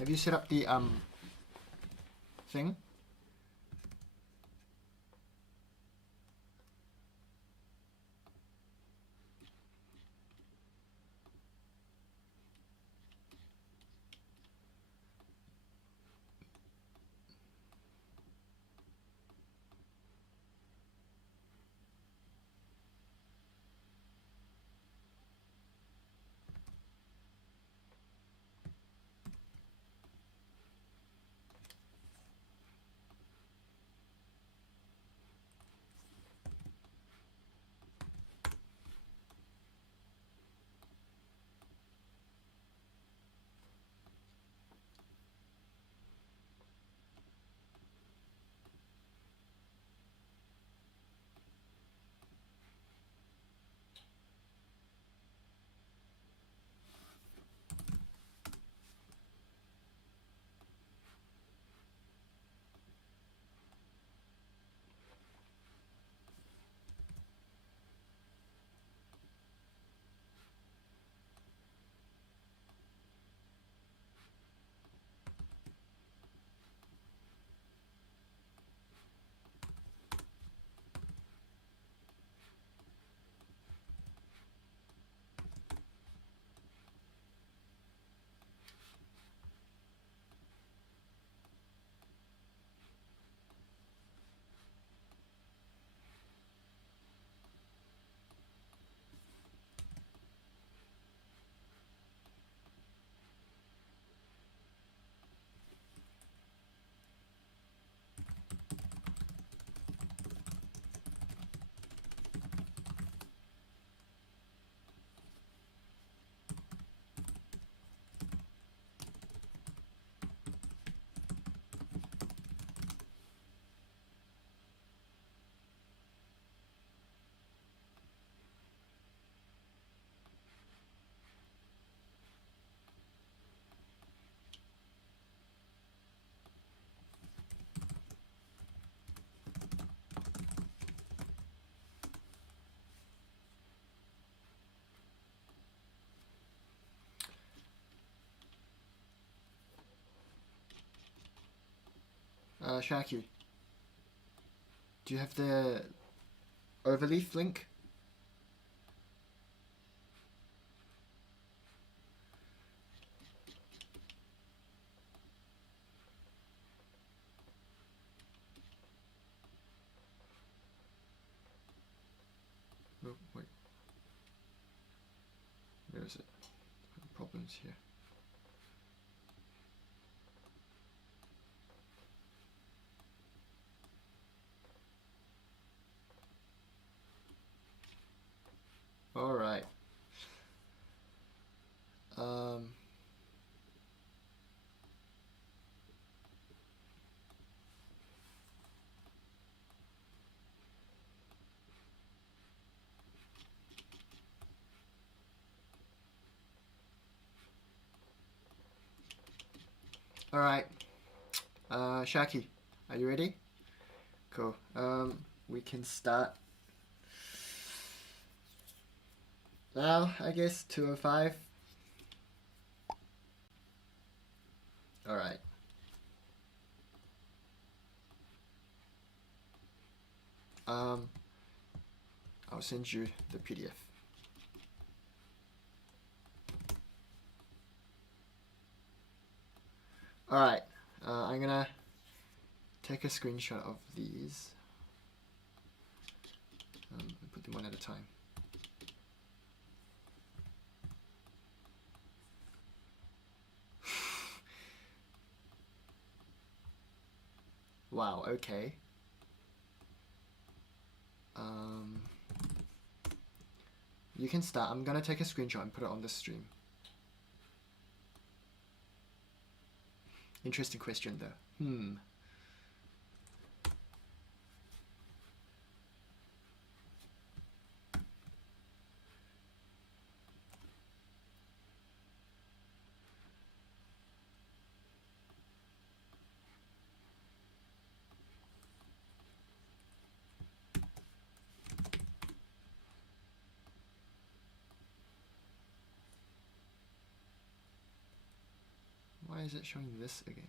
Have you set up the thing? Sharky, do you have the overleaf link? Oh, wait. Where is it? Problems here. All right. All right. Sharky, are you ready? Cool. We can start now, I guess. 2:05. All right. I'll send you the PDF. All right. I'm gonna take a screenshot of these and put them one at a time. Wow, okay. You can start. I'm gonna take a screenshot and put it on the stream. Interesting question though. Why Why is it showing this again?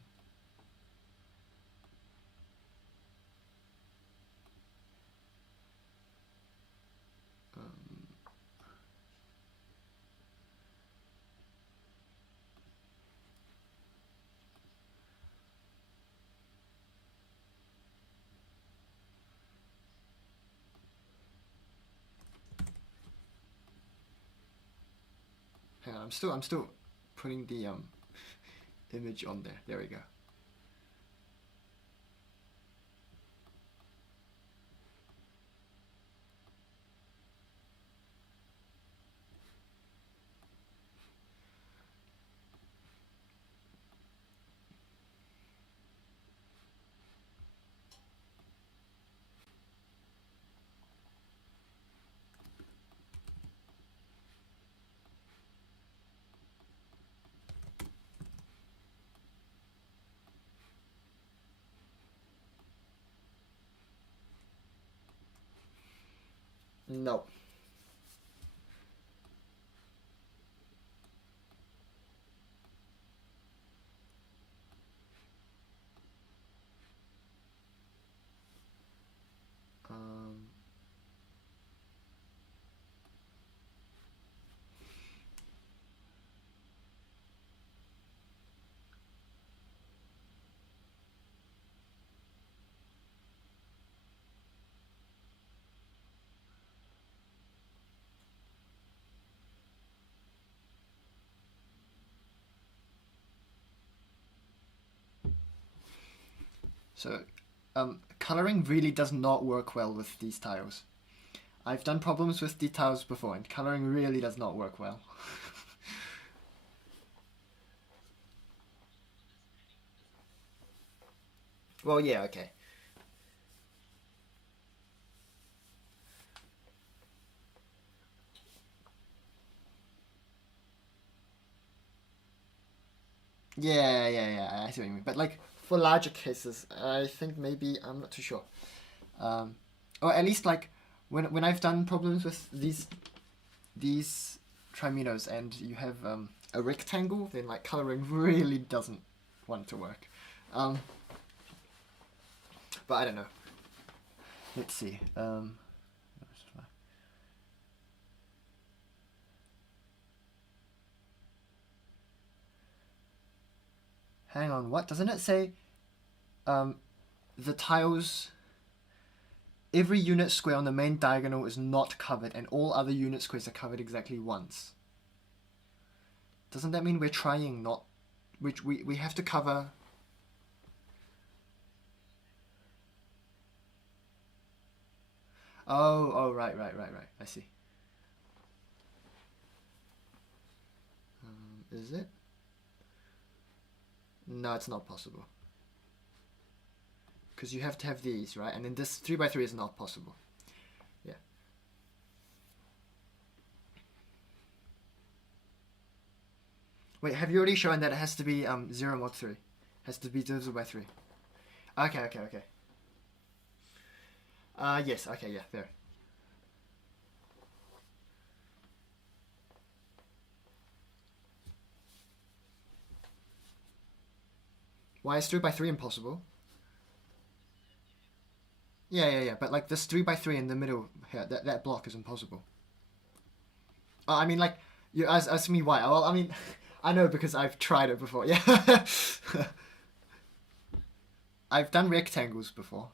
Hang on, I'm still putting the image on there. There we go. No. So, coloring really does not work well with these tiles. I've done problems with the tiles before, and coloring really does not work well. Well, yeah, okay. Yeah, I see what you mean. But like, for larger cases, I think maybe, I'm not too sure. Or at least like, when I've done problems with these triminos and you have a rectangle, then like coloring really doesn't want to work. But I don't know. Let's see. Hang on, what? Doesn't it say the tiles, every unit square on the main diagonal is not covered and all other unit squares are covered exactly once? Doesn't that mean we're trying not, which we have to cover? Oh, right. I see. Is it? No, it's not possible. Because you have to have these, right? And then this 3x3 is not possible. Yeah. Wait, have you already shown that it has to be 0 mod 3? Has to be divisible by 3. Okay. Yes, okay, yeah, there. Why is 3x3 impossible? Yeah, but like this 3x3 in the middle here, that block is impossible. I mean, like, you ask me why. Well, I mean, I know because I've tried it before, yeah. I've done rectangles before.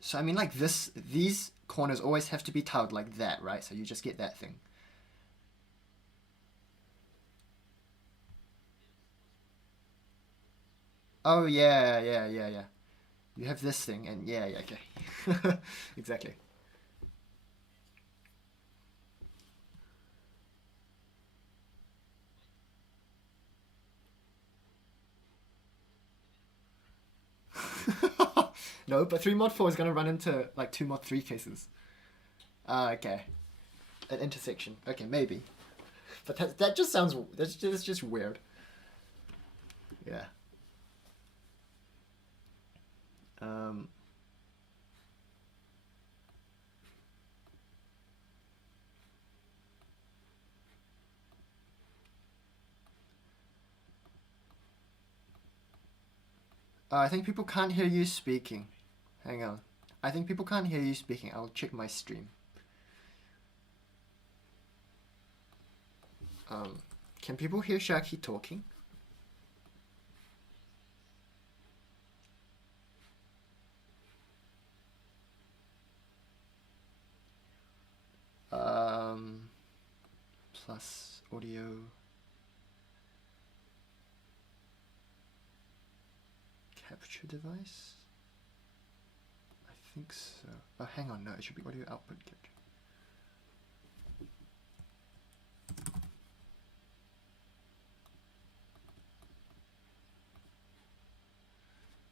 So I mean, like these corners always have to be tiled like that, right? So you just get that thing. Oh yeah. You have this thing, and yeah, okay, exactly. No, but 3 mod 4 is gonna run into like 2 mod 3 cases. Okay. An intersection. Okay, maybe. But that just sounds, that's just weird. Yeah. Um, I think people can't hear you speaking. Hang on. I think people can't hear you speaking. I'll check my stream. Can people hear Sharky talking? Plus audio. Capture device? I think so. Oh, hang on, no, it should be audio output capture.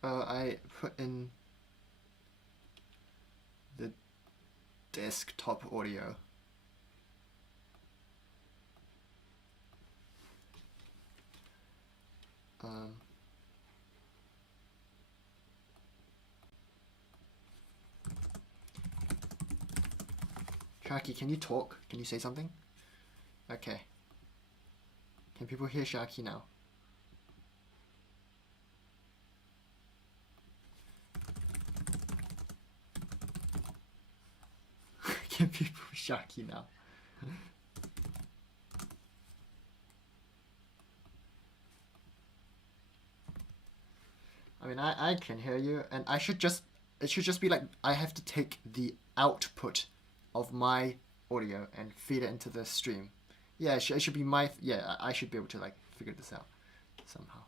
I put in the desktop audio. Sharky, can you talk? Can you say something? Okay. Can people hear Sharky now? Can people hear Sharky now? I mean, I can hear you, and it should just be like, I have to take the output of my audio and feed it into the stream. Yeah, it should be my, yeah, I should be able to like figure this out somehow.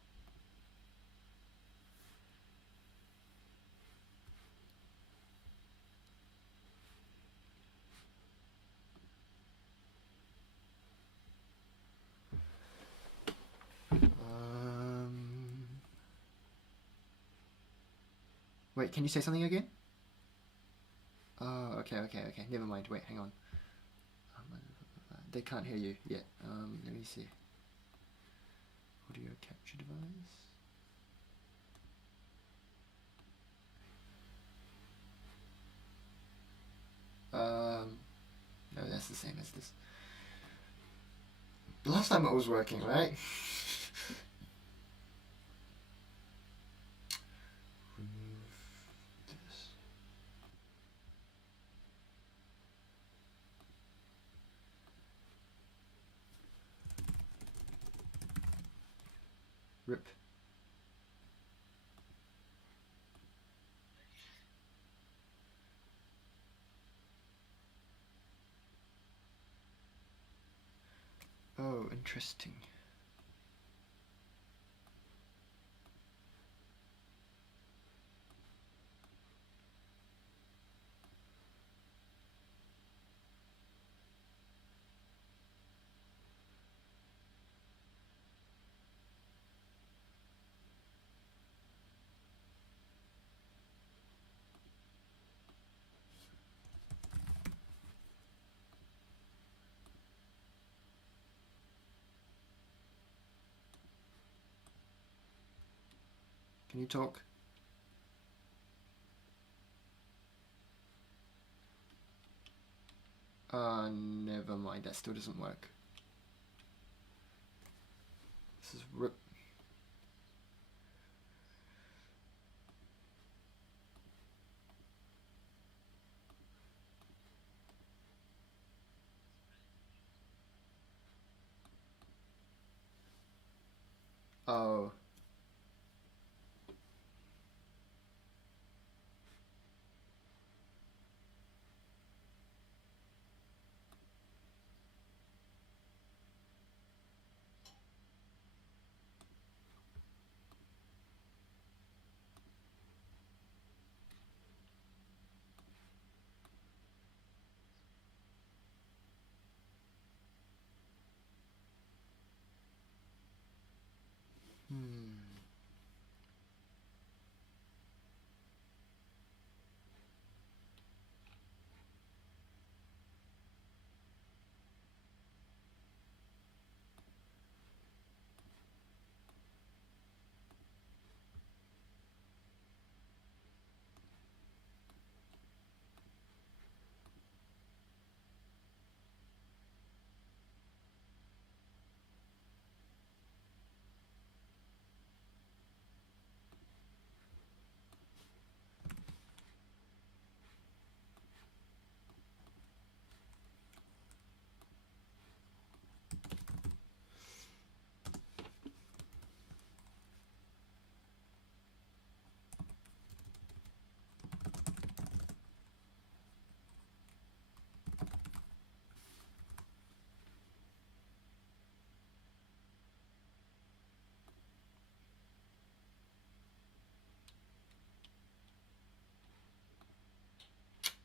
Wait, can you say something again? Oh, okay. Never mind. Wait, hang on. They can't hear you yet. Let me see. Audio capture device. No, that's the same as this. Last time it was working, right? Rip. Oh, interesting. Can you talk? Never mind. That still doesn't work. This is rip. Oh. Hmm.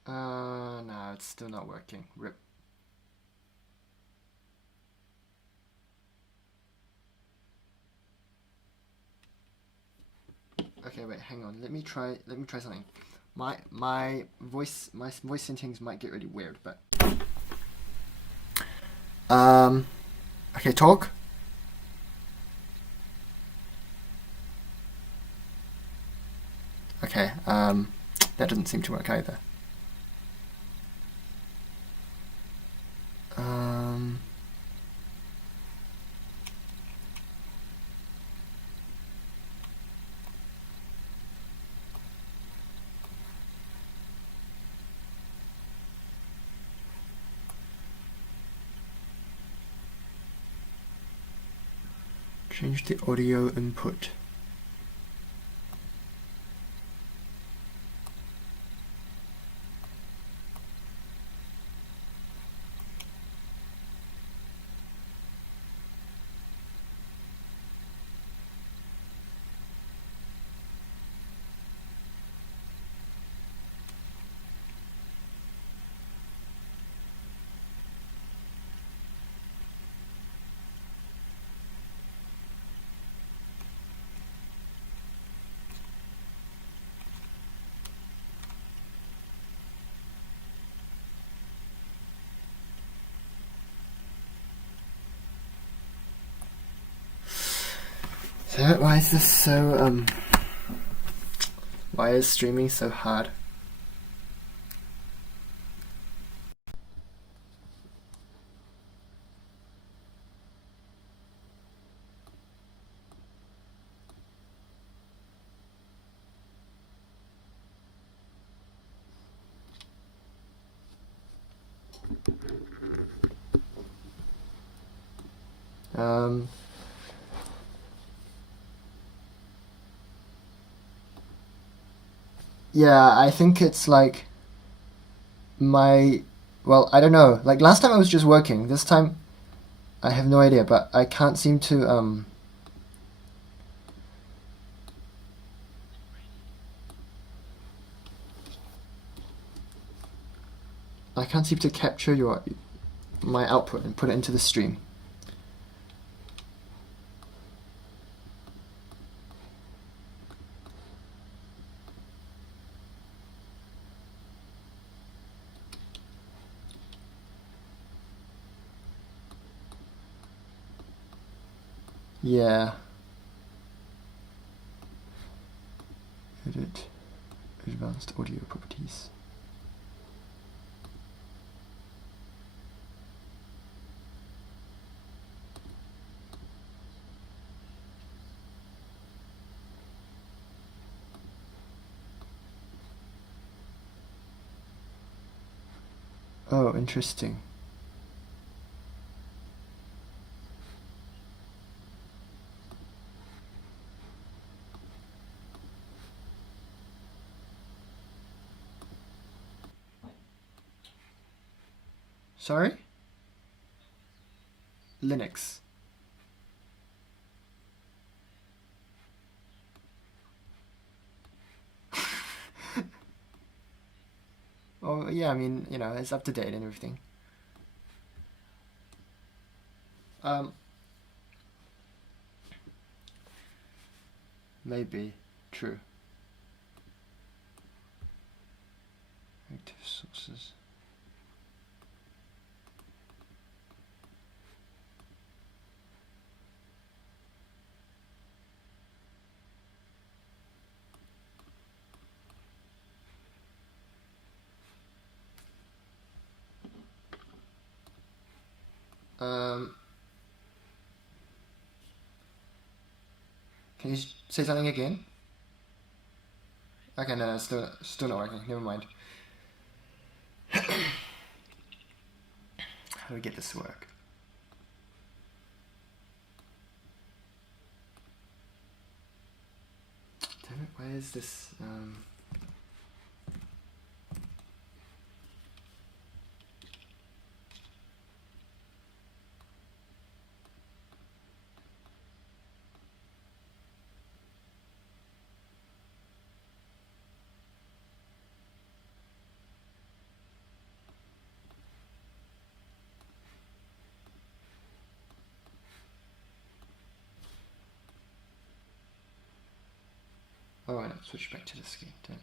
No, it's still not working. Rip. Okay, wait, hang on. Let me try something. My voice settings might get really weird, but okay, talk. Okay, that doesn't seem to work either. Change the audio input. So why is this so why is streaming so hard? Yeah, I think it's like well, I don't know. Like last time I was just working. This time I have no idea, but I can't seem to I can't seem to capture my output and put it into the stream. Yeah. Edit advanced audio properties. Oh, interesting. Sorry? Linux. Oh, yeah, I mean, it's up to date and everything. Maybe. True. Active sources. Can you say something again? Okay, no, still not working. Never mind. How do we get this to work? Damn it, why is this? Oh, and I'll switch back to this again. Damn.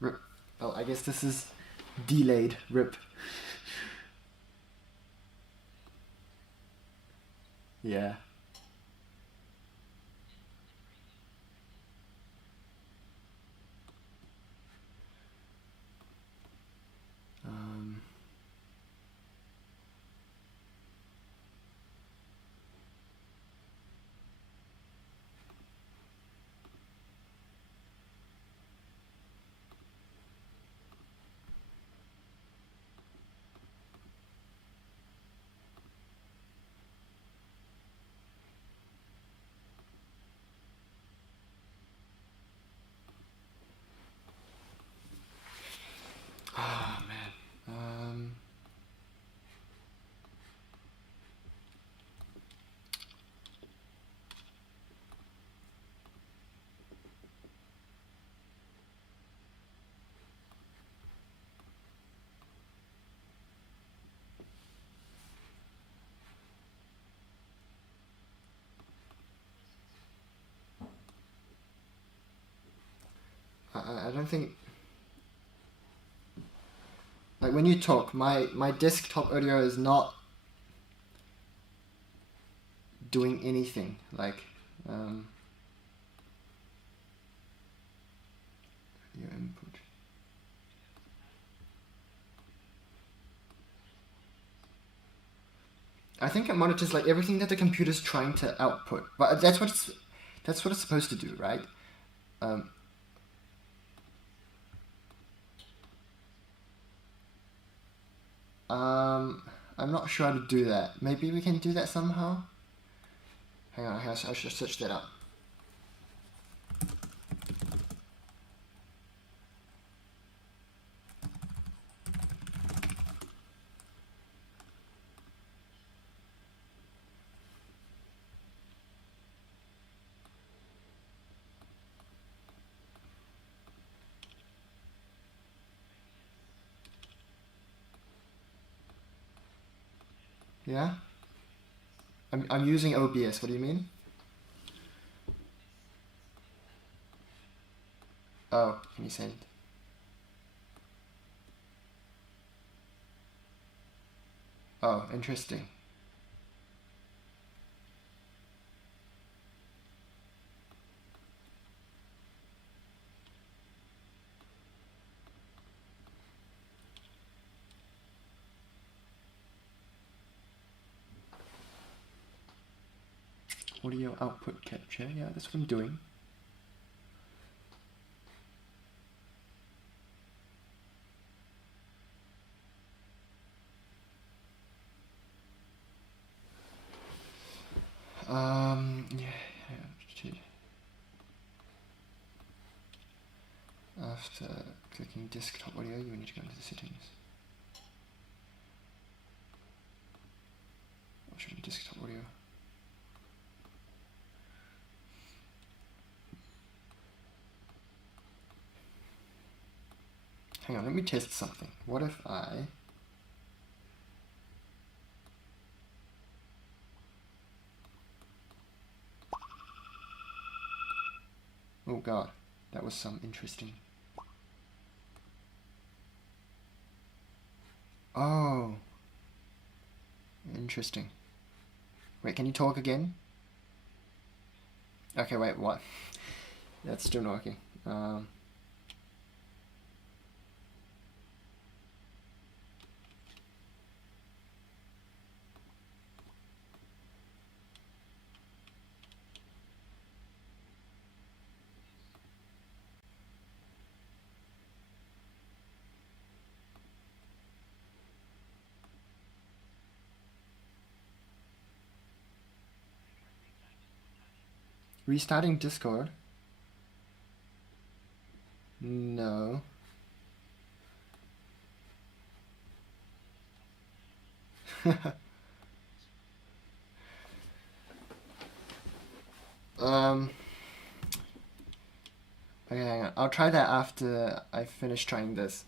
Rip. Oh, I guess this is delayed. Rip. Yeah. Um, oh man. I don't think, like when you talk, my desktop audio is not doing anything. Like your input. I think it monitors like everything that the computer's trying to output, but that's what it's supposed to do, right? I'm not sure how to do that. Maybe we can do that somehow. Hang on, I should search that up. Yeah? I'm using OBS, what do you mean? Oh, can you send? Oh, interesting. Audio output capture, yeah, that's what I'm doing. Yeah. After clicking desktop audio, you need to go into the settings. Or should be desktop audio? Hang on, let me test something. What if I... Oh god, that was some interesting... Oh. Interesting. Wait, can you talk again? Okay, wait, what? That's still not working. Restarting Discord? No. Okay, hang on. I'll try that after I finish trying this.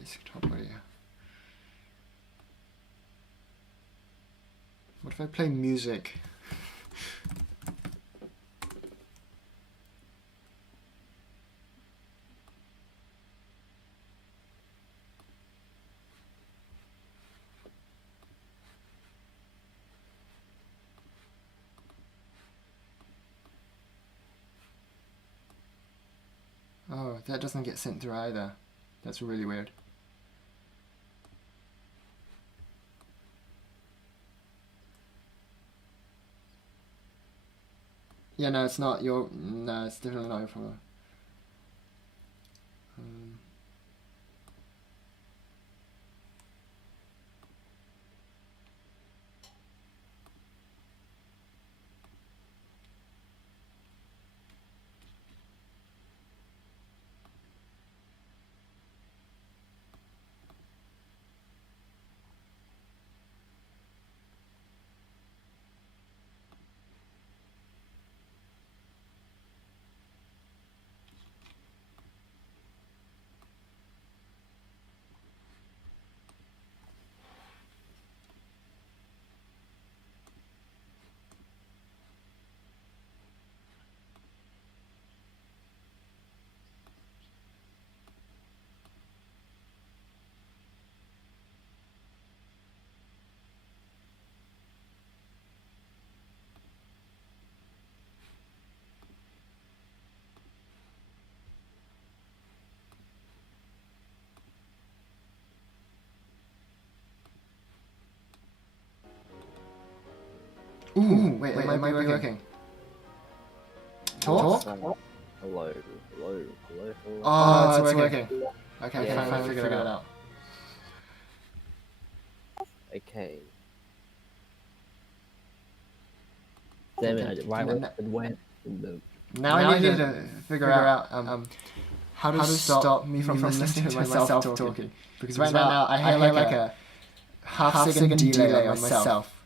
Desktop audio. What if I play music? Oh, that doesn't get sent through either. That's really weird. Yeah, no, it's not your... No, it's definitely not your problem. Ooh, wait, it might be working. Talk? Hello, hello, hello. Oh, it's working. Okay, Yeah, finally figured it out. Okay. Damn it, why went the... Now I need to figure out how to stop me from listening to myself talking. Because right now I hear like a half-second delay on myself.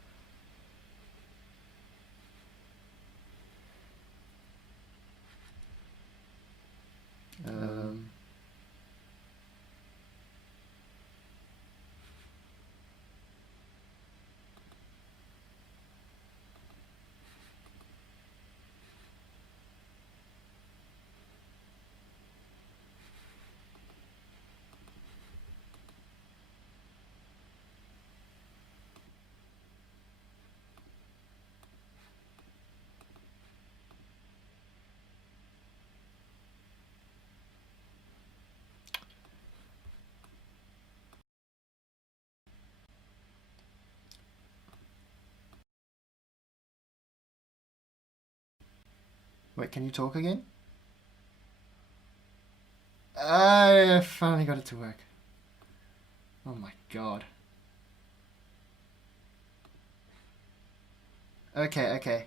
Wait, can you talk again? I finally got it to work. Oh my god. Okay.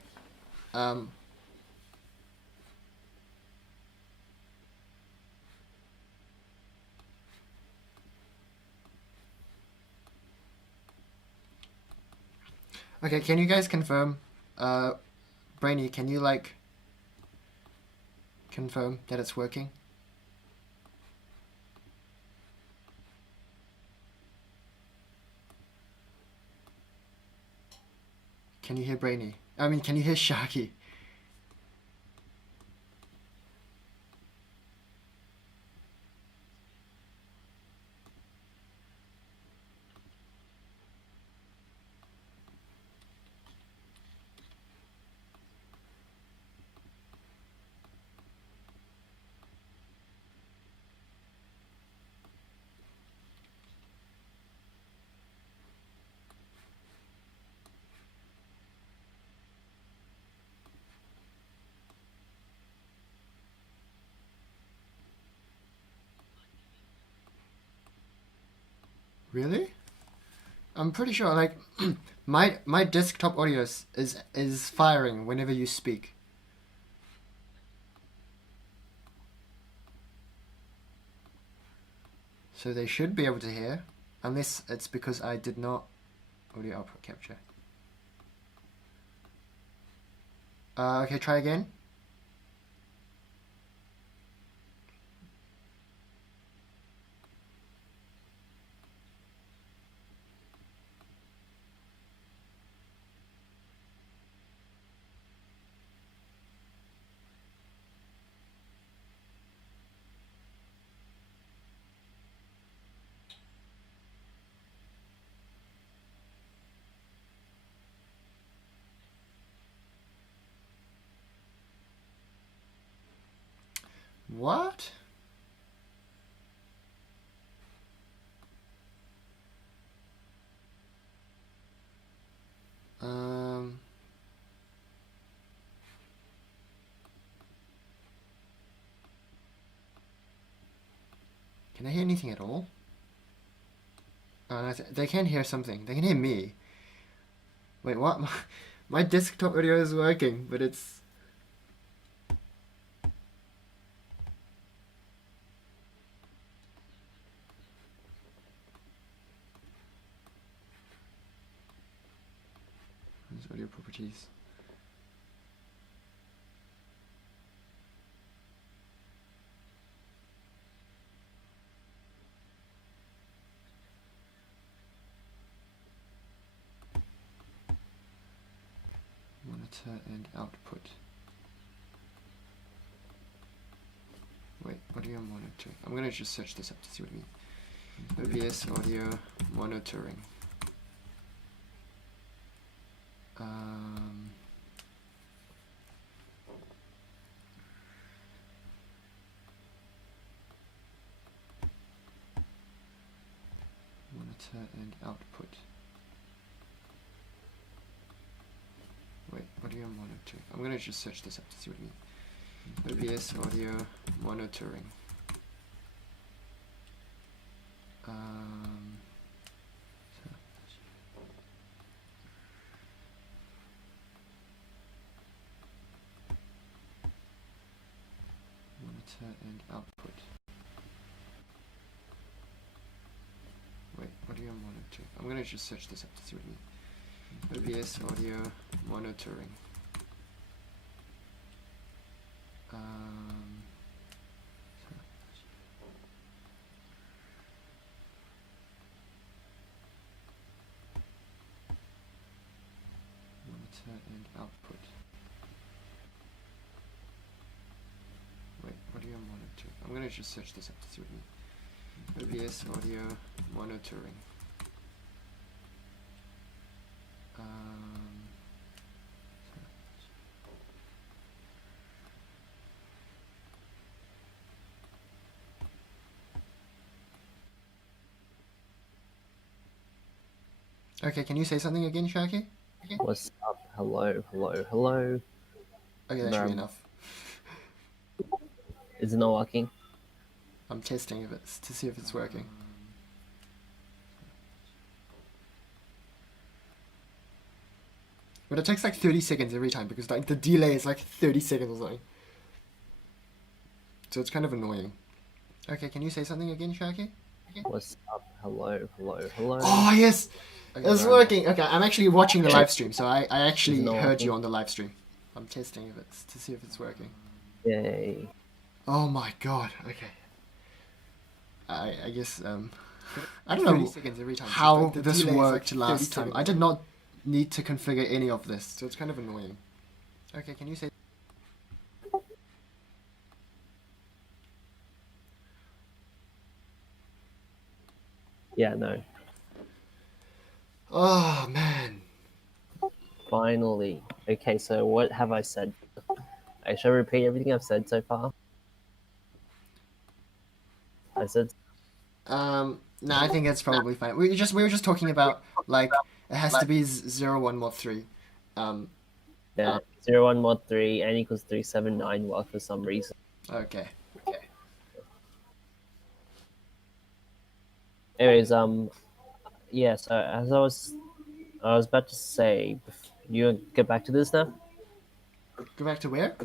Okay, can you guys confirm? Brainy, can you like confirm that it's working? Can you hear Brainy? I mean, can you hear Sharky? Really? I'm pretty sure, like, my desktop audio is firing whenever you speak. So they should be able to hear, unless it's because I did not audio output capture. Okay, try again. What? Can I hear anything at all? No, they can't hear something. They can hear me. Wait, what? My desktop audio is working, but it's... There's audio properties. Monitor and output. Wait, audio monitoring. I'm gonna just search this up to see what it means. OBS audio monitoring. Monitor and output. Wait, audio monitoring. I'm gonna just search this up to see what it means. OBS audio monitoring. Monitor and output. Wait, audio monitoring. I'm gonna just search this up to see what it means. OBS audio monitoring. Monitor and output. Wait, audio monitoring. I'm gonna just search this up to see what it means. OBS audio monitoring. Okay, can you say something again, Sharky? What's up? Hello, hello, hello. Okay, that should be enough. Is it not working? I'm testing if it's to see if it's working. But it takes like 30 seconds every time because like the delay is like 30 seconds or something. So it's kind of annoying. Okay, can you say something again, Sharky? What's up? Hello, hello, hello. Oh, yes! Okay, It's working! Okay, I'm actually watching the Okay. live stream, so I actually Is it not heard working? you on the live stream. I'm testing if it's to see if it's working. Yay. Oh my god, okay. I guess, I don't know how this worked last time. I did not need to configure any of this, so it's kind of annoying. Okay, can you say... Yeah, no. Oh, man. Finally. Okay, so what have I said? I shall repeat everything I've said so far. I said No, I think it's probably fine. We were just talking about, like, it has to be 0, 1 mod 3. yeah, 0, 1 mod 3, n equals 3, 7, 9 work for some reason. Okay. Anyways, yeah, so as I was about to say, you get back to this now? Go back to where?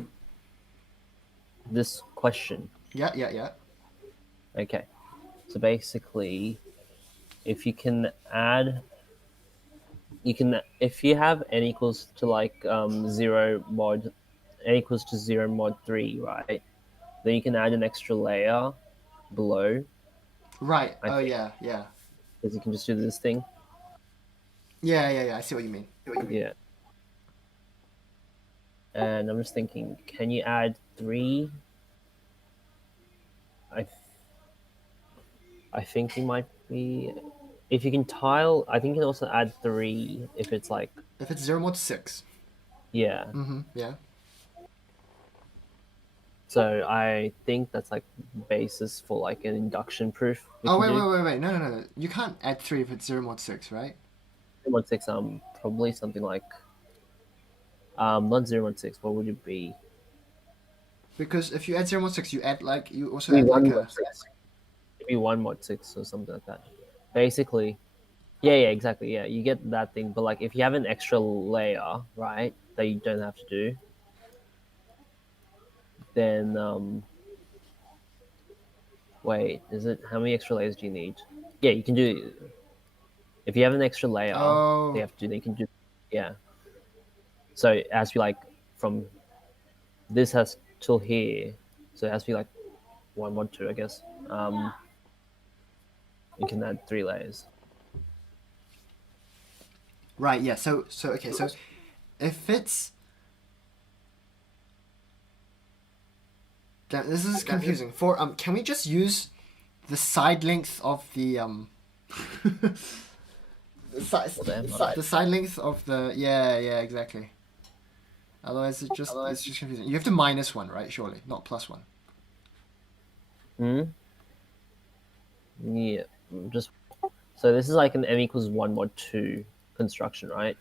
This question. Yeah. Okay. So basically, if you can add, if you have n equals to like 0 mod, n equals to 0 mod 3, right? Then you can add an extra layer below. Right. I think. Yeah. Because you can just do this thing. Yeah. I see what you mean. Yeah. And I'm just thinking, can you add 3? I think you might be. If you can tile, I think you can also add 3 if it's like. If it's 0 mod 6. Yeah. Yeah. So I think that's like basis for like an induction proof we Oh can wait, do. wait, wait, wait. No, no, no. You can't add 3 if it's 0 mod 6, right? 0.6, probably something like not 0.6. What would it be? Because if you add 0 mod 6, you add like you also Maybe add like one a mod 6. Maybe 1 mod 6 or something like that. Basically, yeah, exactly. Yeah, you get that thing, but like if you have an extra layer, right, that you don't have to do, then wait, is it how many extra layers do you need? Yeah, you can do if you have an extra layer, they oh have to do. They can do, yeah. So it has to be like from this has till here, so it has to be like 1 mod 2, I guess. You can add 3 layers. right, yeah. So okay, so if it's damn, this is confusing. For can we just use the side length of the the side For them, right? the side length of the yeah exactly. Otherwise it's just confusing. You have to minus one, right? Surely, not plus one. Hmm. Yeah, just so this is like an m equals 1 mod 2 construction, right?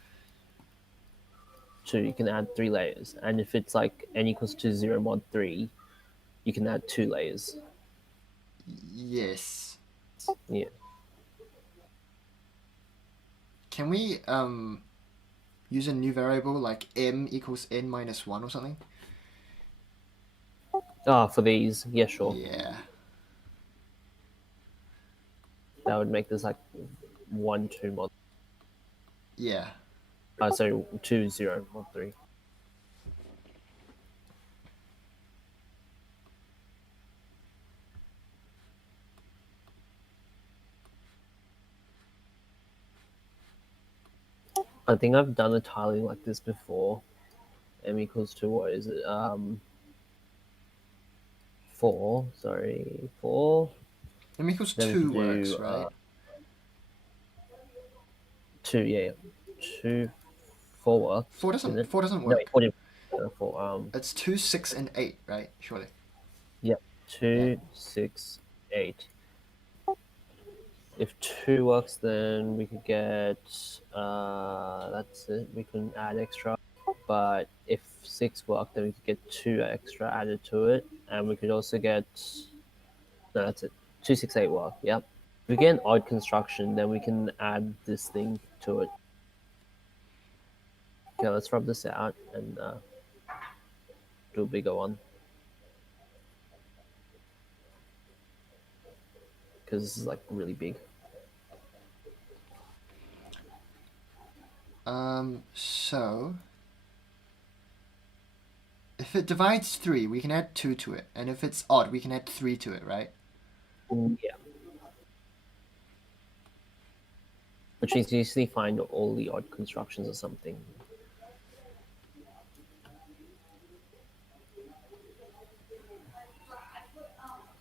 2, you can add 3 layers, and if it's like n equals to 0 mod 3, you can add 2 layers. Yes. Yeah. Can we use a new variable like m equals n minus one or something? Ah, for these, yeah, sure. Yeah. That would make this like 1 2 mod. Yeah. So 2 0 mod 3. I think I've done a tiling like this before. M equals to what is it? 4. Sorry, 4. M equals Then we can 2 works, do right? 2. Yeah, 2 4 works, didn't it? 4 doesn't No, work. 4 didn't. 4. It's 2, 6, and 8, right? Surely. Yeah, Yeah. 2 6 8. If 2 works, then we could get that's it. We can add extra. But if 6 worked, then we could get 2 extra added to it, and we could also get no, that's it. 2 6 8 work. Yep. If we get an odd construction, then we can add this thing to it. Okay, let's rub this out and do a bigger one because this is like really big. So if it divides 3, we can add 2 to it. And if it's odd, we can add 3 to it, right? Yeah. Which means you usually find all the odd constructions or something.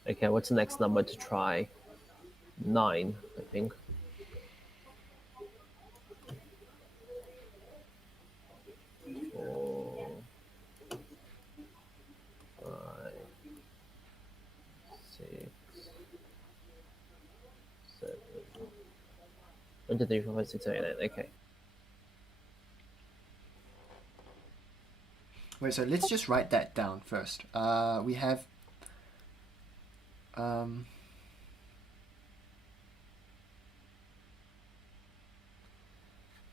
Okay, what's the next number to try? 9, I think. 4, 5, 6, 7. 1 2 3 4 5 6 7 8 9. Okay. Wait, so let's just write that down first. We have um,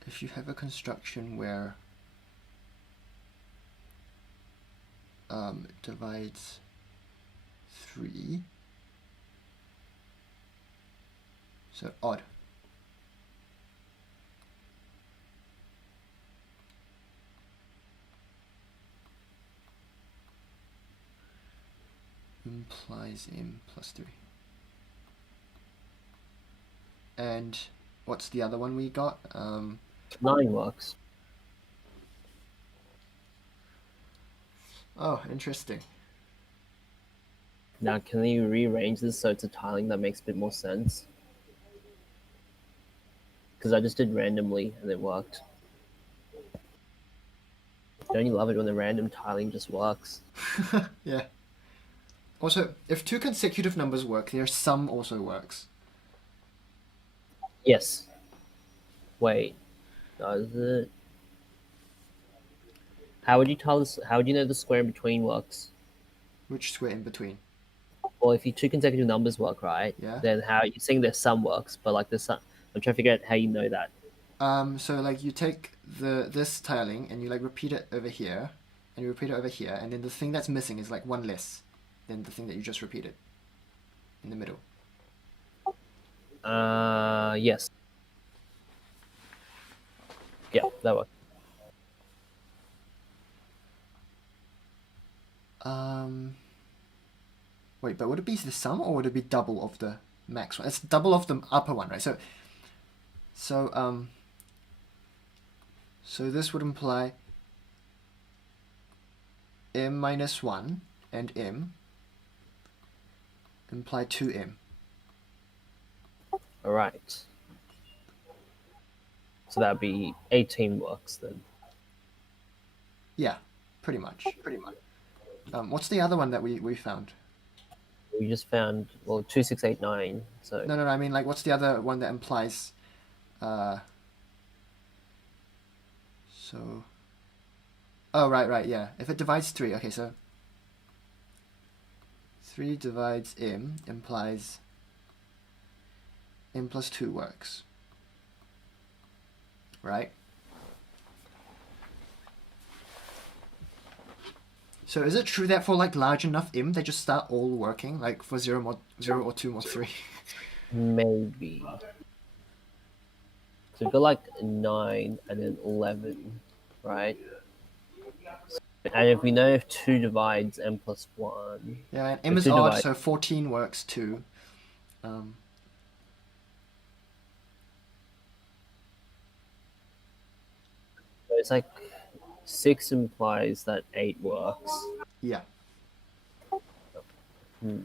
if you have a construction where it divides 3, so odd. Implies m plus 3. And what's the other one we got? 9 works. Oh, interesting. Now, can you rearrange this so it's a tiling that makes a bit more sense? Because I just did randomly and it worked. Don't you love it when the random tiling just works? Yeah. Also, if two consecutive numbers work, their sum also works. Yes. Wait. Does it? How would you tell this? How would you know the square in between works? Which square in between? Well, if you two consecutive numbers work, right? Yeah. Then how you saying their sum works, but like the sum. I'm trying to figure out how you know that. So like you take this tiling and you like repeat it over here, and you repeat it over here, and then the thing that's missing is like one less than the thing that you just repeated in the middle. Yes. Yeah, that works. Um, Wait, but would it be the sum or would it be double of the max one? It's double of the upper one, right? So so this would imply m minus 1 and m imply 2m. All right. So that'd be 18 works then. Yeah, pretty much. What's the other one that we found? We just found, well, 2689. So No, I mean like what's the other one that implies uh so oh right, yeah. If it divides 3, okay, so 3 divides m implies m plus 2 works. Right? So is it true that for like large enough m they just start all working? Like for 0 or 2 more 3? maybe. So we've got like 9 and then 11, right? And if we know if 2 divides n plus 1, Yeah, and m if is 2 odd, divides, so 14 works too. Um, so it's like 6 implies that 8 works. yeah. Hmm.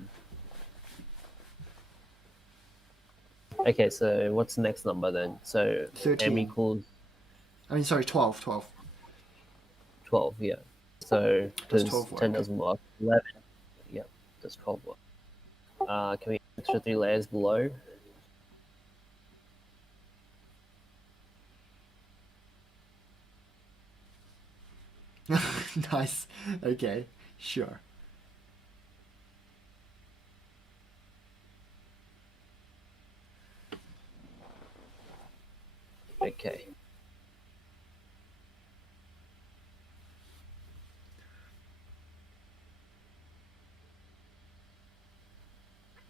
Okay, so what's the next number then? So m 13. equals I mean, sorry, 12. 12. 12, yeah. So Does does 12 10 work? doesn't work. 11, yeah, does 12 work. Can we extra 3 layers below? Nice. Okay, sure. Okay.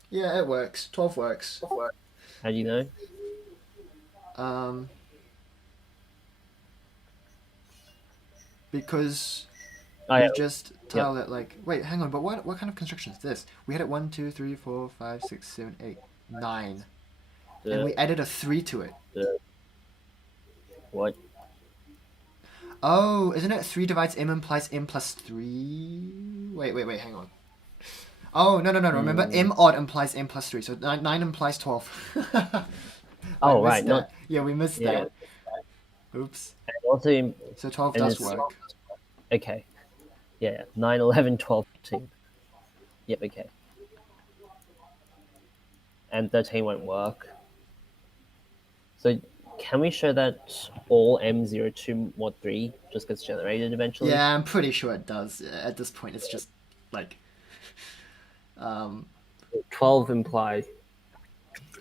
Yeah, it works. 12 works. How do you know? Um, because Oh, yeah, we just yep. tile it like, wait, hang on, but what kind of construction is this? We had it 1, 2, 3, 4, 5, 6, 7, 8, 9. And The, we added a 3 to it. the, what? Oh, isn't it 3 divides m implies m plus 3? Wait, hang on. Oh, no. Remember, Mm. m odd implies m plus 3, so 9 implies 12. I Oh, right, missed not, that. Yeah, we missed yeah. that. Oops. And also, So 12 and does it's, work. okay. Yeah, 9, 11, 12, 13. Yep, okay. And 13 won't work. So can we show that all M02 mod 3 just gets generated eventually? Yeah, I'm pretty sure it does. At this point, it's just like. Um, 12 implies.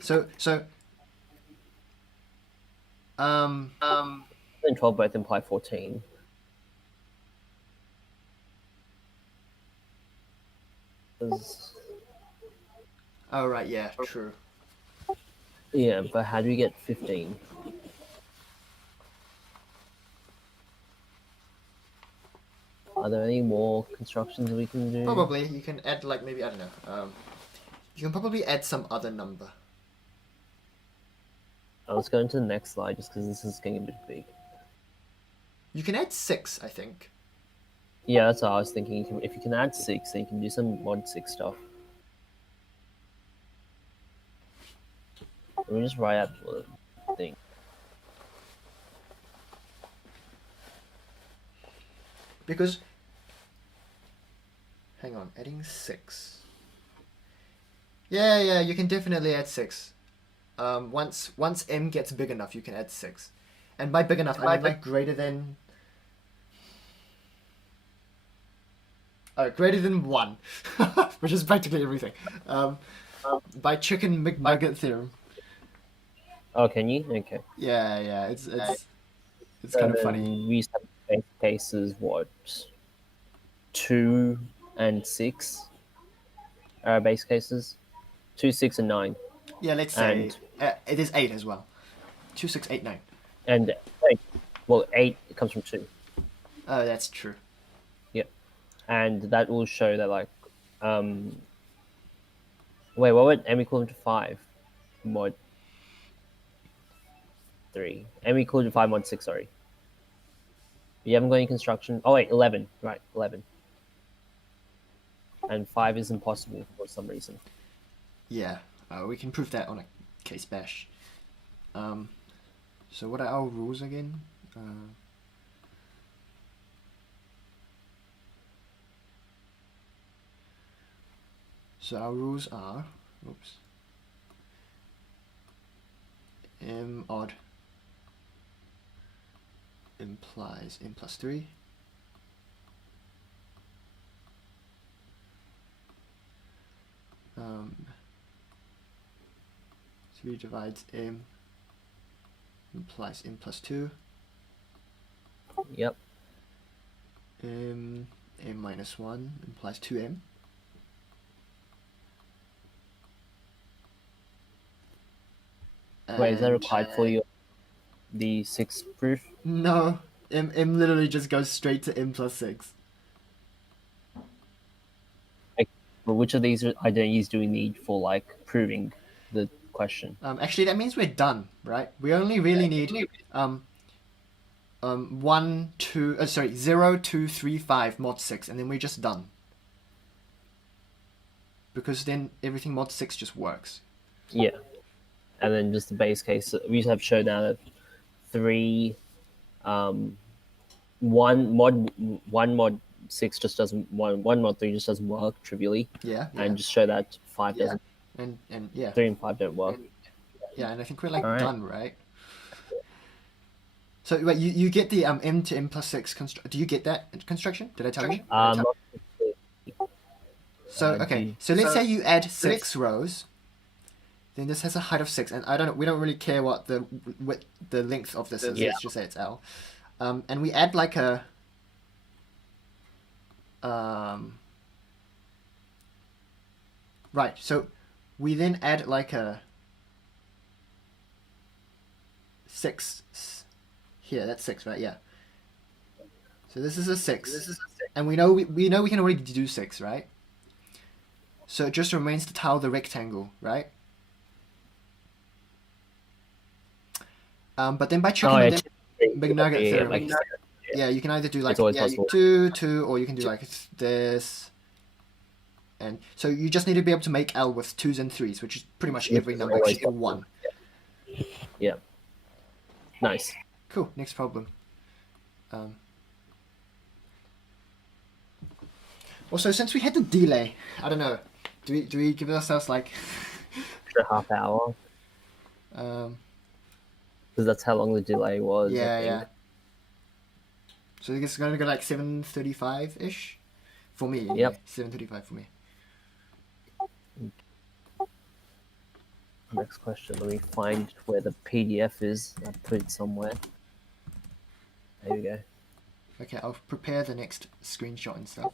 so. Um, And 12 both imply 14. oh, right, yeah, true. Yeah, but how do we get 15? Are there any more constructions we can do? Probably, you can add, like, maybe, I don't know. You can probably add some other number. Let's go into the next slide just because this is getting a bit big. You can add 6, I think. Yeah, that's what I was thinking. If you can add 6, then you can do some mod 6 stuff. Let me just write out the thing. Because. Hang on, adding 6. Yeah, you can definitely add 6. Once m gets big enough, you can add 6. And by big enough, I mean like greater than 1, which is practically everything. Um, by Chicken McNugget theorem. Oh, can you? Okay. Yeah, it's So kind of funny. then we used to have base cases, what, 2 and 6 are our base cases? 2, 6, and 9. Yeah, let's say And, it is 8 as well. 2, 6, 8, 9. and, wait, well, 8 comes from 2. Oh, that's true. Yep. And that will show that, like, um, wait, what would m equal to 5? Mod 3. M equal to 5 mod 6, sorry. You haven't got any construction. Oh, wait, 11. Right, 11. And 5 is impossible for some reason. Yeah, we can prove that on a case bash. So what are our rules again? So our rules are, oops, m odd implies m plus 3. 3 divides m implies m plus 2. Yep. m minus 1 implies 2m. Wait, is that And required for your the 6 proof? no, m literally just goes straight to m plus 6. Like, but which of these identities do we need for like proving the question? Actually, that means we're done, right? We only really need 1, 2, sorry, 0, 2, 3, 5 mod 6, and then we're just done. Because then everything mod 6 just works. Yeah, and then just the base case. We used to have shown now that 3, um, one mod 6 just doesn't one mod 3 just doesn't work trivially, Yeah. and just show that 5 doesn't. And yeah. 3 and 5 don't work. Yeah, and I think we're like All right. done, right? So wait, you get the m to m plus 6 do you get that construction? Did I tell you? So okay, so let's say you add 6 rows. Then this has a height of 6, and we don't really care what the length of this is. Yeah. Let's just say it's L. And we add like a right, so we then add like a 6 here. That's 6, right? Yeah. So this is a 6. And we know we know we can already do 6, right? So it just remains to tile the rectangle, right? But then by checking Big Nugget theorem, yeah, you can either do like 2, 2, or you can do like this. And so you just need to be able to make L with 2s and 3s, which is pretty much every number except for 1. Yeah. Nice. Cool. Next problem. Also, since we had the delay, I don't know. Do we give ourselves like extra half hour? Because that's how long the delay was. Yeah. So I guess it's gonna go like 7:35 ish for me. Anyway. Yep. 7:35 for me. Next question. Let me find where the PDF is. I'll put it somewhere. There we go. Okay, I'll prepare the next screenshot and stuff.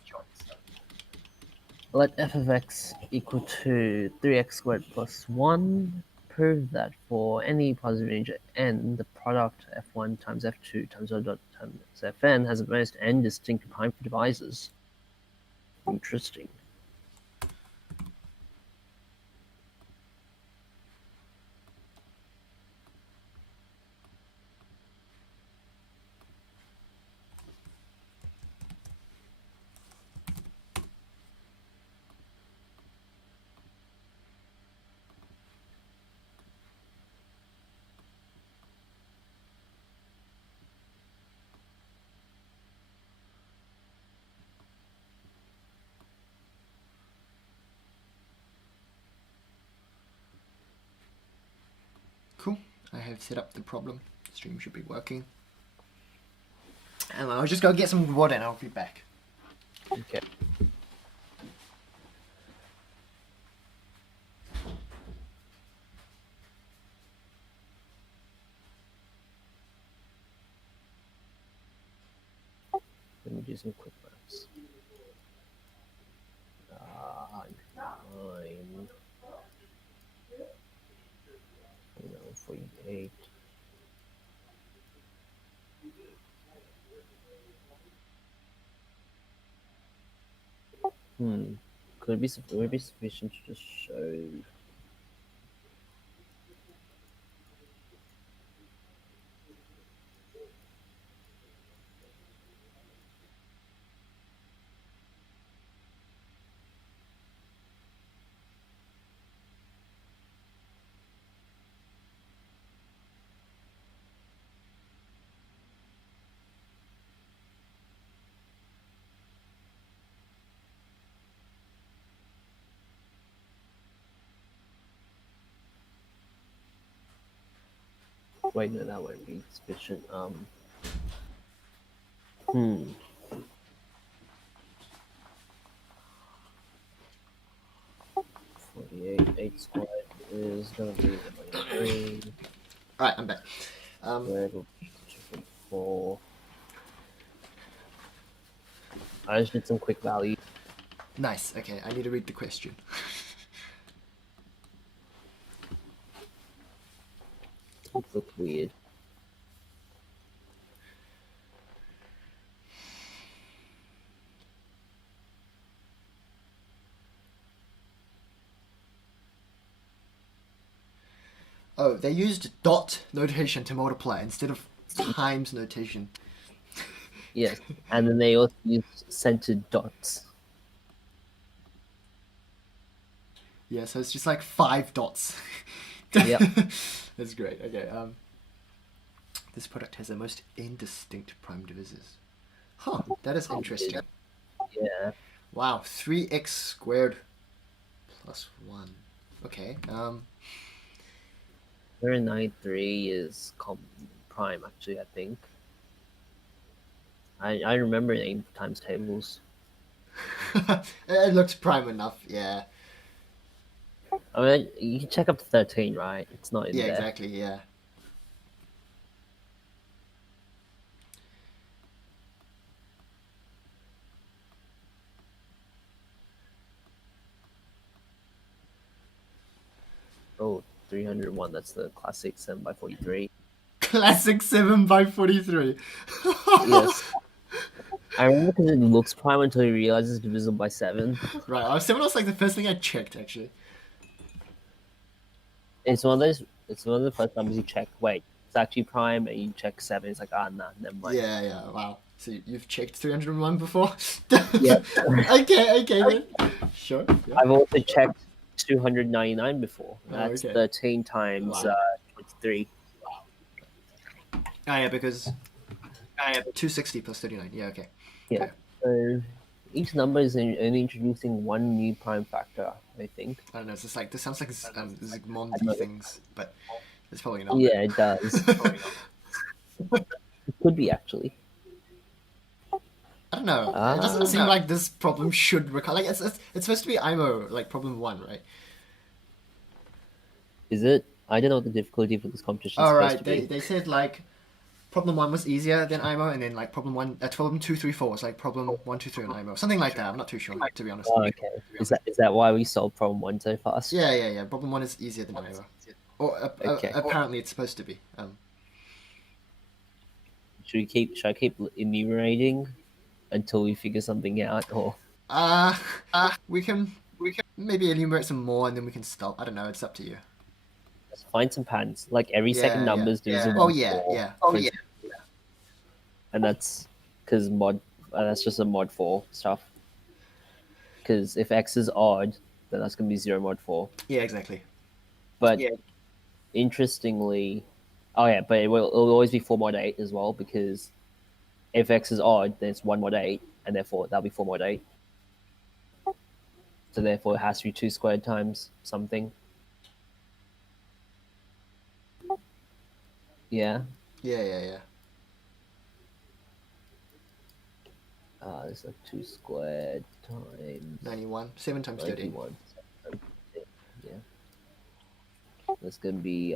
Let f of x equal to 3x squared plus 1. Prove that for any positive integer n, the product f1 times f2 times o dot times fn has at most n distinct prime divisors. Interesting. I have set up the problem. Stream should be working. And I'll just go get some water and I'll be back. Okay. Let me do some quick maths. 9, 48. Could it be sufficient to just show? Wait, no, that won't be sufficient. 48, 8 squared is going to be 23. Alright, I'm back. Squared will be 4. I just did some quick value. Nice. Okay, I need to read the question. It looked weird. Oh, they used dot notation to multiply instead of times notation. Yes, and then they also use centered dots. Yeah, so it's just like 5 dots. Yep. That's great. Okay. This product has the most indistinct prime divisors. Huh, that is interesting. Yeah. Wow, 3x squared plus 1. Okay. 93 is prime, actually, I think. I remember name times tables. It looks prime enough, yeah. I mean, you can check up to 13, right? It's not in Yeah, there. exactly, yeah. Oh, 301, that's the classic 7 by 43. Classic 7 by 43. Yes. I remember because it looks prime until you realize it's divisible by 7. Right, 7 was like the first thing I checked, actually. It's one of the first numbers you check. Wait, it's actually prime, and you check 7. It's like, nah, never mind. Yeah, wow. So you've checked 301 before? Yeah. Okay, then. Sure. Yeah. I've also checked 299 before. That's okay. 13 times Wow. 23. Oh, yeah, because 260 plus 39. Yeah, okay. Yeah. So each number is only introducing one new prime factor, I think. I don't know. It's just like this sounds like Zygmundi things, but it's probably not. Yeah, it does. It could be, actually. I don't know. It doesn't seem like this problem should recur. Like it's supposed to be IMO, like problem 1, right? Is it? I don't know what the difficulty for this competition is supposed to be. They said like problem 1 was easier than IMO, and then like problem 2, 3, 4 was like problem 1, 2, 3 on IMO, something like that. I'm not too sure, to be honest. Oh, okay. Is that why we solved problem 1 so fast? Yeah. Problem 1 is easier than IMO, or Okay. apparently it's supposed to be. Should I keep enumerating until we figure something out, or? We can maybe enumerate some more and then we can stop. I don't know. It's up to you. Let's find some patterns. Like every second number is divisible. Oh yeah. And that's because that's just a mod 4 stuff. Because if x is odd, then that's going to be 0 mod 4. Yeah, exactly. But interestingly, but it'll always be 4 mod 8 as well, because if x is odd, then it's 1 mod 8, and therefore that'll be 4 mod 8. So therefore it has to be 2 squared times something. Yeah. Yeah, yeah, yeah. It's like 2 squared times 91. 7 times 13. 91. Yeah. That's going to be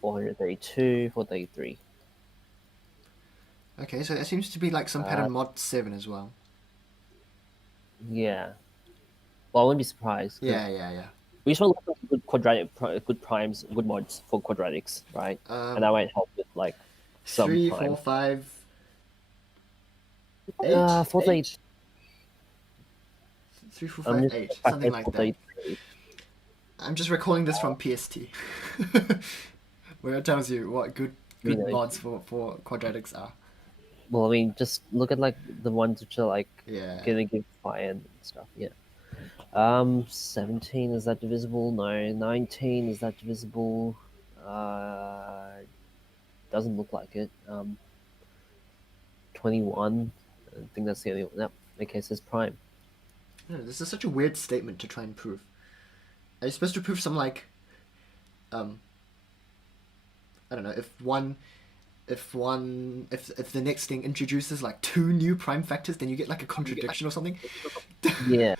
432, 433. Okay, so that seems to be like some Uh, pattern mod 7 as well. yeah. Well, I wouldn't be surprised because Yeah, yeah, yeah. we just want to look at good good primes, good mods for quadratics, right? And that might help with like some 3, 4, prime. 5, 8? 438. 3, 4, I'm 5, just 8. Something factor like that. 433. I'm just recalling this from PST. Where it tells you what good 390. mods for quadratics are. Well, I mean, just look at like the ones which are like Yeah. gonna give fire and stuff. Yeah. 17, is that divisible? No. 19, is that divisible? Doesn't look like it. 21, I think that's the only one. Yep. Okay, so it's prime. I don't know, this is such a weird statement to try and prove. Are you supposed to prove some like, um, I don't know, if the next thing introduces like two new prime factors, then you get like a contradiction or something? Yeah.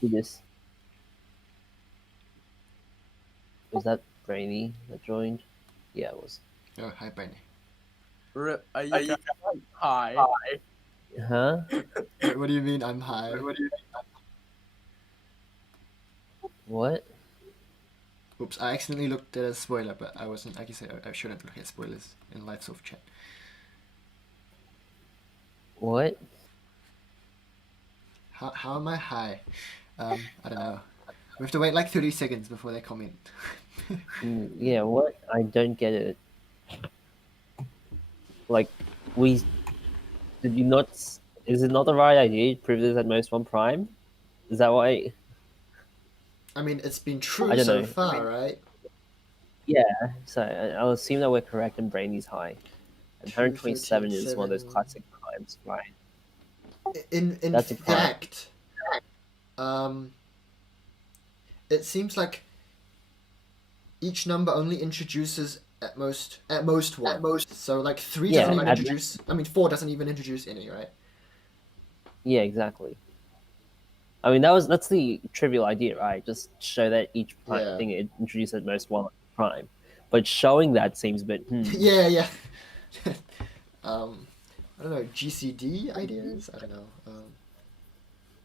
Do this. Was that Brainy that joined? Yeah, it was. Oh, hi, Benny. Are you high? Huh? Wait, what do you mean I'm high? What? Oops, I accidentally looked at a spoiler, but I wasn't. Like you said, I shouldn't look at spoilers in Livesolve chat. What? How am I high? I don't know. We have to wait like 30 seconds before they comment. Yeah, what? I don't get it. Like, we. Did you not. Is it not the right idea to prove this at most one prime? Is that why? I mean, it's been I true don't so know. far, right? Yeah, so I'll assume that we're correct and Brainy's high. And 2, 13, 127 is one of those 7. classic primes, right? In That's a prime. fact, um, it seems like each number only introduces at most one. So like 3 Yeah, doesn't even at, introduce. I mean, 4 doesn't even introduce any, right? yeah, exactly. I mean, that's the trivial idea, right? Just show that each prime Yeah. thing it introduces at most one prime. But showing that seems a bit, Yeah, yeah. I don't know, GCD ideas. I don't know.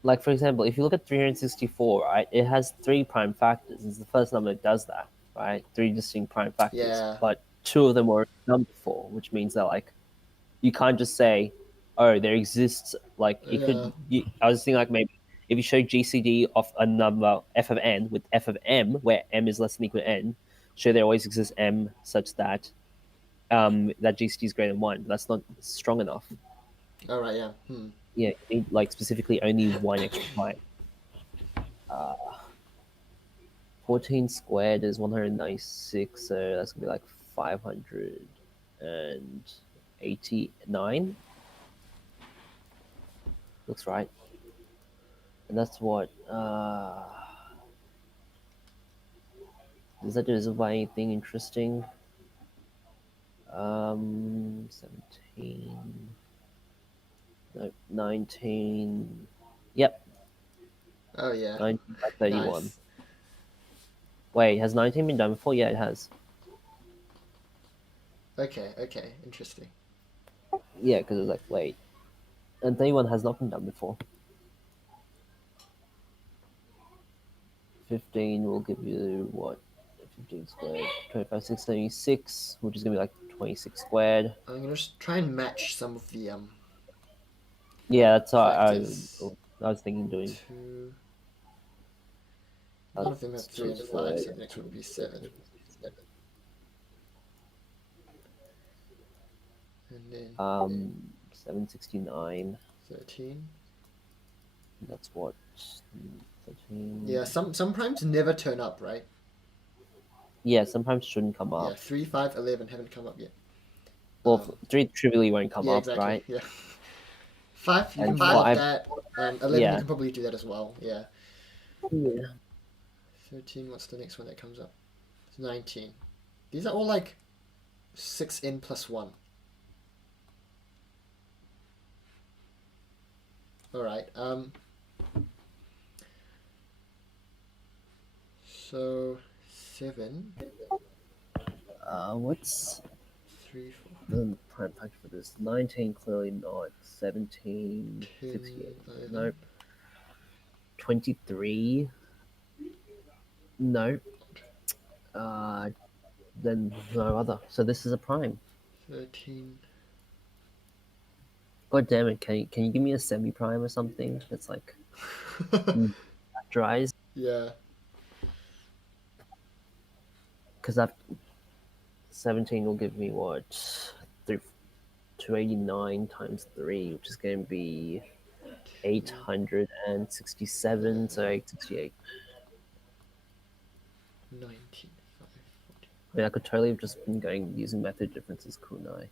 Like, for example, if you look at 364, right, it has 3 prime factors. It's the first number that does that, right? 3 distinct prime factors. Yeah. But 2 of them were number 4, which means that, like, you can't just say, oh, there exists, like, Yeah. I was thinking, like, maybe if you show GCD of a number f of n with f of m, where m is less than equal to n, show there always exists m such that that GCD is greater than 1. That's not strong enough. All right. Yeah. Yeah, you need, like, specifically only one extra prime. 14 squared is 196, so that's gonna be like 589. Looks right. And that's what is that divisible by anything interesting? 17, no, 19. Yep, Oh yeah. 19 by 31. Nice. Wait, has 19 been done before? Yeah, it has. Okay. Okay. Interesting. Yeah, because it was like, wait, and 31 has not been done before. 15 will give you what? 15 squared, 25, 676, which is gonna be like 26 squared. I'm gonna just try and match some of the Yeah, that's what factors. I was thinking doing. Two. None of them have 3 and 5, so the next one would be 7. And then 769. 13. That's what? 13. Yeah. Some primes never turn up, right? Yeah, sometimes shouldn't come Yeah. up. 3, 5, 11 haven't come up yet. Well, 3 trivially won't come Yeah. up, Exactly. right? Yeah. 5, you And can mod 5 that. 11, yeah. you can probably do that as well. Yeah. Yeah. 13, what's the next one that comes up? It's 19. These are all like 6n plus 1. Alright, so 7, What's 3, 4, the prime factor for this? 19 clearly not. 17, 10, 68. 11. Nope. 23. No. Then no other. So this is a prime. 13. God damn it! Can you give me a semi prime or something that's like factorized? Yeah. Because I've 17 will give me what 289 times 3, which is going to be 867. So 868. 19, 5, I mean, I could totally have just been going using method differences, couldn't I?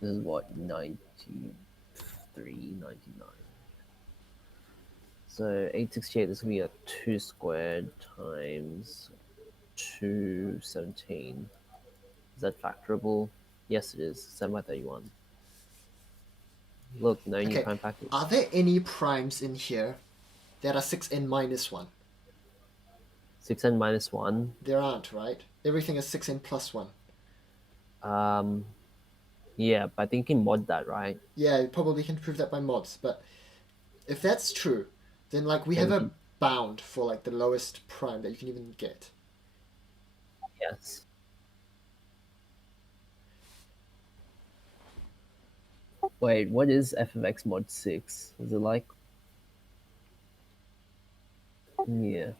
This is what 93, 99. So 868. This will be a 2 squared times 217. Is that factorable? Yes, it is. 7 by 31. Look, no new Okay, prime factors. are there any primes in here that are 6n minus 1? 6n minus 1. There aren't, right? Everything is 6n plus 1. Yeah, but I think you can mod that, right? Yeah, you probably can prove that by mods, but if that's true, then like we Then have we a bound for like the lowest prime that you can even get. Yes. Wait, what is f of x mod 6? Is it like... Yeah.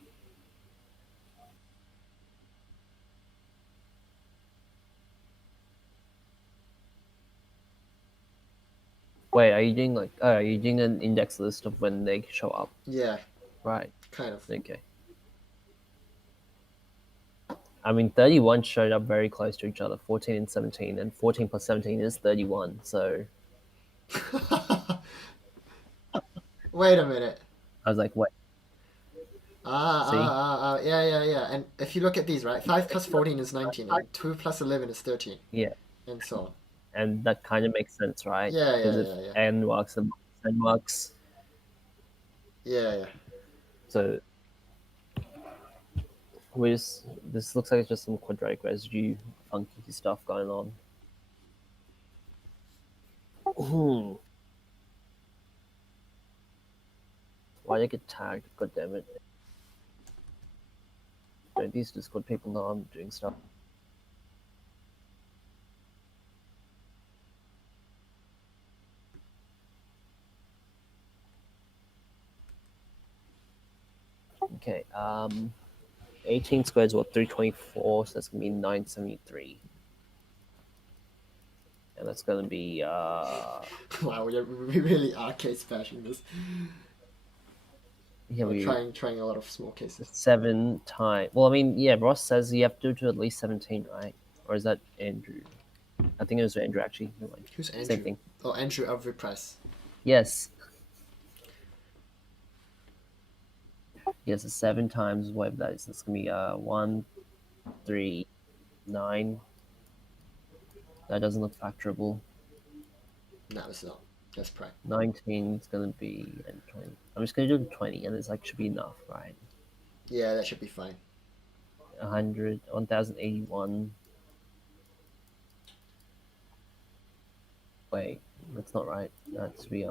Wait, are you doing like... Oh, are you doing an index list of when they show up? Yeah, Right. kind of. Okay. I mean, 31 showed up very close to each other, 14 and 17, and 14 plus 17 is 31, so Wait a minute. I was like, wait, see? Yeah. And if you look at these, right? 5 plus 14 is 19, and 2 plus 11 is 13, Yeah. and so on. And that kind of makes sense, right? Yeah. Because if n works, then n works. Yeah. So this looks like it's just some quadratic residue funky stuff going on. Why did I get tagged? God damn it. Don't these Discord people know I'm doing stuff? Okay, 18 squared is what, 324, so that's gonna be 973. And that's gonna be Wow, we really are case bashing this. yeah, We're trying a lot of small cases. 7 times. Well, I mean, yeah, Ross says you have to do to at least 17, right? Or is that Andrew? I think it was Andrew actually. Never mind. Who's Andrew? Same thing. Oh, Andrew Every Press. Yes. Yes, it's 7 times whatever that is. That's gonna be 1, 3, 9. That doesn't look factorable. No, it's not. That's prime. 19 is gonna be and 20. I'm just gonna do 20, and it's like should be enough, right? Yeah, that should be fine. 100, 1081. Wait, that's not right. That should be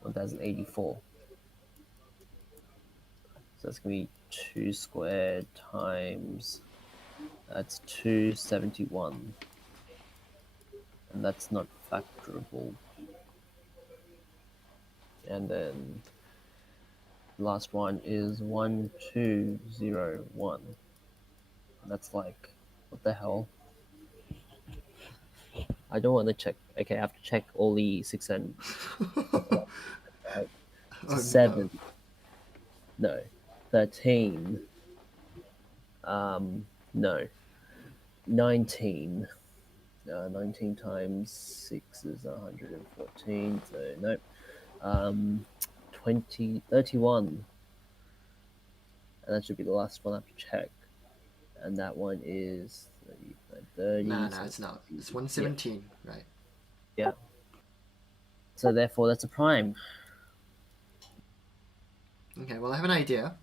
1084. So that's gonna be 2 squared times, that's 271, and that's not factorable. And then the last one is 1201. That's like, what the hell? I don't want to check. Okay, I have to check all the 6 and right. So 7. No. 13. No. 19. 19 times 6 is 114, so nope. 31. And that should be the last one I have to check. And that one is 30. Nah, So it's not. It's 117, right? Yeah. So therefore, that's a prime. Okay, well, I have an idea.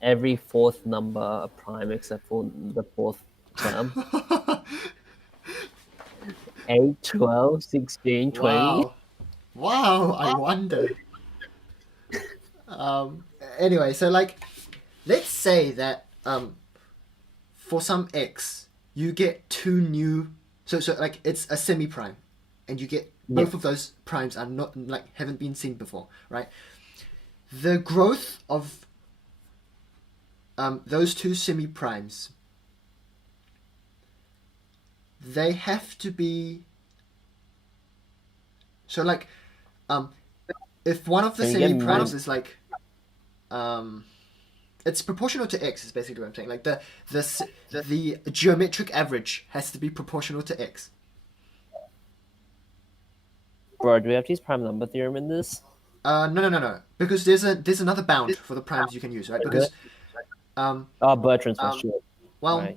Every fourth number a prime except for the fourth term. 8, 12, 16, 20. Wow. Wow, I wonder. Anyway, so like, let's say that for some x, you get two new. So like it's a semi prime, and you get both of those primes are not like haven't been seen before, right? The growth of those two semi primes, they have to be. So like, if one of the Can you get semi primes is like, it's proportional to x is basically what I'm saying. Like the geometric average has to be proportional to x. Bro, do we have to use prime number theorem in this? No. Because there's another bound for the primes you can use, right? Because Bertrand's for sure. well,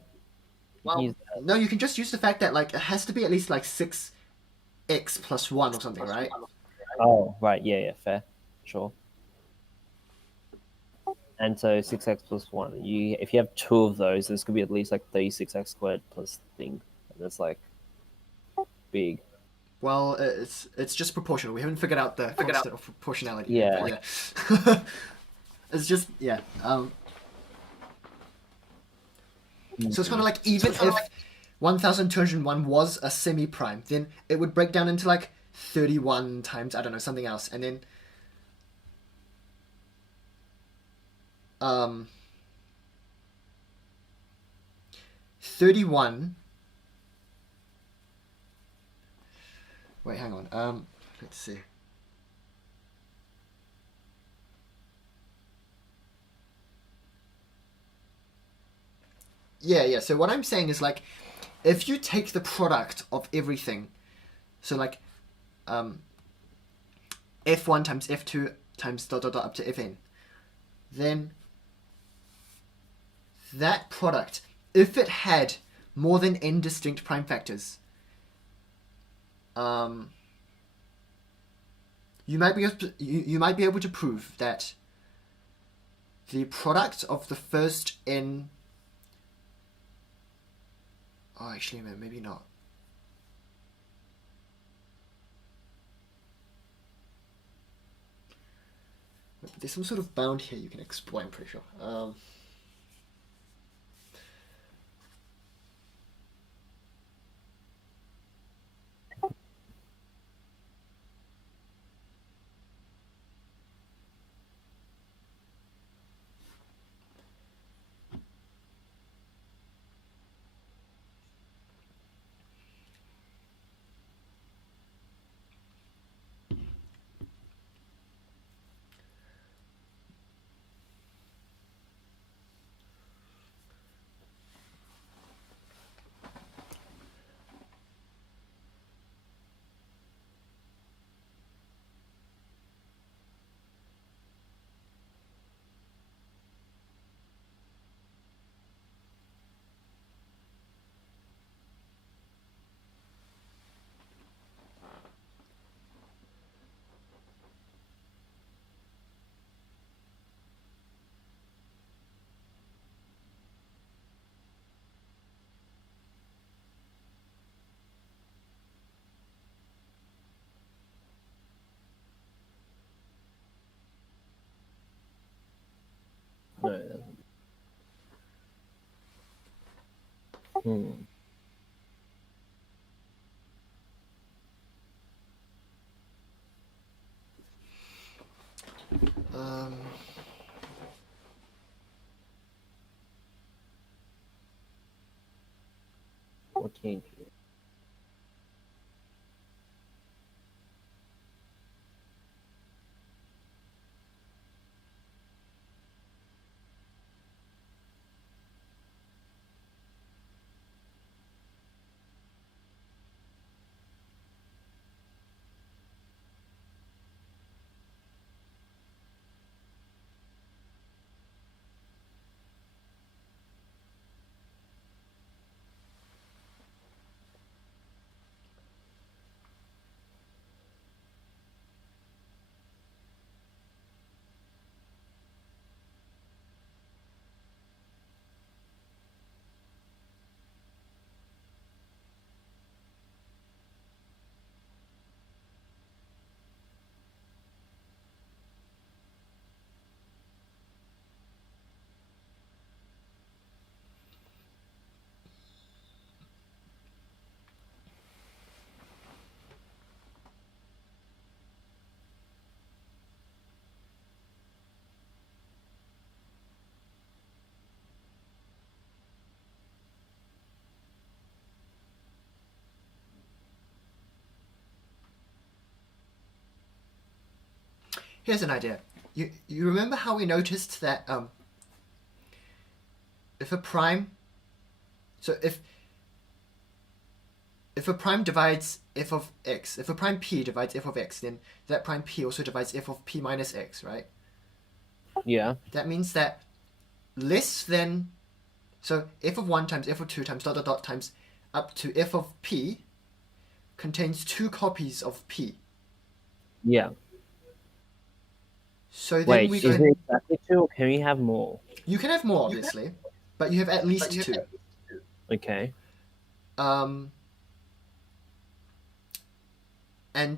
Right. no, you can just use the fact that like it has to be at least like 6x plus 1 or something, right? Oh, right. Yeah, fair. Sure. And so 6x plus 1. If you have two of those, this could be at least like 36x squared plus thing. And that's like big. Well, it's just proportional. We haven't figured out the constant of proportionality. Yeah. Yet, but yeah. It's just yeah. So it's kind of like even if 1201 was a semi prime, then it would break down into like 31 times I don't know something else, and then 31. Wait, hang on. Let's see. Yeah. So what I'm saying is like, if you take the product of everything, so like, f1 times f2 times dot dot dot up to fn, then that product, if it had more than n distinct prime factors, you might be able to prove that the product of the first n. Oh, actually, maybe not. There's some sort of bound here you can exploit, I'm pretty sure. No, it doesn't. Um, What can you do? Here's an idea. You remember how we noticed that if a prime, so if a prime divides f of x, if a prime p divides f of x, then that prime p also divides f of p minus x, right? Yeah. That means that less than, so f of 1 times f of 2 times dot dot dot times up to f of p contains 2 copies of p. Yeah. So then Wait, we is can, it exactly 2 or can we have more? you can have more obviously, but you have at least 2. Okay. And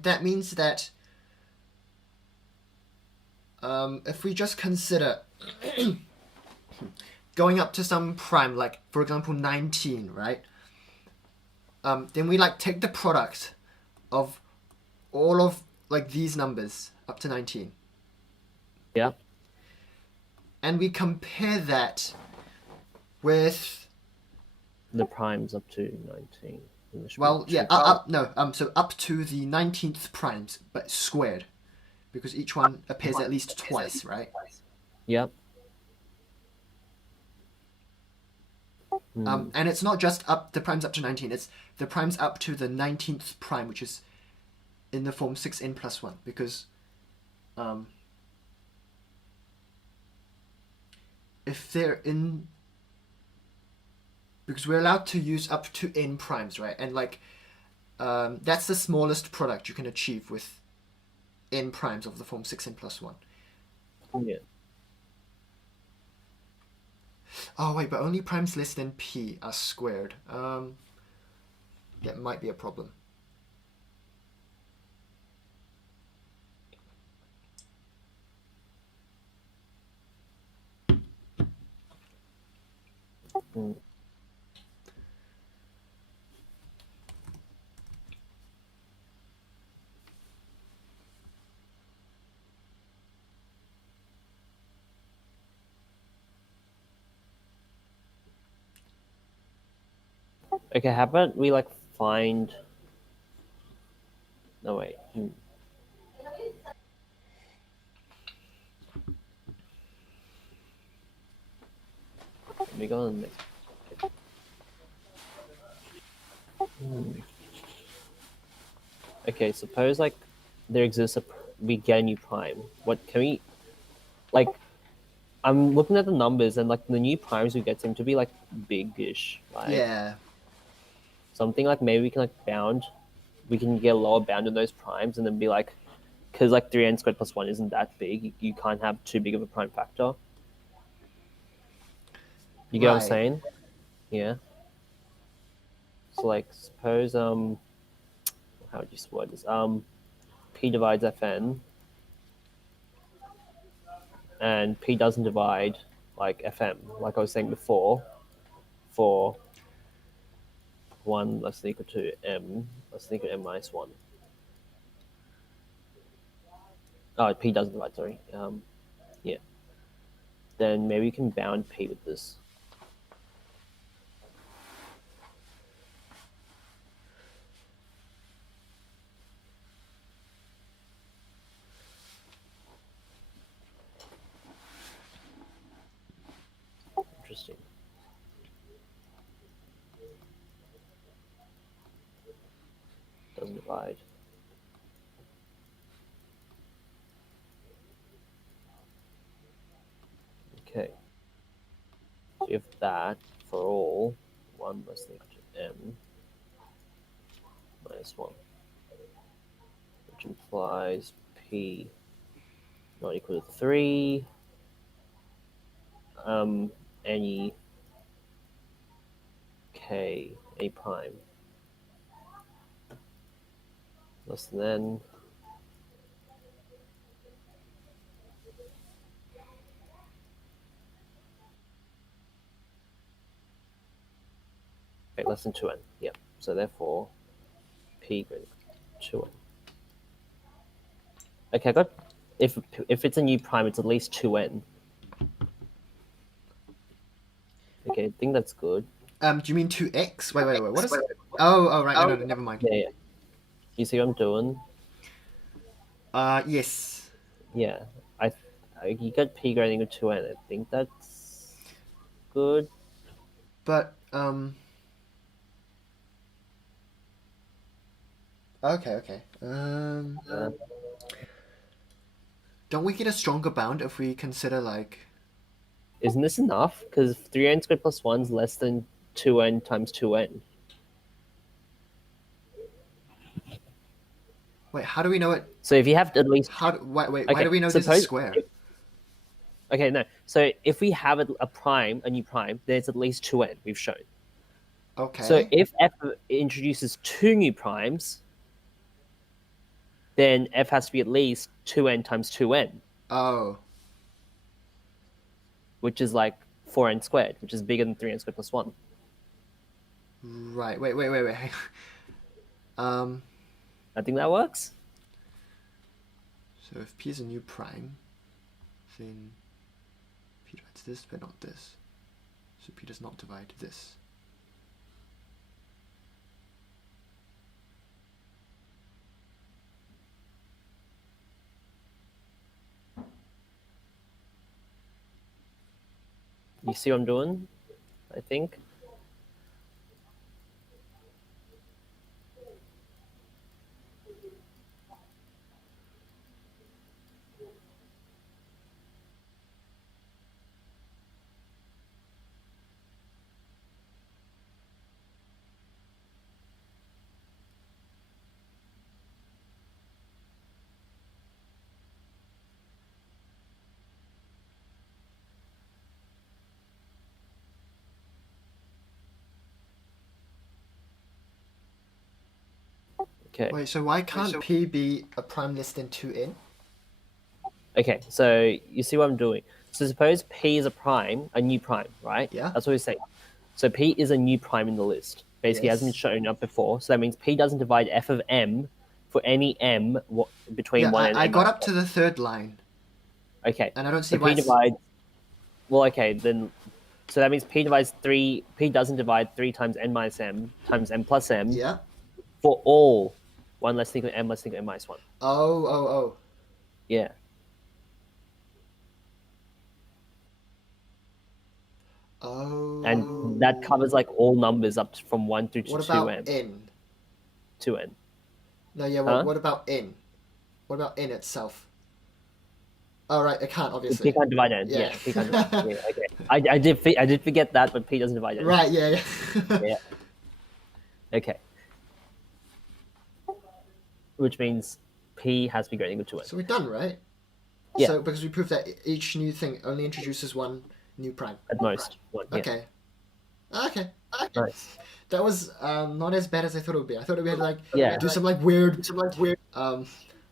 that means that if we just consider going up to some prime, like for example 19, right? Then we like take the product of all of like these numbers up to 19, Yeah. and we compare that with, The primes up to 19. well, yeah, so up to the 19th primes, but squared, because each one appears at least twice, right? Yep. And it's not just up the primes up to 19, it's the primes up to the 19th prime, which is in the form 6n plus 1, because if they're in, because we're allowed to use up to n primes, right? And like that's the smallest product you can achieve with n primes of the form 6n plus 1. Yeah. Oh wait, but only primes less than p are squared. That might be a problem. Okay, how about we like find. No, wait. We go on the next. Okay, suppose like there exists we get a new prime. What can we like? I'm looking at the numbers and like the new primes we get seem to be like big-ish, right? Yeah. Something like maybe we can like bound, we can get a lower bound on those primes and then be like, because like 3n squared plus 1 isn't that big. You can't have too big of a prime factor. You get what I'm Right. saying? Yeah. So like suppose how would you word this? P divides Fn and P doesn't divide like Fm, like I was saying before, for 1 less than equal to m less than equal to m minus 1. Oh, P doesn't divide, sorry. Yeah. Then maybe you can bound P with this. Interesting. Doesn't divide. Okay. So you have that for all 1 less than equal to m minus 1, which implies P not equal to 3. Any k, a prime less than n. Okay, less than 2n. Yep. So therefore, P greater than 2n. Okay, I got. If it's a new prime, it's at least 2n. Okay, I think that's good. Do you mean 2x? Wait. What is it? Oh, right. No, never mind. Yeah. You see what I'm doing? Yes. Yeah, you get p greater than equal to 2n. I think that's good. But okay. Uh, Don't we get a stronger bound if we consider like? isn't this enough? Because 3n squared plus 1 is less than 2n times 2n. Wait, how do we know it? So if you have at least Why okay, do we know this is suppose square? okay, no. So if we have a prime, a new prime, then it's at least 2n. We've shown. So Okay. if f introduces two new primes, then f has to be at least 2n times 2n, Oh. which is like 4n squared, which is bigger than 3n squared plus 1. Right. Wait. I think that works. So if p is a new prime, then p divides this, but not this. So p does not divide this. You see what I'm doing? I think. Okay. Wait. So why can't p be a prime less than 2n? Okay, so you see what I'm doing. So suppose P is a prime, a new prime, right? Yeah. That's what we're saying. So P is a new prime in the list. Basically, it hasn't been Yes. shown up before. So that means P doesn't divide f of m for any m between Yeah. 1 and I m. got up to the third line, Okay. and I don't see So why. P divides. Well, okay, then. So that means P divides 3. P doesn't divide 3 times n minus m times m plus m Yeah. for all 1 less than equal to m less than equal to m minus 1. Oh. Yeah. Oh. And that covers like all numbers up from 1 through to What 2m. about n? 2n. No. Yeah. Huh? What about n? What about n itself? Oh right, it can't P obviously. can't divide n. Yeah, P can't divide. Yeah, okay. I did forget that, but P doesn't divide n. Right. Yeah. Yeah. Okay. Which means P has to be greater than equal to n. So we're done, right? Yeah. So because we proved that each new thing only introduces one new prime. At most. One. Yeah. Okay. Okay. Nice. That was not as bad as I thought it would be. I thought we had to Yeah. do some weird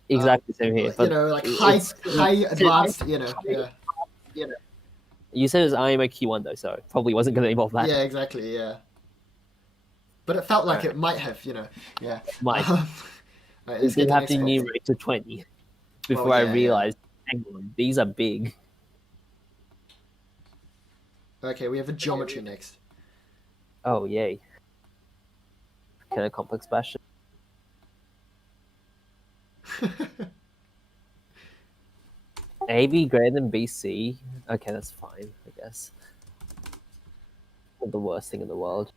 Exactly same here. you know, high advanced, you know. Yeah. You said it was IMOQ1 though, so probably wasn't going to involve that. Yeah, exactly, yeah. But it felt like it might have, you know. Yeah. Might. Right, We let's get did the have next to one. enumerate to 20 before Well, I yeah, realized, hang on, these are big. Okay, we have a geometry next. Oh, yay. Can a complex bastion? AB greater than BC. Okay, that's fine, I guess. Not the worst thing in the world.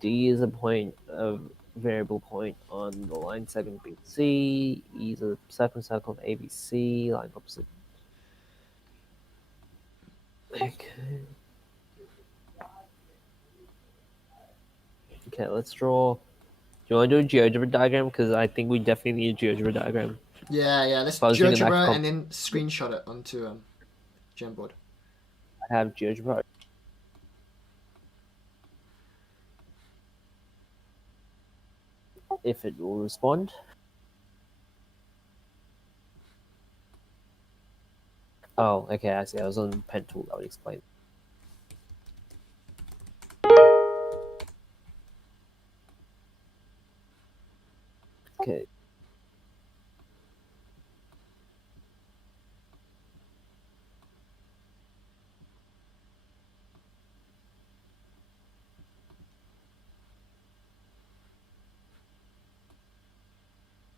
D is a variable point on the line segment BC. E is a circle of ABC, line opposite. Okay. Okay, let's draw. Do you want to do a GeoGebra diagram? Because I think we definitely need a GeoGebra diagram. Yeah, let's I was thinking that GeoGebra and then screenshot it onto Jamboard. I have GeoGebra. If it will respond. Oh, okay, I see. I was on pen tool. That would explain. Okay.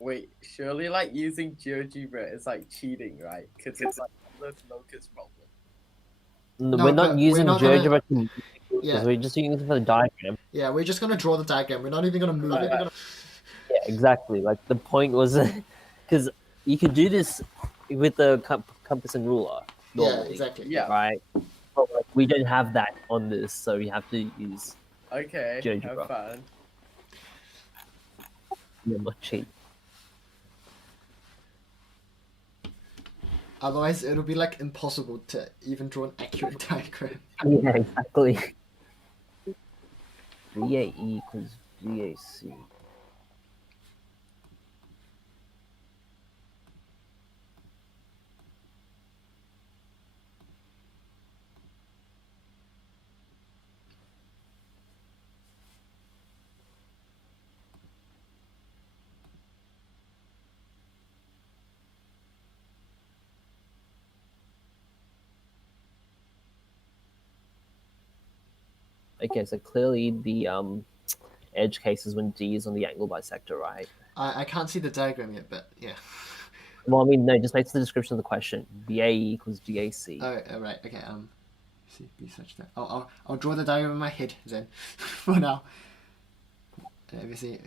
Wait, surely like using GeoGebra is like cheating, right? Because it's like one of those locus problems. No, we're but not we're using not gonna- GeoGebra to Yeah. we're just using it for the diagram. Yeah, we're just gonna draw the diagram. We're not even gonna move it. Yeah, exactly. Like the point was, because you could do this with the compass and ruler normally, Yeah, exactly. Yeah. right? But like, we don't have that on this, so we have to use Okay, GeoGebra. have fun. Not cheap. Otherwise, it'll be like impossible to even draw an accurate diagram. Yeah, exactly. VAE equals VAC. Okay, so clearly the edge case is when D is on the angle bisector, right? I can't see the diagram yet, but yeah. Well, I mean, no, just make the description of the question. VAE equals GAC. Oh, right. Okay. See, be such that. I'll draw the diagram in my head then, for now. Let me see.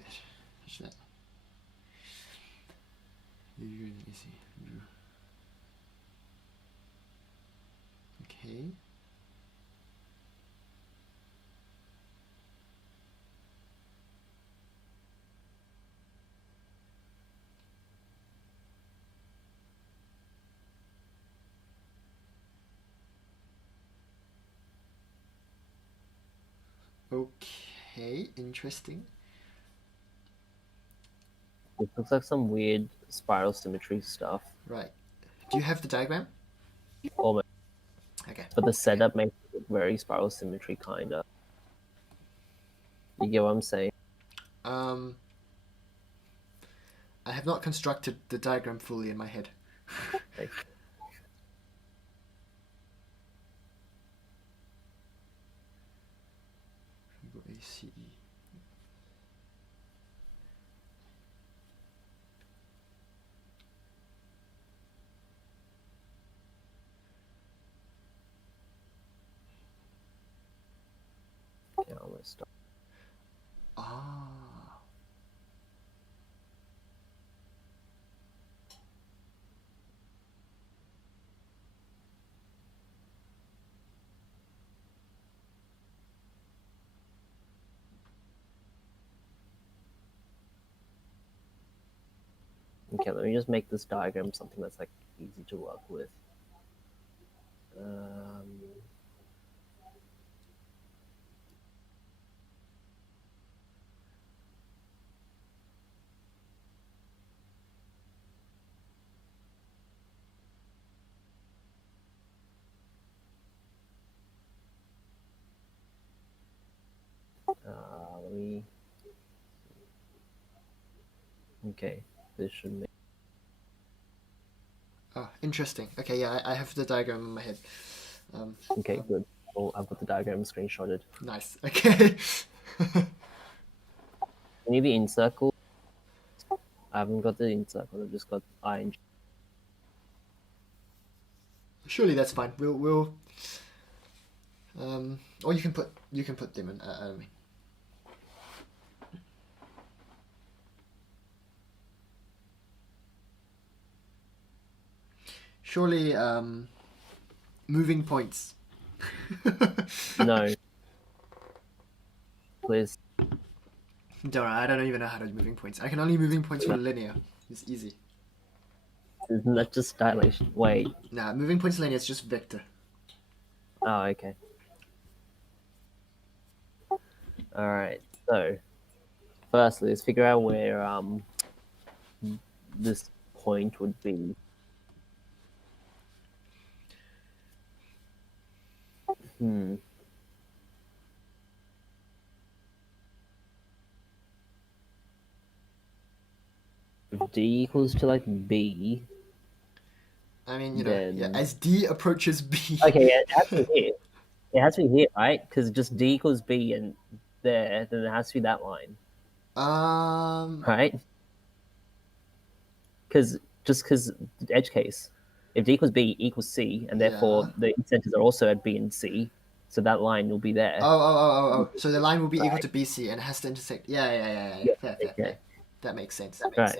Such that. Let me see. Okay. Okay, interesting. It looks like some weird spiral symmetry stuff. Right. Do you have the diagram? Almost. Okay. But the setup makes it look very spiral symmetry, kind of. You get what I'm saying? I have not constructed the diagram fully in my head. Like, ACE. yeah, almost done. Ah. Okay, let me just make this diagram something that's like easy to work with. Let me. Okay, this should make. Oh, interesting. Okay, yeah, I have the diagram in my head. Okay, good. Oh, I've got the diagram screenshotted. Nice. Okay. Can you be in circle? I haven't got the in circle. I've just got ing. Surely that's fine. We'll. Or you can put them in. I mean. Surely, moving points. No. Please. Don't worry, I don't even know how to do moving points. I can only moving points for linear. It's easy. Isn't that just dilation? Wait. Nah, moving points linear is just vector. Oh, okay. Alright, so firstly, let's figure out where this point would be. If D equals to like B. I mean, you know, Then- yeah, as D approaches B. Okay, yeah, it has to be here. It has to be here, right? Because just D equals B and there, then it has to be that line, Um, right? because the edge case, if D equals B equals C, and therefore Yeah. the incentives are also at B and C, so that line will be there. Oh. So the line will be equal to BC and it has to intersect. Yeah. Yeah, Fair. okay. That makes sense. Right.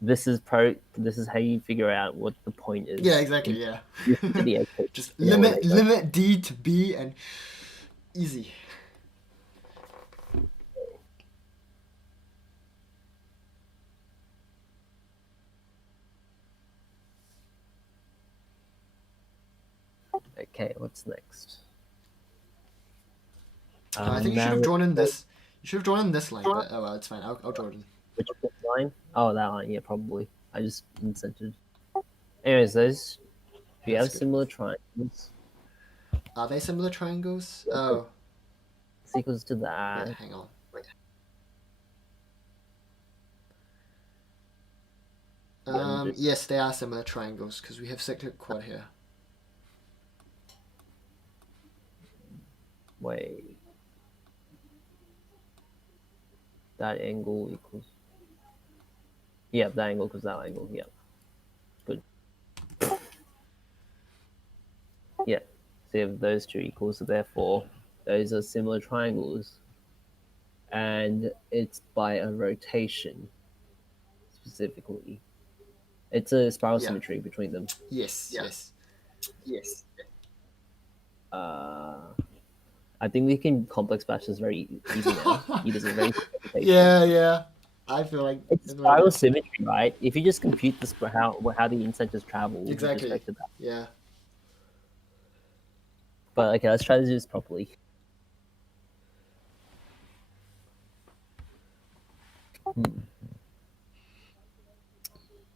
This is how you figure out what the point is. Yeah, exactly. Yeah. The edge case. Just Yeah, limit D to B and easy. Okay, what's next? I think you should have drawn in this. You should have drawn in this line, but oh well, it's fine. I'll draw it in. Which line? Oh, that line. Yeah, probably. I just incented. Anyways, those. If you have similar triangles, Are they similar triangles? Oh, it's equals to that. wait, hang on. Yes, they are similar triangles because we have secant quad here. Wait. That angle equals. Yeah, that angle equals that angle. Yeah. Good. Yeah. So you have those two equals, so therefore those are similar triangles. And it's by a rotation specifically. It's a spiral symmetry between them. Yes. I think we can complex batch this very easy now. It is a very Yeah. I feel like it's spiral symmetry, right? If you just compute this how the incentives travel with exactly. respect to that. Yeah. But okay, let's try to do this properly.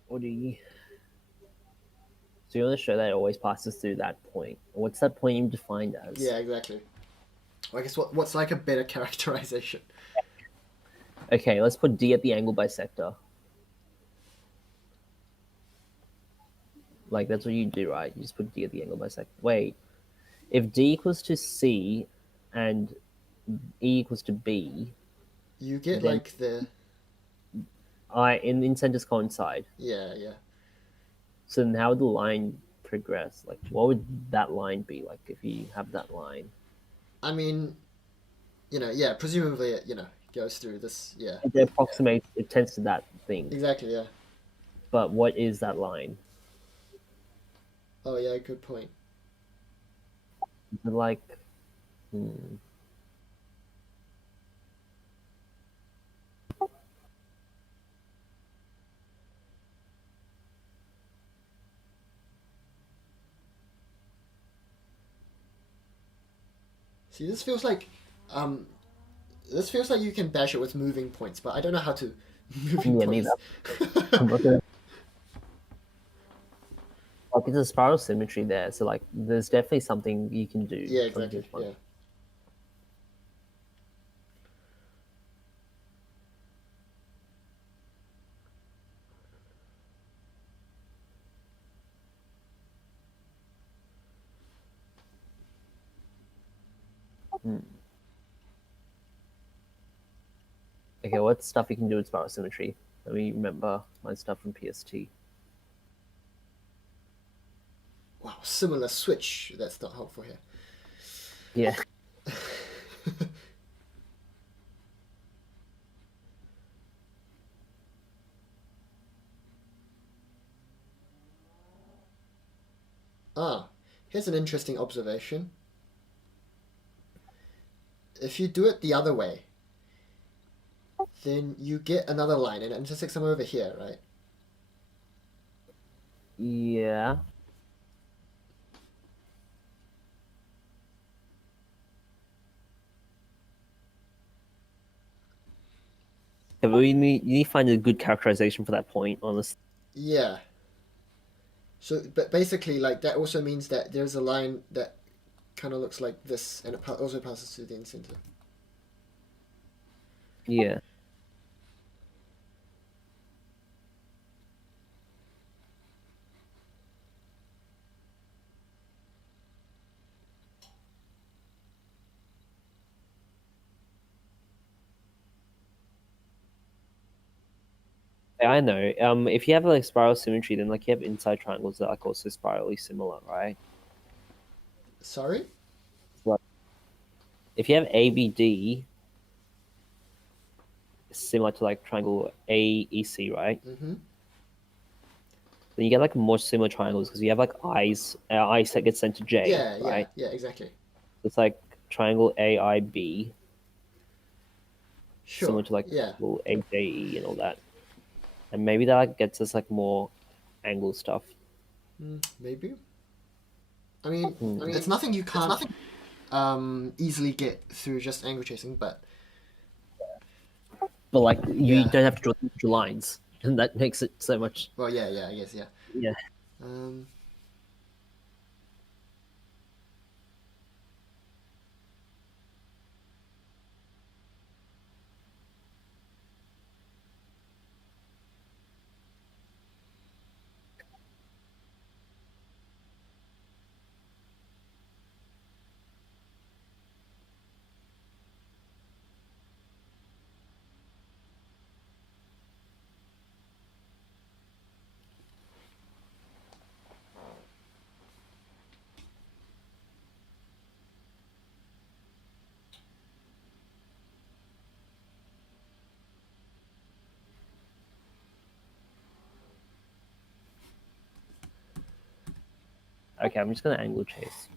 What do you? So you want to show that it always passes through that point. What's that point you defined as? Yeah, exactly. Well, I guess what's like a better characterization? Okay, let's put D at the angle bisector. Like that's what you do, right? You just put D at the angle bisector. Wait, if D equals to C and E equals to B, You get then like the in incentives coincide. yeah. So then how would the line progress? Like what would that line be like if you have that line? I mean, presumably it goes through this. Yeah. It approximates. It tends to that thing. Exactly. Yeah. But what is that line? Oh yeah, good point. Like, See, this feels like you can bash it with moving points, but I don't know how to moving points. Like it's a spiral symmetry there, so like there's definitely something you can do. Yeah, exactly. Yeah. Okay, what stuff you can do with spiral symmetry? Let me remember my stuff from PST. Wow, similar switch. That's not helpful here. Yeah. Here's an interesting observation. If you do it the other way, then you get another line and it intersects somewhere over here, right? Yeah. Yeah, but you need to find a good characterization for that point on this. Yeah. So, but basically, like that also means that there's a line that kind of looks like this, and it also passes through the incentive. Yeah. I know. If you have like spiral symmetry, then like you have inside triangles that are like also spirally similar, right? Sorry? So, like, if you have ABD similar to like triangle AEC, right? Mm-hmm. Then you get like more similar triangles because you have like eyes that get sent to J, Yeah, yeah, right? yeah, exactly. It's like triangle AIB, Sure. similar to like Yeah. triangle AJE and all that. And maybe that like, gets us like more angle stuff. Maybe. I mean, Hmm. it's nothing you can't easily get through just angle chasing, but But like you yeah. don't have to draw lines, and that makes it so much. Well, yeah, yeah, I guess, yeah. Yeah. Um, Okay, I'm just gonna angle chase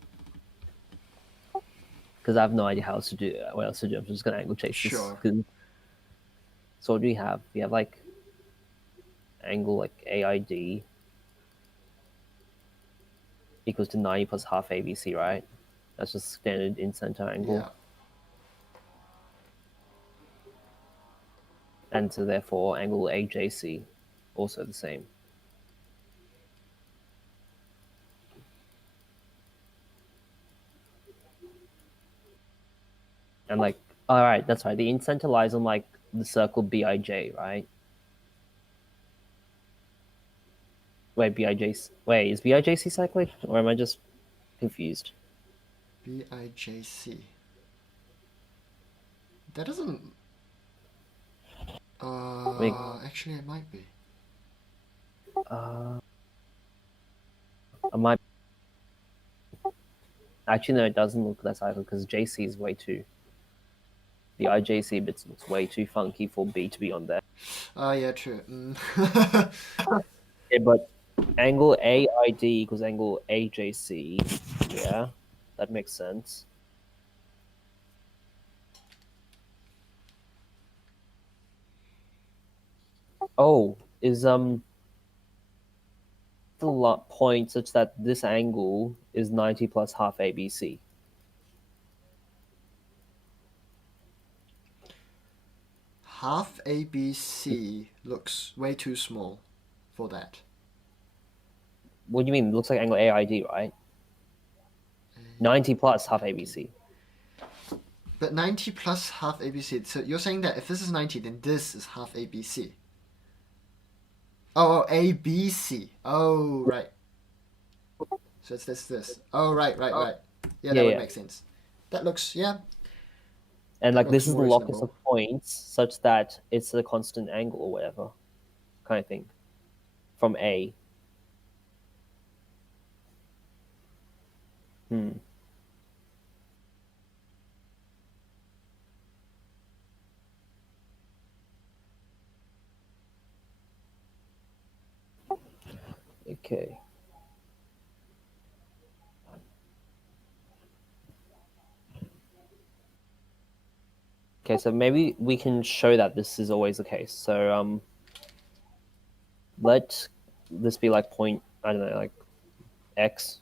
because I have no idea how else to do what else to do. I'm just gonna angle chase this. sure. So what do we have? We have like angle like AID equals to 90 plus half ABC, right? That's just standard in center angle. Yeah. And so therefore angle AJC also the same. And like, all right, that's right. The in-center lies on like the circle BIJ, right? Wait, BIJ. Wait, is BIJC cyclic, or am I just confused? BIJC. That doesn't. Wait, Actually, it might be. uh, I might. Actually, no, it doesn't look that cyclic because JC is way too. The IJC bits looks way too funky for B to be on there. Oh, yeah, true. Yeah, but angle AID equals angle AJC. Yeah, that makes sense. Oh, is the point such that this angle is 90 plus half ABC? Half ABC looks way too small for that. What do you mean? It looks like angle AID, right? 90 plus half ABC. But 90 plus half ABC. So you're saying that if this is 90, then this is half ABC. Oh, ABC. Oh, right. So it's this. Oh, right. Yeah, Yeah, that would yeah. make sense. That looks, yeah. And That like looks this is the more locus reasonable. of points such that it's a constant angle or whatever kind of thing from A. Hmm. Okay. Okay, so maybe we can show that this is always the case. So let this be like point, I don't know, like X,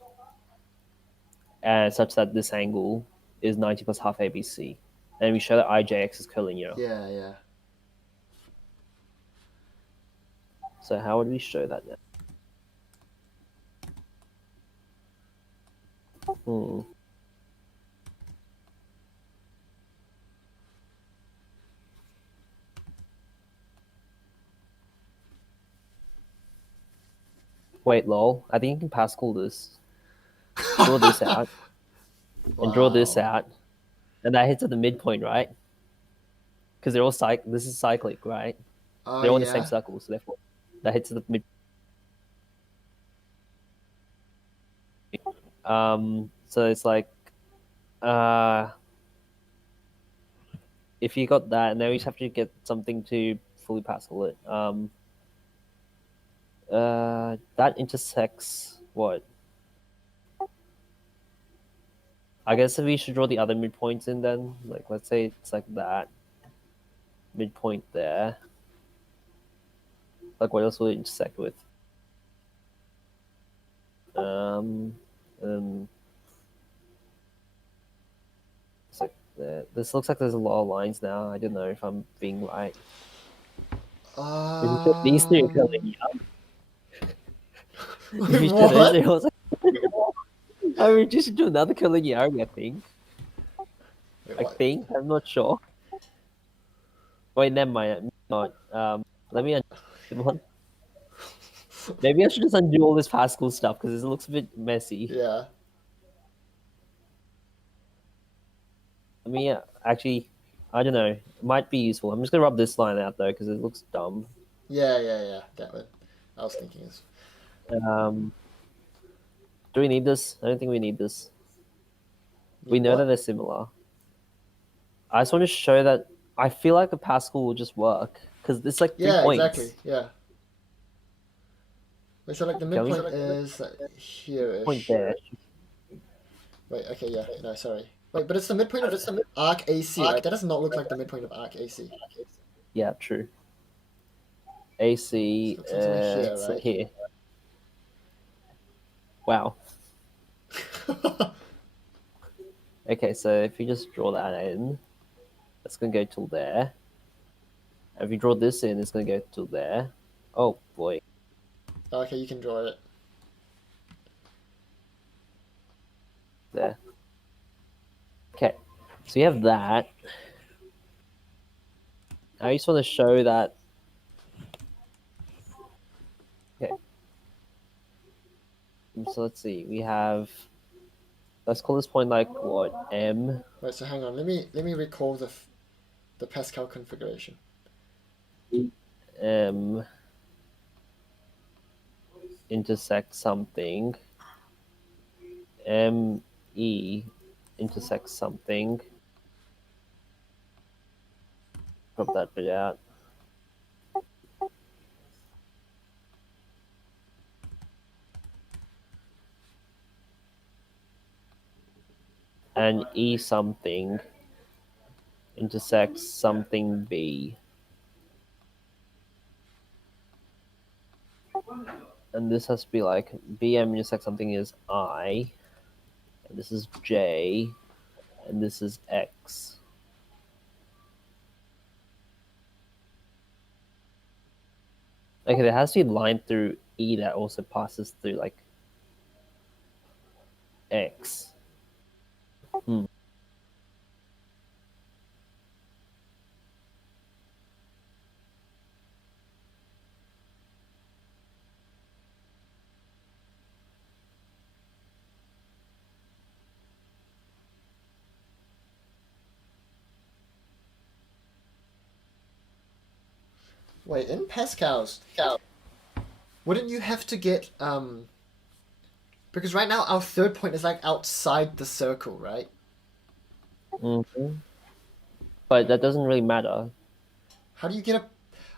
and such that this angle is 90 plus half ABC. And we show that IJX is collinear. Yeah, yeah. So how would we show that now? Hmm. Wait, lol. I think you can Pascal this. Draw this out. And draw this Wow. out. And that hits at the midpoint, right? Because they're all this is cyclic, right? Oh, They're all in the same yeah. circle, so therefore that hits the mid. So it's like, uh, if you got that, now you just have to get something to fully Pascal it. That intersects what? I guess if we should draw the other midpoints in then, like let's say it's like that midpoint there. Like what else will it intersect with? Um, it's like this looks like there's a lot of lines now. I don't know if I'm being right. These two are Um, curling up. If wait, you should those, what? it was like, I mean, just do another curling yarn. I think. Wait, I what? think I'm not sure. Wait, never mind. Not. Let me undo one. Maybe I should just undo all this Pascal stuff because it looks a bit messy. Yeah. Let me actually, I don't know. It might be useful. I'm just gonna rub this line out though because it looks dumb. Yeah. That one. I was thinking is. Um, do we need this? I don't think we need this. We Need know that what? they're similar. I just want to show that I feel like the Pascal will just work because it's like 3 Yeah, exactly. points. Yeah. Wait, so like the Can we midpoint is point here-ish. there? Wait, okay, yeah. No, sorry. Wait, but it's the midpoint of arc AC, right? That does not look like the midpoint of arc AC. Yeah, true. So it AC, looks like somewhere here, it's right? here. Wow. Okay, so if you just draw that in, it's gonna go till there. And if you draw this in, it's gonna go till there. Oh boy. Okay, you can draw it. There. Okay, so you have that. I just want to show that. Okay. So let's see. We have. Let's call this point like what M. Wait, so hang on. Let me recall the Pascal configuration. M intersects something. M E intersects something. Drop that bit out. And E something intersects something B. And this has to be like BM intersects something is I, and this is J, and this is X. Okay, there has to be a line through E that also passes through like X. Wait, in Pascal's, wouldn't you have to get because right now our third point is like outside the circle, right? Mm-hmm. But that doesn't really matter. How do you get a?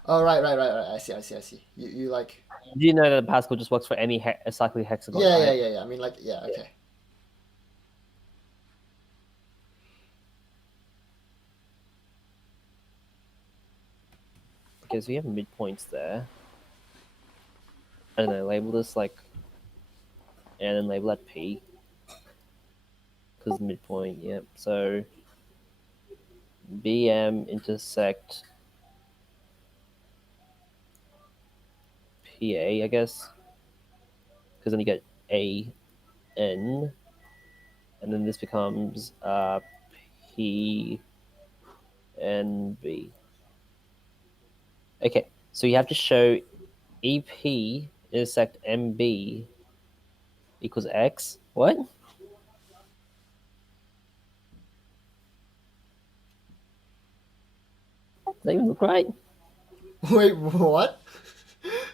Oh, right. I see. You like. Do you know that Pascal just works for any cyclic hexagon, right? Yeah. I mean, like, yeah, okay. Okay, so you have midpoints there. I don't know, label this like, and then label that P. Because midpoint, yep. So BM intersect PA, I guess. Because then you get AN, and then this becomes PNB. Okay, so you have to show EP intersect MB equals X. What? Does that even look right? Wait, what?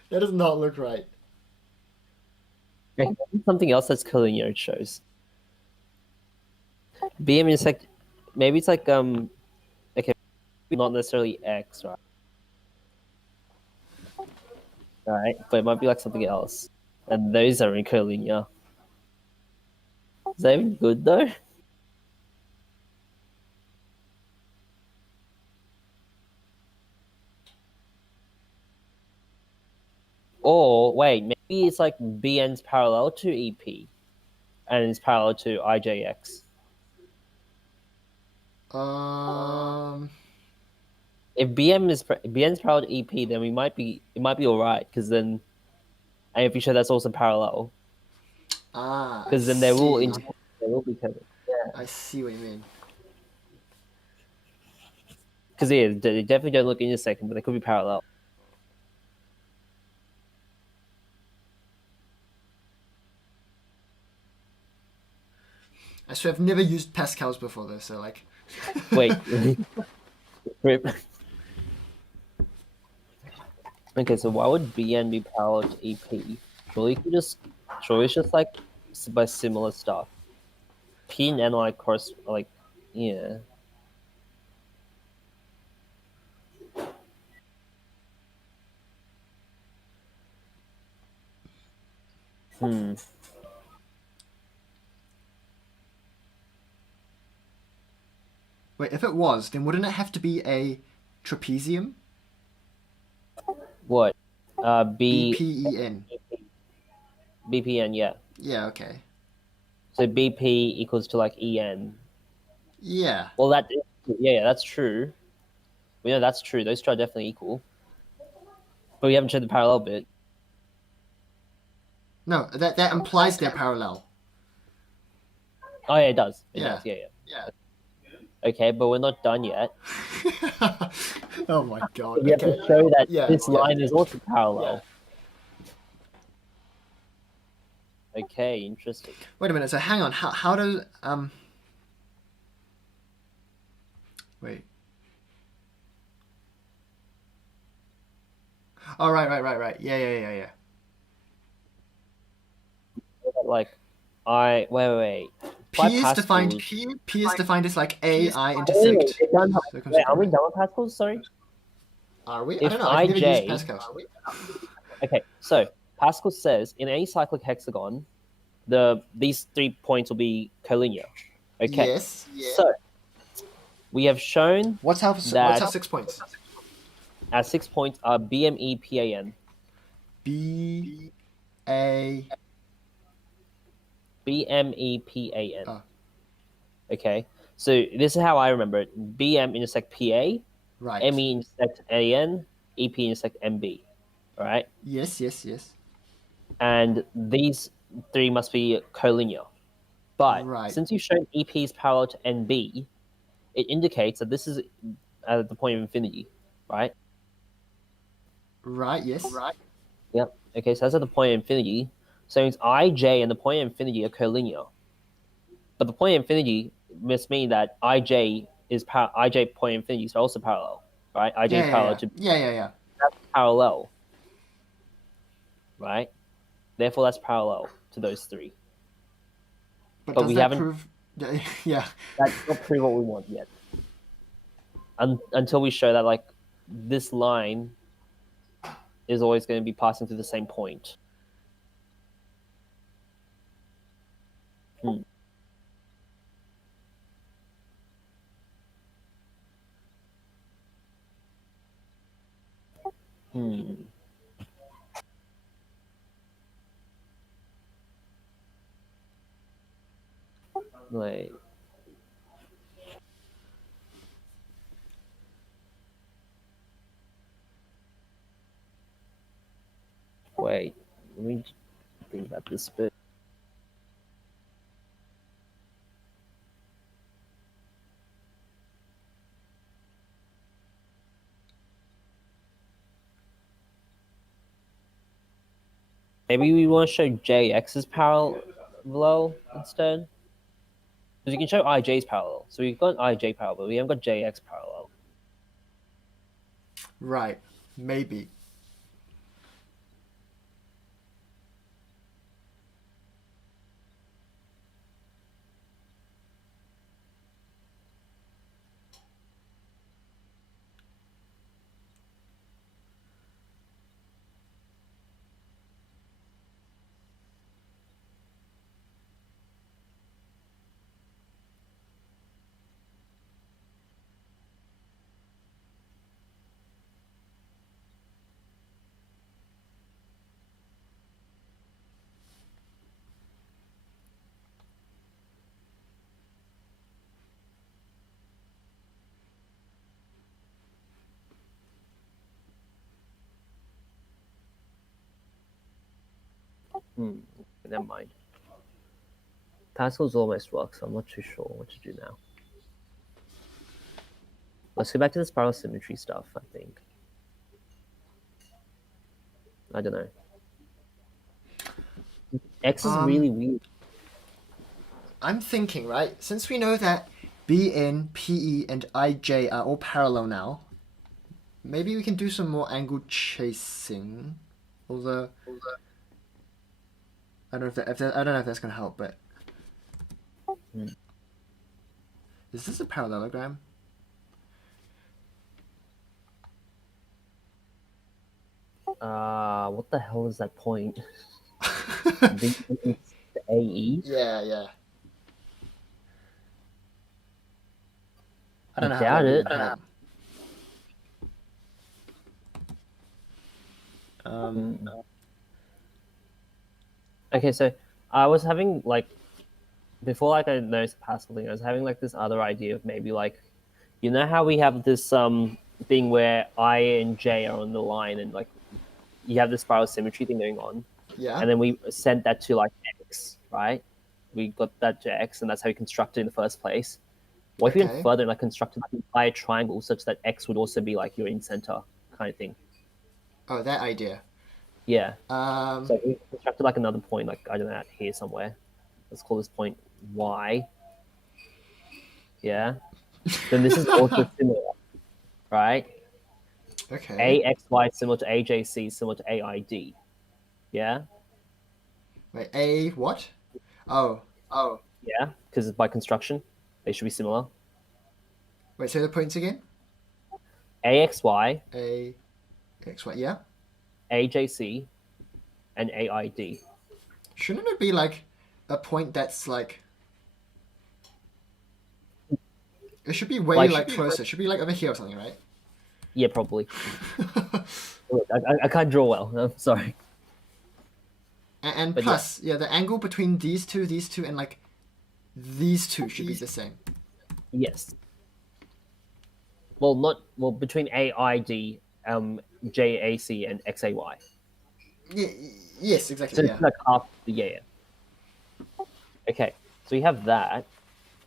That does not look right. Okay, something else that's collinear it shows. BM is like maybe it's like okay, not necessarily X, right? Right, but it might be like something else, and those are in collinear. Is that even good though? Or wait, maybe it's like BN's parallel to EP, and it's parallel to IJX. Um. If BN's parallel to EP, then it might be alright because then, and if you show that's also parallel, I because then they see. will be covered. Yeah, I see what you mean. because yeah, they definitely don't look intersecting, but they could be parallel. I swear I've never used Pascal's before though, so like. Wait, Rip. Okay, so why would BN be parallel to EP? Surely it's just like by similar stuff. P and N like course like yeah. Hmm. Wait, if it was, then wouldn't it have to be a trapezium? What? BPEN. BPN, yeah. Yeah, okay. So BP equals to like EN. Yeah. Well, yeah, that's true. We know that's true. Those two are definitely equal. But we haven't showed the parallel bit. No, that implies they're parallel. Oh yeah, it does. It Yeah. does. Yeah, yeah. Okay, but we're not done yet. Oh my god. We have Okay. to show that Yeah, this yeah. line is also parallel. Okay, interesting. Wait a minute. So hang on. How does wait. Oh right. Yeah. Like, wait. By P is defined. Pascal's. P is defined as like A I Wait, intersect wait, are we circumscribing. done with Pascal's? Sorry. Are we? I If don't know. I've never used IJ, Pascal. okay, so Pascal says in any cyclic hexagon, these 3 points will be collinear. Okay. Yes. So we have shown What's our 6 points? our 6 points are BMEPAN. B A BMEPAN. Oh. Okay. So this is how I remember it. BM intersect PA, Right. ME intersect AN, EP intersect MB. All right. Yes. And these 3 must be collinear. But Right. since you've shown EP is parallel to NB, it indicates that this is at the point of infinity, right? Right. Yes. Yep. Okay, so that's at the point of infinity. So it's IJ and the point of infinity are collinear. But the point of infinity must mean that IJ point of infinity is also parallel, right? IJ is parallel to Yeah. parallel, right? Therefore, that's parallel to those 3. But But does we that haven't. prove? Yeah. That's not prove what we want yet. Until we show that like this line is always going to be passing through the same point. Hmm. Like, wait, let me think about this bit. Maybe we want to show JX's parallel instead. Because you can show IJ's parallel. So we've got IJ parallel, but we haven't got JX parallel. Right. Maybe. Never mind. Pascal's almost worked, so I'm not too sure what to do now. Let's go back to the spiral symmetry stuff, I think. I don't know. X is really weird. I'm thinking, right? Since we know that BN, PE, and IJ are all parallel now, maybe we can do some more angle chasing. Although I don't know if that's gonna help, but is this a parallelogram? What the hell is that point? AE? Yeah. I don't know how doubt that would it. even help. Okay, so I was having like before like I noticed the Pascal thing, I was having like this other idea of maybe like you know how we have this thing where I and J are on the line and like you have this spiral symmetry thing going on. Yeah. And then we sent that to like X, right? We got that to X and that's how we constructed it in the first place. What if you went Okay. further and like constructed like an entire triangle such that X would also be like your in center kind of thing? Oh, that idea. Yeah. Um. So we constructed like another point, like I don't know, out here somewhere. Let's call this point Y. Yeah. Then this is also similar, right? Okay. AXY similar to AJC similar to AID. Yeah. Wait. A what? Oh. Yeah. Because by construction, they should be similar. Wait. Say the points again. AXY, A. X. Y. Yeah. AJC, and AID. Shouldn't it be like a point that's like? It should be way like closer. It should be like over here or something, right? Yeah, probably. I can't draw well. I'm sorry. And But plus, yeah, the angle between these two, and like these two should be the same. Yes. Well, between AID, JAC, and XAY. Yeah, yes, exactly. So Yeah. it's like half the yeah. Okay, so we have that.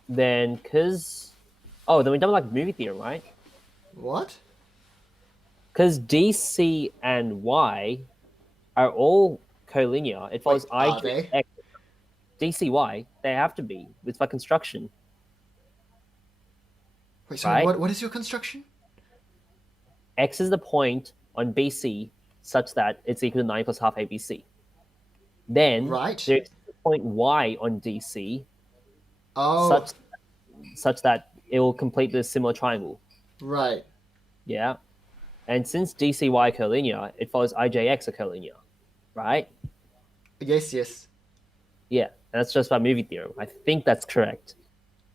Then, then we've done like movie theorem, right? What? Because DC and Y are all collinear. It follows Wait, are IJ, they? X, DCY. They have to be. It's by construction. Wait, sorry. Right? What is your construction? X is the point on BC such that it's equal to 9 plus half ABC. Then Right. there's the point Y on DC Oh. such that it will complete the similar triangle. Right. Yeah. And since DCY are collinear, it follows IJX are collinear. Right? Yes. Yeah. And that's just by movie theorem. I think that's correct.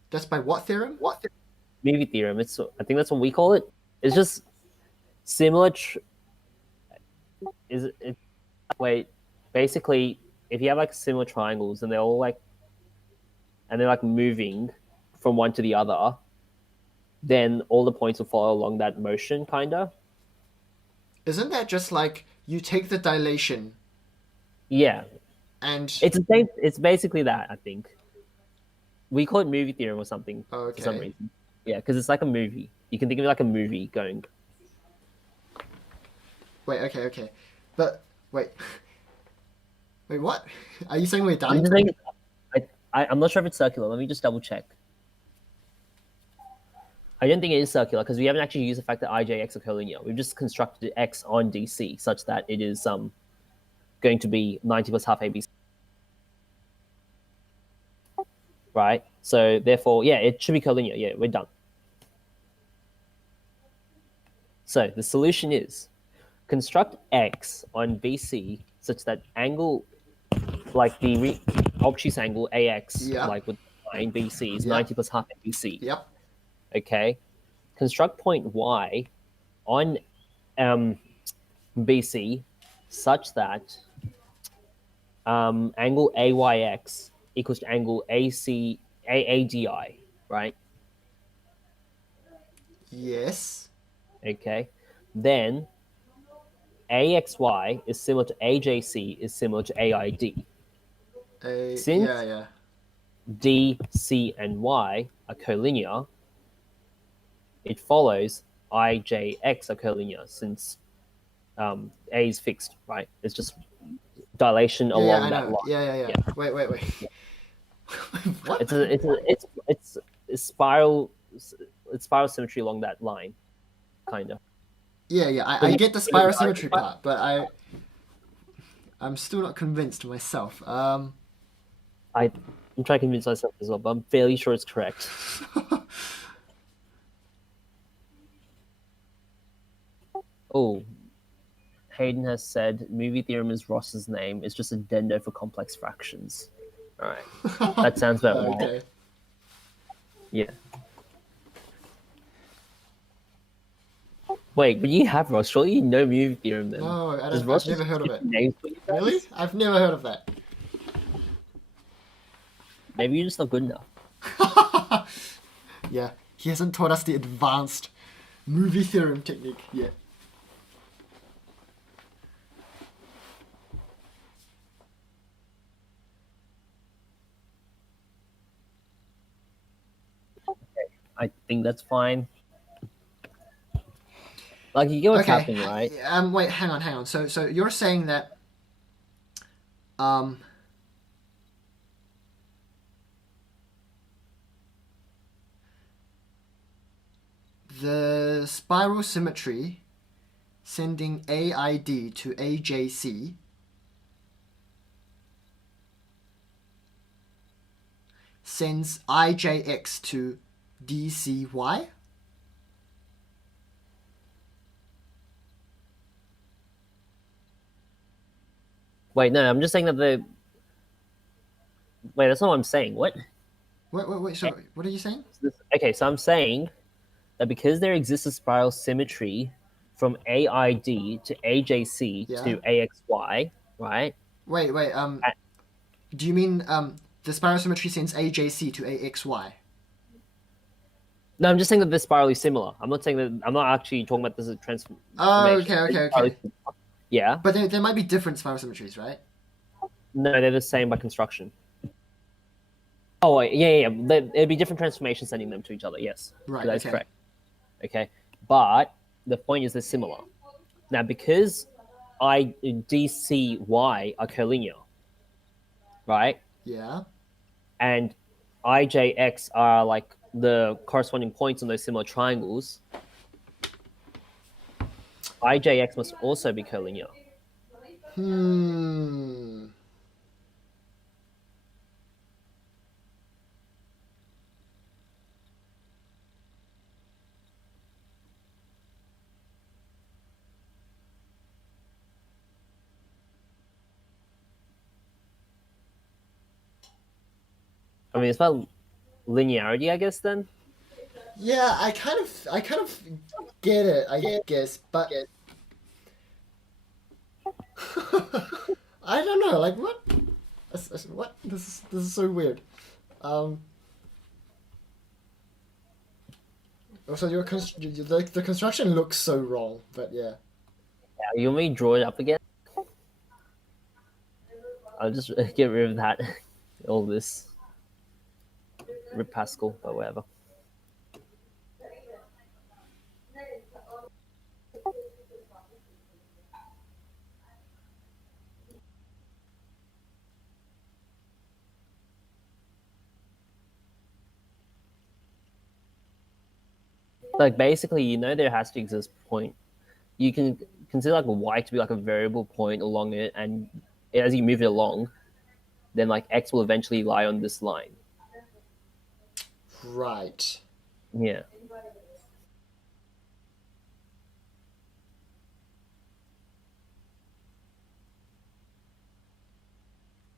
That's by what theorem? Movie theorem. I think that's what we call it. It's just similar. Wait. Basically, if you have like similar triangles and they're like moving from one to the other, then all the points will follow along that motion, kinda. Isn't that just like you take the dilation Yeah, and it's the same. It's basically that. I think we call it movie theorem or something for some okay. reason. Yeah, because it's like a movie. You can think of it like a movie going. Wait, okay. But wait. Wait, what? Are you saying we're I'm done? just saying. I'm not sure if it's circular. Let me just double check. I don't think it is circular because we haven't actually used the fact that IJX are collinear. We've just constructed X on DC such that it is going to be 90 plus half ABC. Right? So therefore, yeah, it should be collinear. Yeah, we're done. So the solution is construct X on BC such that angle, like the obtuse angle AX, Yeah. like with line BC, is Yeah. 90 plus half ABC. Yep. Okay. Construct point Y on BC such that angle AYX equals to angle AADI, right? Yes. Okay. Then AXY is similar to AJC is similar to AID. Since Yeah. D, C, and Y are collinear, it follows IJX are collinear since A is fixed, right? It's just dilation Yeah, I along that know. line. Yeah. Wait. What? It's a spiral. It's spiral symmetry along that line, kind of. Yeah. I get the spiral symmetry part, but I'm still not convinced myself. I'm trying to convince myself as well, but I'm fairly sure it's correct. Oh, Hayden has said movie theorem is Ross's name. It's just a dendo for complex fractions. All right, that sounds about right. Okay. Yeah. Wait, but you have Ross. Surely you know movie theorem then. No, Does I've Ross never just heard of pick it. names for you guys? Really? I've never heard of that. Maybe you're just not good enough. Yeah, he hasn't taught us the advanced movie theorem technique yet. I think that's fine. Like you get what's happening, right? Wait, hang on. So you're saying that the spiral symmetry sending AID to AJC sends IJX to DCY? Wait, no, I'm just saying that the. Wait, that's not what I'm saying. What? Wait. So what are you saying? Okay, so I'm saying that because there exists a spiral symmetry from AID to AJC Yeah. to AXY, right? Wait. Do you mean the spiral symmetry sends AJC to AXY? No, I'm just saying that they're spirally similar. I'm not saying that. I'm not actually talking about this as a transformation. Oh, okay. Yeah. But there might be different spiral symmetries, right? No, they're the same by construction. Oh, wait, yeah. There'd be different transformations sending them to each other. Yes, Right. that's Okay. correct. Okay, but the point is they're similar. Now, because DCY are collinear, right? Yeah. And IJX are like the corresponding points on those similar triangles. IJX must also be collinear. I mean, it's about linearity, I guess. Then. Yeah, I kind of get it, I guess, but I don't know, like what? What? This is so weird. Also, the construction looks so wrong, but yeah. Yeah, you want me to draw it up again? I'll just get rid of that. All this. Rip Pascal, but whatever. Like basically, there has to exist point. You can consider like y to be like a variable point along it, and as you move it along, then like x will eventually lie on this line. Right. Yeah.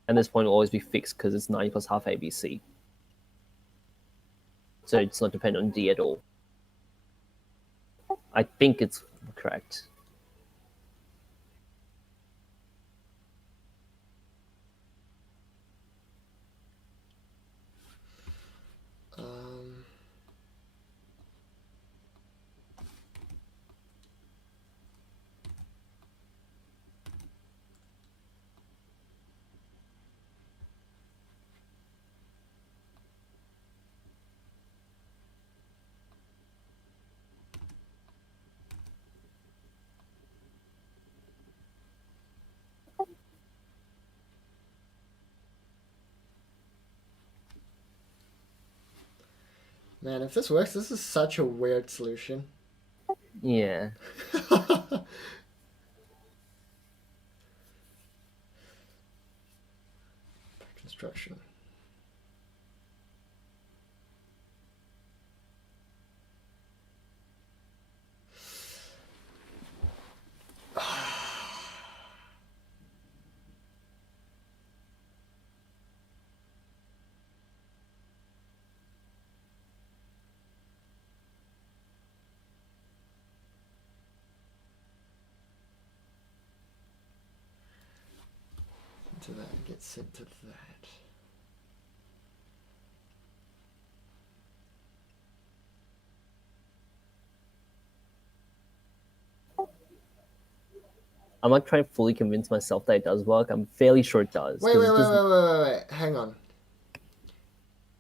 And this point will always be fixed because it's 90 plus half ABC. So it's not dependent on D at all. I think it's correct. Um, Man, if this works, this is such a weird solution. Yeah. Construction. To that and get sent to that. I'm like trying to fully convince myself that it does work. I'm fairly sure it does. Wait. Hang on.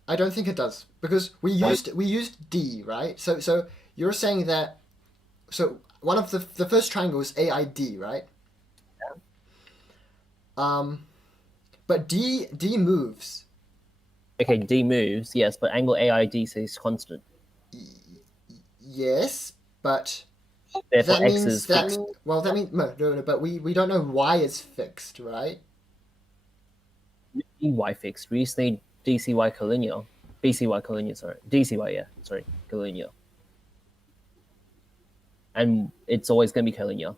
I don't think it does because we used D, right? So you're saying that one of the first triangle is AID, right? But D moves. Okay, D moves, yes, but angle AID stays constant. Yes, but Therefore, that X means is fixed. well, that means no, but we don't know Y is fixed, right? Y fixed. We just need DCY collinear. BCY collinear, sorry. DCY, yeah, sorry, collinear. And it's always going to be collinear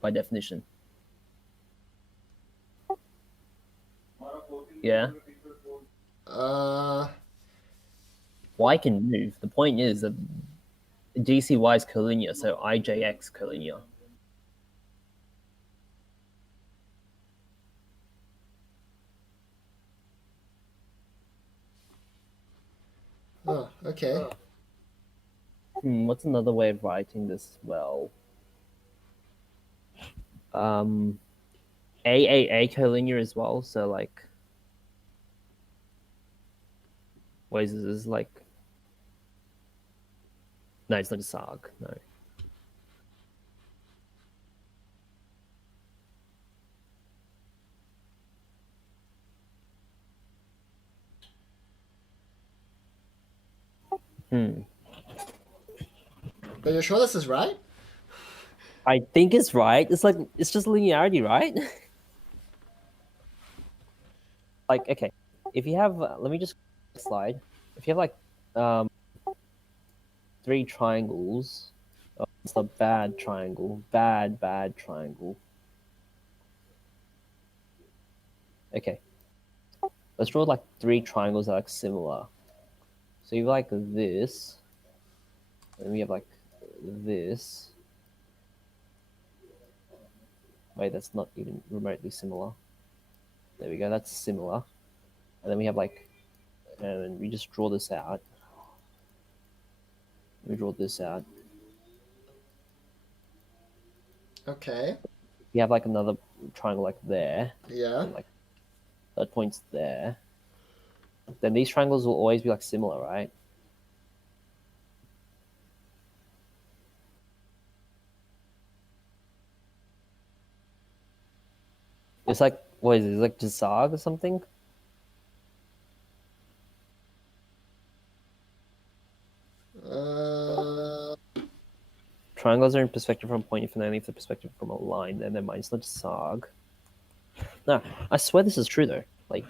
by definition. Yeah. Y can move. The point is that DCY is collinear, so IJX collinear. Oh, okay. What's another way of writing this well? AAA collinear as well, so like, what is this? Like, no, it's not a SARG, no. But you're sure this is right? I think it's right. It's just linearity, right? Like, okay, if you have, let me just slide. If you have like three triangles, oh, it's a bad triangle, bad triangle. Okay, let's draw like three triangles that are like similar. So you have like this, and we have like this. Wait, that's not even remotely similar. There we go, that's similar. And then we have like, and we just draw this out. We draw this out. Okay. We have like another triangle like there. Yeah. And like that point's there. Then these triangles will always be like similar, right? It's like, what is it? It's like Jazag or something? triangles are in perspective from a point infinitely if the perspective from a line, then they're minus the sag. No, I swear this is true though. Like,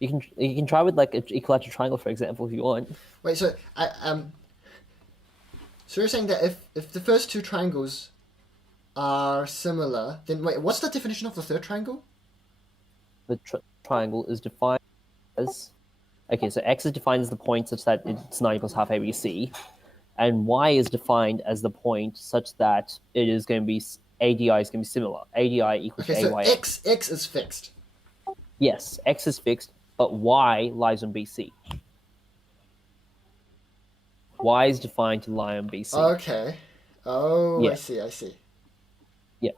you can try with like an equilateral triangle, for example, if you want. Wait, so so you're saying that if the first two triangles are similar, then wait, what's the definition of the third triangle? The triangle is defined as, okay, so x is defined as the point such that it's 9 plus half ABC, and y is defined as the point such that it is going to be ADI is going to be similar. ADI equals Okay, so AY. x is fixed. Yes, x is fixed, but y lies on BC. Y is defined to lie on BC. Okay. Oh, Yeah. I see. Yeah.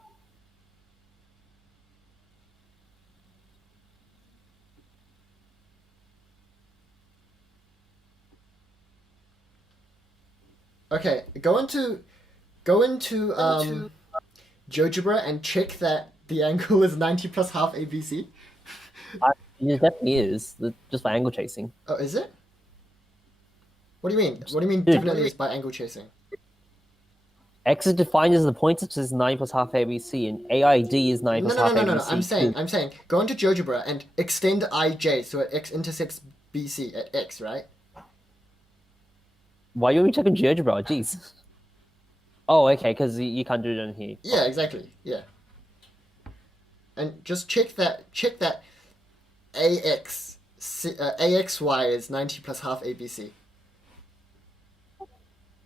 Okay, go into GeoGebra and check that the angle is 90 plus half ABC. It definitely is, just by angle chasing. Oh, is it? What do you mean? What do you mean Dude. definitely is by angle chasing? X is defined as the point such as 9 plus half ABC, and AID is 9 plus half ABC. No. I'm saying, go into GeoGebra and extend IJ so x intersects BC at x, right? Why are you checking GeoGebra? Jeez. Oh, okay, because you can't do it on here. Yeah, exactly. Yeah. And just check that AXY is 90 plus half ABC.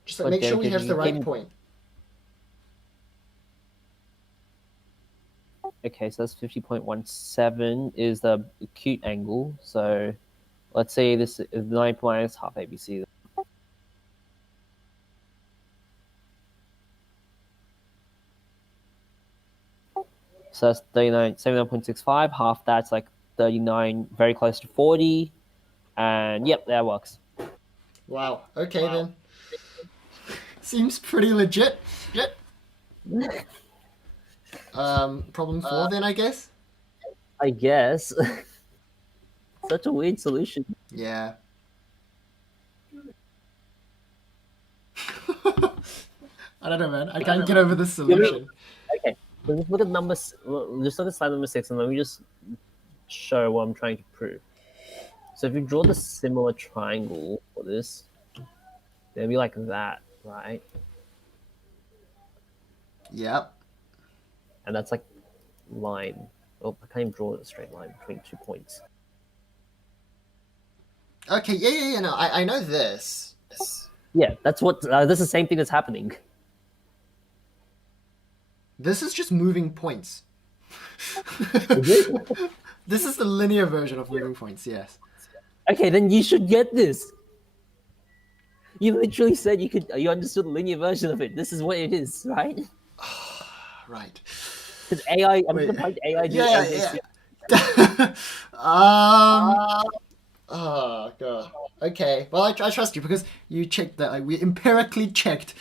Just make sure we have the right point. Okay, so that's 50.17 is the acute angle. So let's say this is 9 minus half ABC. So that's 79.65. Half that's like 39, very close to 40. And yep, that works. Wow. Okay then. Seems pretty legit. Problem 4 then, I guess? I guess. Such a weird solution. Yeah. I don't know, man. I can't get over this solution. Okay, so just look at just look at slide number 6, and let me just show what I'm trying to prove. So if you draw the similar triangle for this, it'll be like that, right? Yep. And that's like line. Oh, I can't even draw a straight line between 2 points. Okay, yeah, no, I know this. Yeah, that's what. This is the same thing that's happening. This is just moving points. Is it? This is the linear version of moving points, yes. Okay, then you should get this. You literally said you understood the linear version of it. This is what it is, right? Right. Because AI, I'm going to find AI. Yeah. Oh god. Okay. Well, I trust you because you checked that. Like, we empirically checked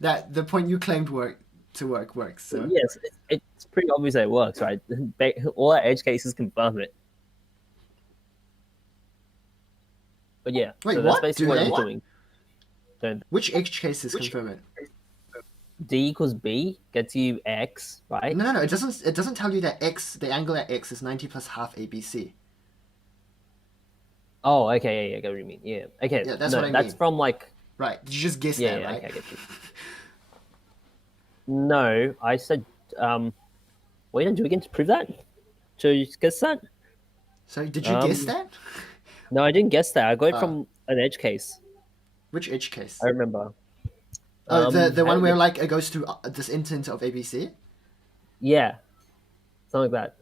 that the point you claimed works. So Yes, it's pretty obvious that it works, right? All our edge cases confirm it. But yeah, wait, so what? that's basically what you're doing. So Which edge cases confirm it? D equals B gets you X, right? No. It doesn't tell you that the angle at x is 90 plus half ABC. Oh, okay, yeah, I get what you mean. Yeah, okay. Yeah, that's what I mean. That's from like. Right. Did you just guess that, right? Okay, I get you. No, I said. Wait, do we get to prove that? To guess that? So did you guess that? No, I didn't guess that. I got it from an edge case. Which edge case? I remember. Oh, the one where like it goes through this instance of ABC? Yeah, something like that.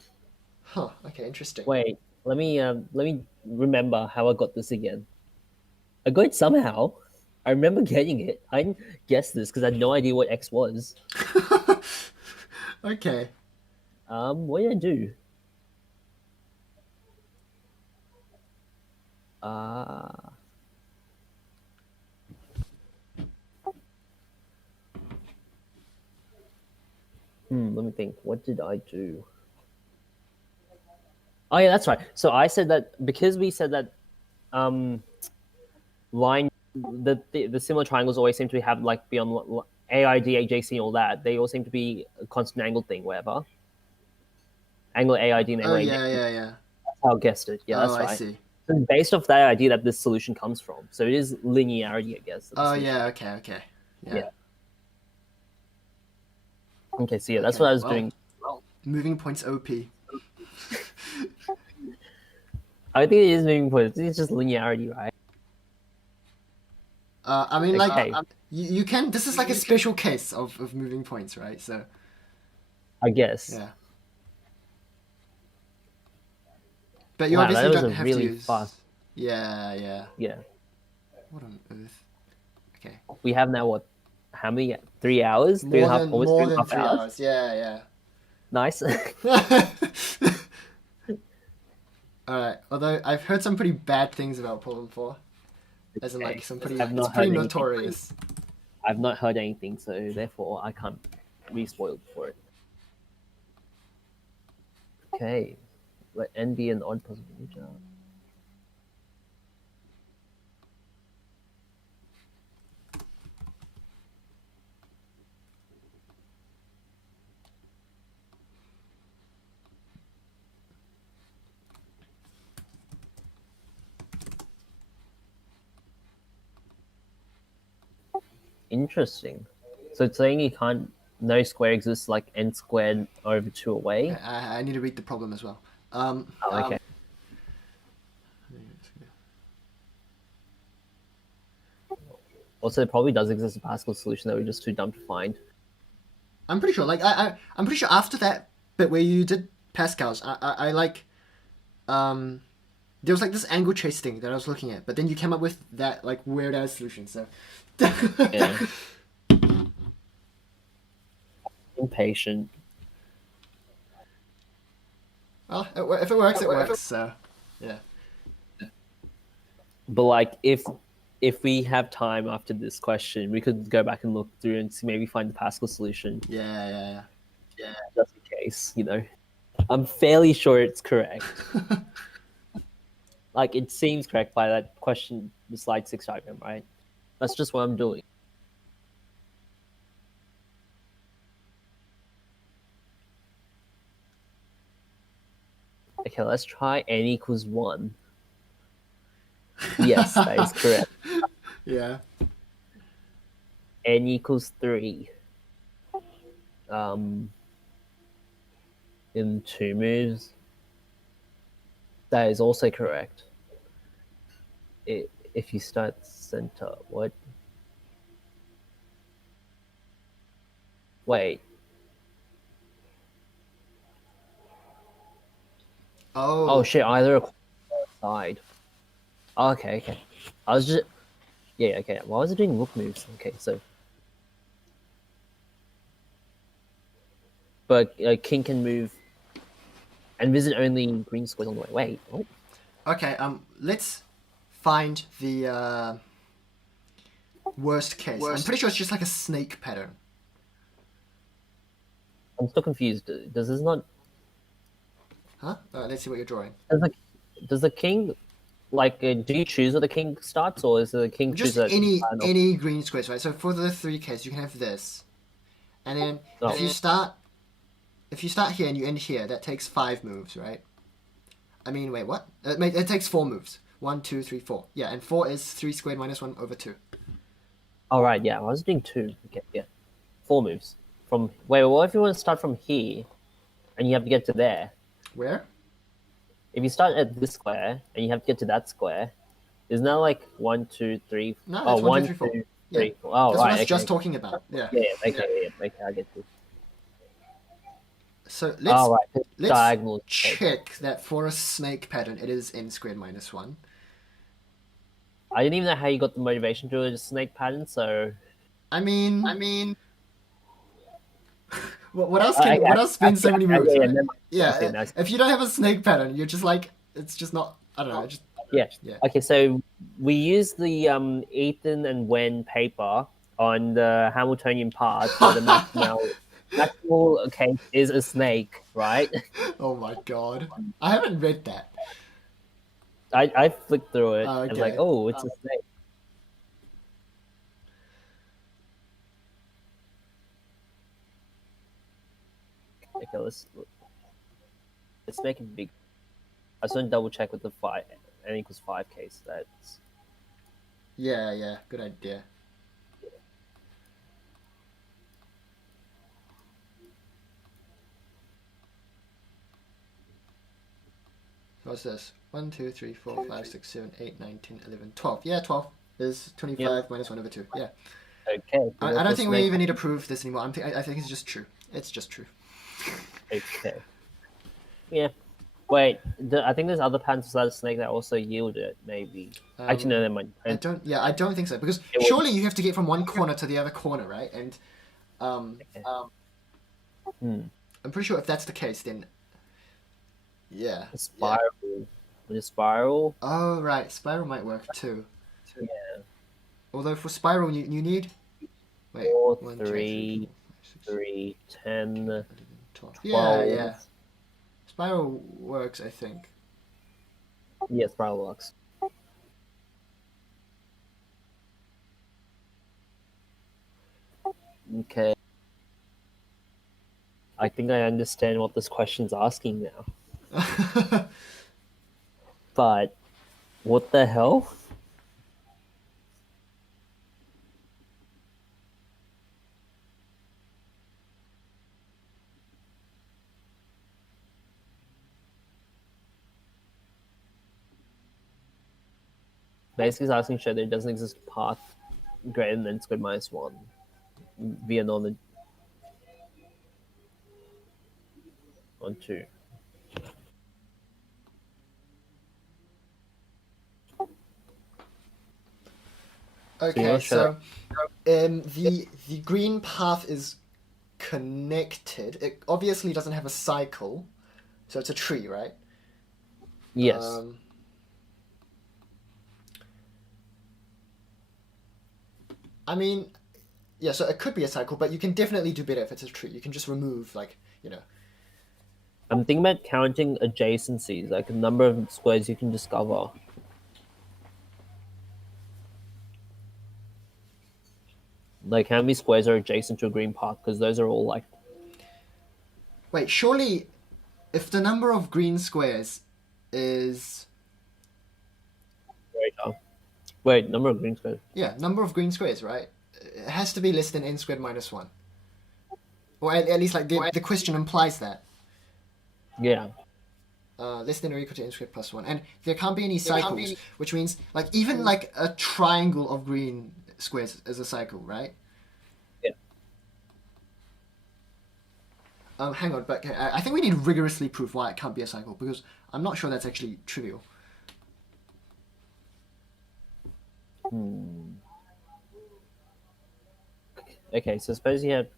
Huh. Okay, interesting. Wait, let me remember how I got this again. I got it somehow. I remember getting it. I didn't guess this because I had no idea what X was. Okay. What did I do? Let me think. What did I do? Oh yeah, that's right. So I said that because we said that line the similar triangles always seem to have like beyond AID, AJC, and all that. They all seem to be a constant angle thing, whatever. Angle AID and Oh angle AJC. yeah. That's how I guessed it. Yeah, Oh, that's I right. see. So it's based off that idea that this solution comes from. So it is linearity, I guess. Oh yeah. Okay. Yeah. Okay, so yeah, that's Okay, what I was well. doing. Moving points OP. I think it is moving points. It's just linearity, right? I mean, like, Okay. you can. This is like a special case of moving points, right? So, I guess. yeah. But you Wow, obviously that was don't a have really to use. fast. Yeah. Yeah. What on earth? Okay. We have now what? How many? 3 hours? Three and a half, almost more 3.5 than 3 hours. hours. Yeah. Nice. Alright. Although I've heard some pretty bad things about Problem 4. As in, like, Okay. some pretty. I've not It's pretty heard anything. notorious. I've not heard anything, so therefore I can't be spoiled for it. Okay. Let n be an odd possible integer. Interesting. So it's saying you can't. No square exists like n squared over 2 away. I need to read the problem as well. Oh, okay. Also, it probably does exist a Pascal solution that we're just too dumb to find. I'm pretty sure. Like, I'm pretty sure after that bit where you did Pascal's, I like, there was like this angle chase thing that I was looking at, but then you came up with that like weird ass solution. So, Yeah. Impatient. well, if it works, it works. So, yeah. But like, if we have time after this question, we could go back and look through and see, maybe find the Pascal solution. Yeah. Just in case, you know. I'm fairly sure it's correct. Like, it seems correct by that question, the slide 6 diagram, right? That's just what I'm doing. Okay, let's try n equals 1. Yes, that is correct. Yeah. N equals 3. In 2 moves. That is also correct. If you start center, what? Wait. Oh shit! Either a side. Oh, okay. I was just okay. Why was it doing rook moves? Okay, so. But king can move and visit only green squares on the way. Wait, what? Okay. Let's find the worst case. I'm pretty sure it's just like a snake pattern. I'm still confused. Does this not? Huh? Let's see what you're drawing. Does the king, like, do you choose where the king starts, or is the king Just choose any green squares, right? So for the 3 case, you can have this, and then if you start here and you end here, that takes 5 moves, right? I mean, wait, what? It takes 4 moves. 1, 2, 3, 4. Yeah, and 4 is 3 squared minus 1 over 2. Oh right, yeah. I was doing 2. Okay, yeah, 4 moves from. Wait, what if you want to start from here, and you have to get to there? Where? If you start at this square and you have to get to that square, isn't that like 1, 2, 3? No, that's 1, 2, 3, 4. 2, 3, Yeah. 4. Oh, That's right. what I was Okay. just talking about. Yeah. Yeah. Okay, I get this. So let's Diagonal. check that for a snake pattern, it is n squared minus 1. I didn't even know how you got the motivation to do a snake pattern, so. I mean, what else spins so many moves? Yeah, Right? okay, Yeah, nice. if you don't have a snake pattern, you're just like, it's just not. I don't know. Just Yeah. Yeah. Okay, so we use the Ethan and Wen paper on the Hamiltonian part where the maximal case is a snake, right? Oh my god, I haven't read that. I flicked through it Oh, and okay. like, oh, it's a snake. Okay, let's make it big. I just want to double check with the 5 n equals 5 case. That's Yeah, good idea. So what's this? 1, 2, 3, 4, 5, 6, 7, 8, 9, 10, 11, 12. Yeah, 12 is 25 minus 1 over 2. Yeah. okay. I don't think we even need to prove this anymore. I think it's just true. It's just true. Okay. Yeah. Wait, I think there's other patterns besides snake that also yield it. Maybe. Actually, no, never mind. I don't think so, because It was- surely you have to get from one corner to the other corner, right? And Okay. I'm pretty sure if that's the case, then yeah. A spiral. With a spiral. Oh right, spiral might work too. Yeah. Although for spiral you need 4, 1, 2, 3, 4, 5, 6, 3, 10, 11, 12. 12. Yeah. Spiral works, I think. Yeah, spiral works. Okay. I think I understand what this question's asking now. But what the hell? Basically, it's asking show there doesn't exist a path greater than n squared minus 1 via non on 2. Okay, So the green path is connected. It obviously doesn't have a cycle, so it's a tree, right? Yes. I mean, yeah, so it could be a cycle, but you can definitely do better if it's a tree. You can just remove, I'm thinking about counting adjacencies, like a number of squares you can discover. Like how many squares are adjacent to a green path? Because those are all like Wait, surely if the number of green squares is... Wait, number of green squares. Yeah, number of green squares, right? It has to be less than n squared minus 1. Or at least, like, the question implies that. Yeah. Less than or equal to n squared plus 1. And there can't be any cycles, which means, like, even, like, a triangle of green squares is a cycle, right? Yeah. Hang on, but I think we need to rigorously prove why it can't be a cycle, because I'm not sure that's actually trivial. Okay, so suppose you had.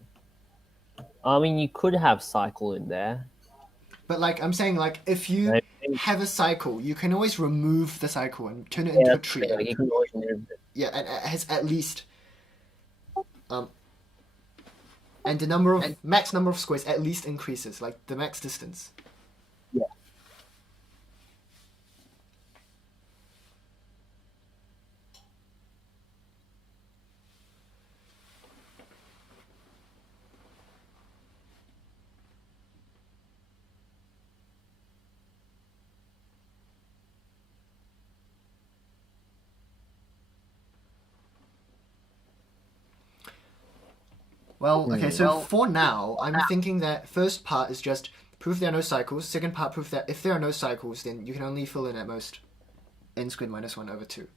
I mean, you could have cycle in there. But, like, I'm saying, like, if you I think- have a cycle, you can always remove the cycle and turn it into a tree. Like, you can always remove it. Yeah, and it has at least... and the max number of squares at least increases, like the max distance. Yeah. Well, okay, so for now, I'm thinking that first part is just prove there are no cycles. Second part, prove that if there are no cycles, then you can only fill in at most n squared minus 1 over 2.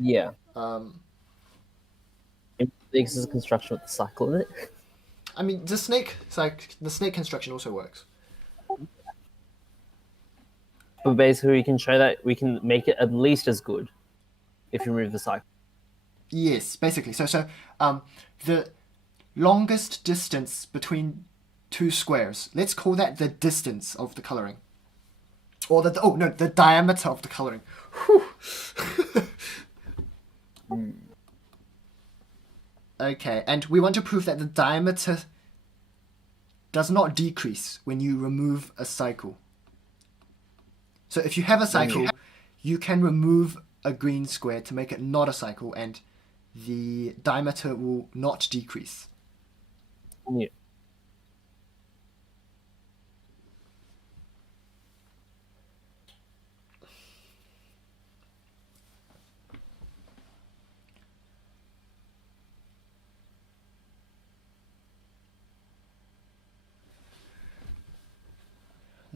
Yeah. Um, It exists a construction with the cycle in it. I mean, the snake construction also works. But basically, we can show that we can make it at least as good if you remove the cycle. Yes, basically. So the longest distance between two squares, let's call that the distance of the coloring. Or the diameter of the coloring. Okay, and we want to prove that the diameter does not decrease when you remove a cycle. So if you have a cycle, you can remove a green square to make it not a cycle, and the diameter will not decrease. Yeah.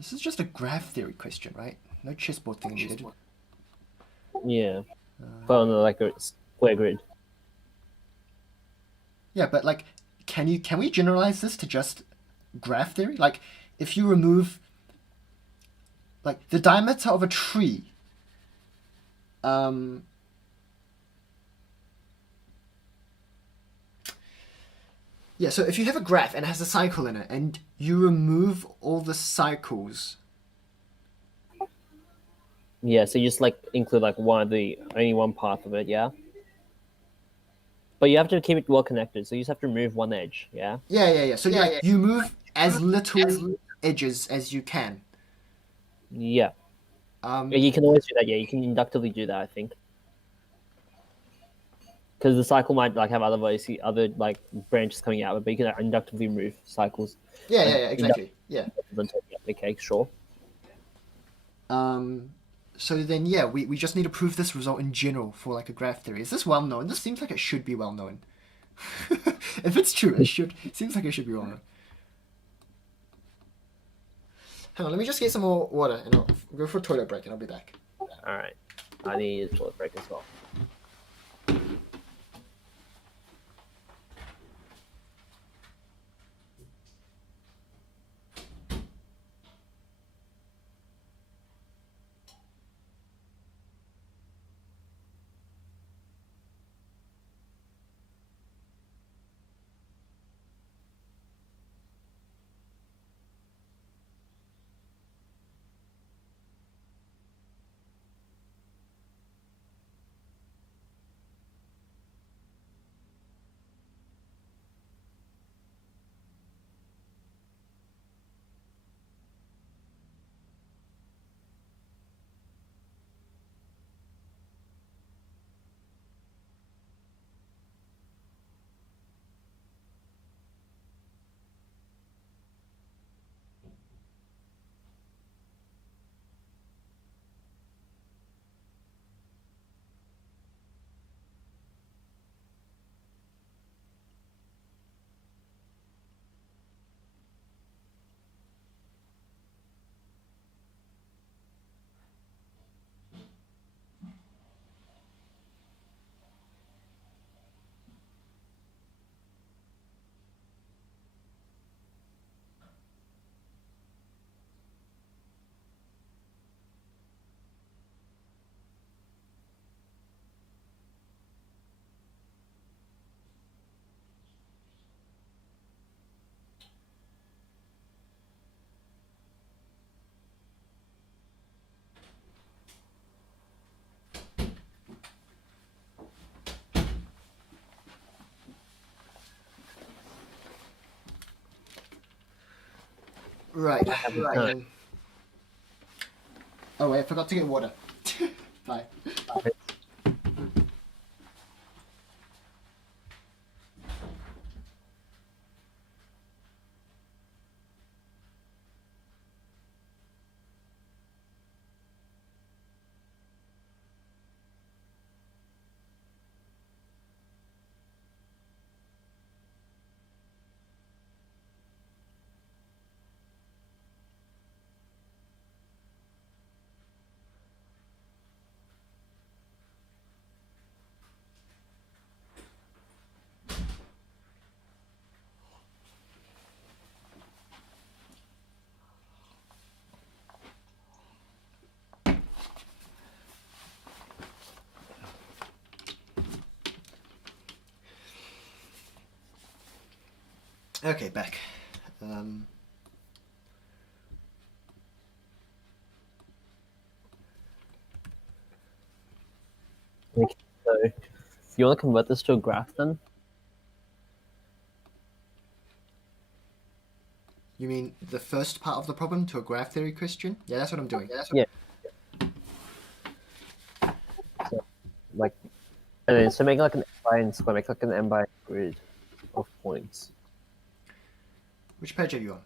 This is just a graph theory question, right? No chessboard thing needed. Yeah. Put on like a square grid. Yeah, but like, can we generalize this to just graph theory? Like, if you remove like the diameter of a tree, yeah. So if you have a graph and it has a cycle in it, and you remove all the cycles, Yeah, so you just like include like only one path of it, yeah. But you have to keep it well connected, so you just have to remove one edge, yeah. yeah. So you move as little edges as you can. Yeah. You can always do that. Yeah, you can inductively do that. I think because the cycle might like have other like branches coming out, but you can inductively remove cycles. Yeah, exactly. Yeah. Okay, sure. So then, yeah, we just need to prove this result in general for like a graph theory. Is this well known? This seems like it should be well known. If it's true, seems like it should be well known. Hang on, let me just get some more water and I'll go for a toilet break and I'll be back. All right, I need a toilet break as well. Right. Right. Oh wait, I forgot to get water. Bye. Okay, back. Okay, so if you want to convert this to a graph, then You mean the first part of the problem to a graph theory question? Yeah, that's what I'm doing. yeah. So, like, and then so make like an n by n square, make like an n by n grid of points. Which page are you on?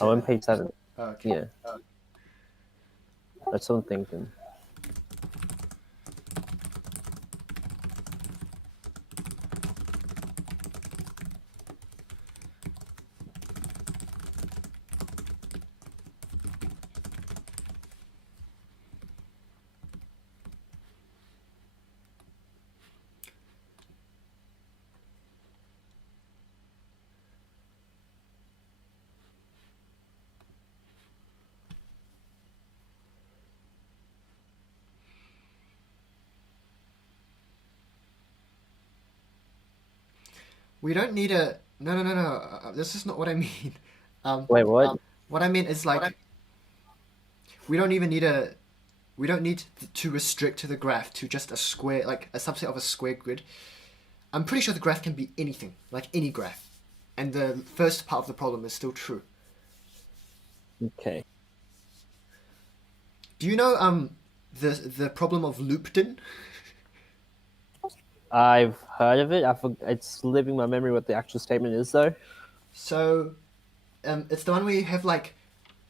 I'm on page 7. Oh, okay. Yeah. That's what I'm thinking. We don't need a. No. This is not what I mean. Wait, what? What I mean is like we don't even need a. We don't need to restrict the graph to just a square, like a subset of a square grid. I'm pretty sure the graph can be anything, like any graph, and the first part of the problem is still true. Okay. Do you know the problem of looped-in? I've heard of it. It's leaving my memory what the actual statement is, though. So, it's the one where you have like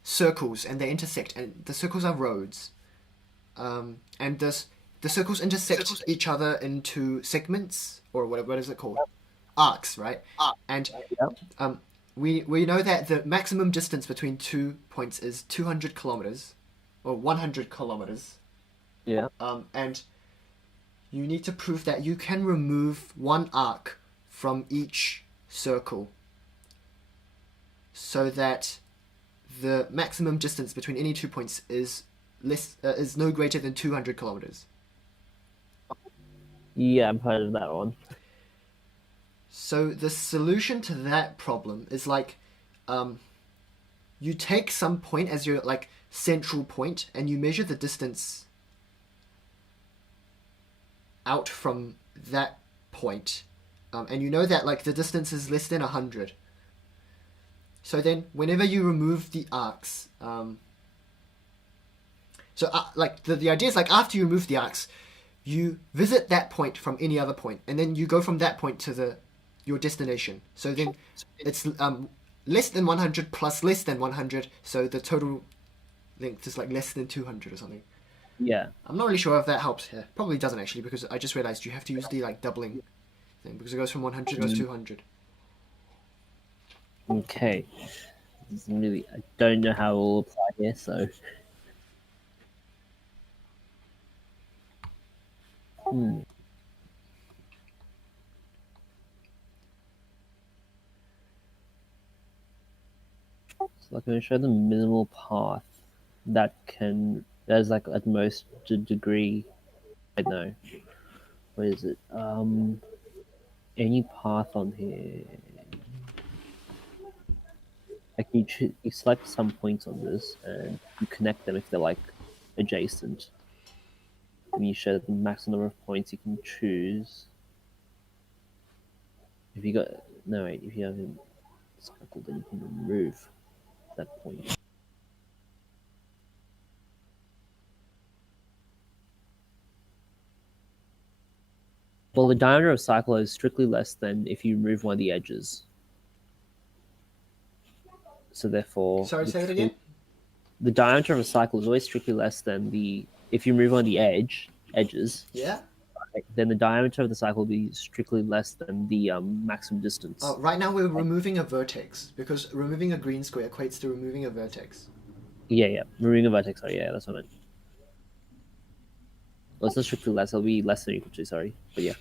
circles and they intersect, and the circles are roads, and the circles intersect each other into segments or what is it called? Arcs, right? And Yeah. we know that the maximum distance between 2 points is 200 kilometers or 100 kilometers. Yeah. And you need to prove that you can remove one arc from each circle so that the maximum distance between any 2 points is no greater than 200 kilometers. Yeah, I've heard of that one. So the solution to that problem is like, you take some point as your like central point and you measure the distance out from that point, and you know that like the distance is less than 100. So then, whenever you remove the arcs, like the idea is like after you remove the arcs, you visit that point from any other point, and then you go from that point to your destination. So then, it's less than 100 plus less than 100, so the total length is like less than 200 or something. Yeah. I'm not really sure if that helps here. Probably doesn't actually, because I just realized you have to use the like doubling thing because it goes from 100 to 200. Okay. This is really, I don't know how it will apply here, so. So I'm going to show the minimal path there's like at most a degree. I know. What is it? Any path on here. Like you select some points on this and you connect them if they're like adjacent. And you show the maximum number of points you can choose. If you haven't circled, then you can remove that point. Well, the diameter of a cycle is strictly less than if you remove one of the edges. So therefore, Sorry, say it again. The diameter of a cycle is always strictly less than if you remove one of the edges. Yeah. Then the diameter of the cycle will be strictly less than the maximum distance. Oh, right now we're removing a vertex because removing a green square equates to removing a vertex. Yeah. Removing a vertex. Sorry, yeah, that's what I meant. Well, it's not strictly less. It'll be less than or equal to. Sorry, but yeah.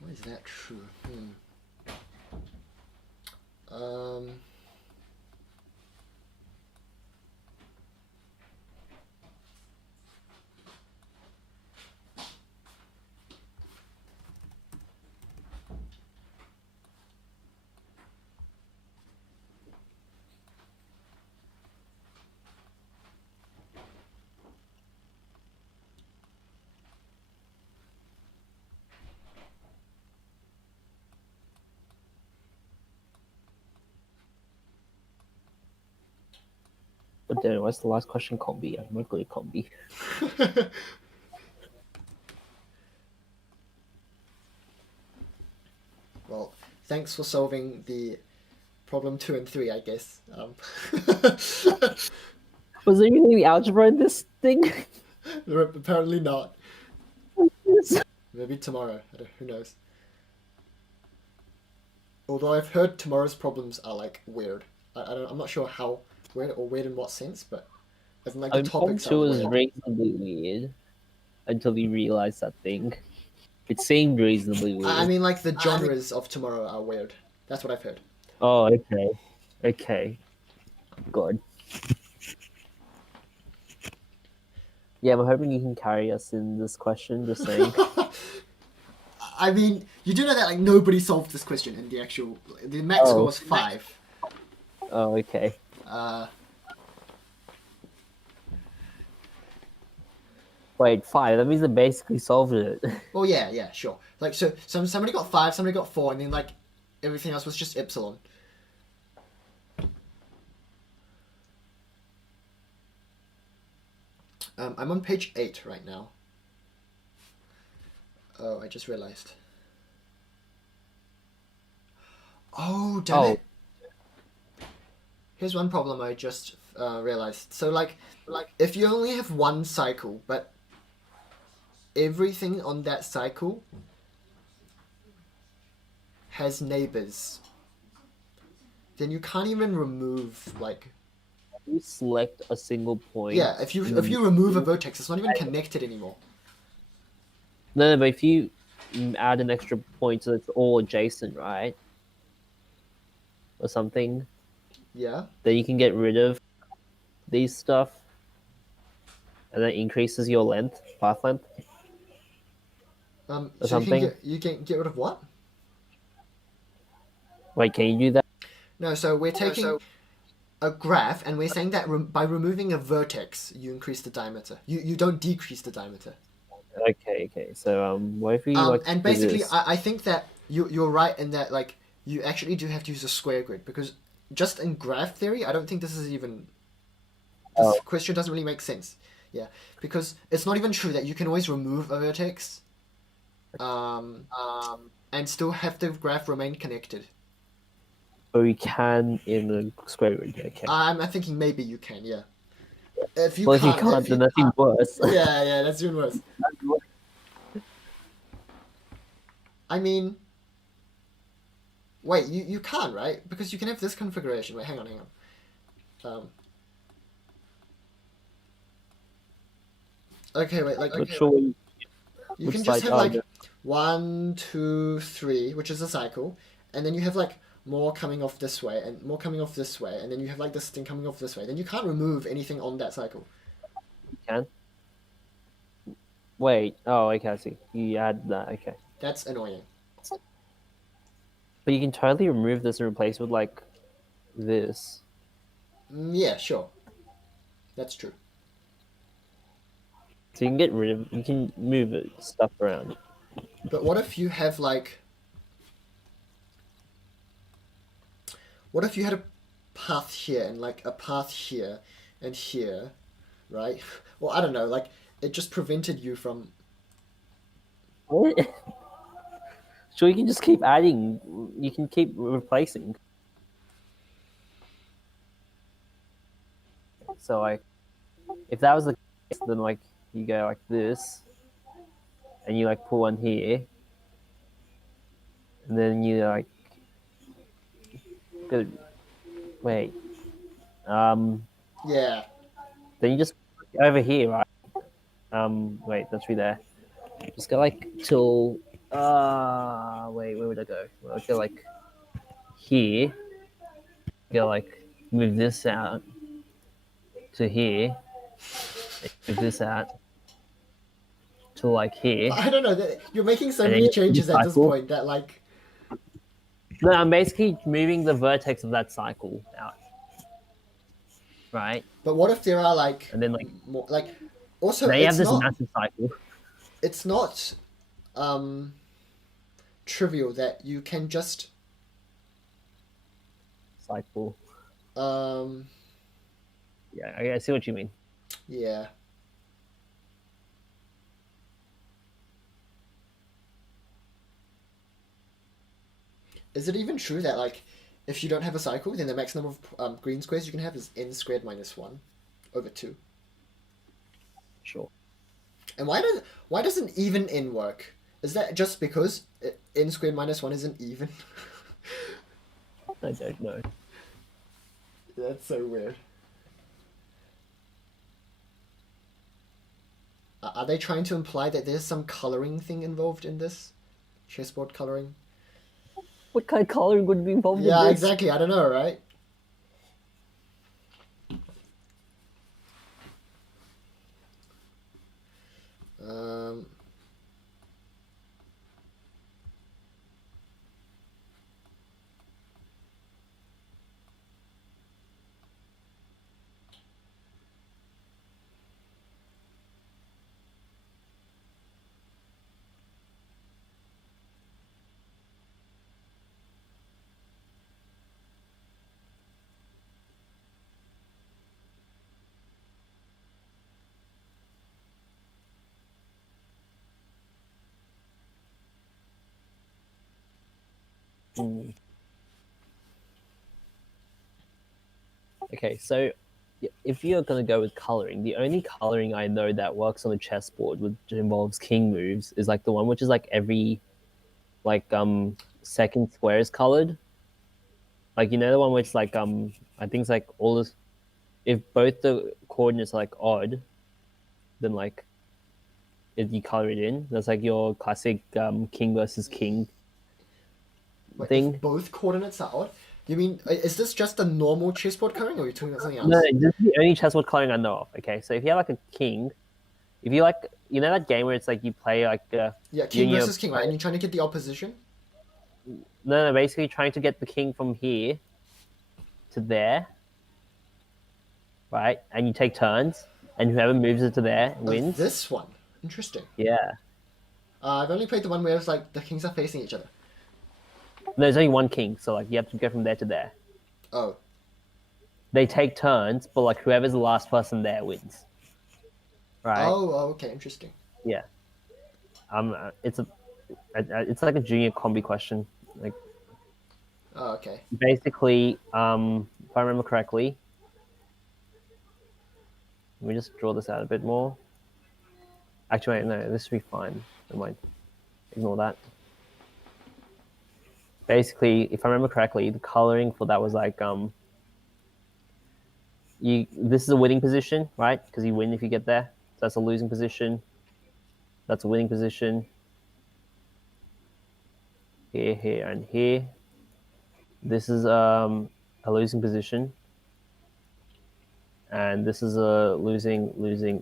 Why is that true? Um. But then, what's the last question? Can't be. I'm not going to can't be. Well, thanks for solving the problem 2 and 3, I guess. Was there even any algebra in this thing? Apparently not. Maybe tomorrow. Who knows? Although I've heard tomorrow's problems are like weird. I'm not sure how weird or weird in what sense, but as in like the topics are was weird. reasonably weird until we realized that thing. It seemed reasonably weird. I mean, like the genres of tomorrow are weird. That's what I've heard. Oh, okay. Good. Yeah, I'm hoping you can carry us in this question. Just saying. I mean, you do know that like nobody solved this question in the actual. The max score Oh. was 5. Oh, okay. Wait, 5. That means they basically solved it. Well, yeah, sure. Like so, somebody got 5, somebody got 4, and then like everything else was just epsilon. I'm on page 8 right now. Oh, I just realized. Oh, damn it. Here's one problem I just realized. So, like, if you only have one cycle, but everything on that cycle has neighbors, then you can't even remove, like... You select a single point. Yeah, if you remove a vertex, it's not even connected anymore. No, but if you add an extra point so it's all adjacent, right? Or something, Yeah? then you can get rid of these stuff, and that increases your length, path length. Or So something. you can get rid of what? Wait, can you do that? No, so we're taking a graph, and we're saying that by removing a vertex, you increase the diameter. You don't decrease the diameter. Okay. So what if we like And do basically, this? I think that you're right in that like you actually do have to use a square grid, because just in graph theory, I don't think this is even this question doesn't really make sense. Yeah, because it's not even true that you can always remove a vertex, and still have the graph remain connected. But we can in the square root. Okay. I'm thinking maybe you can, yeah. If you Well, if you can't, can't, then that's even worse. yeah, that's even worse. I mean, wait, you can't, right? Because you can have this configuration. Wait, hang on. Okay, wait, like But surely, you can looks just like have like 1, 2, 3, which is a cycle, and then you have like more coming off this way and more coming off this way, and then you have like this thing coming off this way. Then you can't remove anything on that cycle. you can. Wait. Oh, okay. I see. You add that. Okay. That's annoying. But you can totally remove this and replace it with like this. Yeah, sure. That's true. So you can get rid of. You can move stuff around. But what if you have like... What if you had a path here and like a path here and here, right? Well, I don't know, like it just prevented you from... What? Sure, you can just keep adding. You can keep replacing. So like, if that was the case, then like you go like this, and you like pull one here, and then you like go. Wait. Yeah. Then you just over here, right? Wait, that's through there. Just go like till. Wait, where would I go? Well, I'll go like here. Go like move this out to here. Move this out to like here. I don't know, you're making so And then many you changes at this cycle. point that like... No, I'm basically moving the vertex of that cycle out. Right? But what if there are like... And then like more, like... Also, they have it's this not... massive cycle. It's not trivial that you can just... Cycle. Um... Yeah, I see what you mean. Yeah. Is it even true that like if you don't have a cycle, then the maximum of green squares you can have is n squared minus 1 over 2? Sure. And why doesn't even n work? Is that just because n squared minus 1 isn't even? I don't know. That's so weird. Are they trying to imply that there's some coloring thing involved in this? Chessboard coloring? What kind of coloring would be involved in Yeah, this? exactly. I don't know, right? Mm. Okay, so if you're gonna go with coloring, the only coloring I know that works on a chessboard, which involves king moves, is like the one which is like every like second square is colored. Like you know the one which like I think it's like all this. If both the coordinates are like odd, then like you color it in. That's like your classic king versus king Wait, thing. if both coordinates are odd, you mean is this just a normal chessboard coloring, or are you talking about something else? No, this is the only chessboard coloring I know of. Okay, so if you have like a king, if you like, you know that game where it's like you play like Yeah, you king and your versus king, right? And you're trying to get the opposition. no, basically trying to get the king from here to there, right? And you take turns, and whoever moves it to there Oh, wins. this one. Interesting. Yeah. I've only played the one where it's like the kings are facing each other. No, there's only one king, so like you have to go from there to there. Oh, They take turns, but like whoever's the last person there wins. Right? oh, okay, interesting. Yeah. It's like a junior combi question. Like Oh, okay. basically, if I remember correctly, let me just draw this out a bit more. Actually, wait, no, this should be fine. Never mind. Ignore that. Basically, if I remember correctly, the coloring for that was like this is a winning position, right? Because you win if you get there. So that's a losing position. That's a winning position. Here, here, and here. This is a losing position. And this is a losing. Wait,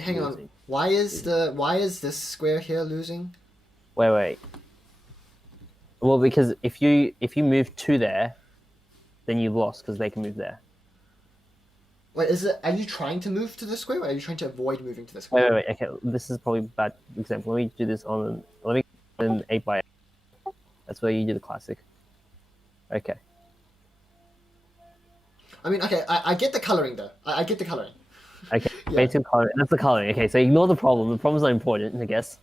hang losing. on. Why is this square here losing? Wait. Well, because if you move to there, then you've lost because they can move there. Wait, are you trying to move to the square, or are you trying to avoid moving to the square? Wait. Okay, this is probably a bad example. Let me do this on. Let me an 8x8. That's where you do the classic. Okay. I mean, okay, I get the coloring though. I get the coloring. Okay. Yeah. Basic coloring. That's the coloring. Okay, so ignore the problem. The problem's not important, I guess.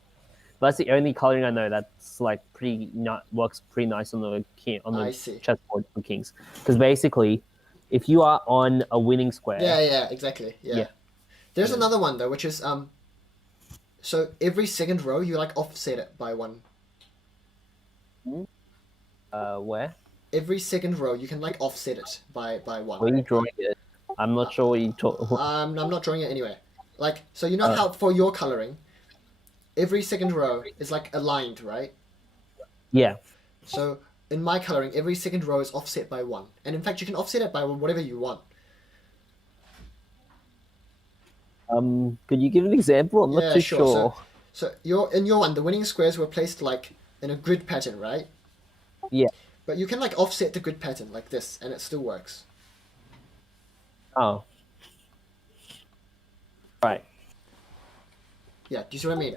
But that's the only coloring I know that's like works pretty nice on I see. chessboard for kings. Because basically, if you are on a winning square, Yeah, exactly. Yeah. Yeah. There's Yeah. another one though, which is so every second row you like offset it by one. where? Every second row you can like offset it by one. Where are you drawing it? I'm not sure what you talk. I'm not drawing it anyway. Like, so you know how for your coloring, every second row is like aligned, right? Yeah. So in my coloring, every second row is offset by one, and in fact you can offset it by whatever you want. Could you give an example? I'm not Yeah, too sure. sure. So in your one, the winning squares were placed like in a grid pattern, right? Yeah. But you can like offset the grid pattern like this, and it still works. Oh. Right. Yeah, do you see what I mean?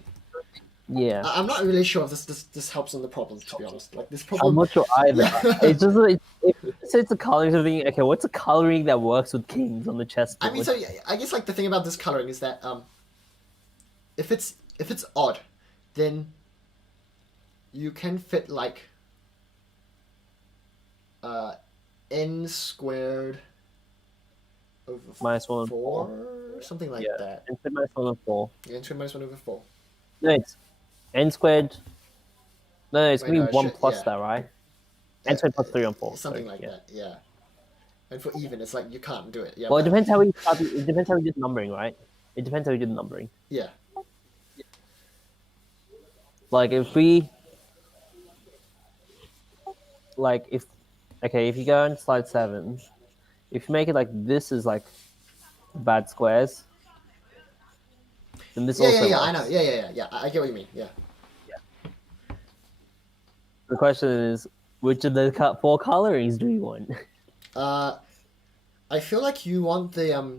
Yeah. I'm not really sure if this helps on the problem, to be honest. Like this I'm problem. not sure either. Yeah. It's just like if it's a coloring thing. Okay, what's a coloring that works with kings on the chessboard? I mean, so yeah, I guess like the thing about this coloring is that if it's odd, then you can fit like n squared over Minus 1 and 4, something like that. N squared minus 1 and 4. Yeah, n squared minus 1 over 4. No, it's n squared. No, it's Wait, gonna no, be 1 shit, plus yeah. that, right? N squared plus 3 on 4. Something sorry, like that, yeah. And for even, it's like you can't do it. Yeah. Well, it but- depends how we it depends how we did numbering, right? It depends how we did the numbering. Yeah. Like if we if you go on slide 7, if you make it like this is like bad squares, then this also Yeah. I works. know. Yeah. I get what you mean. Yeah. The question is, which of the 4 colorings do you want? I feel like you want the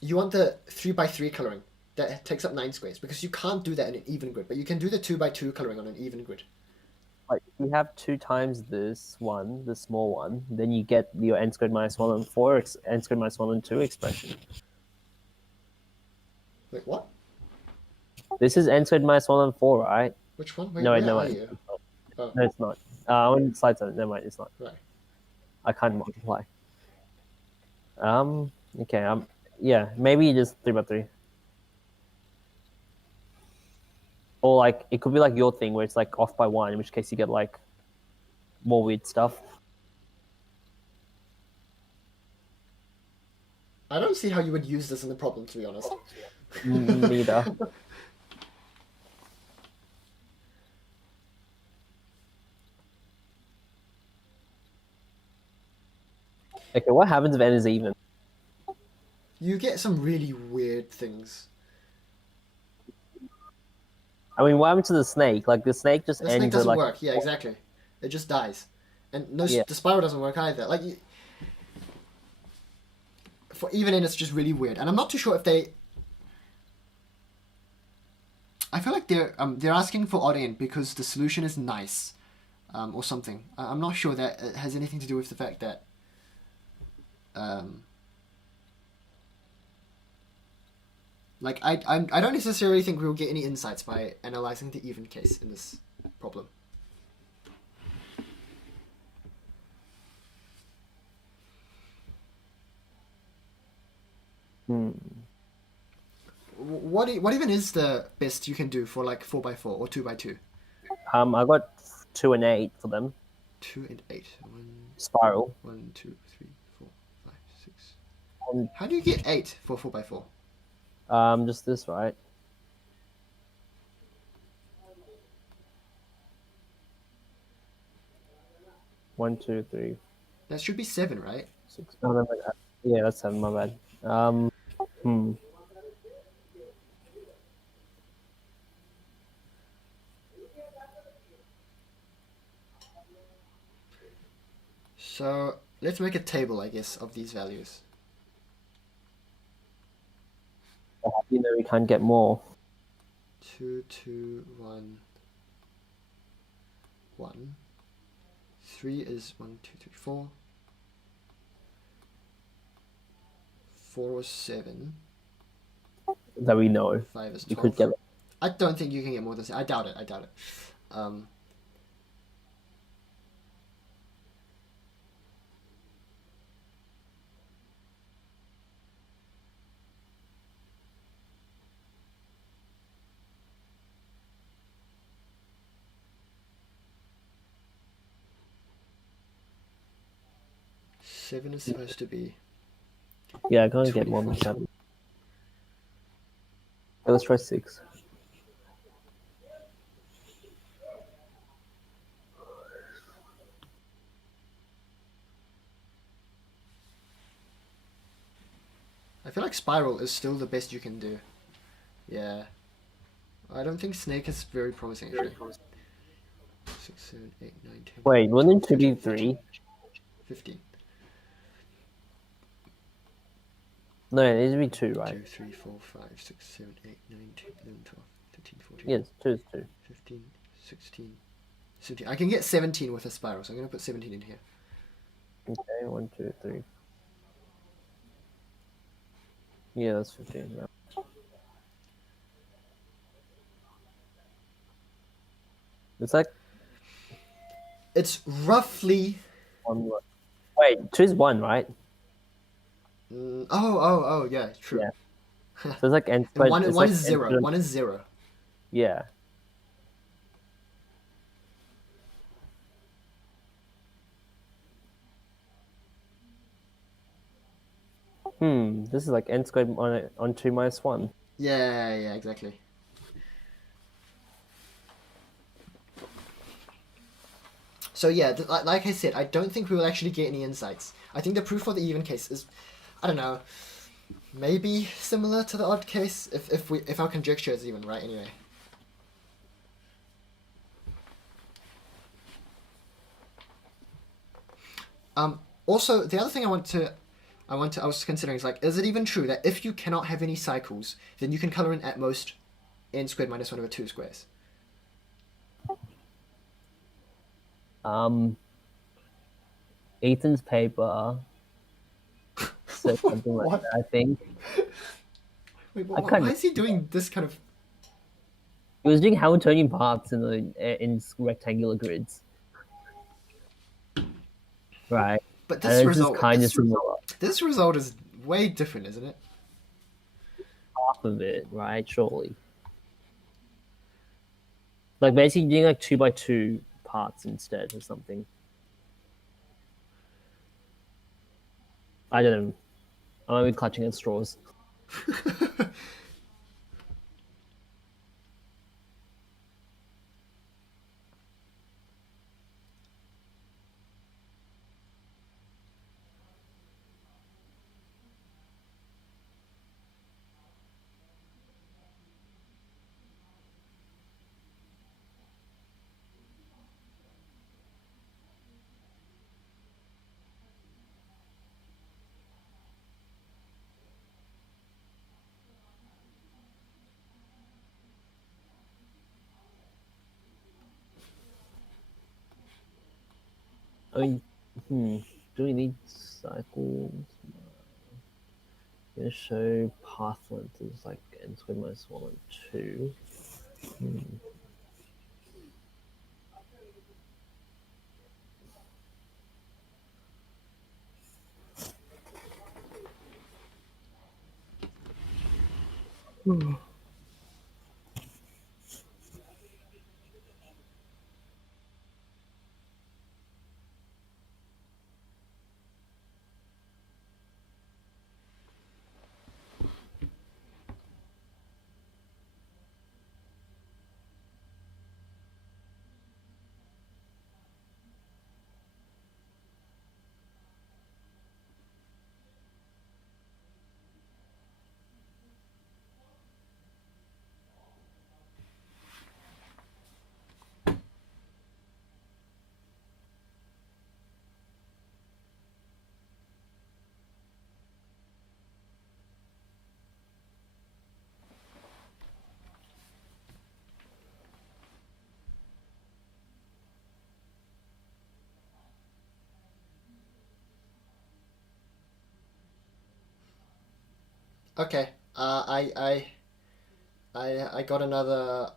3x3 coloring that takes up 9 squares, because you can't do that in an even grid, but you can do the 2x2 coloring on an even grid. Like you have 2 times this one, the small one, then you get your n squared minus 1 and 4, n squared minus 1 and 2 expression. Wait, what? This is n squared minus 1 and 4, right? Which one? No, Where no, are it's you? not. Oh. No, it's not. On slide 7. Never mind. It's not. Right. I can't multiply. Okay. Yeah. Maybe just 3 by 3. Or like it could be like your thing where it's like off by 1, in which case you get like more weird stuff. I don't see how you would use this in the problem, to be honest. Neither. Okay, what happens if n is even? You get some really weird things. I mean, what happens to the snake? Like the snake just The ends snake at doesn't like work. Yeah, exactly. It just dies, and no, Yeah. the spiral doesn't work either. Like, for even in, it's just really weird, and I'm not too sure if they. I feel like they're asking for odd end because the solution is nice, or something. I'm not sure that it has anything to do with the fact that. Like I don't necessarily think we'll get any insights by analyzing the even case in this problem. What even is the best you can do for like 4x4 or 2x2? I got 2 and 8 for them. 2 and 8. Spiral. 1, 2, 3, 4, 5, 6. And, How do you get 8 for 4x4? just this, right? One, two, three, That should be 7, right? 6. Oh, no, yeah, that's 7. My bad. So let's make a table, I guess, of these values. You know, we can't get more. 2, 2, 1, 1. 3 is 1, 2, 3, 4. 4 was 7. That we know. 5 is 12. You could get. I don't think you can get more than 7. I doubt it. Seven is supposed to be. Yeah, I can't get more than 7. Okay, let's try 6. I feel like spiral is still the best you can do. Yeah. I don't think snake is very promising actually. 6, 7, 8, 9, 10. Wait, wouldn't 2 be 3? 15. No, it needs to be 2, right? 2, 3, 4, 5, 6, 7, 8, 9, 10, 11, 12, 13, 14. Yes, 2 is 2. 15, 16, 17. I can get 17 with a spiral, so I'm going to put 17 in here. Okay, 1, 2, 3. Yeah, that's 15. Yeah. It's like It's roughly. 1. Wait, 2 is 1, right? Oh, yeah, true. Yeah. So it's like n And squared. one it's is like 0. n- 1 is 0. Yeah. This is like n squared on 2 minus 1. Yeah, exactly. So yeah, like I said, I don't think we will actually get any insights. I think the proof for the even case is, I don't know, maybe similar to the odd case if our conjecture is even right anyway. Also, the other thing I was considering is like, is it even true that if you cannot have any cycles, then you can color in at most n squared minus 1 over 2 squares? Ethan's paper said something like What? that, I think. Wait, I why can't- is he doing this kind of? He was doing Hamiltonian paths in rectangular grids. right? But And this it's result, just kind of this, similar, this result is way different, isn't it? half of it, right? Surely. Like basically doing like 2x2 parts instead or something. I don't know. I'm only clutching at straws. I mean, do we need cycles? Gonna show path length is like n squared minus 1 and 2. Okay. I got another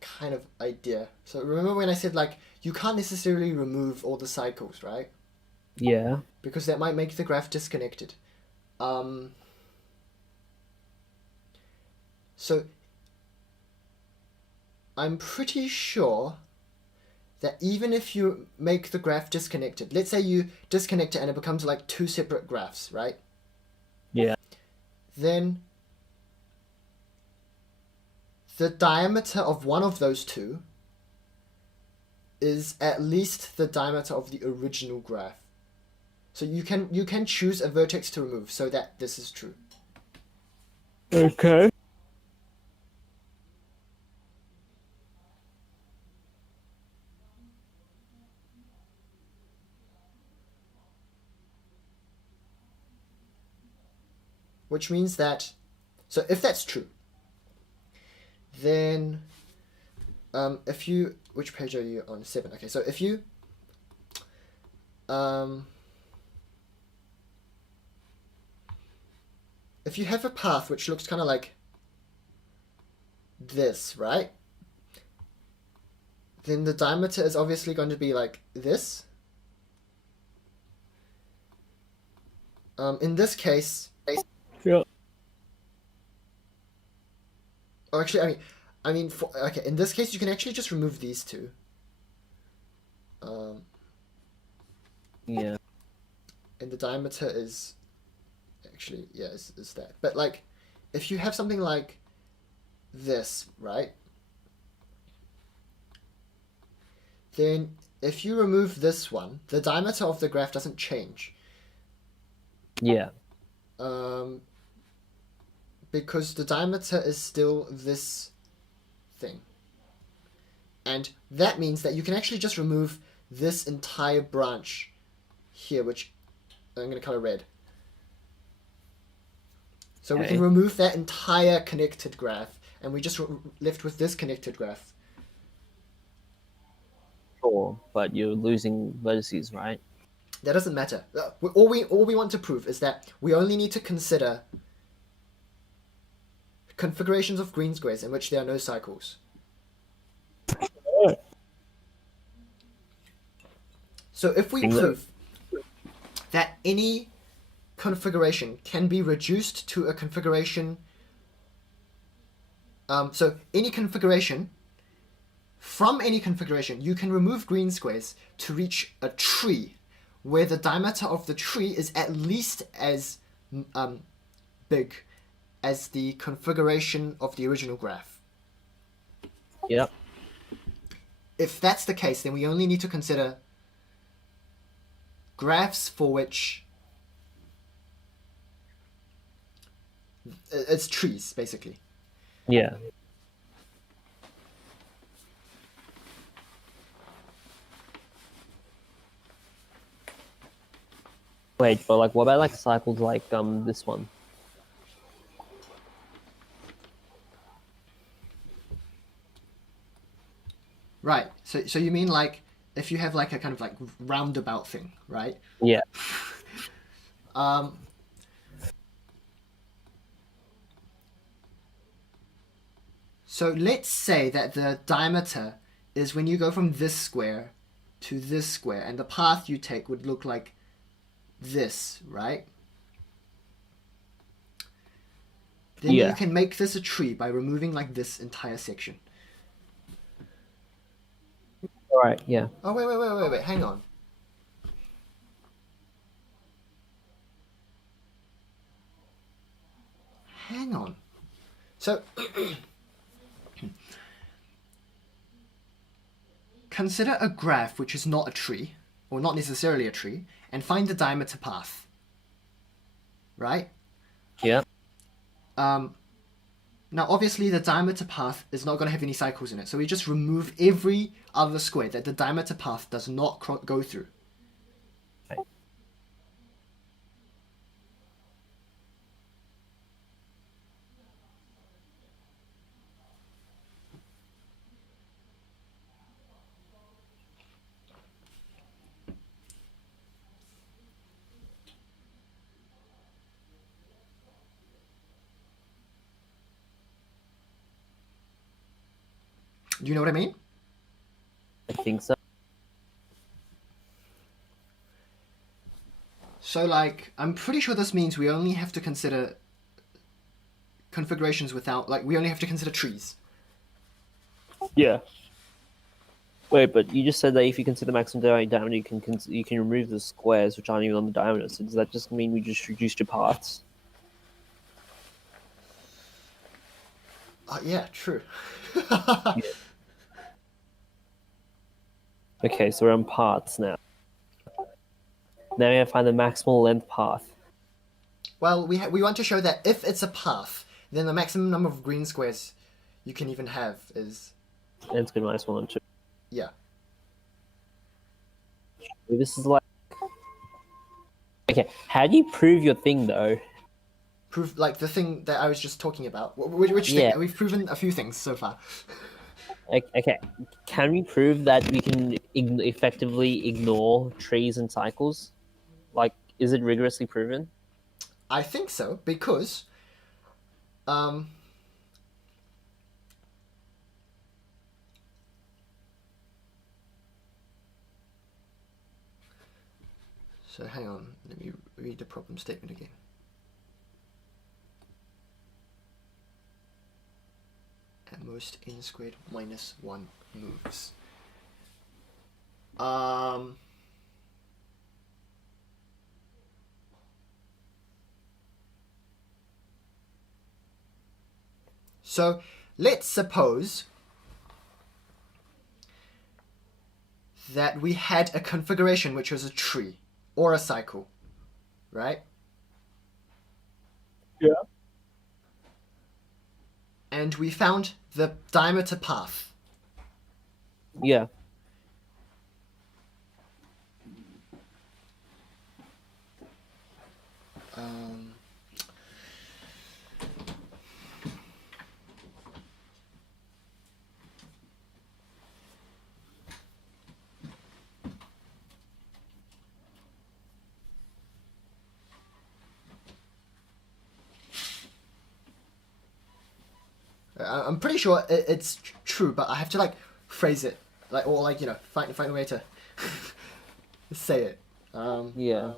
kind of idea. So remember when I said like you can't necessarily remove all the cycles, right? Yeah. Because that might make the graph disconnected. So I'm pretty sure that even if you make the graph disconnected, let's say you disconnect it and it becomes like two separate graphs, right? Yeah. Then the diameter of one of those two is at least the diameter of the original graph. So you can choose a vertex to remove so that this is true. Okay. Which means that, so if that's true, then if you, which page are you on? 7. Okay, so if you if you have a path which looks kind of like this, right? Then the diameter is obviously going to be like this. In this case, Yeah. oh, actually, okay. In this case, you can actually just remove these two. Yeah. And the diameter is actually, yeah, is that. But like, if you have something like this, right? Then if you remove this one, the diameter of the graph doesn't change. Yeah. Because the diameter is still this thing. And that means that you can actually just remove this entire branch here, which I'm going to color red. So we can remove that entire connected graph, and we just left with this connected graph. Sure, but you're losing vertices, right? That doesn't matter. All we want to prove is that we only need to consider configurations of green squares in which there are no cycles. So if we prove that any configuration can be reduced to a configuration. So any configuration, from any configuration, you can remove green squares to reach a tree where the diameter of the tree is at least as big as the configuration of the original graph. Yep. If that's the case, then we only need to consider graphs for which it's trees, basically. Yeah. Wait, but like, what about like cycles like this one? Right. So you mean like if you have like a kind of like roundabout thing, right? Yeah. So let's say that the diameter is when you go from this square to this square, and the path you take would look like this, right? Then Yeah. you can make this a tree by removing like this entire section. All right. Yeah. Oh, wait, hang on. Hang on. So, consider a graph which is not a tree, or not necessarily a tree, and find the diameter path. Right? Yeah. Now, obviously, the diameter path is not going to have any cycles in it, so we just remove every other square that the diameter path does not go through. Okay. Do you know what I mean? I think so. So, like, I'm pretty sure this means we only have to consider configurations without, like, we only have to consider trees. Yeah. Wait, but you just said that if you consider maximum diameter, you can remove the squares which aren't even on the diameter. So does that just mean we just reduced your paths? Yeah, true. Okay, so we're on paths now. Now we have to find the maximal length path. Well, we want to show that if it's a path, then the maximum number of green squares you can even have is... And it's good minus 1 and 2. Yeah. This is like... Okay, how do you prove your thing, though? Prove, like, the thing that I was just talking about. Which Yeah. thing? We've proven a few things so far. Okay, can we prove that we can effectively ignore trees and cycles? Like, is it rigorously proven? I think so, because... So hang on, let me read the problem statement again. At most, n squared minus 1 moves. So let's suppose that we had a configuration which was a tree or a cycle, right? Yeah. And we found the diameter path. Yeah. I'm pretty sure it's true, but I have to like phrase it, like, or like, you know, find a way to say it. Yeah.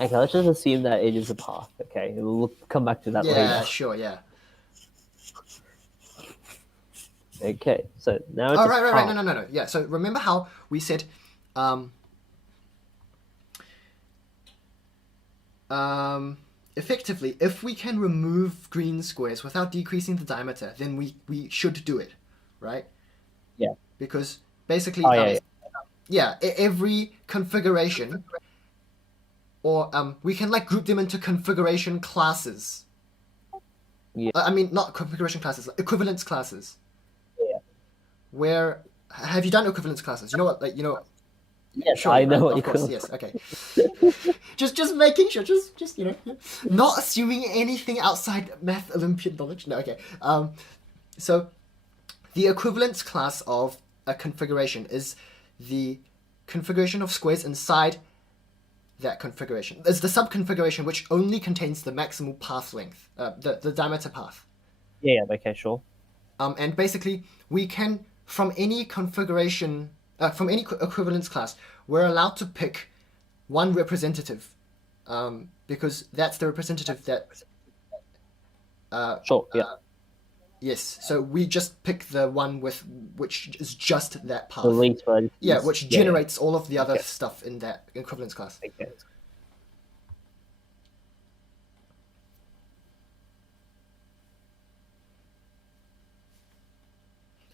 Okay, let's just assume that it is a path. Okay, we'll come back to that Yeah, later. sure, yeah. Okay, so now it's Oh, a right. path. No. Yeah, so remember how we said, effectively, if we can remove green squares without decreasing the diameter, then we should do it, right? Yeah. Because basically, Oh yeah, every configuration, or we can like group them into configuration classes. Yeah. I mean, not configuration classes, equivalence classes. Yeah. Where have you done equivalence classes? You know what, like Yes, Sure, I know right? what Of you course, call. yes, okay. just making sure, just not assuming anything outside Math Olympiad knowledge. No, okay. So the equivalence class of a configuration is the configuration of squares inside that configuration. There's the subconfiguration which only contains the maximal path length, the diameter path. Yeah. Okay. Sure. And basically, we can, from any configuration, from any equivalence class, we're allowed to pick one representative, because that's the representative that. Sure. Yeah. Yes, so we just pick the one with which is just that path. The least vertices. Yeah, which generates all of the other Okay. stuff in that equivalence class. Okay.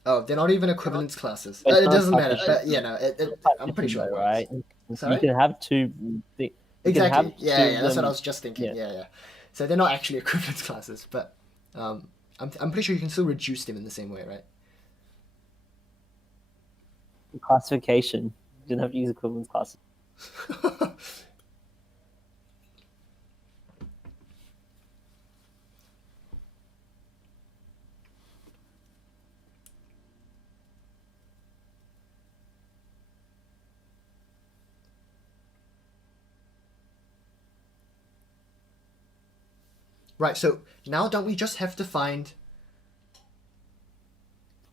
Oh, they're not even equivalence classes. It's It not doesn't matter, partition. but I'm pretty sure it works. Right? Sorry? You can have two. You Exactly. Can have Yeah, that's what I them- was just thinking. yeah. Yeah. So they're not actually equivalence classes, but I'm pretty sure you can still reduce them in the same way, right? Classification. You don't have to use equivalence classes. Right. So now don't we just have to find?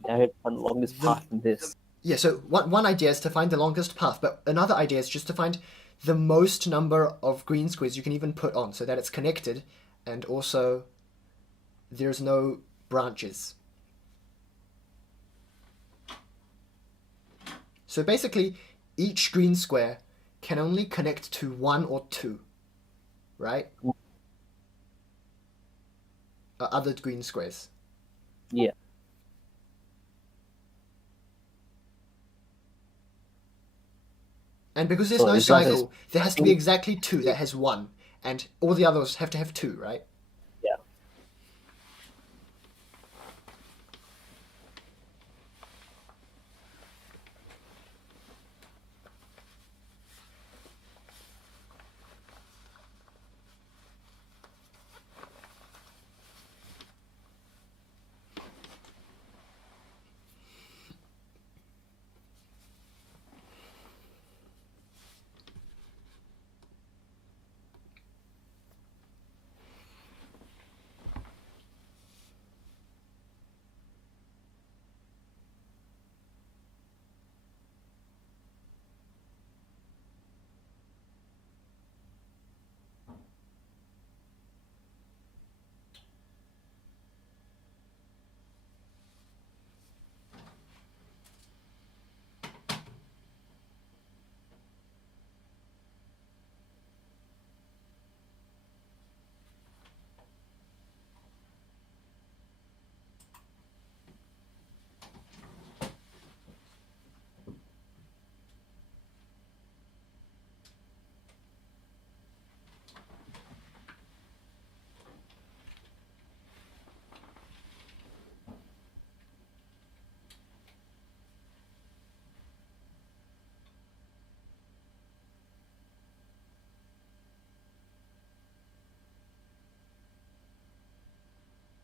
Now you have to find the longest path in this. Yeah. So one idea is to find the longest path, but another idea is just to find the most number of green squares you can even put on, so that it's connected, and also there's no branches. So basically, each green square can only connect to one or two, right? Other green squares. Yeah. And because there's So no it's like cycle, there has to be exactly two that has one, and all the others have to have two, right? Yeah.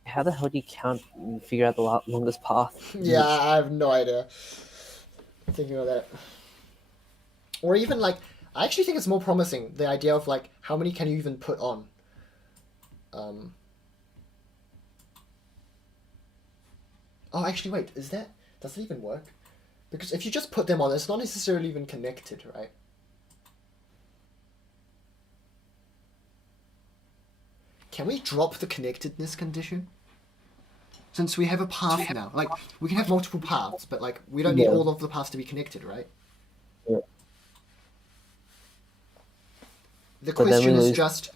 How the hell do you count and figure out the longest path? Yeah, I have no idea. Thinking of that. Or even like, I actually think it's more promising, the idea of like, how many can you even put on? Oh, actually, wait, does it even work? Because if you just put them on, it's not necessarily even connected, right? can we drop the connectedness condition? Since we have a path now, like we can have multiple paths, but like we don't need Yeah. all of the paths to be connected, right? Yeah. The But then we question is lose just,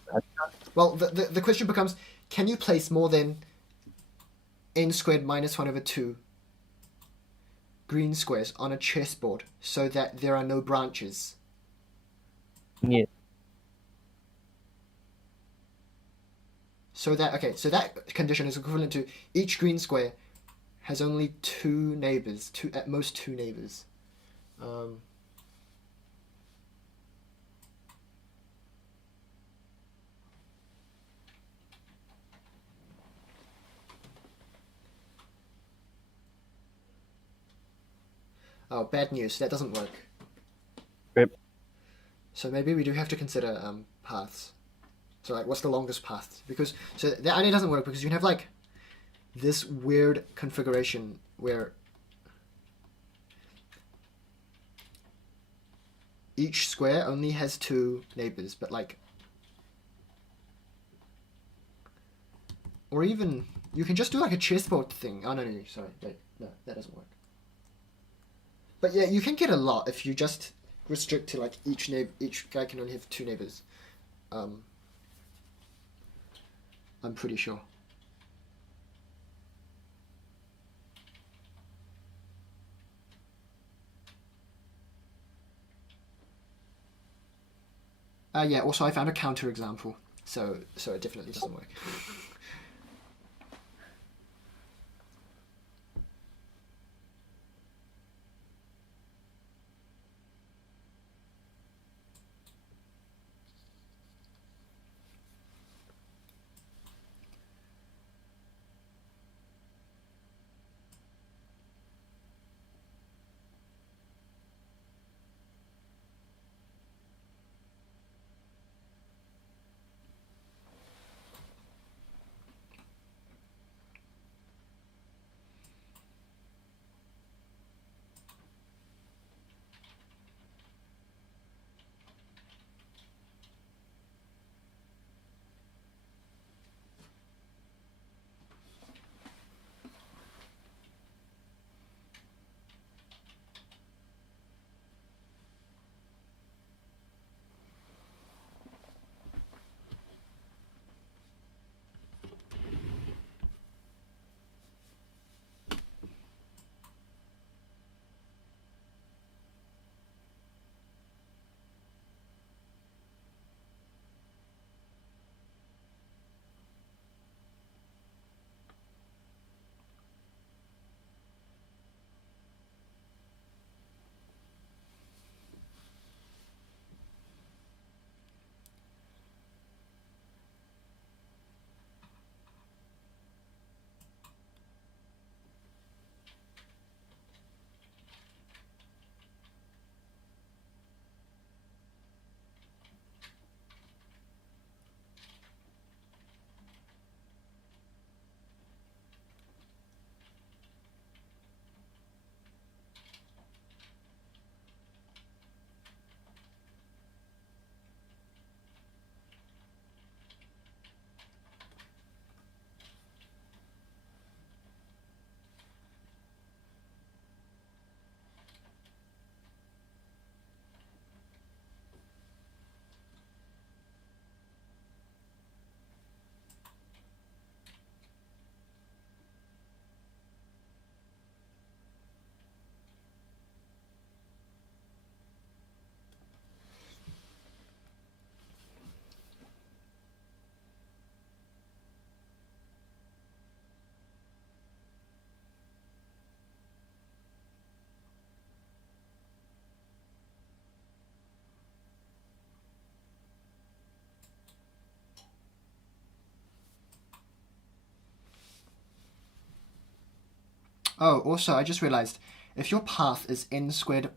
well, the question becomes, can you place more than n squared minus 1 over 2 green squares on a chessboard so that there are no branches? Yeah. So that condition is equivalent to each green square has only 2 neighbors, at most 2 neighbors. Oh, bad news. That doesn't work. Rip. So maybe we do have to consider paths. So like, what's the longest path? Because so that idea doesn't work because you can have like this weird configuration where each square only has 2 neighbors, but like, or even you can just do like a chessboard thing. Oh no, sorry, wait, no, that doesn't work. But yeah, you can get a lot if you just restrict to like each guy can only have 2 neighbors. I'm pretty sure. Yeah, also I found a counterexample, so it definitely doesn't work. Oh, also, I just realized, if your path is n squared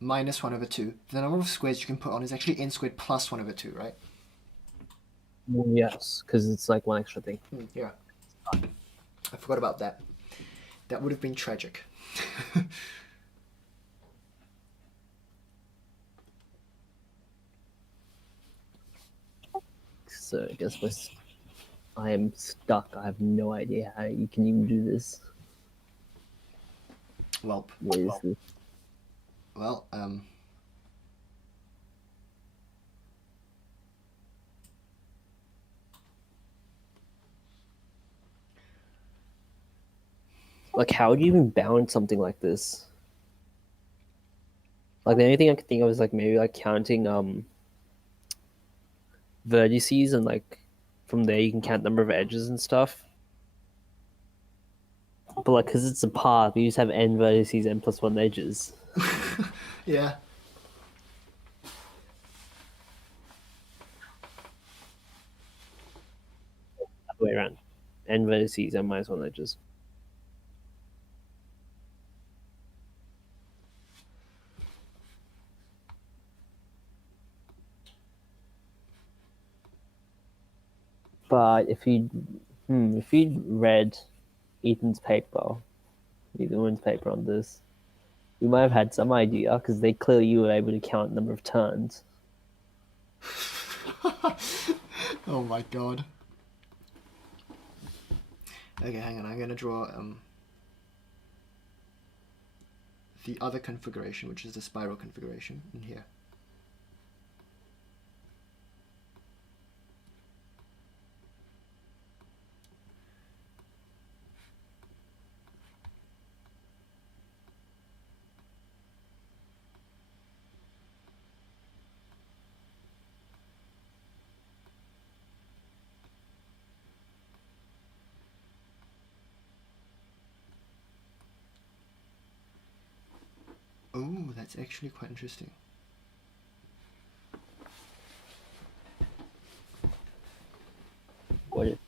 minus 1 over 2, the number of squares you can put on is actually n squared plus 1 over 2, right? Yes, because it's like one extra thing. Yeah. I forgot about that. That would have been tragic. So I guess I am stuck. I have no idea how you can even do this. Welp. What is this? Well, Like, how would you even bound something like this? Like, the only thing I could think of is like maybe like counting vertices, and like from there you can count number of edges and stuff. But like, because it's a path, you just have n vertices, n plus 1 edges. yeah. Other way around. N vertices, n minus 1 edges. But if you read Ethan's paper, Ethan's paper on this, we might have had some idea, because they clearly were able to count number of turns. Oh my god. Okay, hang on. I'm gonna draw the other configuration, which is the spiral configuration in here. Oh, that's actually quite interesting. What is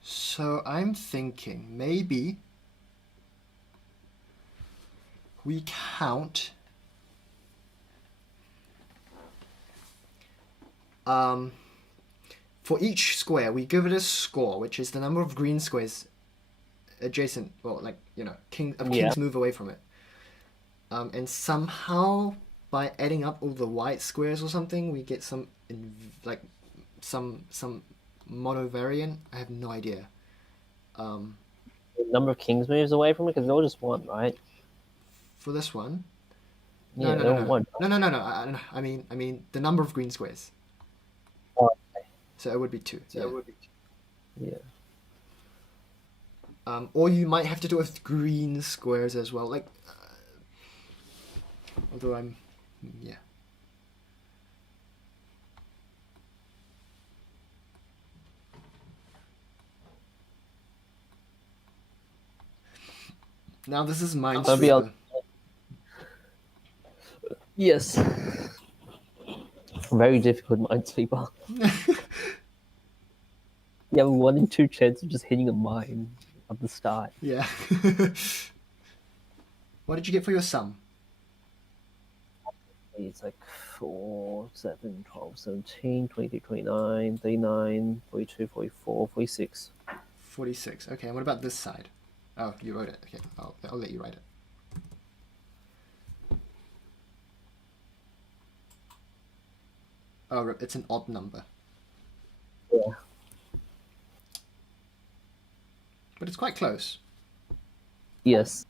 So I'm thinking maybe we count for each square we give it a score, which is the number of green squares adjacent, or like, you know, king's move away from it. And somehow by adding up all the white squares or something, we get some some monovariant. I have no idea. the number of kings moves away from it? Because they're all just one, right? For this one, Yeah, they're all one. no. I mean the number of green squares. Oh, So it would be two. yeah. Or you might have to do it with green squares as well. Like, although yeah. Now this is Minesweeper. Yes. Very difficult Minesweeper. You have a 1 in 2 chance of just hitting a mine at the start. Yeah. What did you get for your sum? It's like 4, 7, 12, 17, 23, 29, 39, 42, 44, 46. 46. Okay, and what about this side? Oh, you wrote it. Okay, I'll let you write it. Oh, it's an odd number. Yeah. But it's quite close. Yes.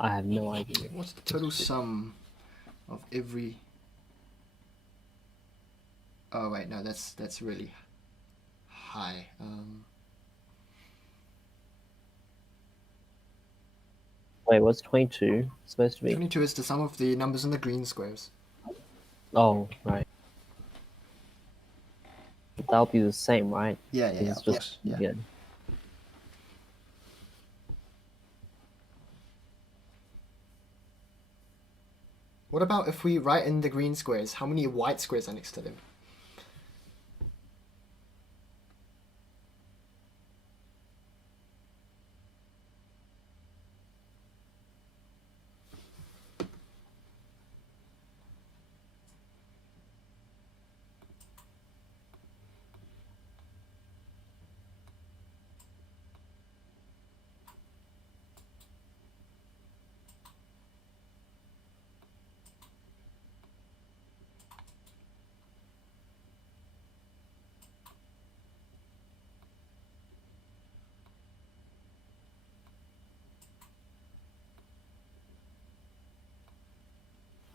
I have no idea. What's the total sum of every... Oh wait, no, that's really high. Wait, what's 22 supposed to be? 22 is the sum of the numbers in the green squares. Oh, right. That'll be the same, right? Yeah, yeah, yeah, It's of just course, yeah. yeah. What about if we write in the green squares, how many white squares are next to them?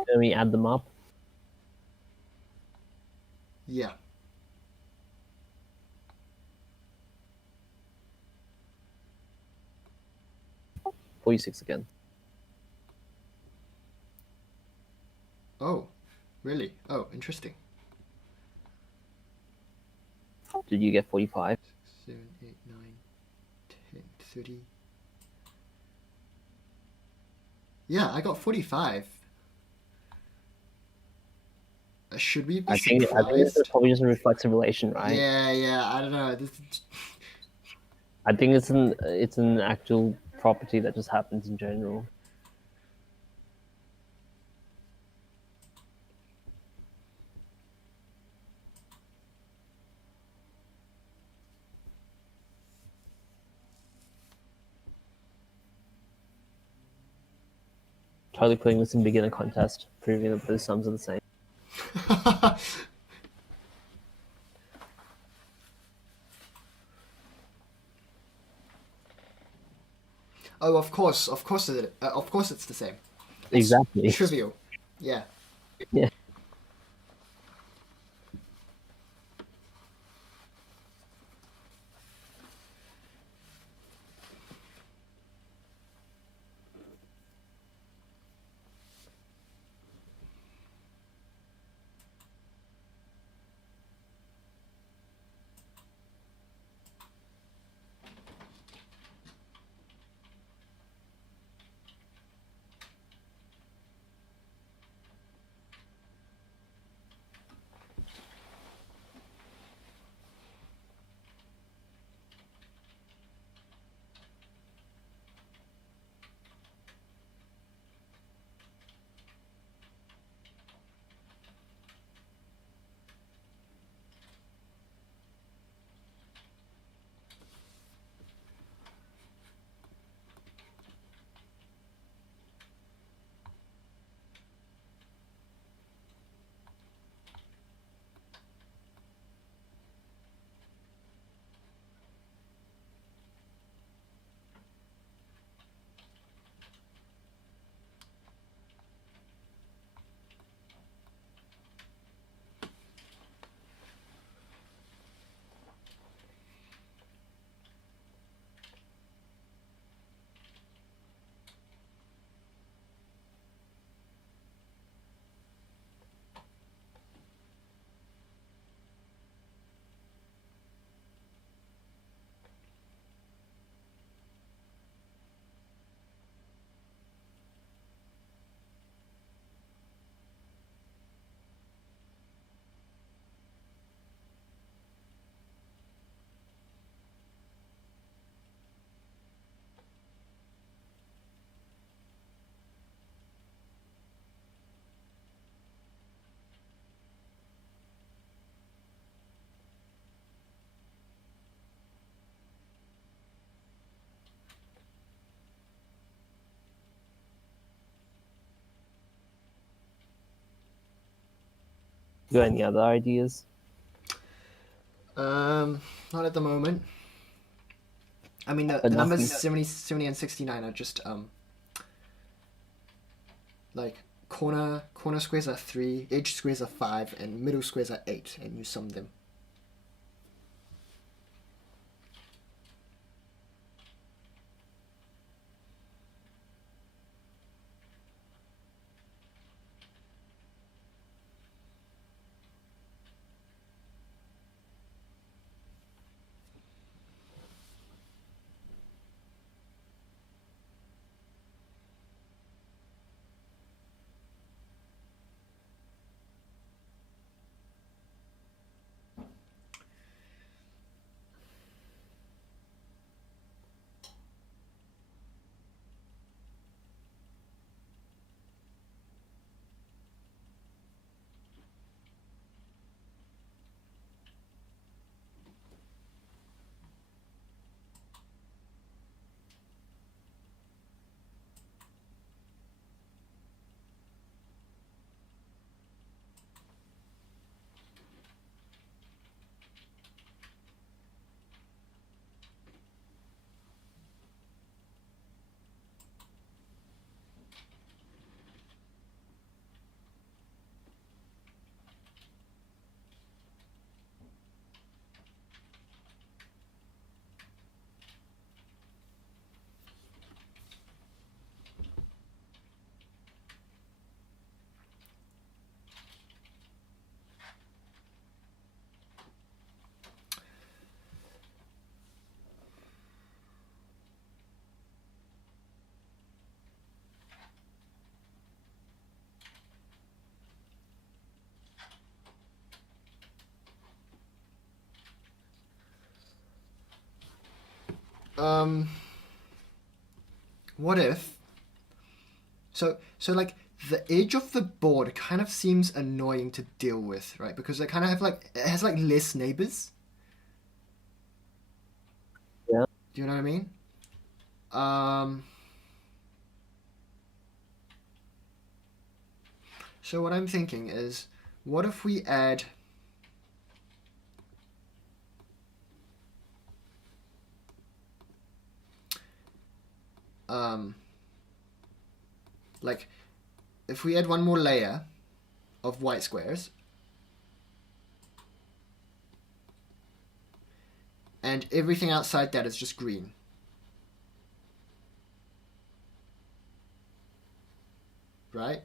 Can we add them up? Yeah. $46 again. Oh, really? Oh, interesting. Did you get 45? 7, 8, 9, 10, 30. Yeah, I got 45. Should we be I think this surprised? is probably just a reflexive relation, right? Yeah, I don't know. I think it's an actual property that just happens in general. Totally putting this in beginner contest, proving that the sums are the same. Oh, of course it's the same. It's Exactly. trivial. Yeah. Yeah. You got any other ideas? Not at the moment. I mean, the But numbers nothing. 70 and 69 are just like corner squares are 3, edge squares are 5, and middle squares are 8, and you sum them. What if... So like, the edge of the board kind of seems annoying to deal with, right? Because it kind of have like... It has like less neighbors. Yeah. Do you know what I mean? So what I'm thinking is, what if we add... like, if we add one more layer of white squares, and everything outside that is just green. Right?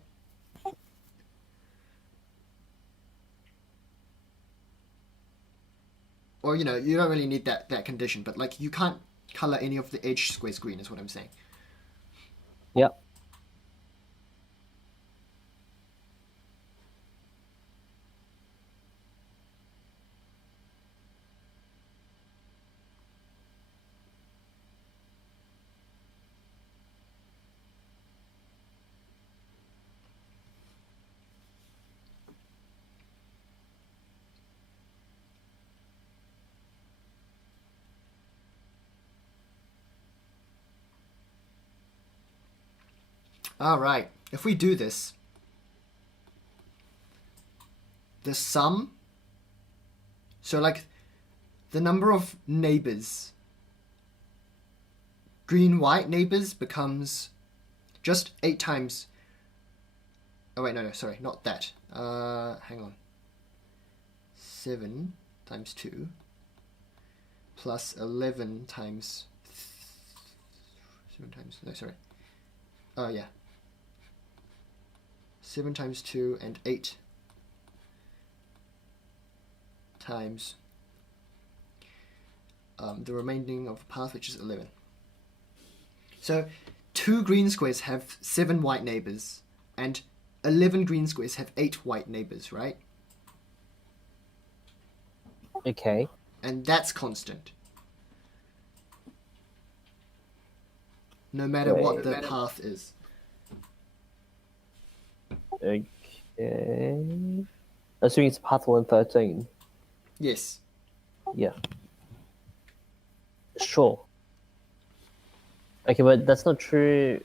Or, you know, you don't really need that condition, but like, you can't color any of the edge squares green is what I'm saying. Yep. Alright, if we do this, the sum, so like the number of neighbors, green-white neighbors becomes just 8 times... Oh wait, no, sorry, not that. Hang on. 7 times 2 plus 11 times... 7 times... No, sorry. Oh, yeah. 7 times 2 and 8 times the remaining of the path, which is 11. So 2 green squares have 7 white neighbors, and 11 green squares have 8 white neighbors, right? Okay. And that's constant. No matter what the path is. Okay. Assuming it's path 113. Yes. Yeah. Sure. Okay, but that's not true.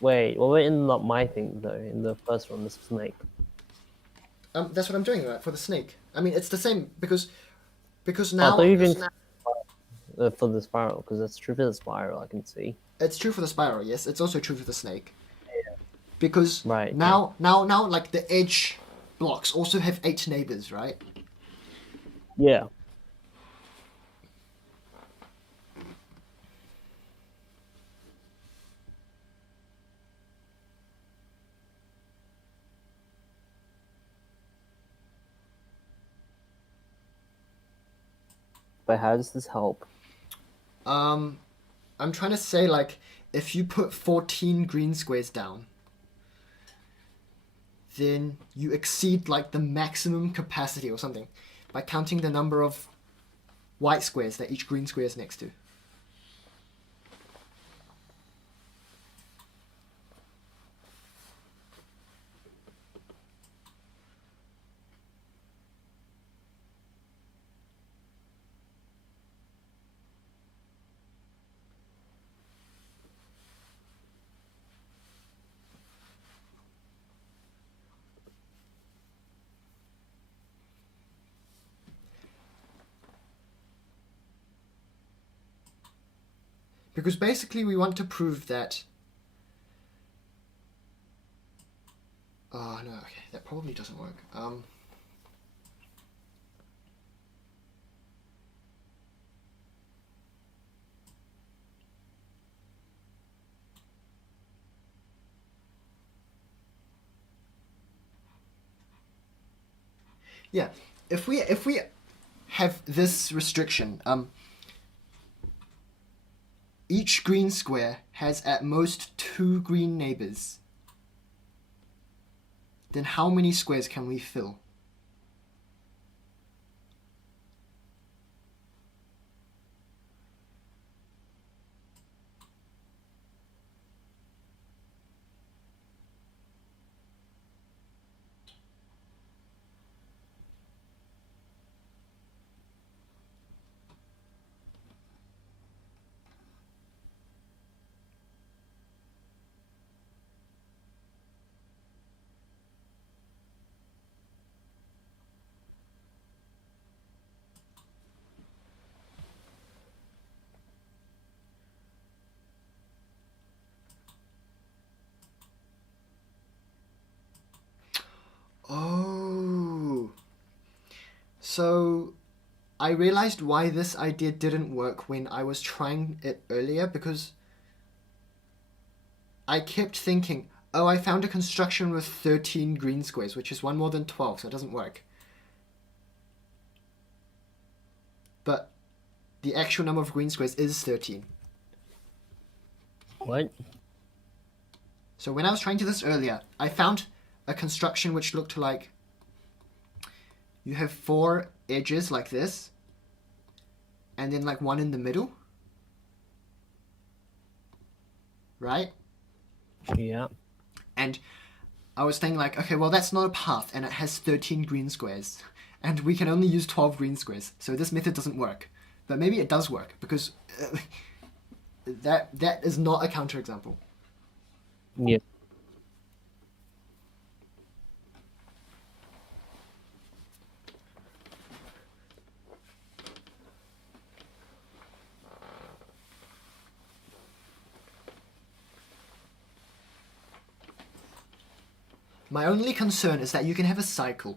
Wait, well, we're in not my thing though. In the first one, the snake. That's what I'm doing, right, for the snake. I mean, it's the same because I now thought you been for the spiral, because that's true for the spiral. I can see. it's true for the spiral. Yes, it's also true for the snake. because Right. now like the edge blocks also have 8 neighbors, right? Yeah. But how does this help? I'm trying to say, like, if you put 14 green squares down, then you exceed like the maximum capacity or something by counting the number of white squares that each green square is next to. Because basically we want to prove that... Oh, no, okay, that probably doesn't work. Yeah, if we have this restriction, each green square has at most 2 green neighbors, then how many squares can we fill? Oh, so I realized why this idea didn't work when I was trying it earlier, because I kept thinking, oh, I found a construction with 13 green squares, which is one more than 12, so it doesn't work. But the actual number of green squares is 13. What? So when I was trying to do this earlier, I found a construction which looked like you have 4 edges like this, and then like one in the middle, right? Yeah. And I was thinking like, okay, well that's not a path, and it has 13 green squares, and we can only use 12 green squares, so this method doesn't work. But maybe it does work, because that is not a counterexample. Yeah. My only concern is that you can have a cycle.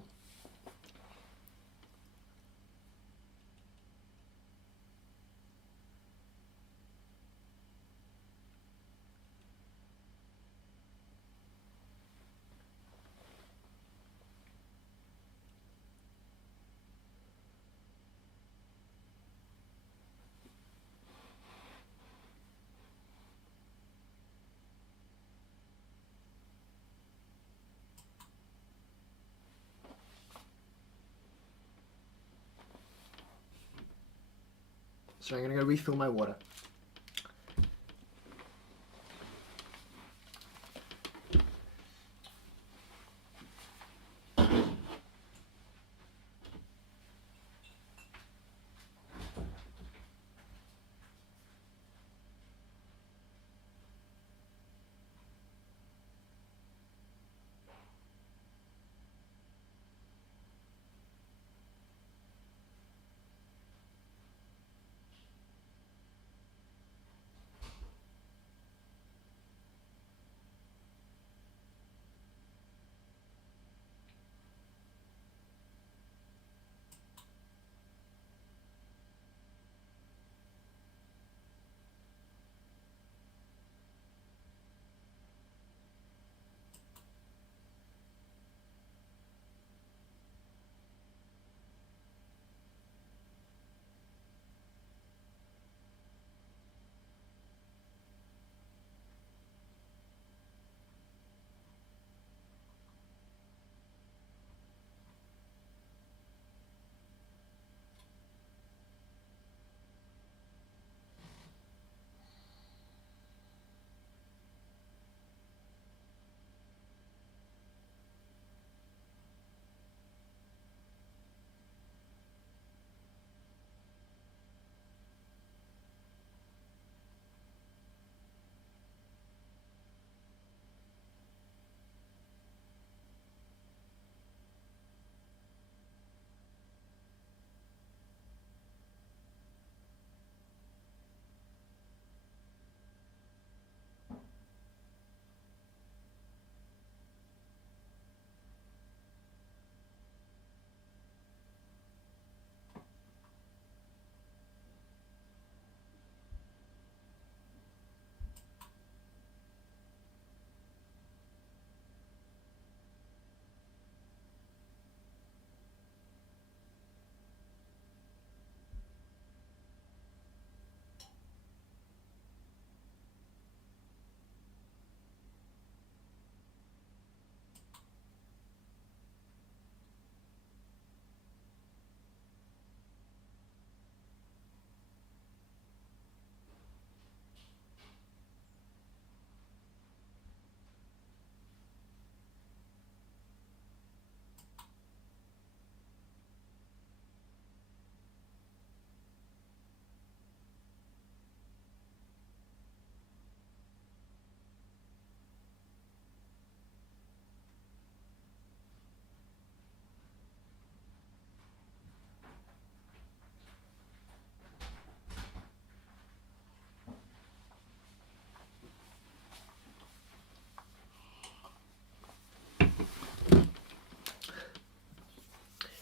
So I'm gonna go refill my water.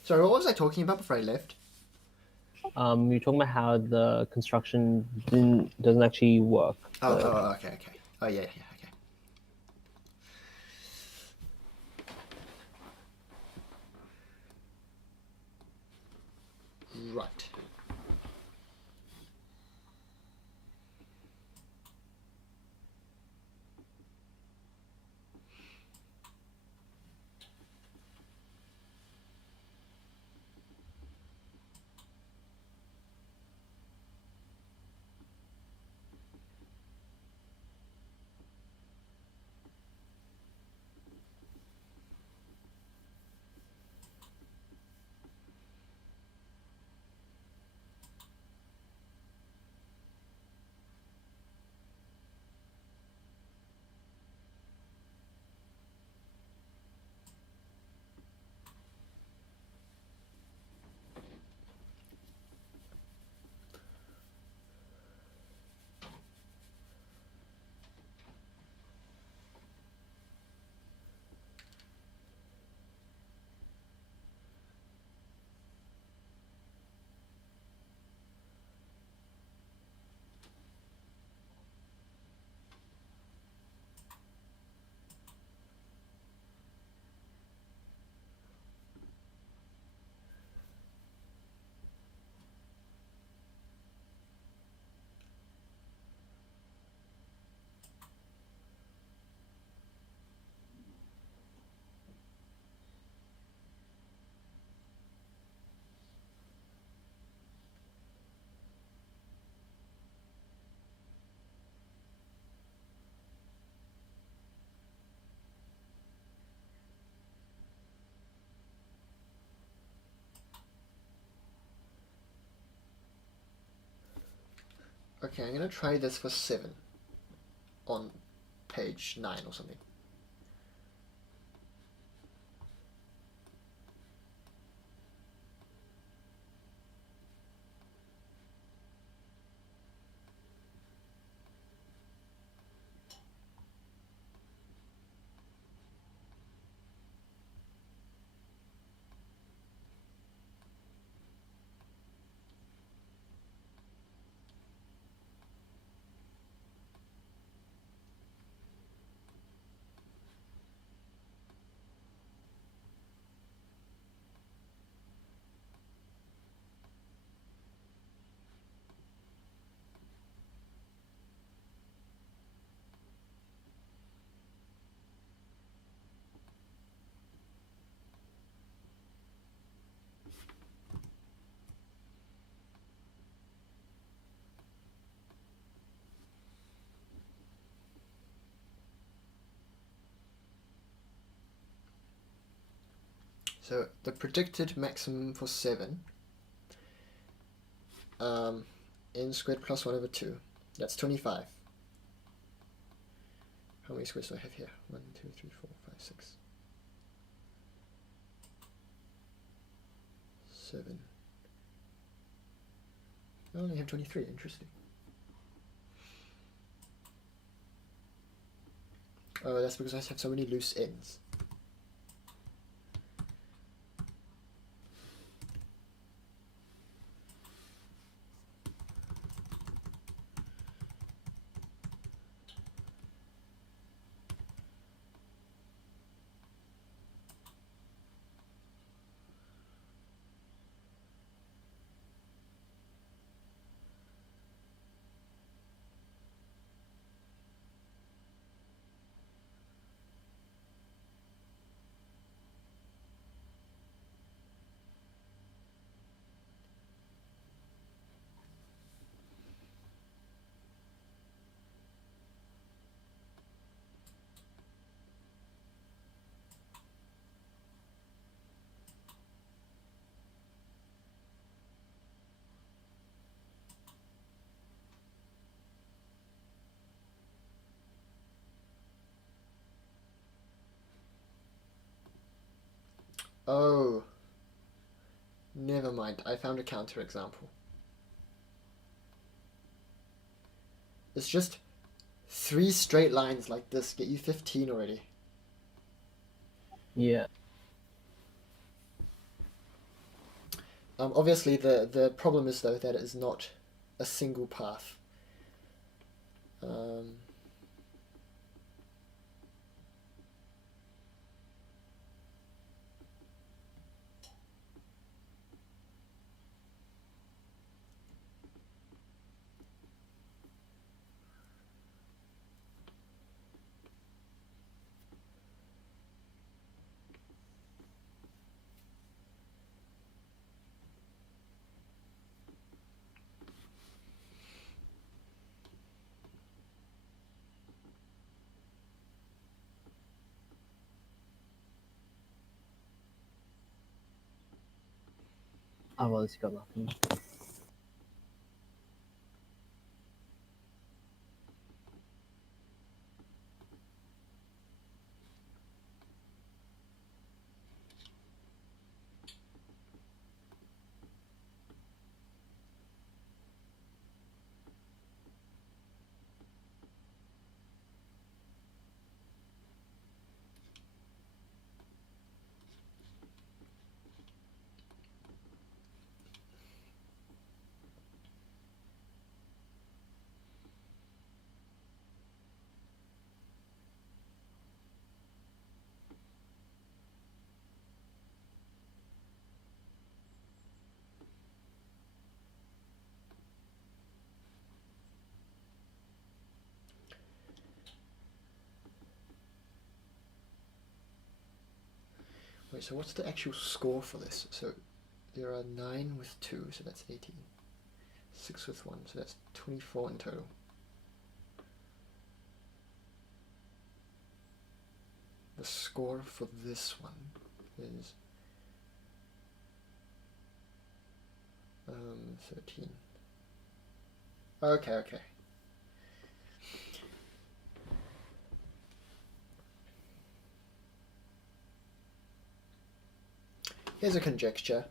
Sorry, what was I talking about before I left? You're talking about how the construction doesn't actually work. Oh, but- okay. Oh, yeah, okay. Right. Okay, I'm gonna try this for 7 on page 9 or something. So the predicted maximum for 7, n squared plus 1 over 2, that's 25. How many squares do I have here? 1, 2, 3, 4, 5, 6, 7. I only have 23, interesting. Oh, that's because I have so many loose ends. Oh, never mind. I found a counterexample. It's just 3 straight lines like this get you 15 already. Yeah. Obviously, the problem is, though, that it is not a single path. I've honestly got nothing. Wait, so what's the actual score for this? So there are 9 with 2, so that's 18. 6 with 1, so that's 24 in total. The score for this one is 13. Okay. Here's a conjecture.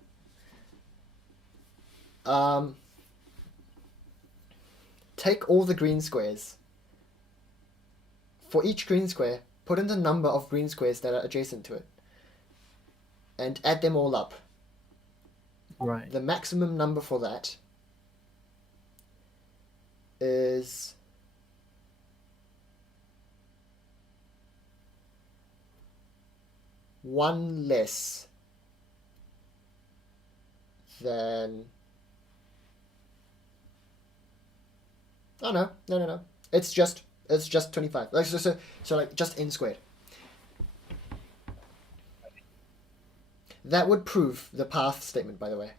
Take all the green squares. For each green square, put in the number of green squares that are adjacent to it. And add them all up. Right. The maximum number for that is one less than... Oh no. It's just 25. Like so like just n squared. That would prove the path statement, by the way.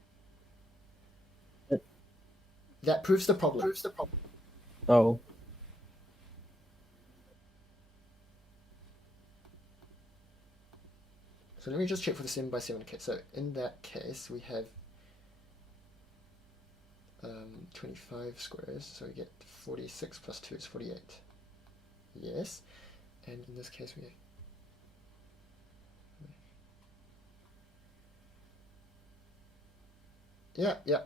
That proves the problem. Oh. So let me just check for the 7 by 7 case. So in that case, we have 25 squares, so we get 46 plus 2 is 48. Yes. And in this case, we have... Yeah.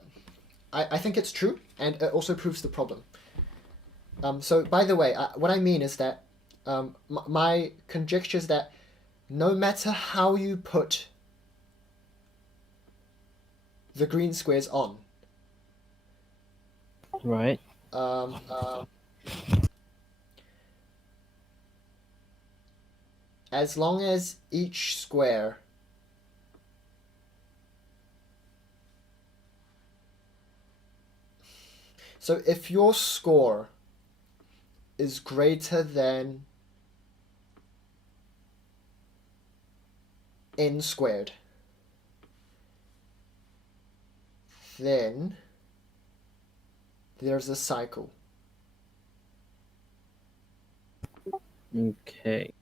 I think it's true, and it also proves the problem. So, by the way, what I mean is that my conjecture is that no matter how you put the green squares on, Right. as long as each square so if your score is greater than n squared, then there's a cycle. Okay.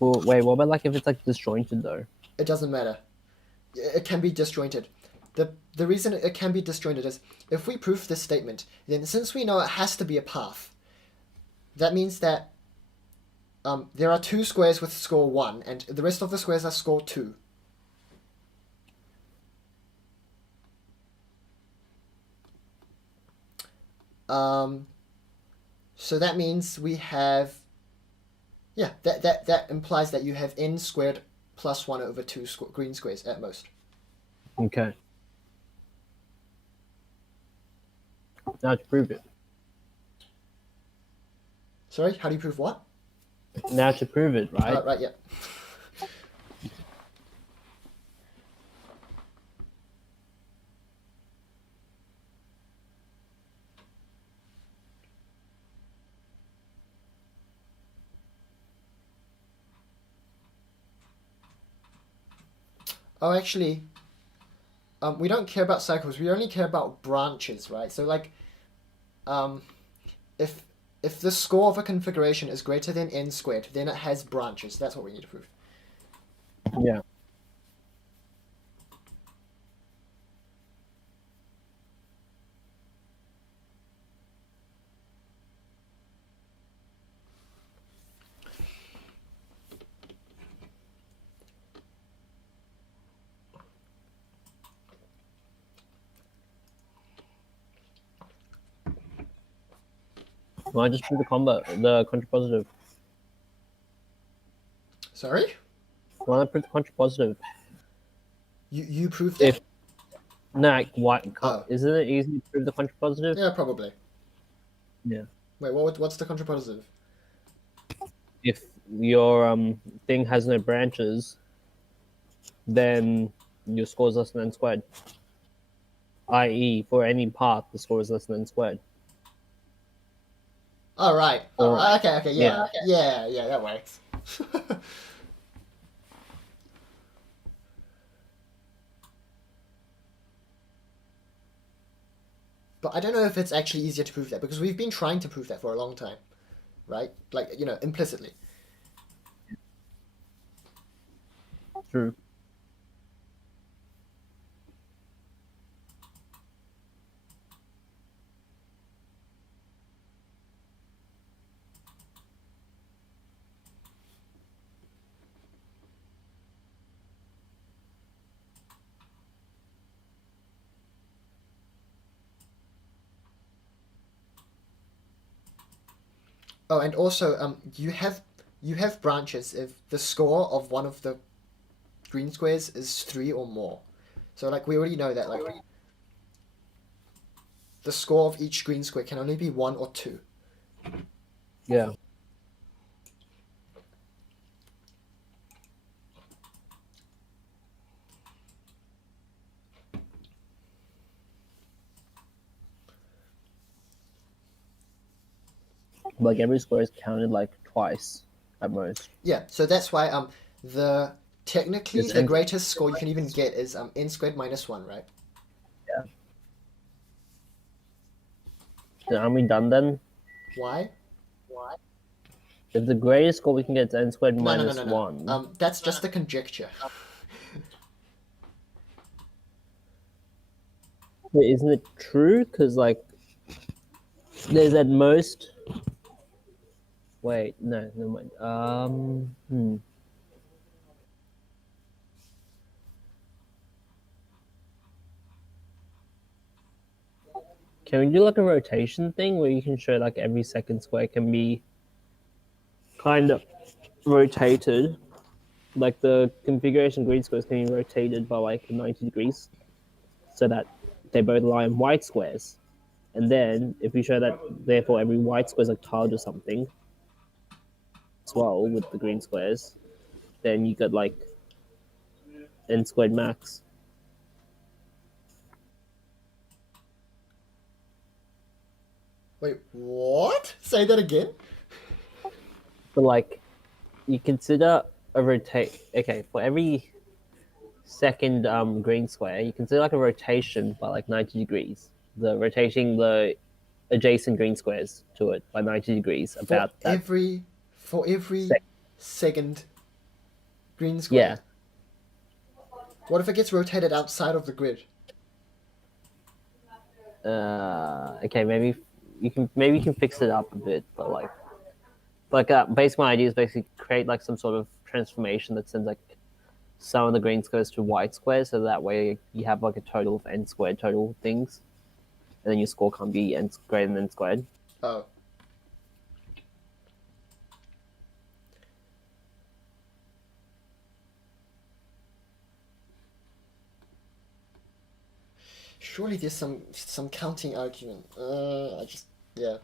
Well, wait, what about like if it's like disjointed though? It doesn't matter. It can be disjointed. The reason it can be disjointed is if we prove this statement, then since we know it has to be a path, that means that there are 2 squares with score 1, and the rest of the squares are score 2. So that means we have, yeah, that implies that you have n squared plus 1 over 2 green squares at most. Okay. Now to prove it. Sorry, how do you prove what? Now to prove it, right? Right, yeah. Oh, actually, we don't care about cycles. We only care about branches, right? So, like, if the score of a configuration is greater than n squared, then it has branches. That's what we need to prove. Yeah. Well, I just prove the contrapositive. Sorry? Well, I prove the contrapositive. You proved it? No, like, why? Oh. Isn't it easy to prove the contrapositive? Yeah, probably. Yeah. Wait, what's the contrapositive? If your thing has no branches, then your score is less than n squared. I.e., for any path, the score is less than n squared. Oh, right. Okay, yeah. Yeah. Yeah, that works. But I don't know if it's actually easier to prove that, because we've been trying to prove that for a long time, right? Like, implicitly. True. Oh, and also, you have branches if the score of one of the green squares is 3 or more. So, like, we already know that, like, the score of each green square can only be 1 or 2. Yeah. Like every square is counted like twice at most. Yeah, so that's why technically It's the n- greatest score you can even get is n squared minus 1, right? Aren't we done then? Why? If the greatest score we can get is n squared No. minus 1. That's just a conjecture. But isn't it true? Because, like, there's at most. Wait, no, never mind. Can we do like a rotation thing where you can show like every second square can be kind of rotated? Like the configuration green squares can be rotated by like 90 degrees so that they both lie on white squares. And then if we show that therefore every white square is like tiled or something as well with the green squares, then you get like n squared max. Wait, what? Say that again? But like you consider a rotate. Okay, for every second green square, you consider like a rotation by like 90 degrees. The rotating the adjacent green squares to it by 90 degrees about For that. every second green square. Yeah. What if it gets rotated outside of the grid? Okay, maybe you can fix it up a bit, but like Like basic idea is basically create like some sort of transformation that sends like some of the green squares to white squares, so that way you have like a total of n squared total things, and then your score can't be n greater than n squared. Oh. Surely there's some counting argument. I just yeah.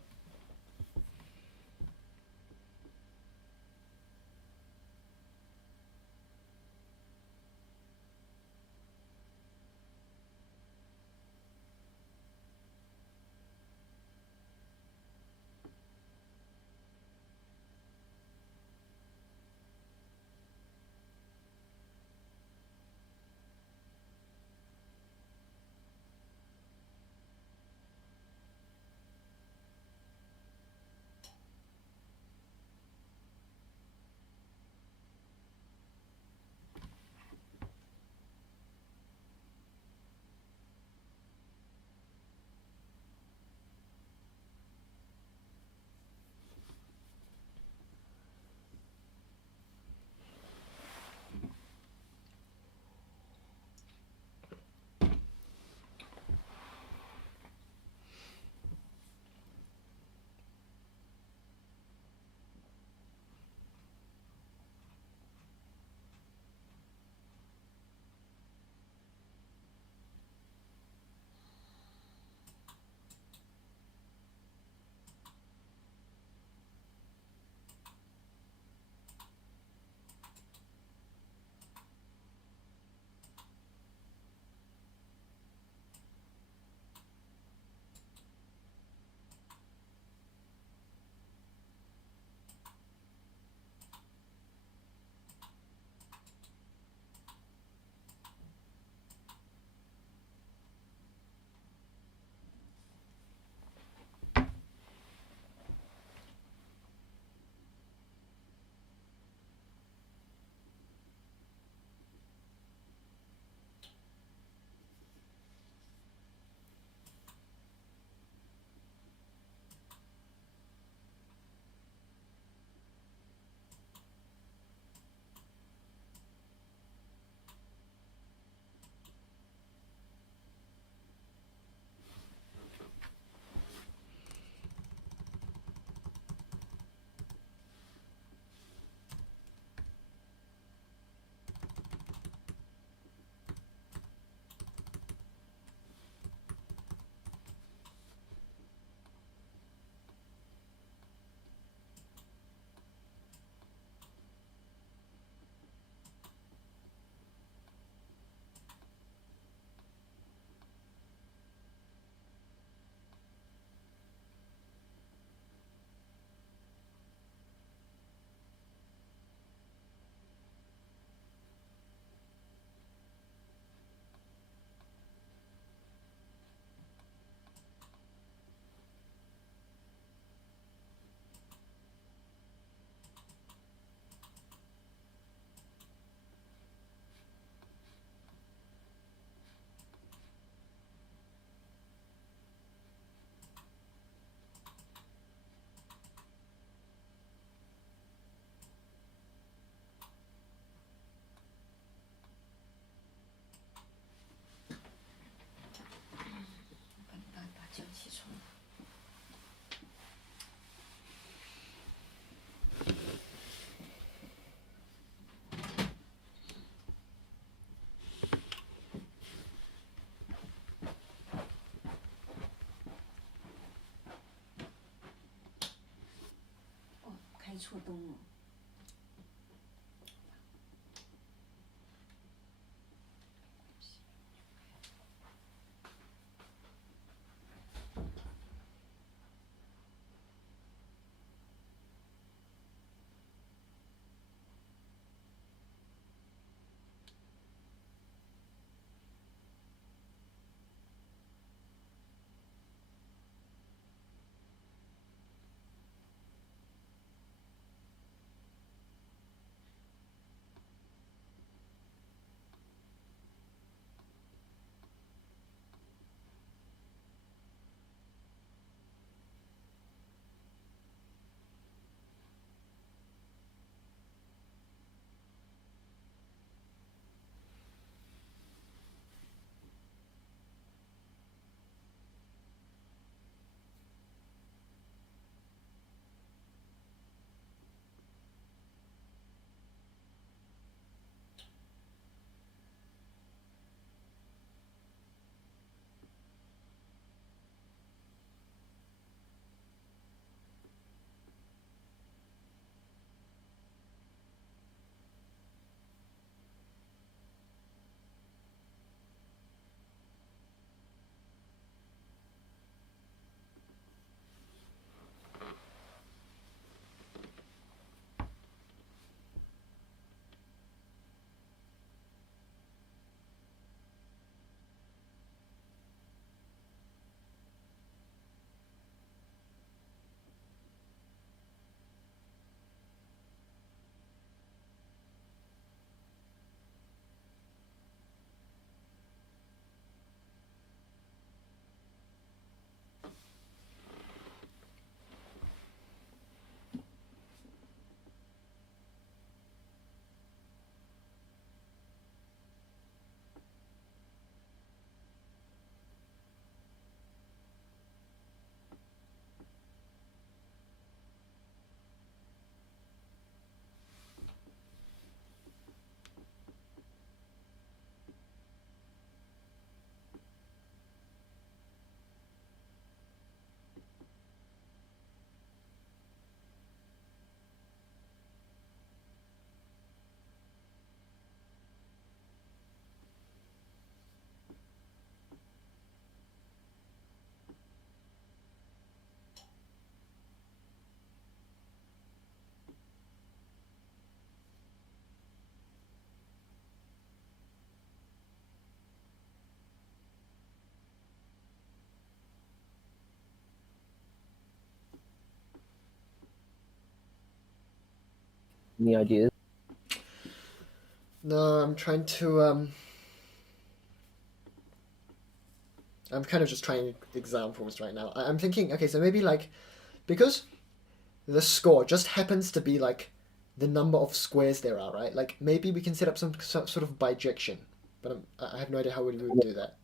Any ideas? No, I'm trying to I'm kind of just trying examples right now. I'm thinking, okay, so maybe like because the score just happens to be like the number of squares there are, right? Like maybe we can set up some sort of bijection, but I have no idea how we would do that.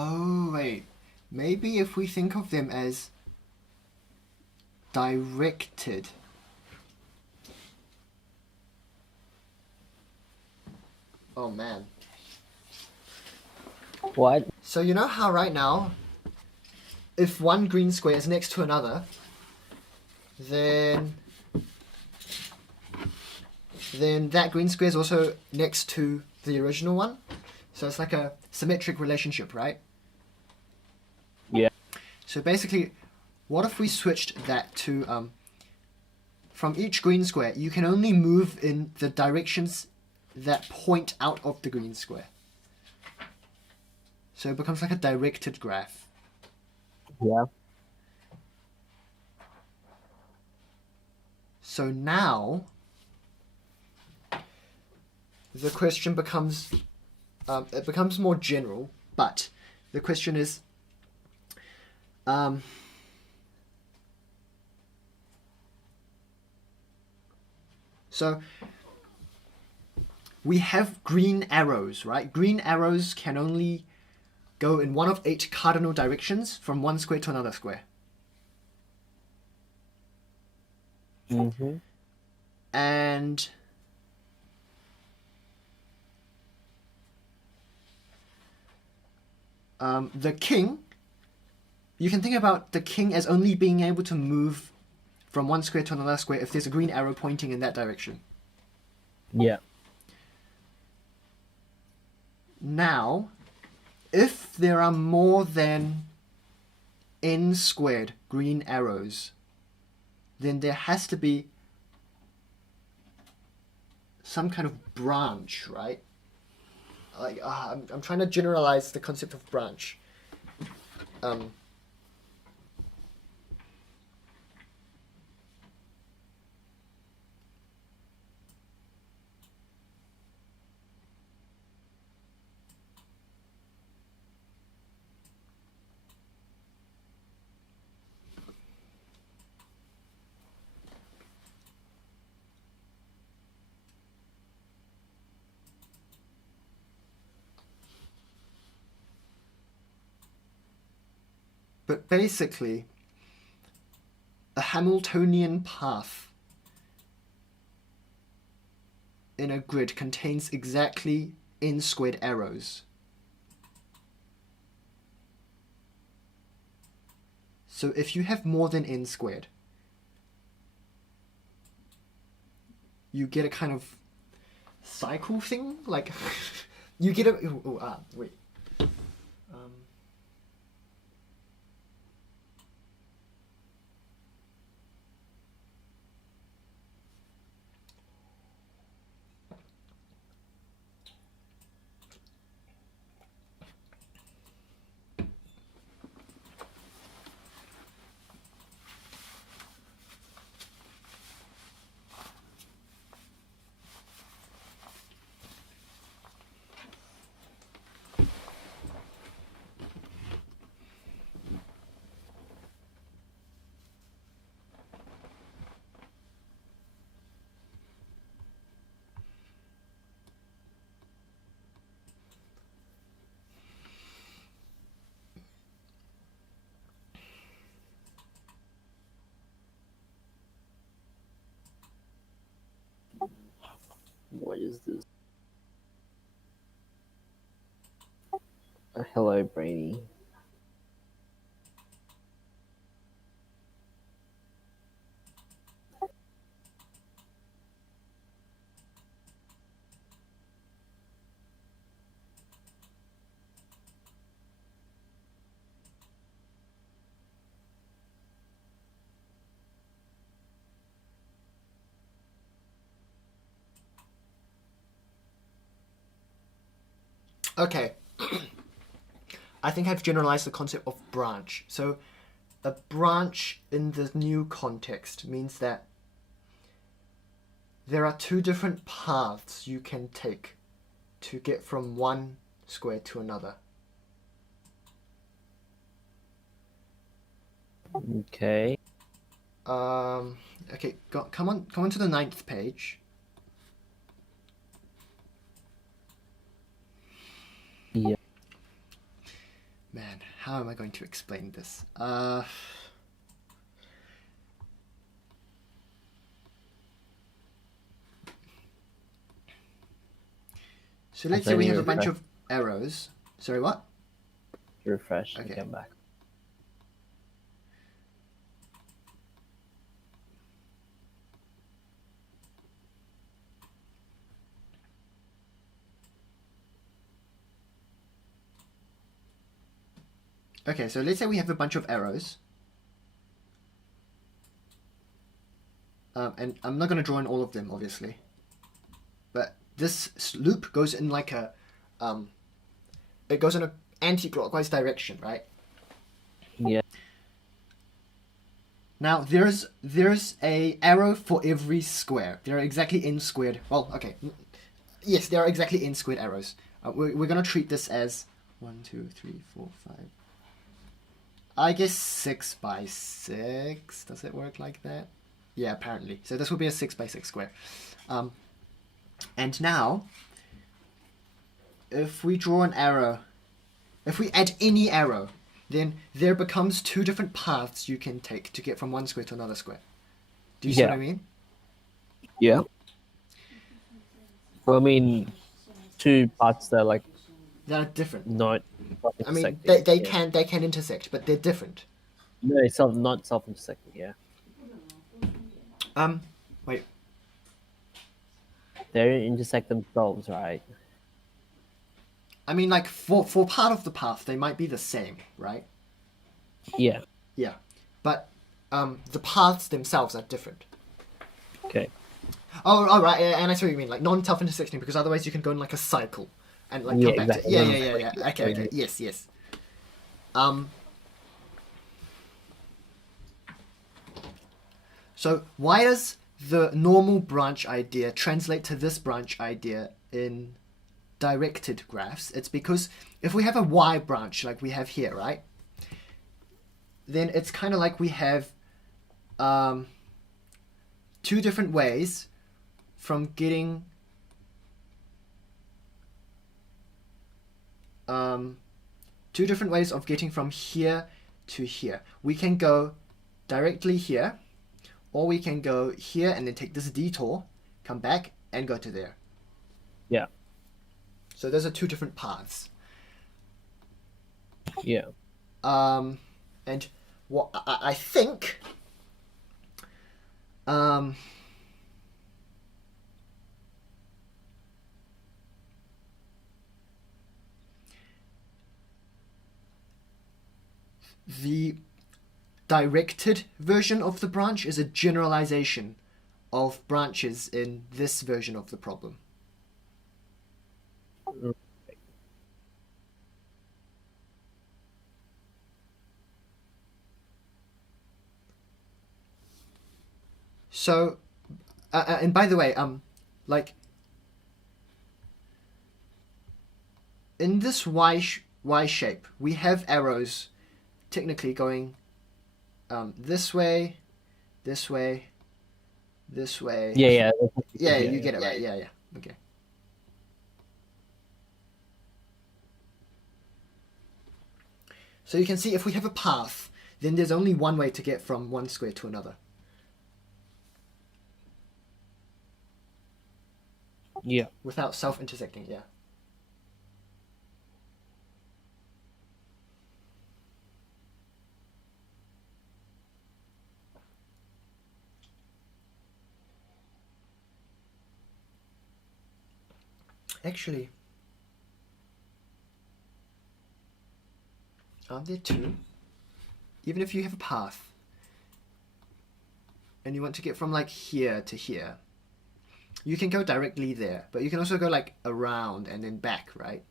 Oh, wait. Maybe if we think of them as directed. Oh, man. What? So you know how right now, if one green square is next to another, then that green square is also next to the original one. So it's like a symmetric relationship, right? Yeah. So basically, what if we switched that to from each green square, you can only move in the directions that point out of the green square. So it becomes like a directed graph. Yeah. So now the question becomes it becomes more general, but the question is so we have green arrows, right? Green arrows can only go in one of 8 cardinal directions from one square to another square. Mm-hmm. And the king, you can think about the king as only being able to move from one square to another square if there's a green arrow pointing in that direction. Yeah. Now, if there are more than n squared green arrows, then there has to be some kind of branch, right? Like I'm trying to generalize the concept of branch. But basically, a Hamiltonian path in a grid contains exactly n squared arrows. So if you have more than n squared, you get a kind of cycle thing, like you get a wait. is this? Hello, Brainy. Okay. I think I've generalized the concept of branch. So a branch in the new context means that there are two different paths you can take to get from one square to another. Okay. Okay, come on to the 9th page. Yeah. Man, how am I going to explain this? So let's say we have a bunch of arrows. Sorry, what? Refresh and Okay. come back. Okay, so let's say we have a bunch of arrows. And I'm not going to draw in all of them, obviously. But this loop goes in like a... it goes in an anti-clockwise direction, right? Yeah. Now, there's a arrow for every square. They're exactly in squared... Well, okay. Yes, they are exactly in squared arrows. We're going to treat this as 1, 2, 3, 4, 5... I guess 6 by 6. Does it work like that? Yeah, apparently. So this will be a 6 by 6 square. And now, if we draw an arrow, if we add any arrow, then there becomes two different paths you can take to get from one square to another square. Do you see what I mean? Yeah. Well, I mean, two parts that are like They're different. not I mean, intersecting. they can intersect, but they're different. No, it's not self-intersecting. Yeah. Wait. They intersect themselves, right? I mean, like, for part of the path, they might be the same, right? Yeah. Yeah. But the paths themselves are different. Okay. Oh, right, and I see what you mean, like non-self-intersecting, because otherwise you can go in like a cycle and like Yeah, come back exactly. to yeah. Okay, yes. So why does the normal branch idea translate to this branch idea in directed graphs? It's because if we have a Y branch like we have here, right? Then it's kind of like we have two different ways from getting two different ways of getting from here to here. We can go directly here, or we can go here and then take this detour, come back and go to there. Yeah. So those are two different paths. Yeah. And what I think the directed version of the branch is a generalization of branches in this version of the problem. So, and by the way, like in this Y shape, we have arrows technically going this way, this way, this way. Yeah. Yeah, you get it right. Yeah. Okay. So you can see if we have a path, then there's only one way to get from one square to another. Yeah. without self-intersecting. Yeah. Actually, aren't there two? Even if you have a path and you want to get from like here to here, you can go directly there, but you can also go like around and then back, right?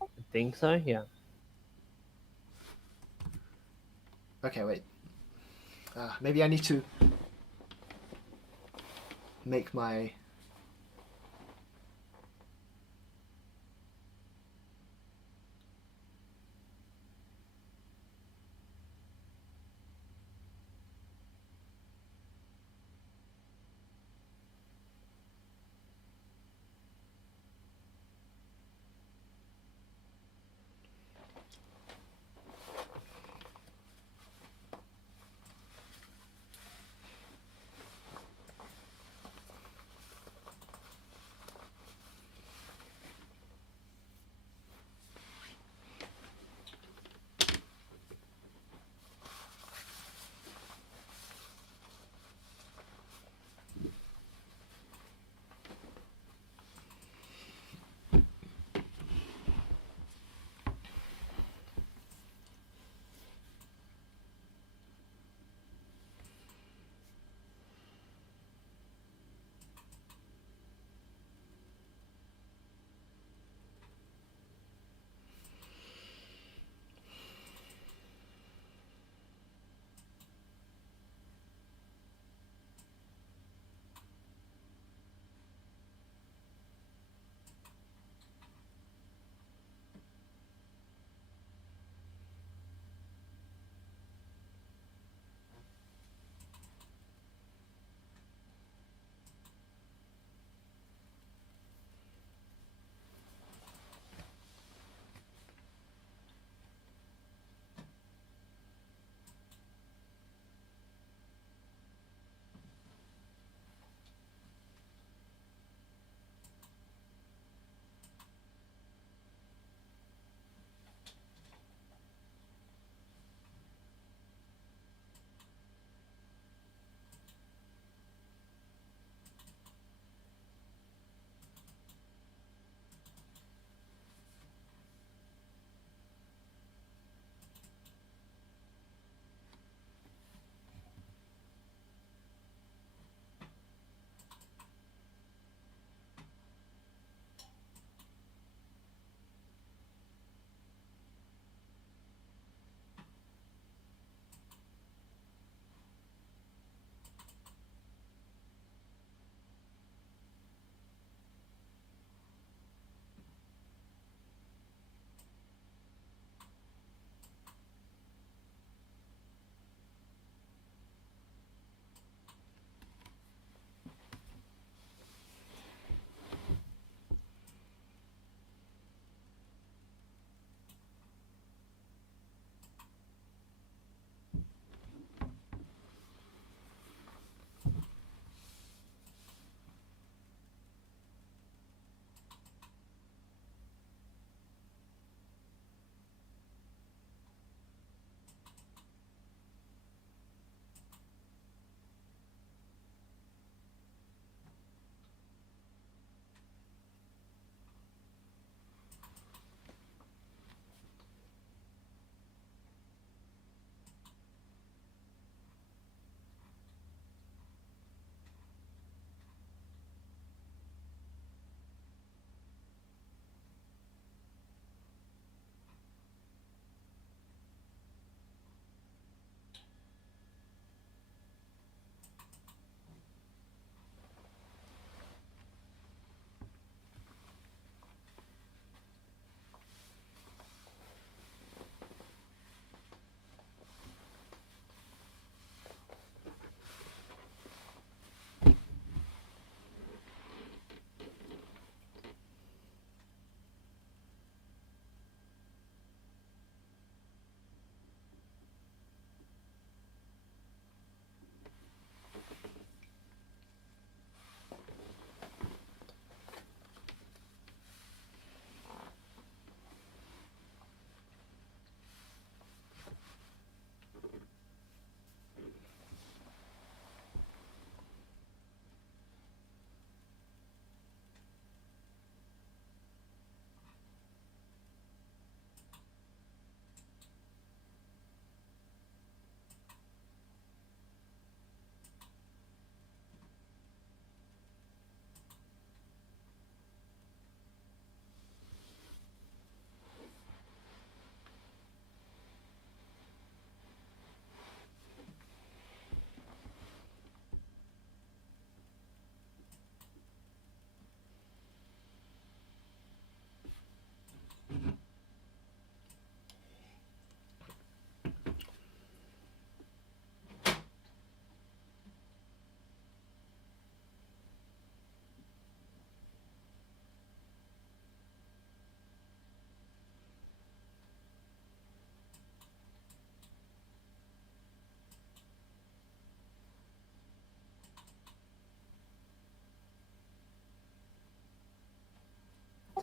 I think so. Yeah. Okay, wait. Maybe I need to make my...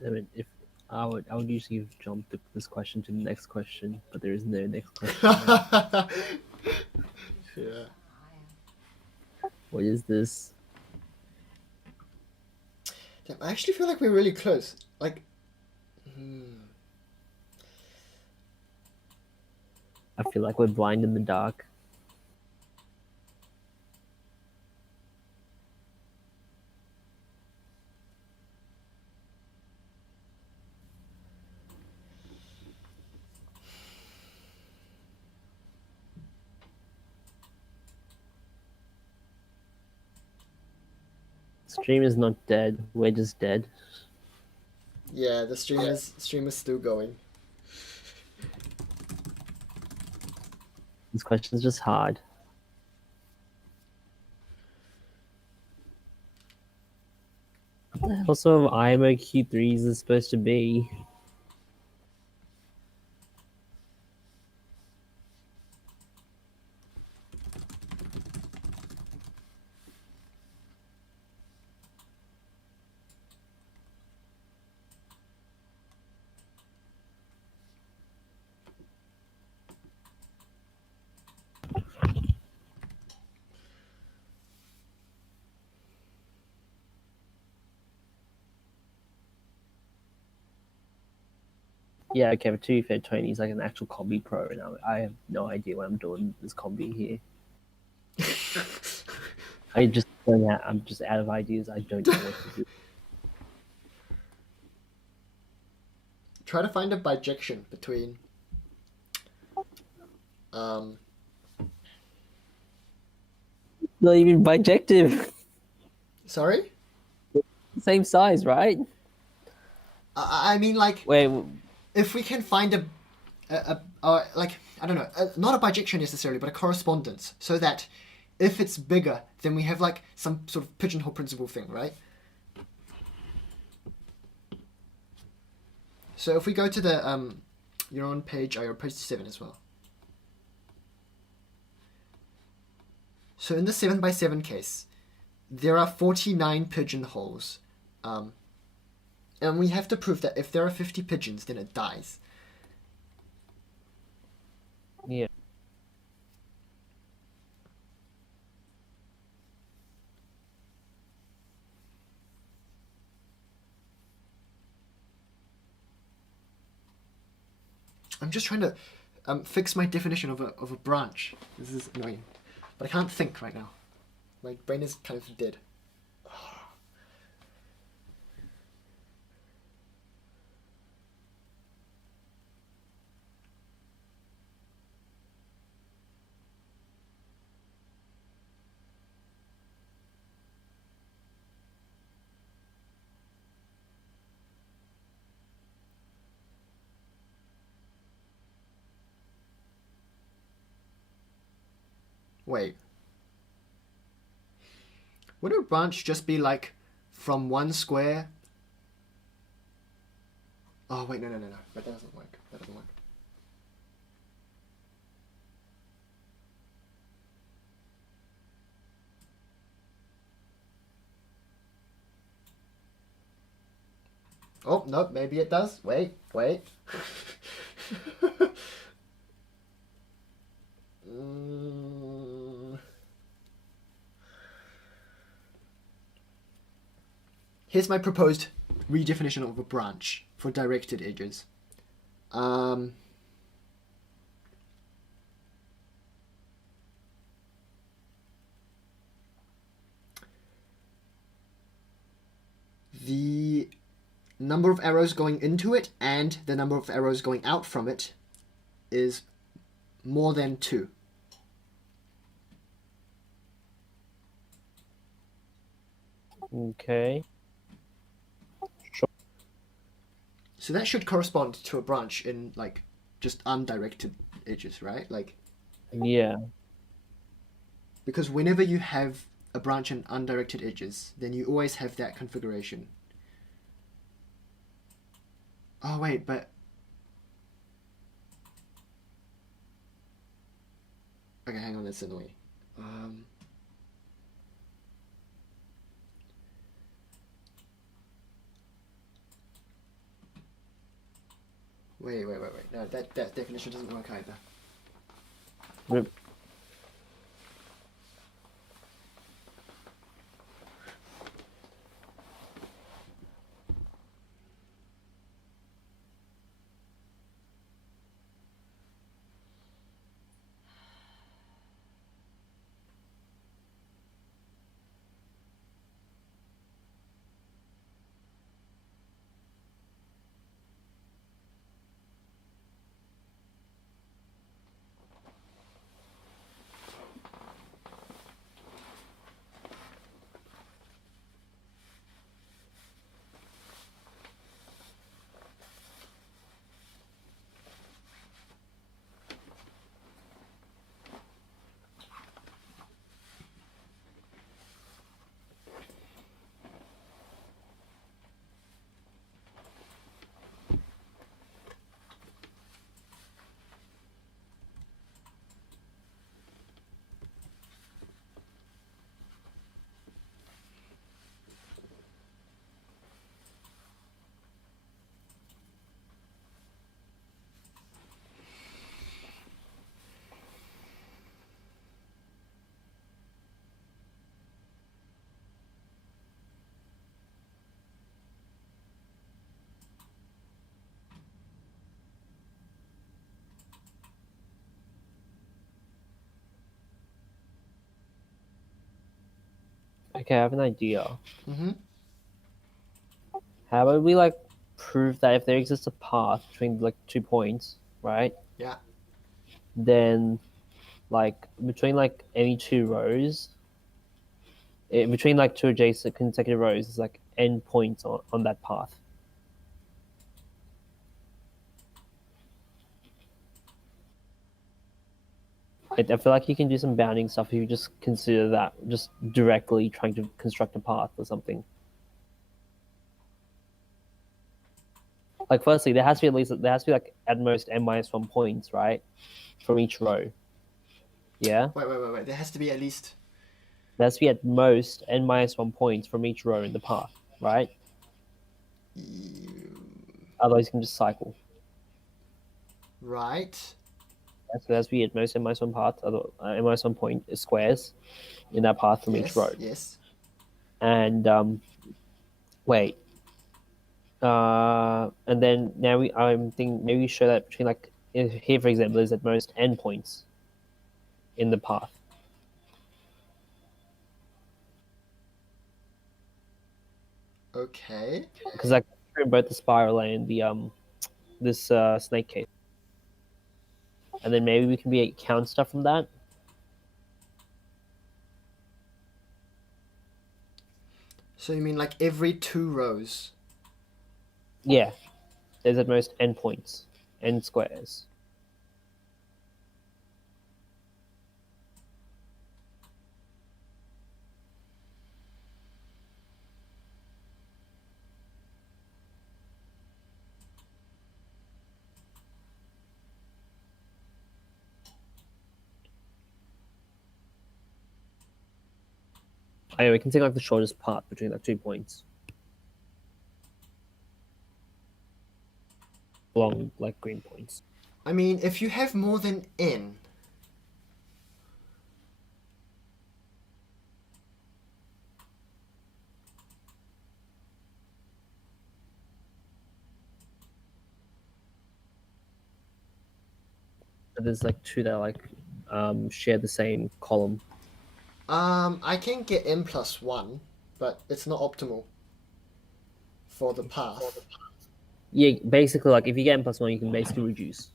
Damn it! If I would usually jump this question to the next question, but there is no next question. Yeah. What is this? Damn, I actually feel like we're really close. Like, I feel like we're blind in the dark. Stream is not dead. We're just dead. yeah, the stream is still going. This question is just hard. What the hell sort of IMO Q3 is this supposed to be? Yeah, okay, but to be fair, Tony's like an actual combi pro, and I have no idea what I'm doing this combi here. I just don't have, I'm just out of ideas. I don't know what to do. Try to find a bijection between Not even bijective. sorry? Same size, right? I mean, like, Wait, if we can find like, I don't know, not a bijection necessarily, but a correspondence, so that if it's bigger, then we have like some sort of pigeonhole principle thing, right? So if we go to the you're on page, you're page 7 as well. So in the 7x7 case, there are 49 pigeonholes, and we have to prove that if there are 50 pigeons, then it dies. yeah. I'm just trying to fix my definition of a branch. This is annoying, but I can't think right now. My brain is kind of dead. Wait. Would a branch just be like from one square? Oh wait, no. That doesn't work. That doesn't work. Oh no, maybe it does. Wait. Here's my proposed redefinition of a branch for directed edges. The number of arrows going into it and the number of arrows going out from it is more than 2. Okay. So that should correspond to a branch in like just undirected edges, right? Like, Yeah. because whenever you have a branch in undirected edges, then you always have that configuration. Oh wait, but okay, hang on, that's annoying. Wait. No, that definition doesn't work either. Rip. Okay, I have an idea. Mm-hmm. How about we like prove that if there exists a path between like 2 points, right? Yeah. Then like between like any 2 rows, between like 2 adjacent consecutive rows is like n points on that path. I feel like you can do some bounding stuff if you just consider that just directly trying to construct a path or something. Like firstly, there has to be like at most n-1 points, right, from each row. Yeah. Wait. There has to be at least. There has to be at most n-1 points from each row in the path, right? Otherwise, you can just cycle. Right. So there has to be at most n-1 path, n-1 point squares in that path from each row. Yes. And wait. And then now I'm thinking maybe we show that between like here for example there's at most n points in the path. Okay. Because like in both the spiral and the this snake case. And then maybe we can be count stuff from that. So you mean like every 2 rows? Yeah. There's at most n points, n squares. Anyway, we can take like the shortest path between like 2 points. Along like green points. I mean, if you have more than n, But there's like 2 that like share the same column. I can get n plus 1, but it's not optimal for the path. Yeah, basically like if you get n+1 you can basically reduce.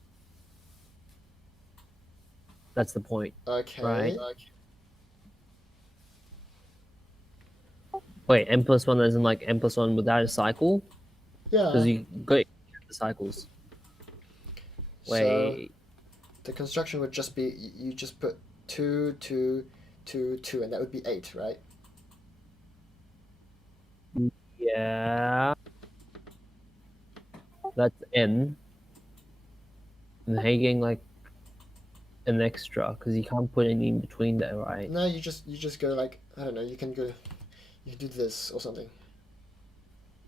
That's the point. Okay. Right. Wait, n+1 isn't like n+1 without a cycle? Because Yeah. you got the cycles. Wait. So the construction would just be you just put 2, 2, 2, 2, and that would be 8, right? Yeah. That's n. And how you getting like an extra? Because you can't put any in between there, right? No, you just go like, I don't know, you can do this or something.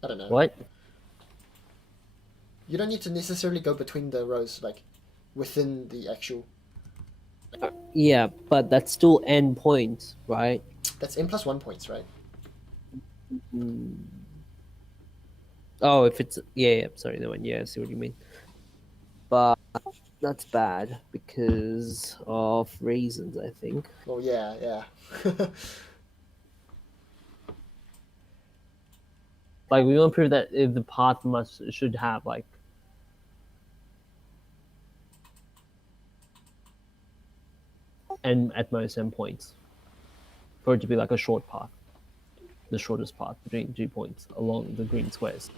I don't know. What? You don't need to necessarily go between the rows, like within the actual. Yeah, but that's still n points, right? That's n plus 1 points, right? Oh, if it's yeah, sorry, no one. Yeah, I see what you mean. But that's bad because of reasons, I think. Oh yeah, yeah. Like we want to prove that if the path should have like n at most n points for it to be like a short path, the shortest path between 2 points along the green squares.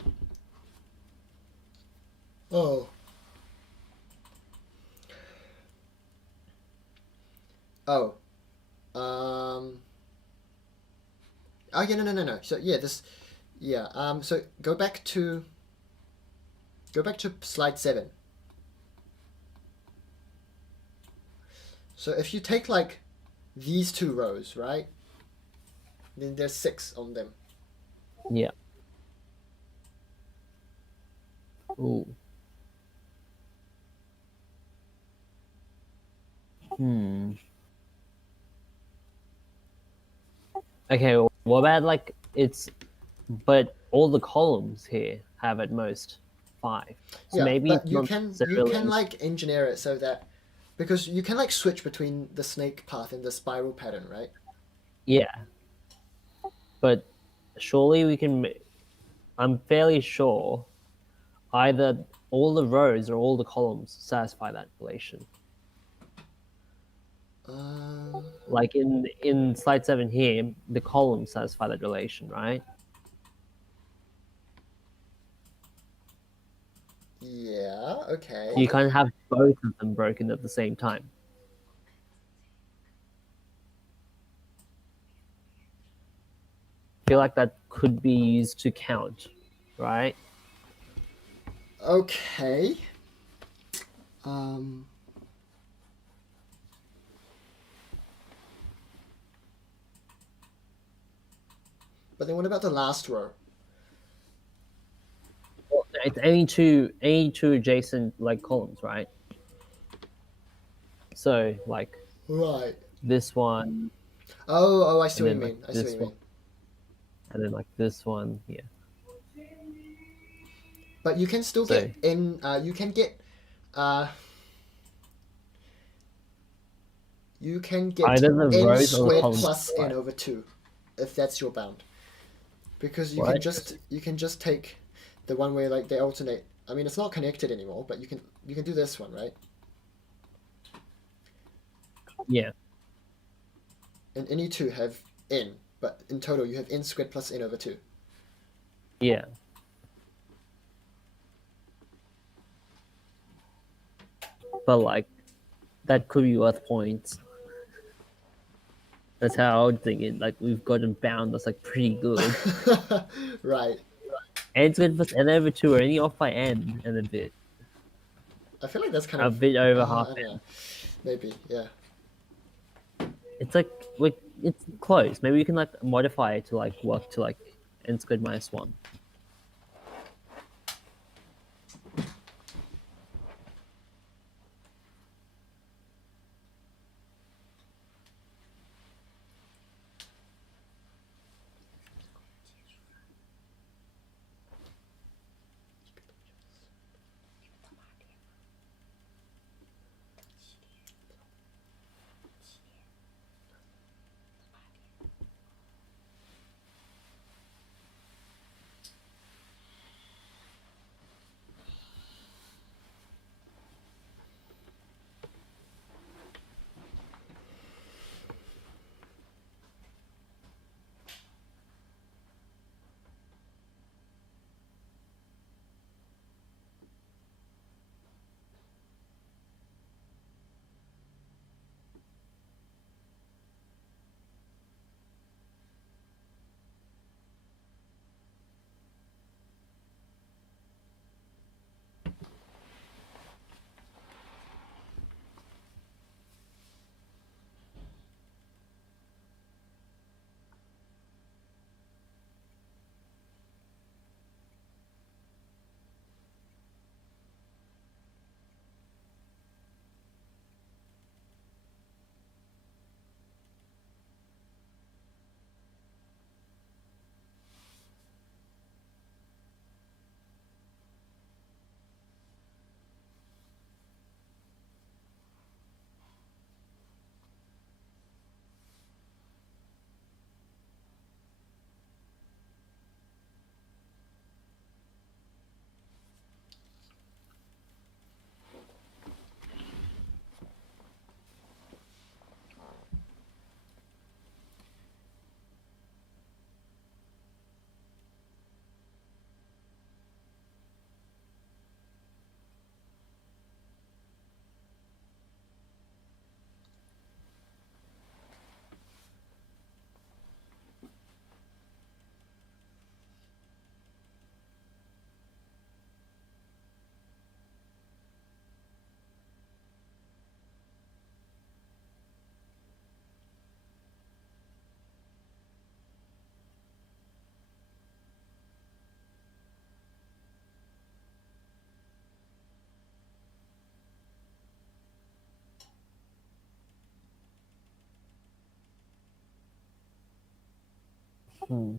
Oh. Oh. Oh yeah, no. So yeah, this. Yeah. So go back to. Go back to slide 7. So if you take like these 2 rows, right? Then there's 6 on them. Yeah. Ooh. Okay, well, what about like it's, but all the columns here have at most 5. So Yeah, maybe but it's you not can necessarily. like engineer it so that because you can like switch between the snake path and the spiral pattern, right? Yeah, but surely we can. I'm fairly sure either all the rows or all the columns satisfy that relation. Like in slide 7 here, the columns satisfy that relation, right? Yeah. Okay. You can't have both of them broken at the same time. I feel like that could be used to count, right? Okay. Um. But then what about the last row? Well, it's any two adjacent like columns, right? So like Right. this one, Oh, I see and what you then like mean. I see what this you one, mean. and then like this one, yeah. But you can still So get in. You can get. Uh. You can get either the n rows or the squared columns, plus n right? over 2, if that's your bound. Because What? you can just take the one where like they alternate. I mean, it's not connected anymore, but you can do this one, right? Yeah. And any 2 have n, but in total you have n squared plus n over 2. Yeah. But like that could be worth points. That's how I would think it. Like we've got a bound that's like pretty good. Right. N's good plus n over 2 or any off by n and I feel like that's kind a of. bit over half I don't know. n. Maybe, yeah. It's like it's close. Maybe we can like modify it to like work to like n squared minus 1. Hmm.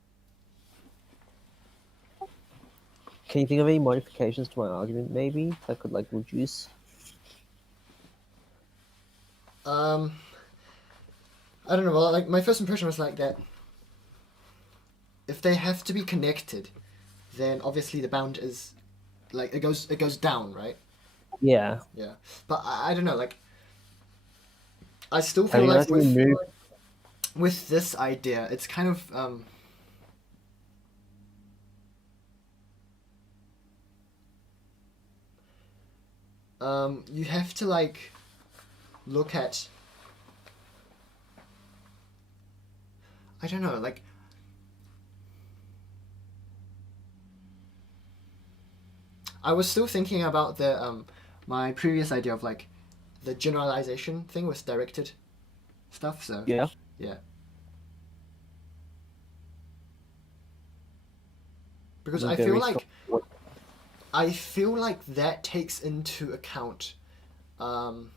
Can you think of any modifications to my argument, maybe that could like reduce? I don't know. Well, like my first impression was like that. If they have to be connected, then obviously the bound is like it goes down, right? Yeah. Yeah, but I don't know. Like I still Have feel you like guys removed? with this idea, it's kind of you have to like look at. I don't know. Like I was still thinking about the my previous idea of like the generalization thing with directed stuff. So Yeah. yeah, because I feel Very strong. like that takes into account um,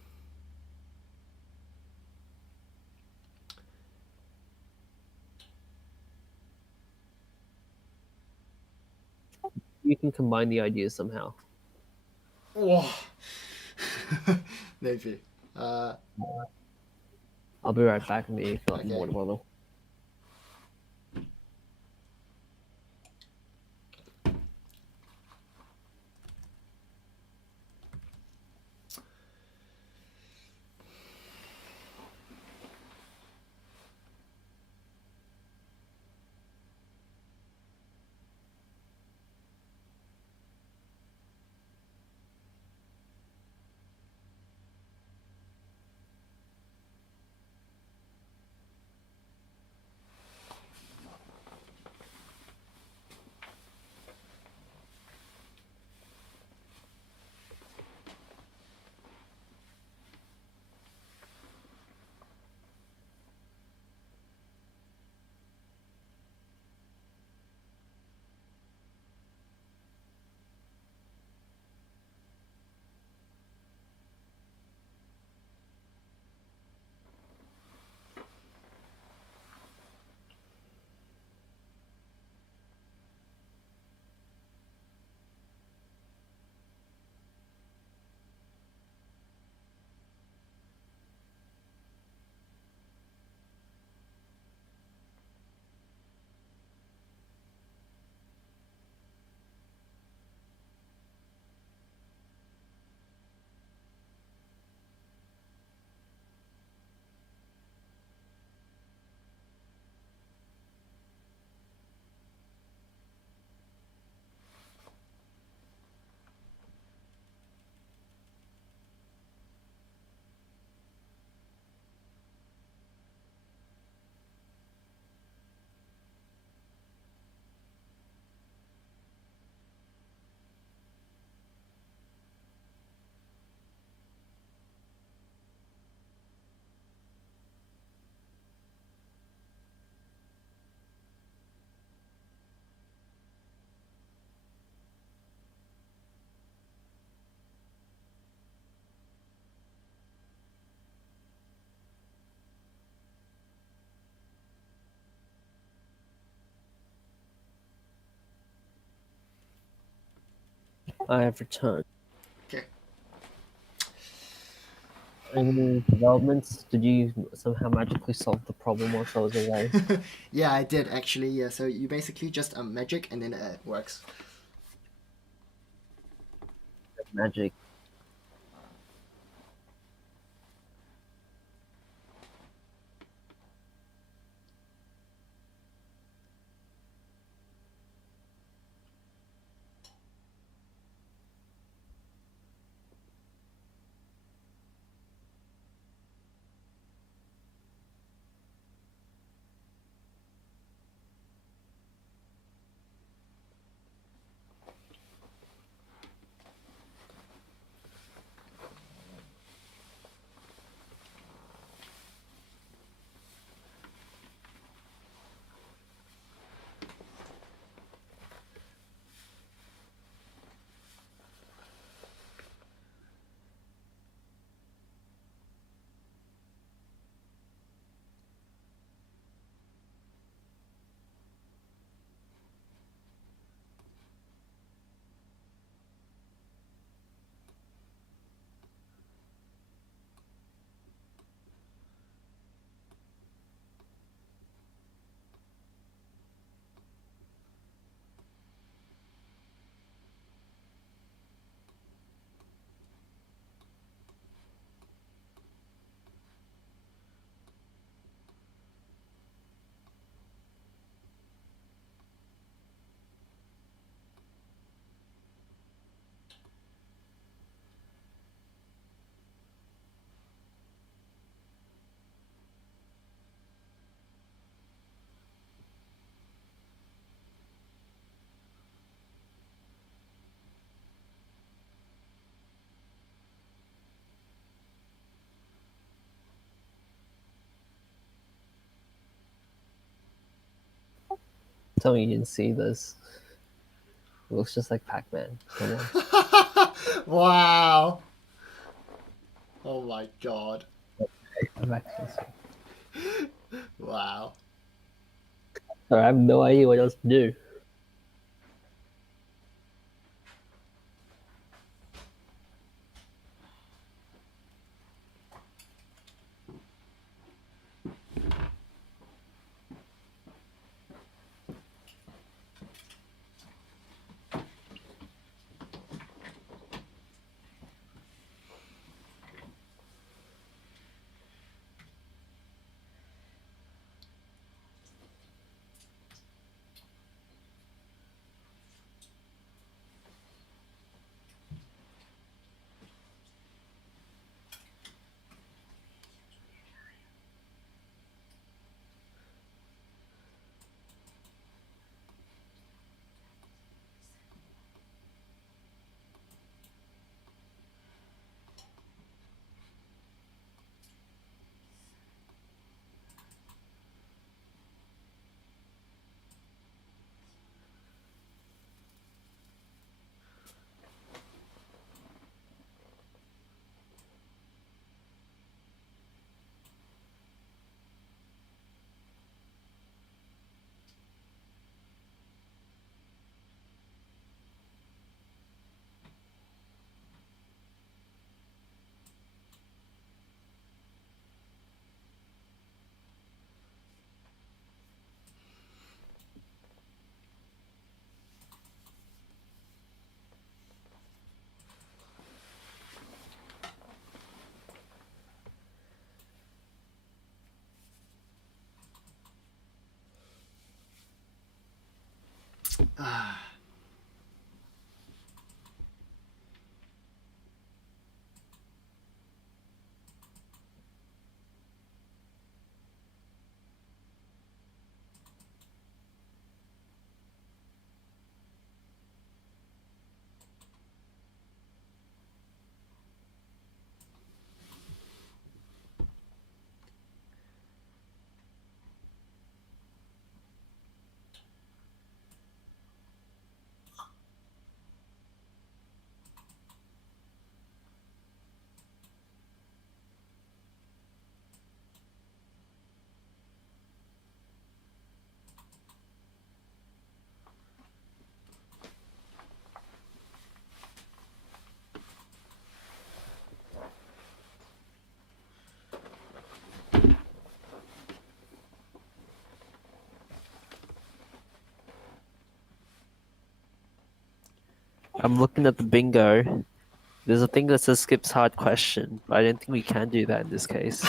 You can combine the ideas somehow. oh, maybe. Uh, I'll be right back. Me fill up the okay. water bottle. I have returned. Okay. Any developments? Did you somehow magically solve the problem whilst I was away? Yeah, I did actually. Yeah, so you basically just magic and then it works. Magic. tell me you didn't see this. It looks just like Pac-Man. Come on. Wow. Oh my god. I'm actually sorry. Wow. I have no idea what else to do. I'm looking at the bingo. There's a thing that says skips hard question, but I don't think we can do that in this case.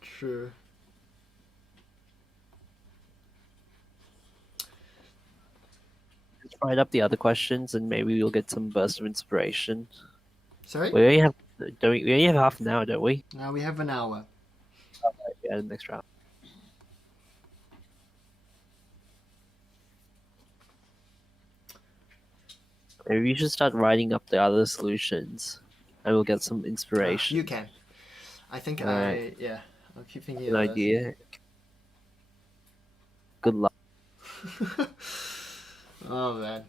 True. Let's write up the other questions and maybe we'll get some burst of inspiration. Sorry? We only have we only have half an hour, don't we? Now we have an hour. Yeah, the next round. Maybe you should start writing up the other solutions, and we'll get some inspiration. You can. I think Alright. yeah. I'll keep thinking An of idea. Good luck. this. Oh man.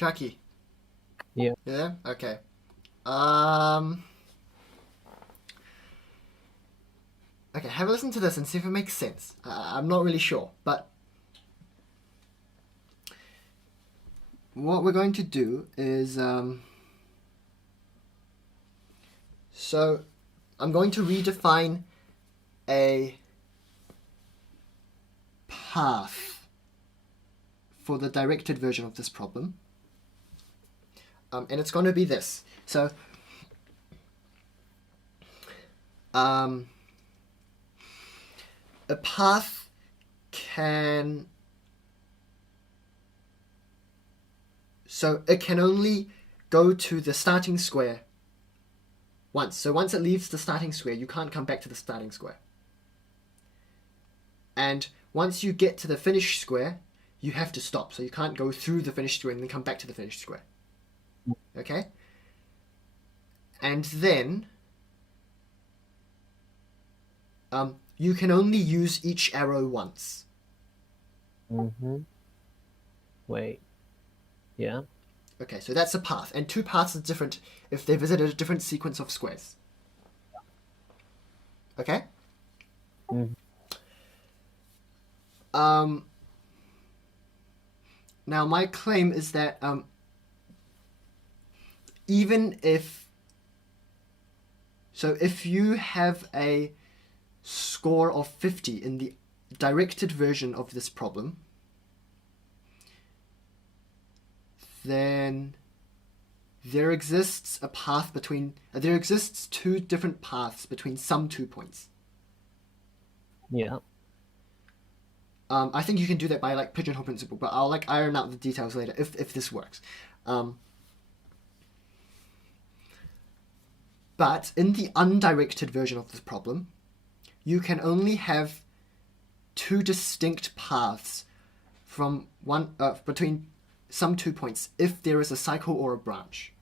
Sharky. Yeah. Yeah. Okay. Okay. Have a listen to this and see if it makes sense. I'm not really sure, but what we're going to do is so I'm going to redefine a path for the directed version of this problem. And it's going to be this. So a path can... So it can only go to the starting square once. So once it leaves the starting square, you can't come back to the starting square. And once you get to the finished square, you have to stop. So you can't go through the finished square and then come back to the finished square. Okay? And then you can only use each arrow once. Wait. Yeah. Okay, so that's a path. And two paths are different if they visit a different sequence of squares. Okay? Now, my claim is that even if... So if you have a score of 50 in the directed version of this problem, then there exists a path between... there exists two different paths between some 2 points. Yeah. I think you can do that by like pigeonhole principle, but I'll like iron out the details later if this works. But in the undirected version of this problem, you can only have two distinct paths from one between some 2 points if there is a cycle or a branch.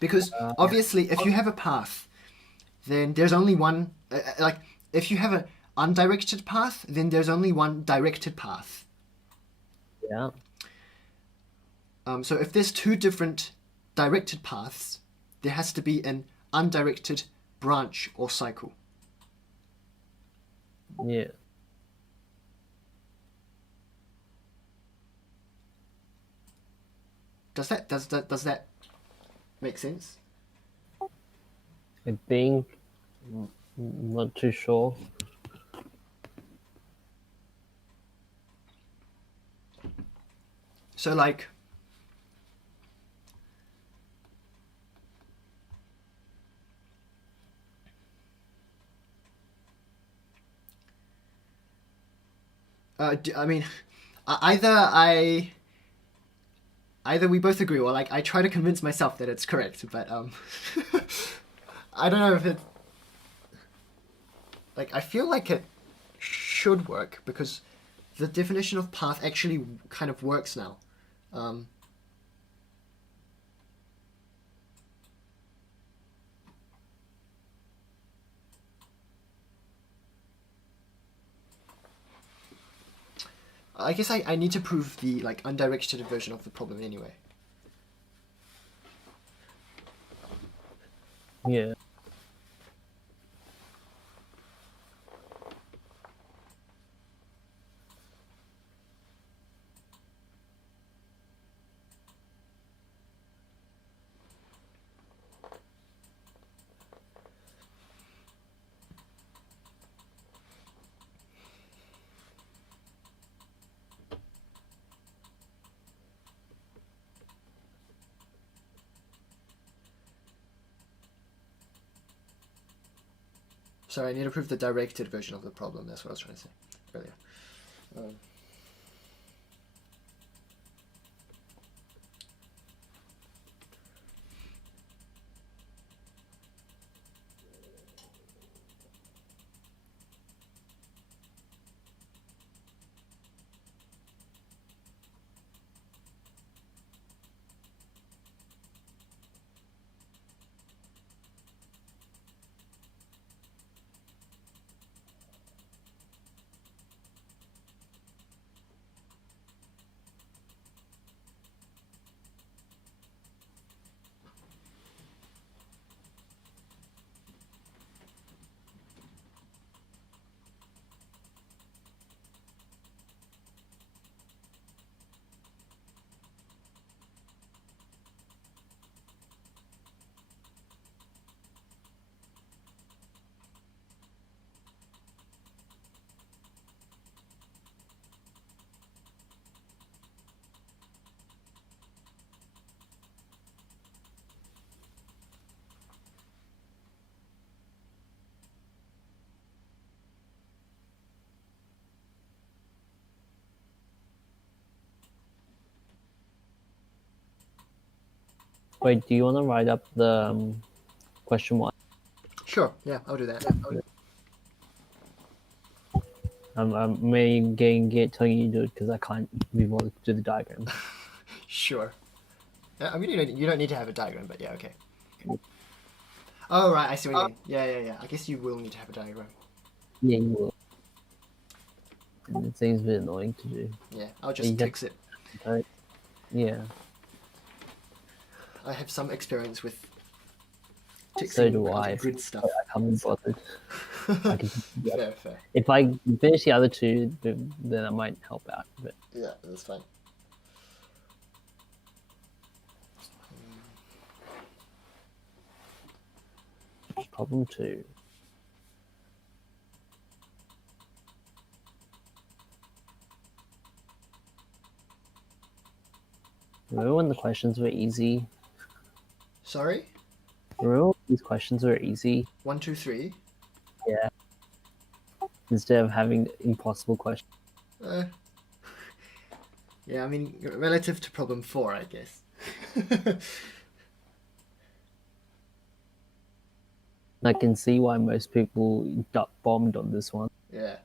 Because obviously, if you have a path, then there's only one. Like, if you have an undirected path, then there's only one directed path. Yeah. So if there's two different directed paths, there has to be an undirected branch or cycle. Yeah. Does that make sense? I think. I'm not too sure. So like, I mean, either we both agree, or like I try to convince myself that it's correct, but I don't know if it... Like, I feel like it should work because the definition of path actually kind of works now. I guess I need to prove the like undirected version of the problem anyway. Yeah. Sorry, I need to prove the directed version of the problem. That's what I was trying to say earlier. Wait, do you want to write up the question one? Sure. Yeah, I'll do that. I'm telling you to do it because I can't be bothered to do the diagram. Sure. I mean, you don't need to have a diagram, but yeah, okay. Oh, right, I see what you mean. Yeah. I guess you will need to have a diagram. Yeah, you will. And it seems a bit annoying to do. Yeah, I'll You just just- fix it. Yeah. I have some experience with So fixing do other I. good stuff. I can't be bothered. I can, Fair. if I finish the other two, then I might help out. But Yeah, that's fine. problem 2. Remember when the questions were easy? Sorry? Remember when these questions were easy? 1, 2, 3. Yeah. Instead of having impossible questions. Yeah, I mean, relative to problem 4, I guess. I can see why most people got bombed on this one. Yeah.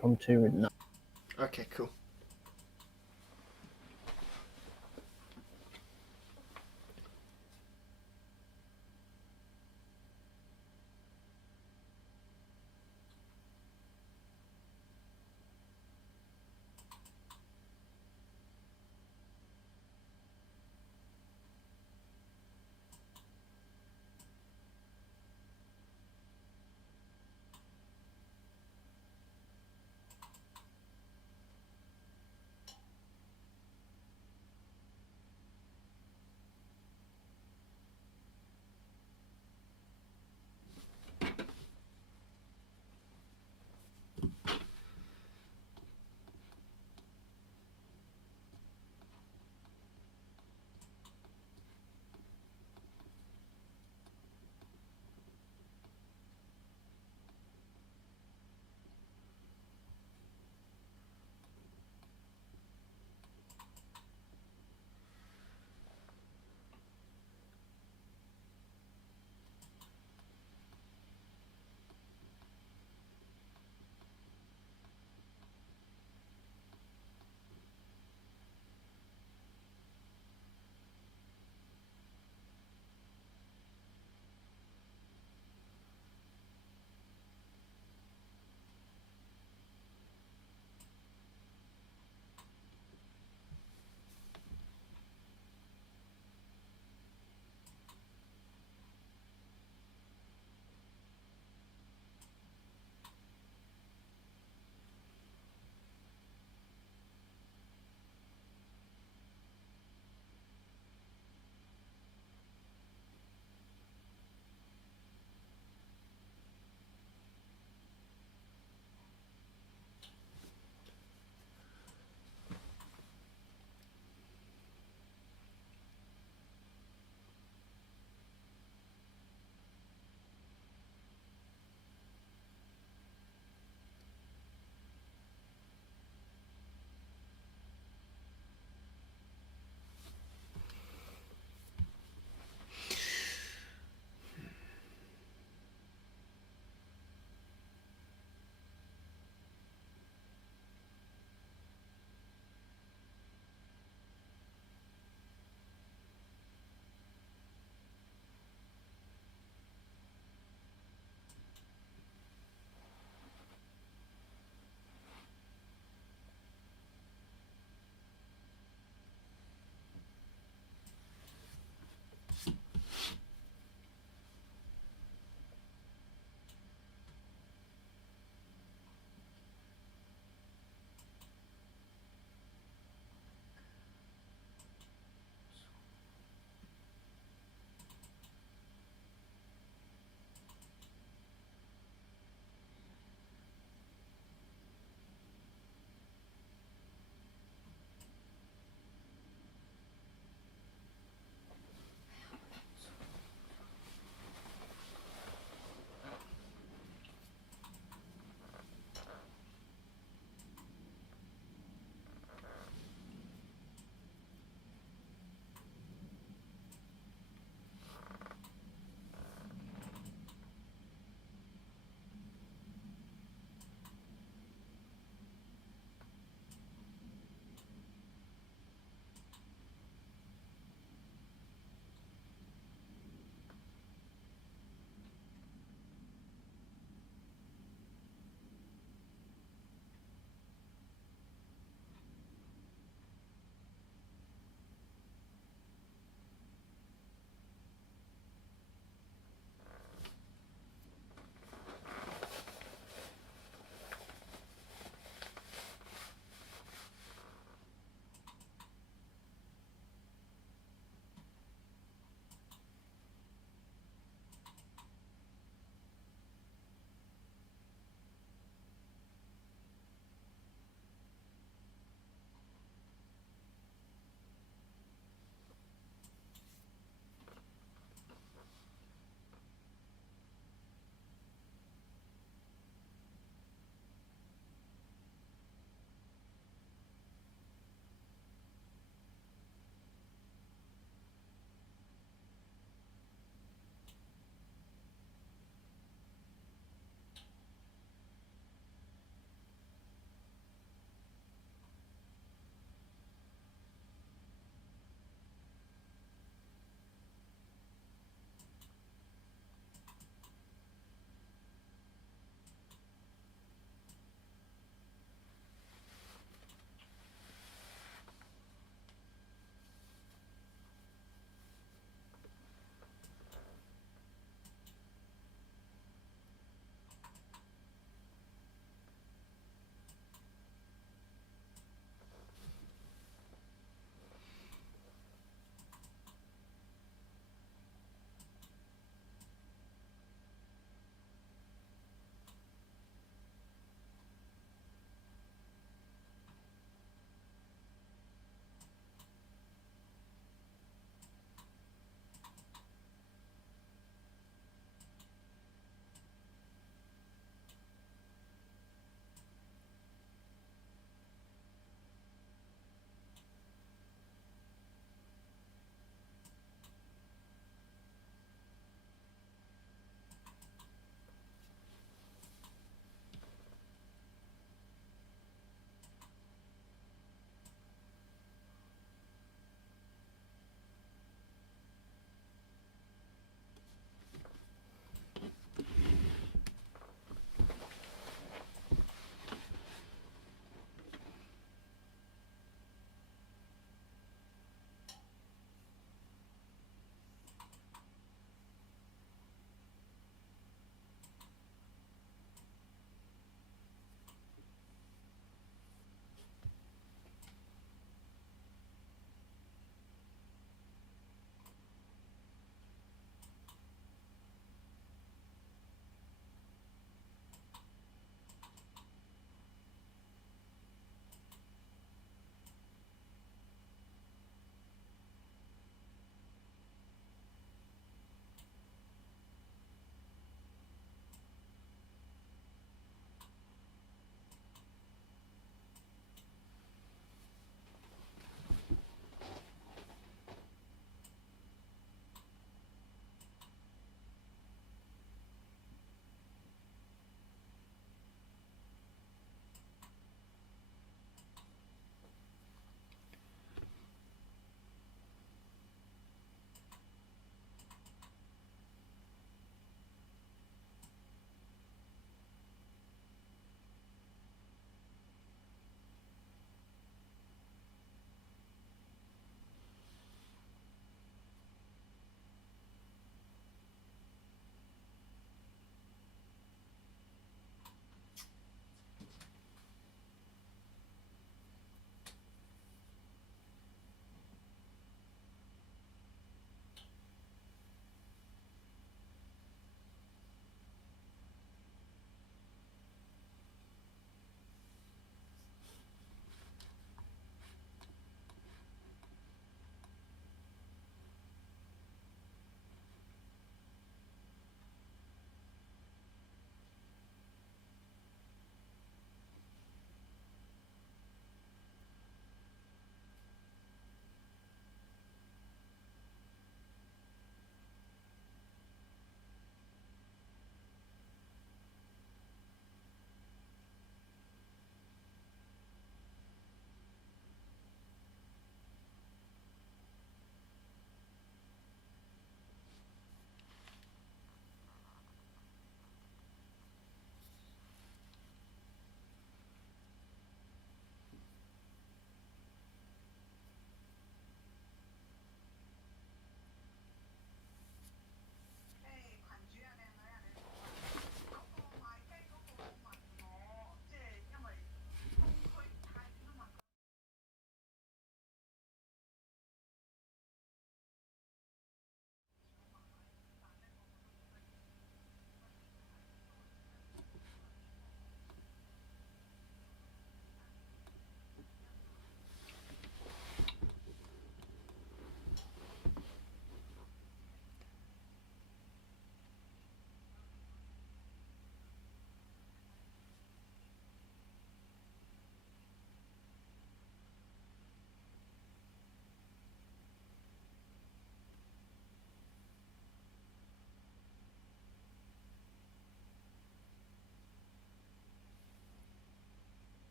from 2 root 9. Okay, cool.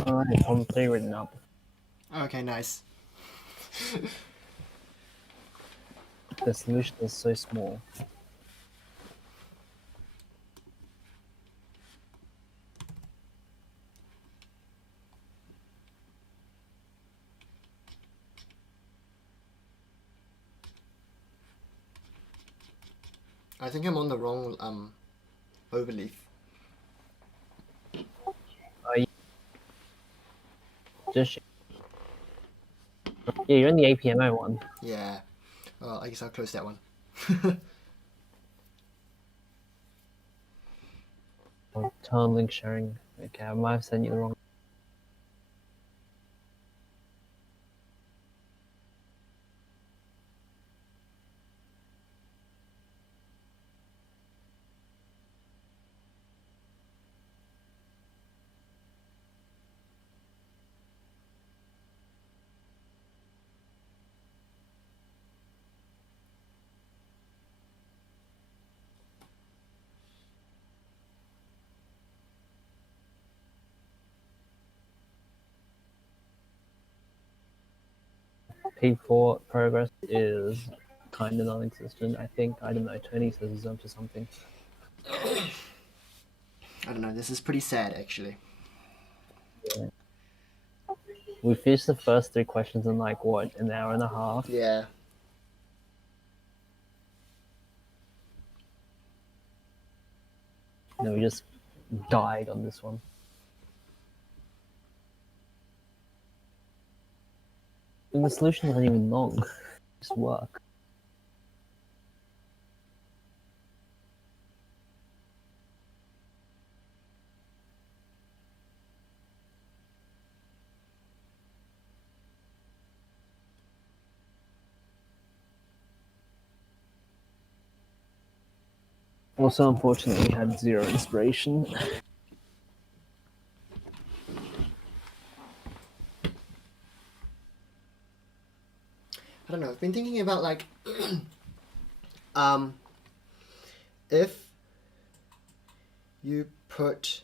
Alright, problem 3 written up. Okay, nice. The solution is so small. I think I'm on the wrong overleaf. Just yeah, you're in the APMO one. Yeah. Well, I guess I'll close that one. Turn link sharing. Okay, I might have sent you the wrong. P4 progress is kind of non-existent. I think, I don't know, Tony says he's up to something. I don't know. This is pretty sad, actually. Yeah. We finished the first 3 questions in like, what, an hour and a half? Yeah. No, we just died on this one. And the solution isn't even long. Just work. Also, unfortunately, we had 0 inspiration. I don't know. I've been thinking about like, if you put,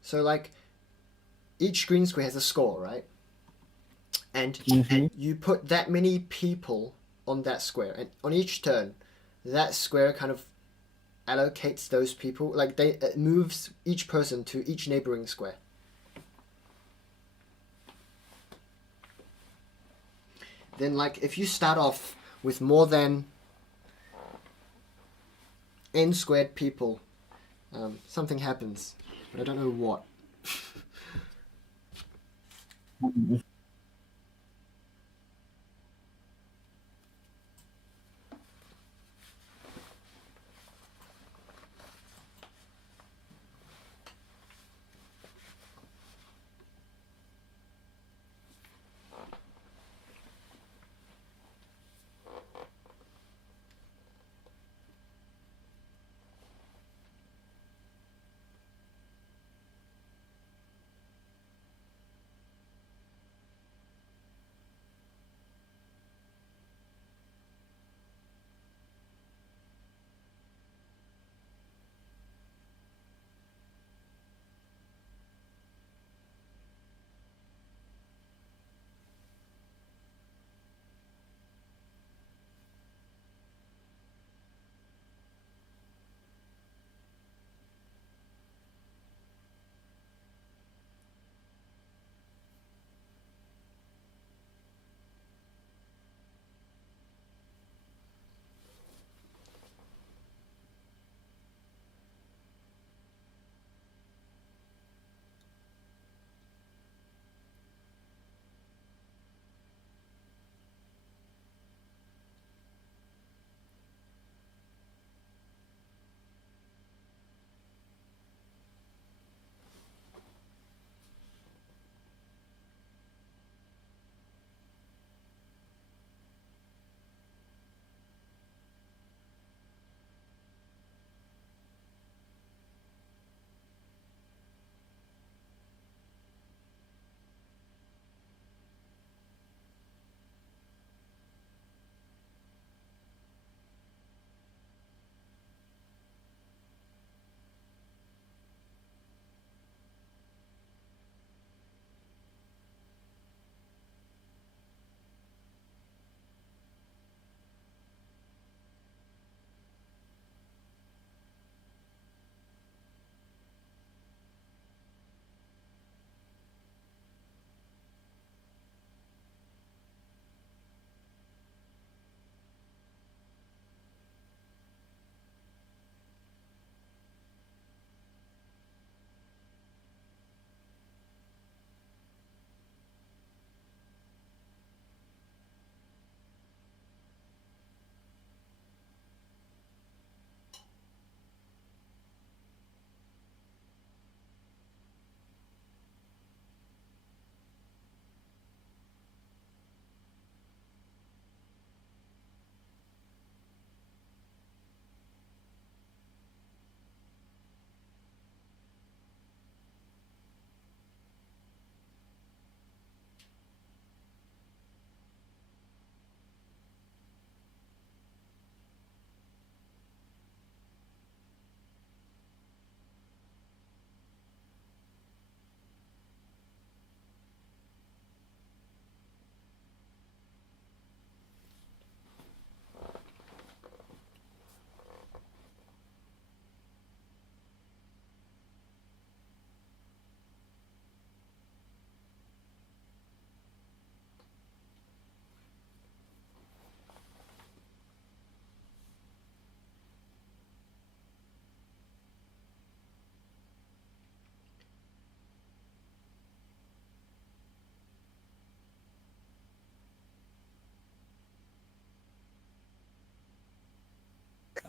so like, each green square has a score, right? And you put that many people on that square, and on each turn, that square kind of allocates those people, like it moves each person to each neighboring square. Then like if you start off with more than n squared people, something happens, but I don't know what.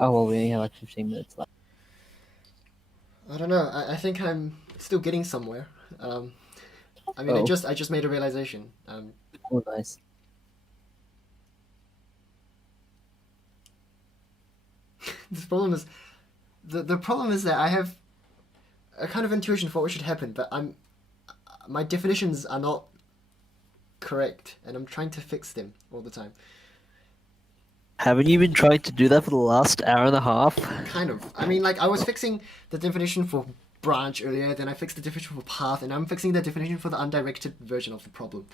Oh well, we only have like 15 minutes left. I don't know. I think I'm still getting somewhere. I mean, Oh. I just made a realization. Oh, nice. The problem is, the problem is that I have a kind of intuition for what should happen, but my definitions are not correct, and I'm trying to fix them all the time. Haven't you been trying to do that for the last hour and a half? Kind of. I mean, like I was fixing the definition for branch earlier, then I fixed the definition for path, and I'm fixing the definition for the undirected version of the problem.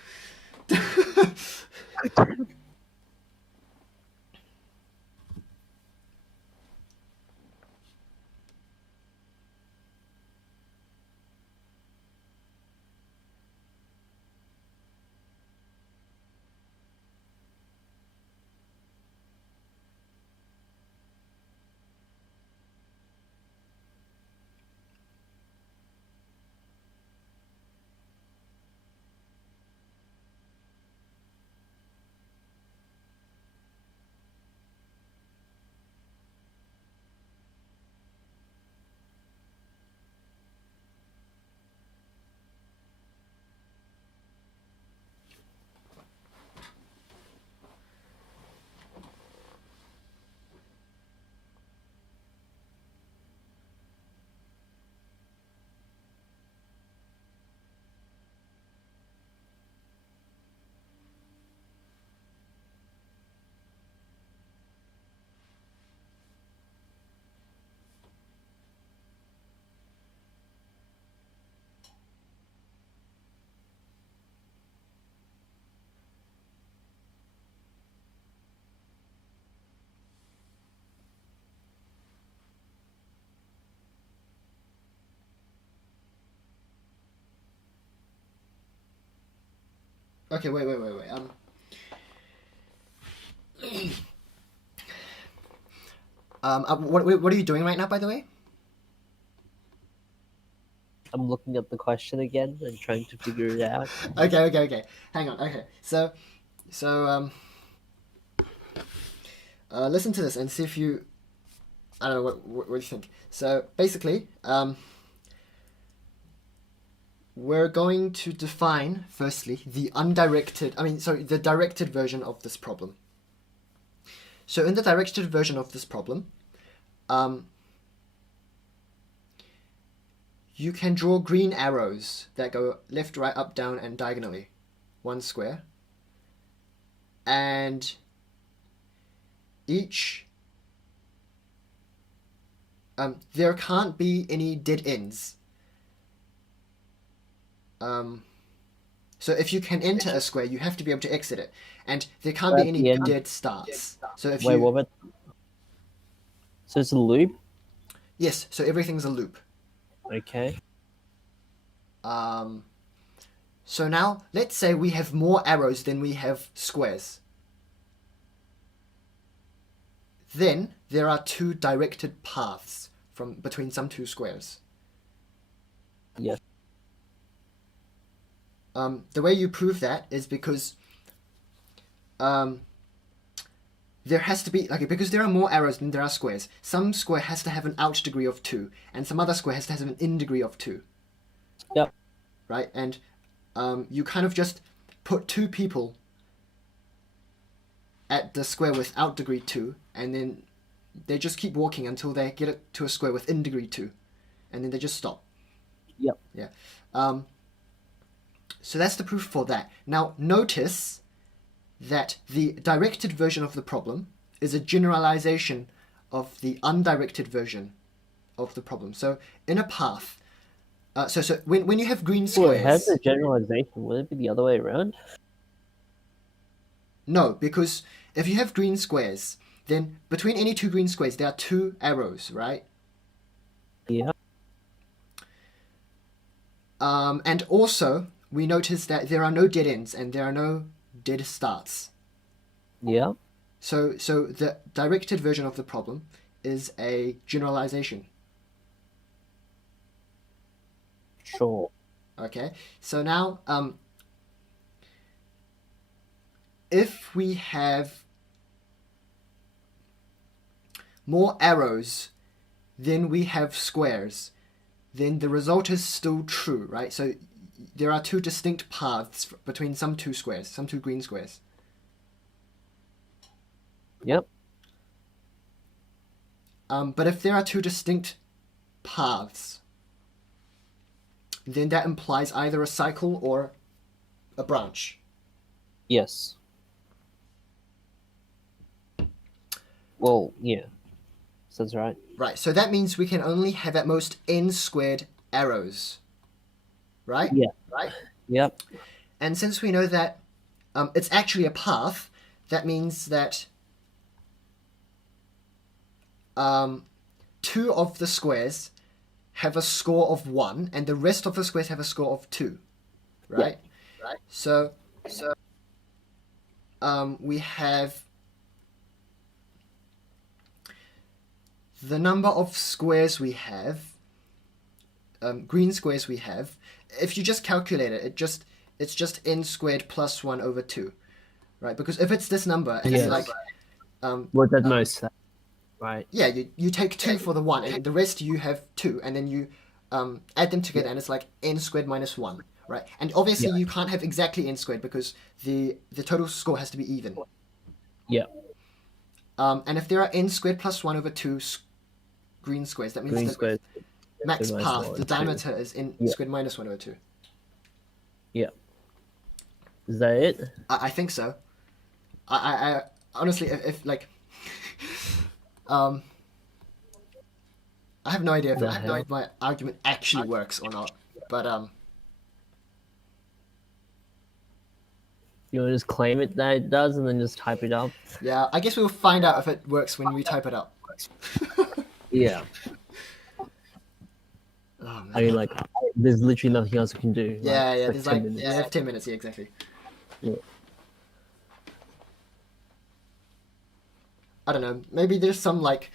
Okay, wait. What are you doing right now, by the way? I'm looking at the question again and trying to figure it out. Okay. Hang on. Okay, so listen to this and see if you. I don't know what do you think. So basically, we're going to define firstly the the directed version of this problem. So in the directed version of this problem, you can draw green arrows that go left, right, up, down, and diagonally, one square. And each, there can't be any dead ends. So if you can enter a square, you have to be able to exit it, and there can't be any dead starts. So if Wait, you, what about? So it's a loop. yes, so everything's a loop. Okay. So now let's say we have more arrows than we have squares. Then there are two directed paths from between some two squares. Yes. The way you prove that is because there has to be, like, because there are more arrows than there are squares, some square has to have an out degree of 2, and some other square has to have an in degree of 2. Yep. Right? And you kind of just put two people at the square without degree 2, and then they just keep walking until they get it to a square within degree 2, and then they just stop. Yep. Yeah. So that's the proof for that. Now notice that the directed version of the problem is a generalization of the undirected version of the problem. So in a path, so when you have green Wait, squares, how's the generalization? Would it be the other way around? no, because if you have green squares, then between any two green squares there are two arrows, right? Yeah. And also we notice that there are no dead ends and there are no dead starts. Yeah. So the directed version of the problem is a generalization. Sure. Okay, so now if we have, more arrows than we have squares, then the result is still true, right? So there are two distinct paths between some two squares, some two green squares. Yep. But if there are two distinct paths, then that implies either a cycle or a branch. Yes. Well, yeah. So that's right. Right, so that means we can only have at most n squared arrows. Right? Yeah. Right? Yep. And since we know that it's actually a path, that means that two of the squares have a score of 1, and the rest of the squares have a score of 2. Right? Yeah. Right. So we have the number of squares we have, green squares we have. If you just calculate it, it's just n squared plus 1 over 2, right? Because if it's this number, it's Yes. like What that most, right? yeah, you take 2 for the 1, and the rest you have 2, and then you add them together, and it's like n squared minus 1, right? And obviously you can't have exactly n squared because the total score has to be even. Yeah. And if there are n squared plus 1 over 2 green squares, that means Green the squares. max minus path, 1 the over 2. diameter is n squared minus 1 over 2. Yeah. Is that it? I think so. I honestly, if like, I have no idea if my argument actually works or not. But You want to just claim it that it does and then just type it up? yeah, I guess we'll find out if it works when we type it up. Yeah. Oh, man. I mean, like, there's literally nothing else we can do. Yeah, yeah. it's There's 10 like minutes. we have 10 minutes. Yeah, exactly. Yeah. I don't know. Maybe there's some like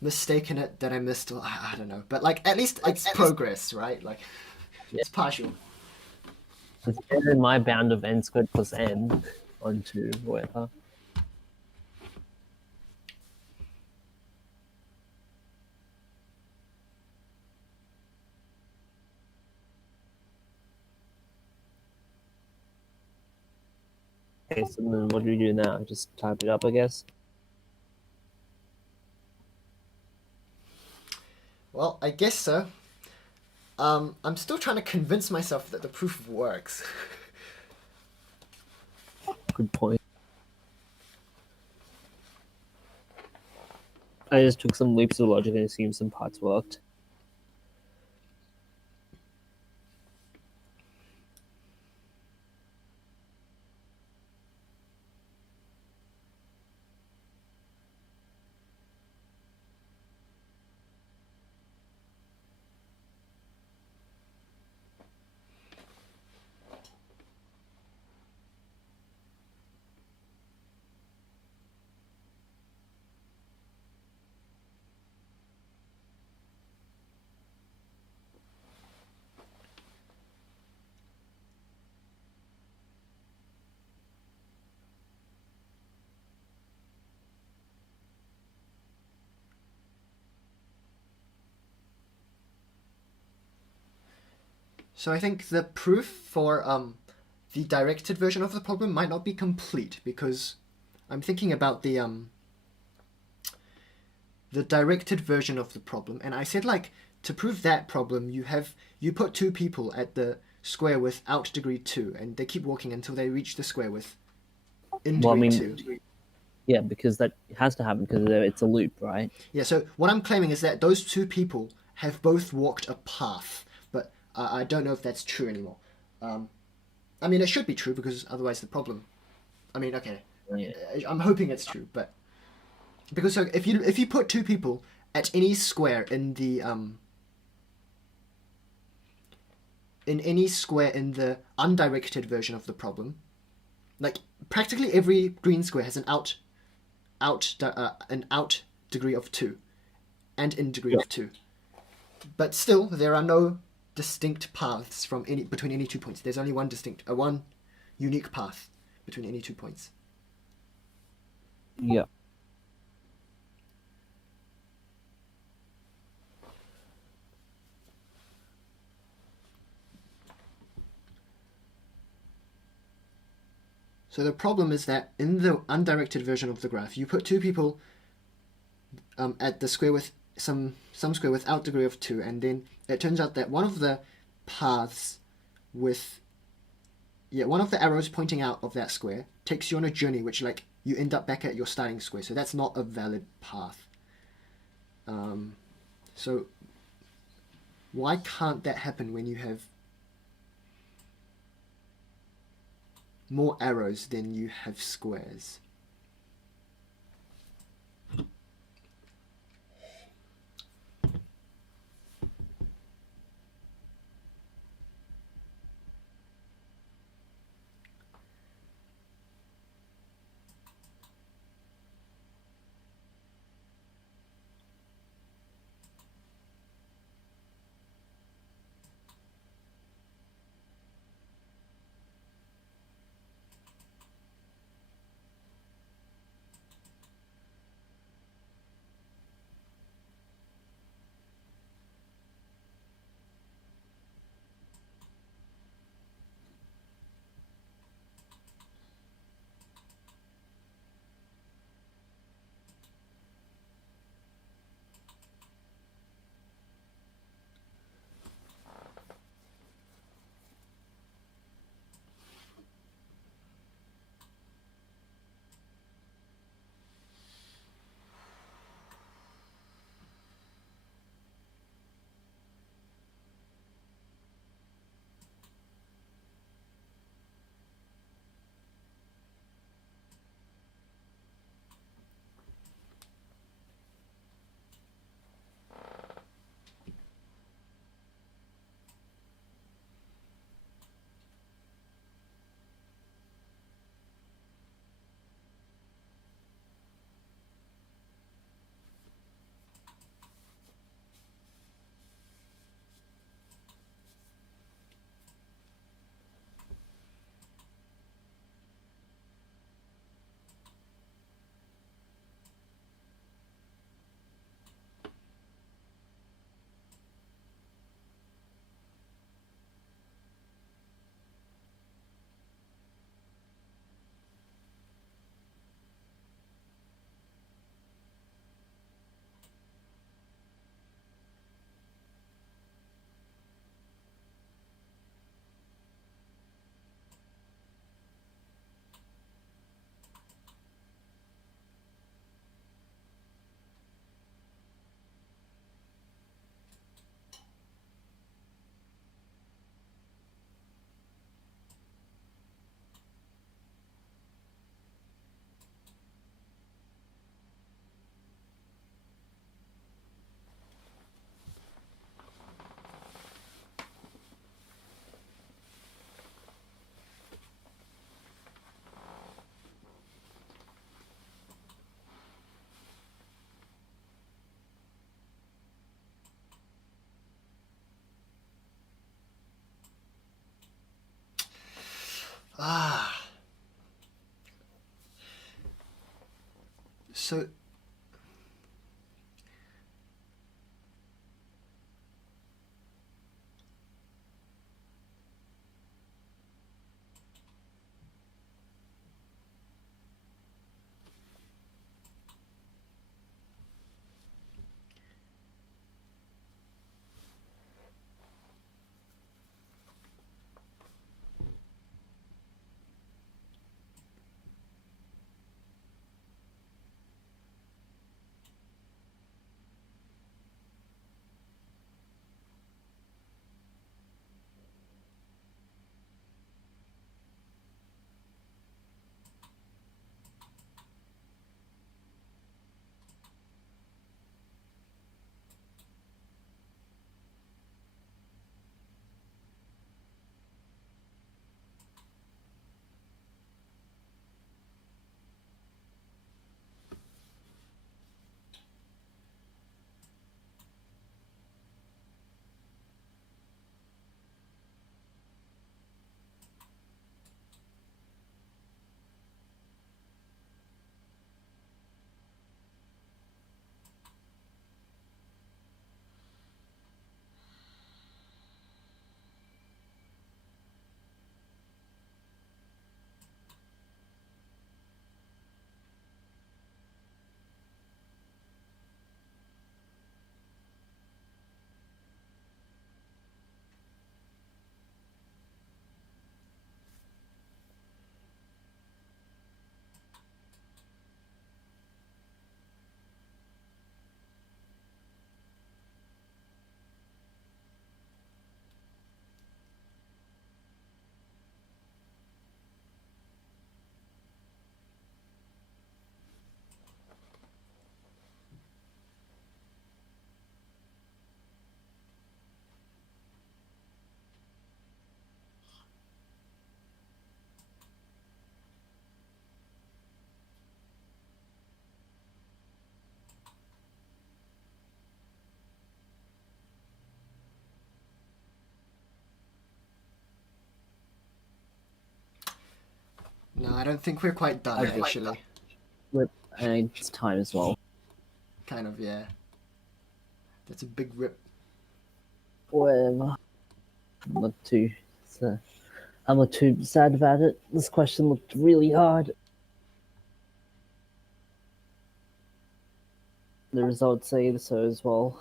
mistake in it that I missed. Or, I don't know. But like at least it's progress, right? Like it's partial. It's better than my bound of n squared plus n onto whatever. Okay, so then what do we do now? Just type it up, I guess. Well, I guess so. I'm still trying to convince myself that the proof works. Good point. I just took some leaps of logic and assumed some parts worked. So I think the proof for the directed version of the problem might not be complete because I'm thinking about the directed version of the problem, and I said like to prove that problem you put two people at the square width out degree 2, and they keep walking until they reach the square width in degree 2. Yeah, because that has to happen because it's a loop, right? Yeah, so what I'm claiming is that those two people have both walked a path, but I don't know if that's true anymore. I mean, it should be true because otherwise the problem... I mean, okay, Yeah. I'm hoping it's true, but... Because so if you put two people at any square in the undirected version of the problem, like practically every green square has an out degree of 2 and in degree of 2, but still there are no distinct paths between any 2 points. There's only one unique path between any 2 points. Yeah. So the problem is that in the undirected version of the graph, you put two people at the square with some square without degree of 2, and then it turns out that one of the paths with one of the arrows pointing out of that square takes you on a journey which like you end up back at your starting square, so that's not a valid path. So why can't that happen when you have more arrows than you have squares? So No, I don't think we're quite done, Okay. actually. And it's time as well. Kind of, yeah. That's a big rip. Whatever. I'm not too sad about it. This question looked really hard. The results say so as well.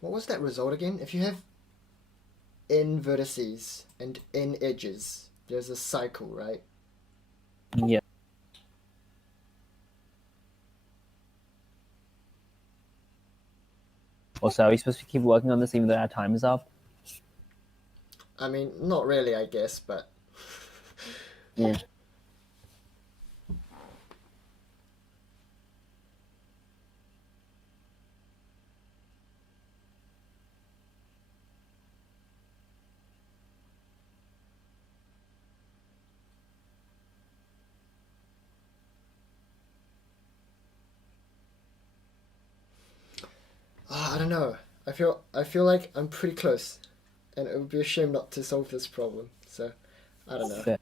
What was that result again? If you have n vertices and n edges, there's a cycle, right? Yeah. Also, are we supposed to keep working on this even though our time is up? I mean, not really, I guess, but Yeah. I don't know. I feel like I'm pretty close, and it would be a shame not to solve this problem. So, I don't know. Fair.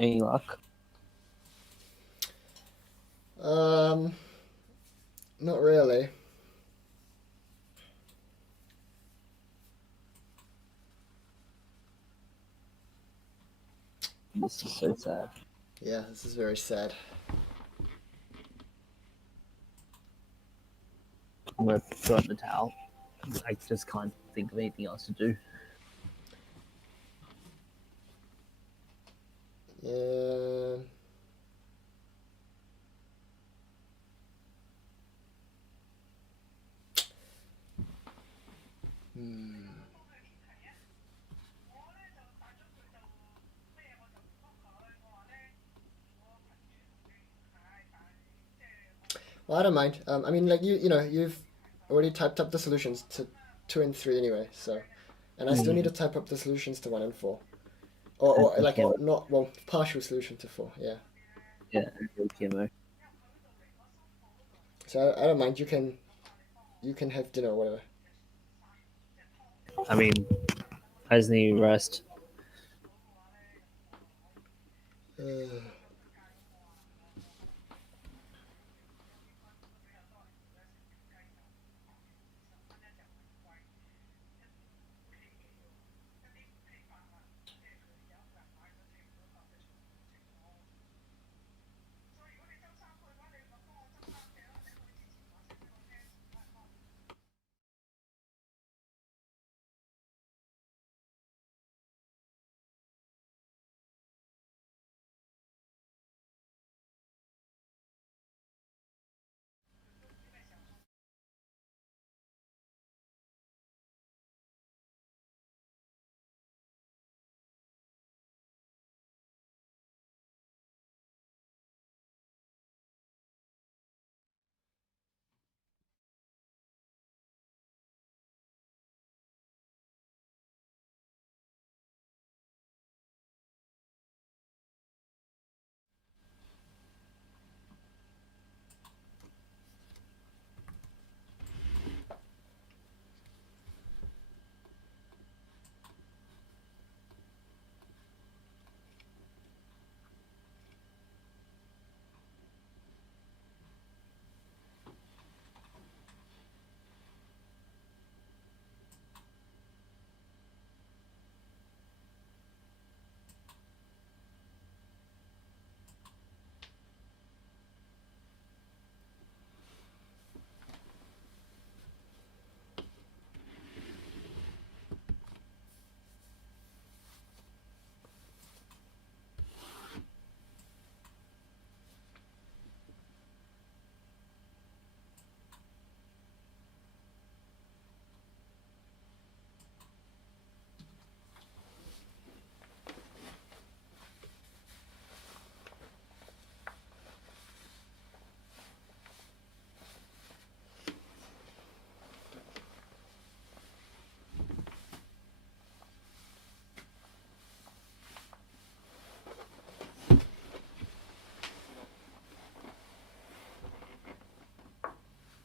Any luck? Not really. This is so sad. Yeah, this is very sad. I'm gonna throw in the towel. I just can't think of anything else to do. Yeah. Well, I don't mind. I mean, like you know, you've already typed up the solutions to 2 and 3 anyway. So, and I still need to type up the solutions to 1 and 4, or like Okay. not well, partial solution to 4. Yeah. Yeah, PMO. So I don't mind. You can have dinner or whatever. I mean, I just need rest.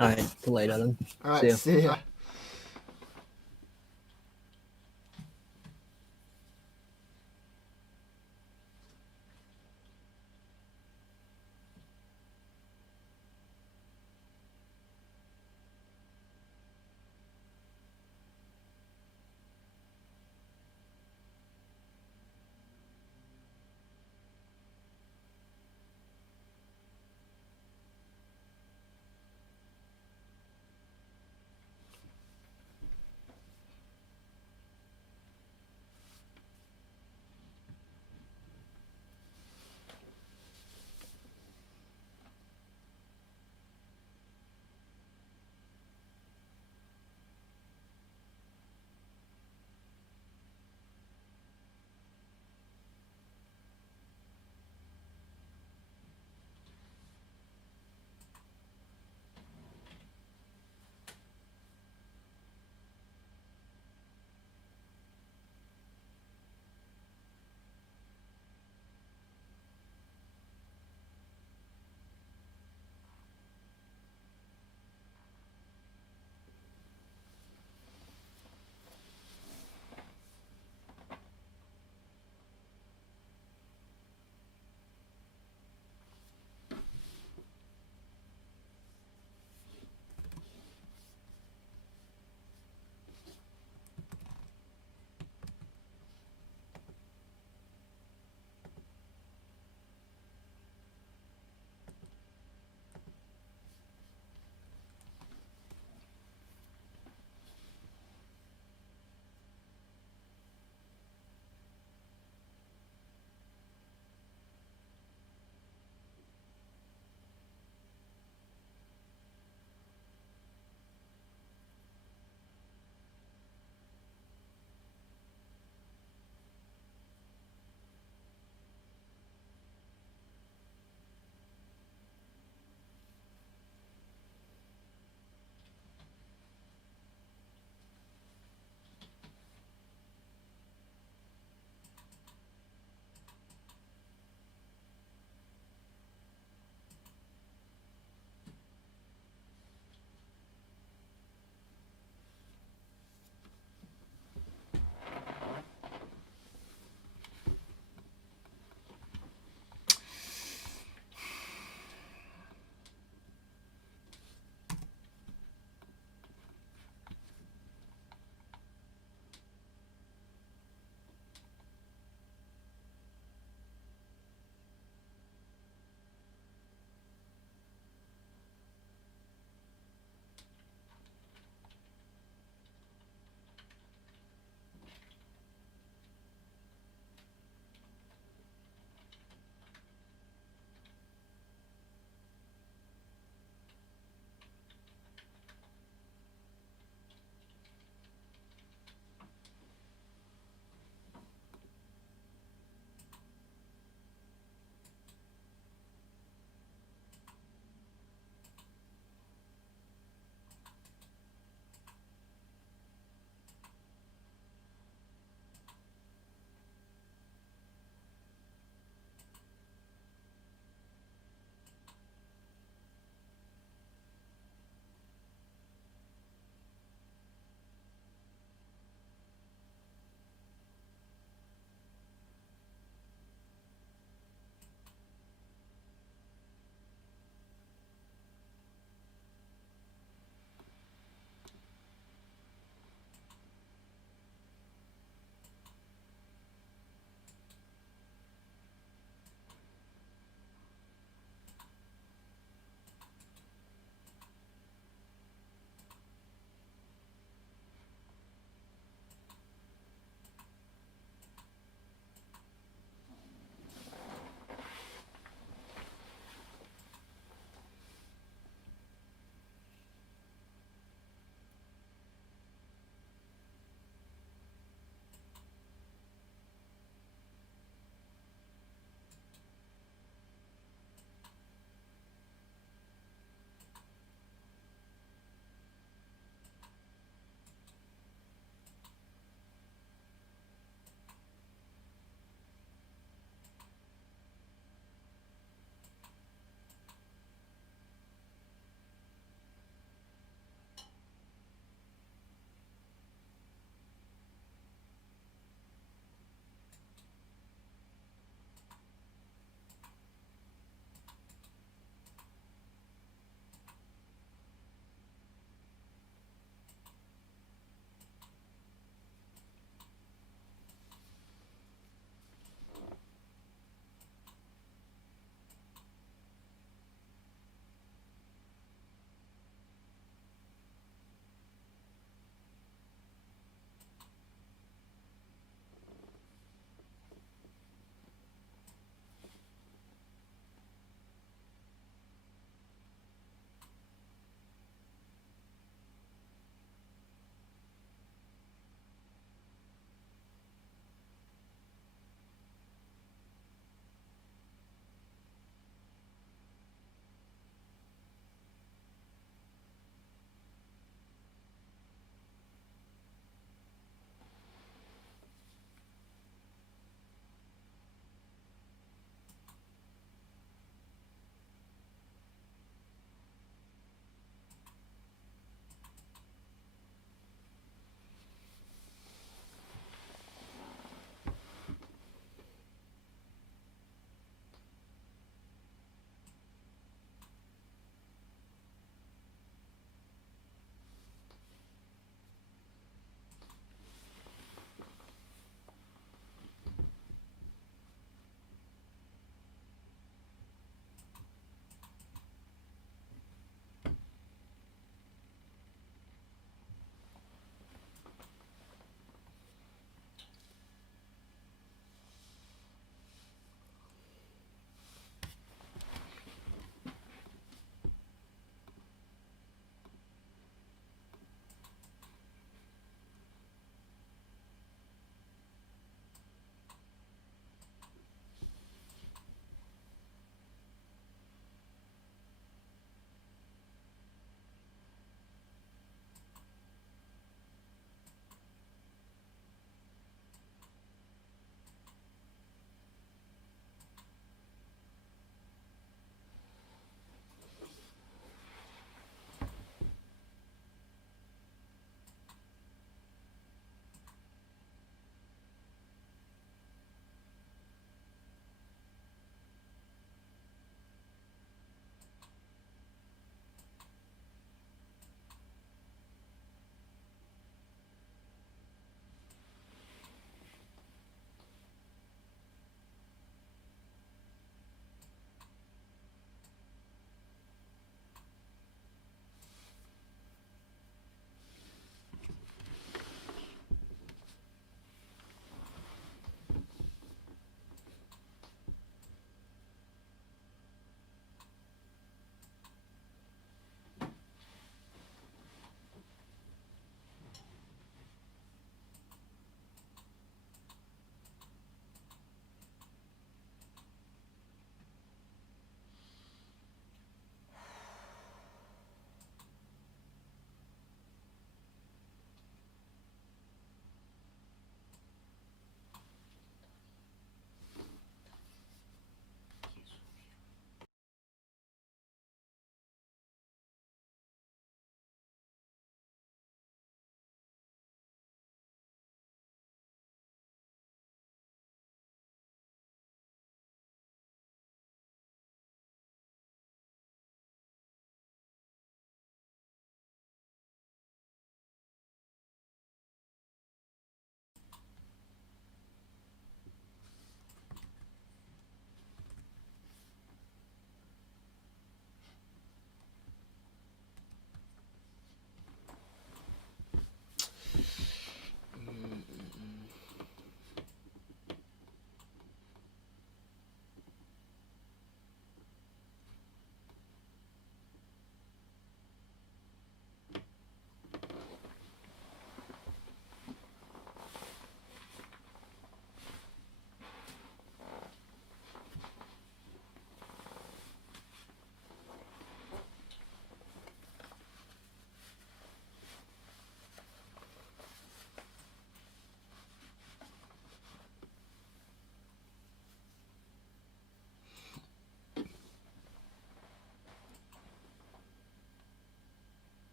Alright, till later then. All right. See ya. See ya.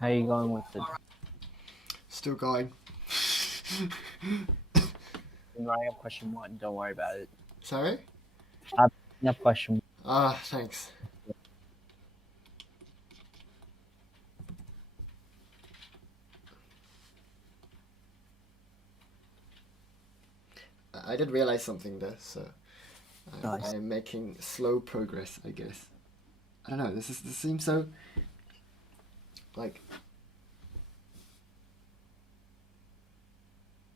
How are you going with it? Still going. I'm writing up question 1. Don't worry about it. Sorry? I'm writing up question 1. Ah, thanks. I did realize something there, so Nice. I am making slow progress, I guess. I don't know. This seems so like.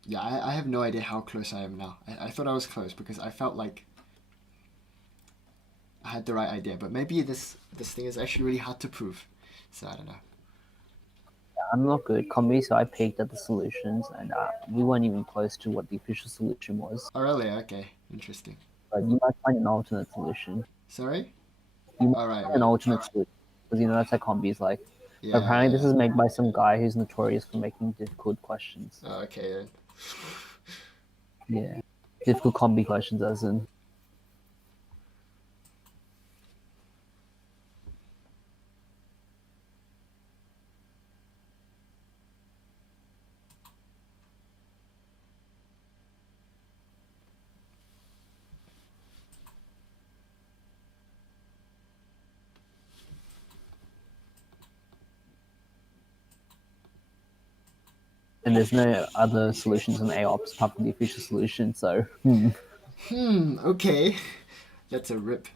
Yeah, I have no idea how close I am now. I thought I was close because I felt like I had the right idea, but maybe this thing is actually really hard to prove. So I don't know. I'm not good at comedy, so I peeked at the solutions, and we weren't even close to what the official solution was. Oh really? Okay, interesting. But you might find an alternate solution. Sorry? You might All right, find an right. alternate solution because that's how comedy is like. Yeah, But apparently, this yeah. is made by some guy who's notorious for making difficult questions. Oh, okay then. Yeah, difficult comedy questions, as in. And there's no other solutions in AOPS apart from the official solution, so Okay. That's a rip.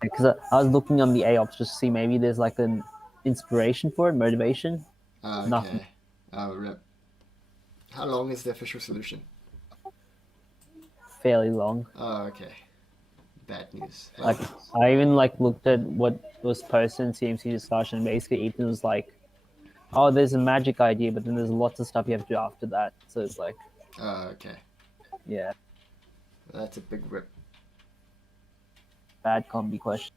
because I was looking on the AOPS just to see maybe there's like an inspiration for it, motivation. Oh, Nothing. okay. Oh, rip. How long is the official solution? Fairly long. Oh, okay. Bad news. Like Well, I even like looked at what was posted in CMC discussion. Basically, Ethan was like, "Oh, there's a magic idea, but then there's lots of stuff you have to do after that." So it's like, oh, okay. yeah, That's a big rip. bad comedy question.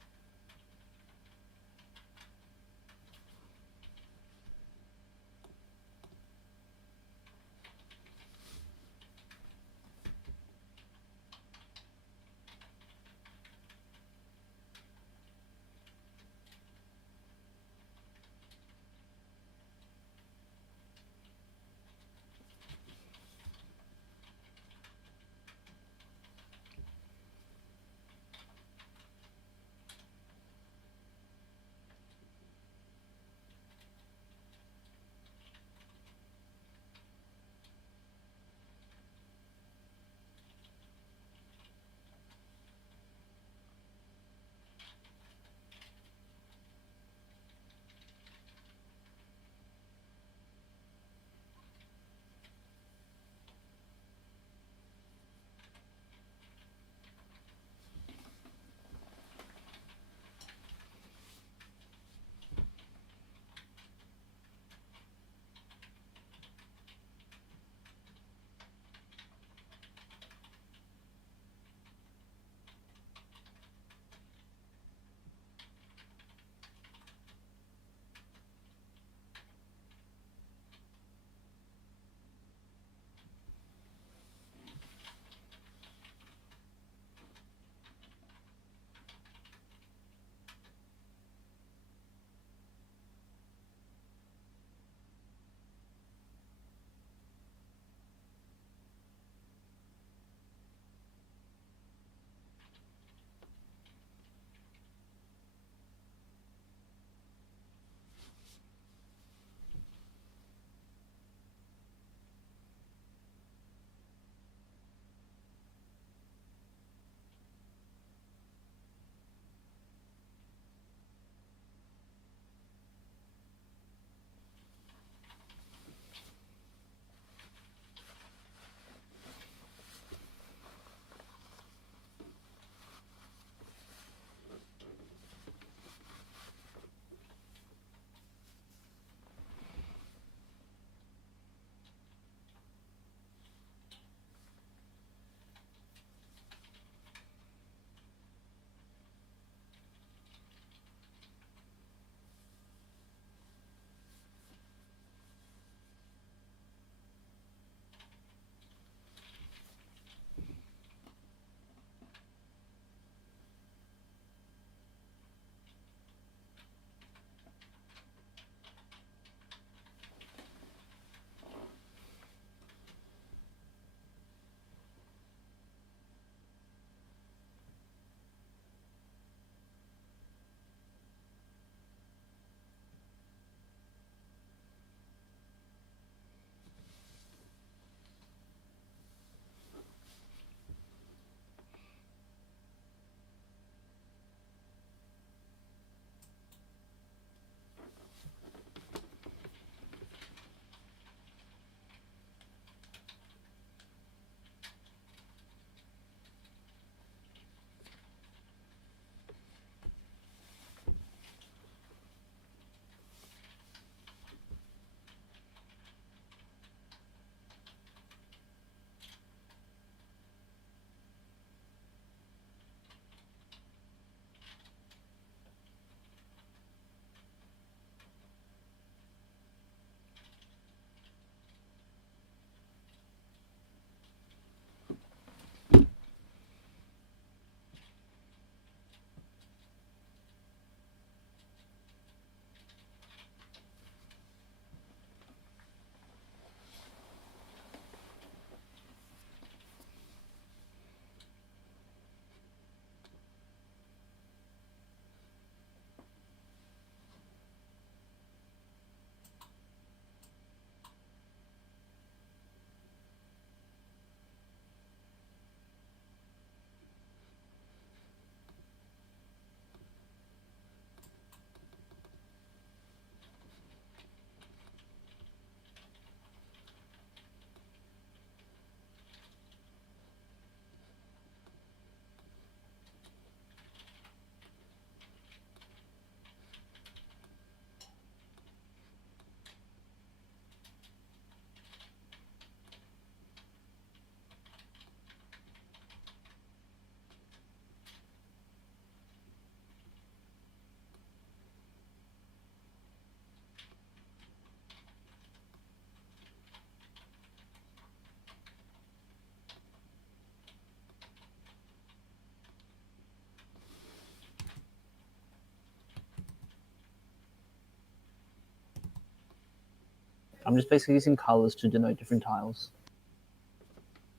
I'm just basically using colors to denote different tiles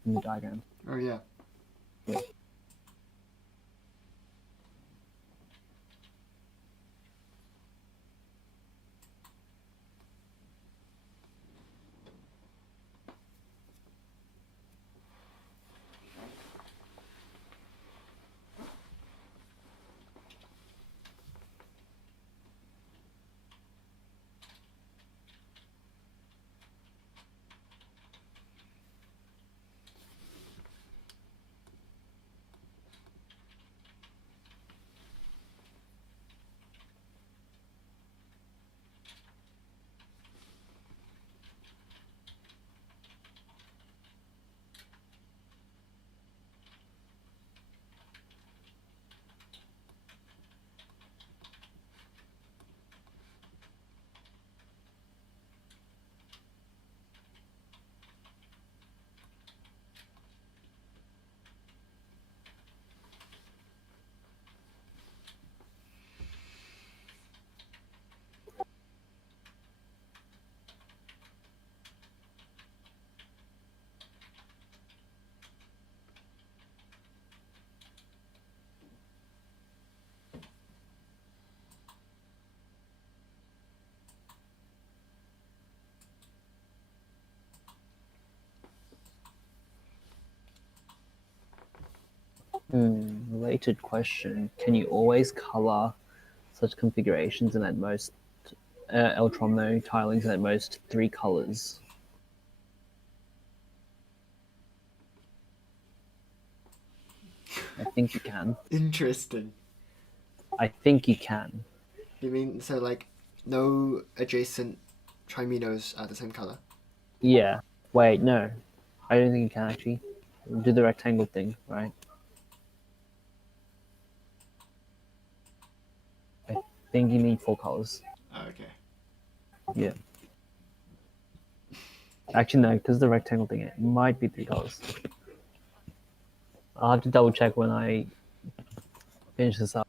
in the diagram. Oh yeah. Yeah. Related question. Can you always color such configurations and at most Eltron tilings and at most 3 colors? I think you can. Interesting. I think you can. You mean so like no adjacent triminos are the same color? Yeah. Wait, no. I don't think you can actually. Do the rectangle thing, right? I think you need 4 colors. Oh, okay. Yeah. Actually, no, because the rectangle thing, it might be 3 colors. I'll have to double check when I finish this up.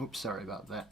Oops, sorry about that.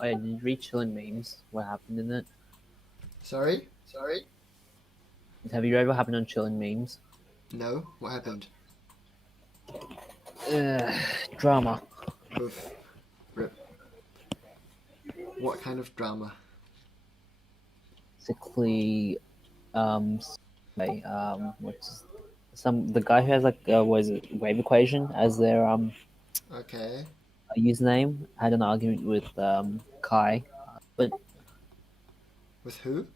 Oh yeah, did you read Chilling Memes? What happened in it? Sorry? Have you read what happened on Chilling Memes? No? What happened? Drama. Oof. Rip. What kind of drama? Basically, what's the guy who has like what is it, wave equation as their Okay. username had an argument with Kai, but With who?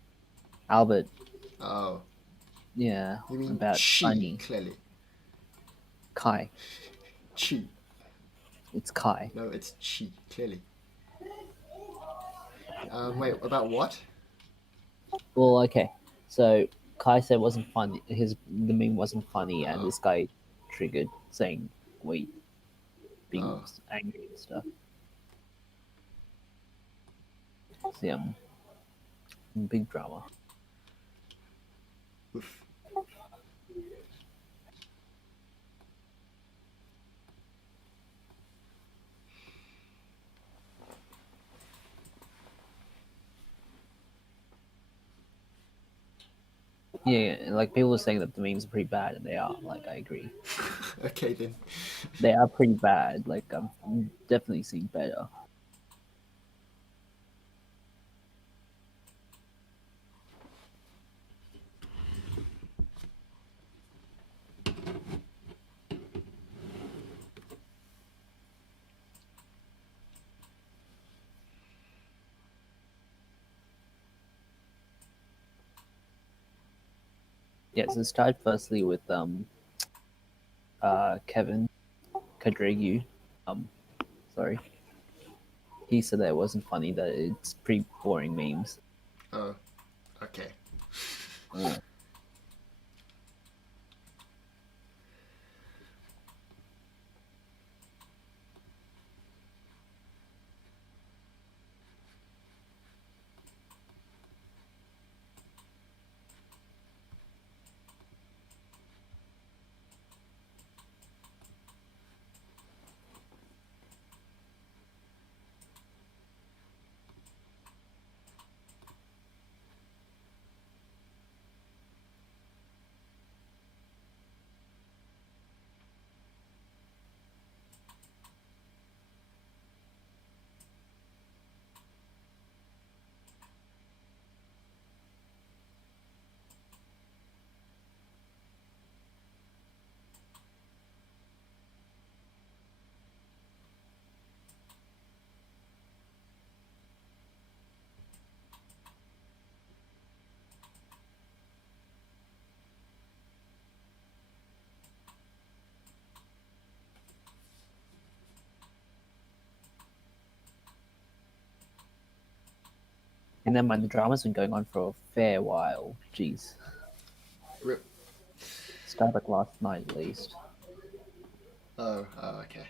Albert, Oh. yeah, You mean about chi, funny clearly. Kai. Chi. It's Kai. No, it's chi, clearly. Wait, about what? Well, okay, so Kai said it wasn't funny. The meme wasn't funny, and Oh. this guy triggered saying, "Wait, being Oh. angry and stuff." So yeah, big drama. Oof. Yeah, like people were saying that the memes are pretty bad, and they are. Like I agree, Okay then. they are pretty bad. Like I'm definitely seeing better. Yeah, so it started firstly with Kevin Kadrigu. Um, sorry, he said that it wasn't funny. That it's pretty boring memes. Oh. Okay. Uh, and then the drama's been going on for a fair while. Jeez, Rip. started like last night at least. Oh. Oh. Okay.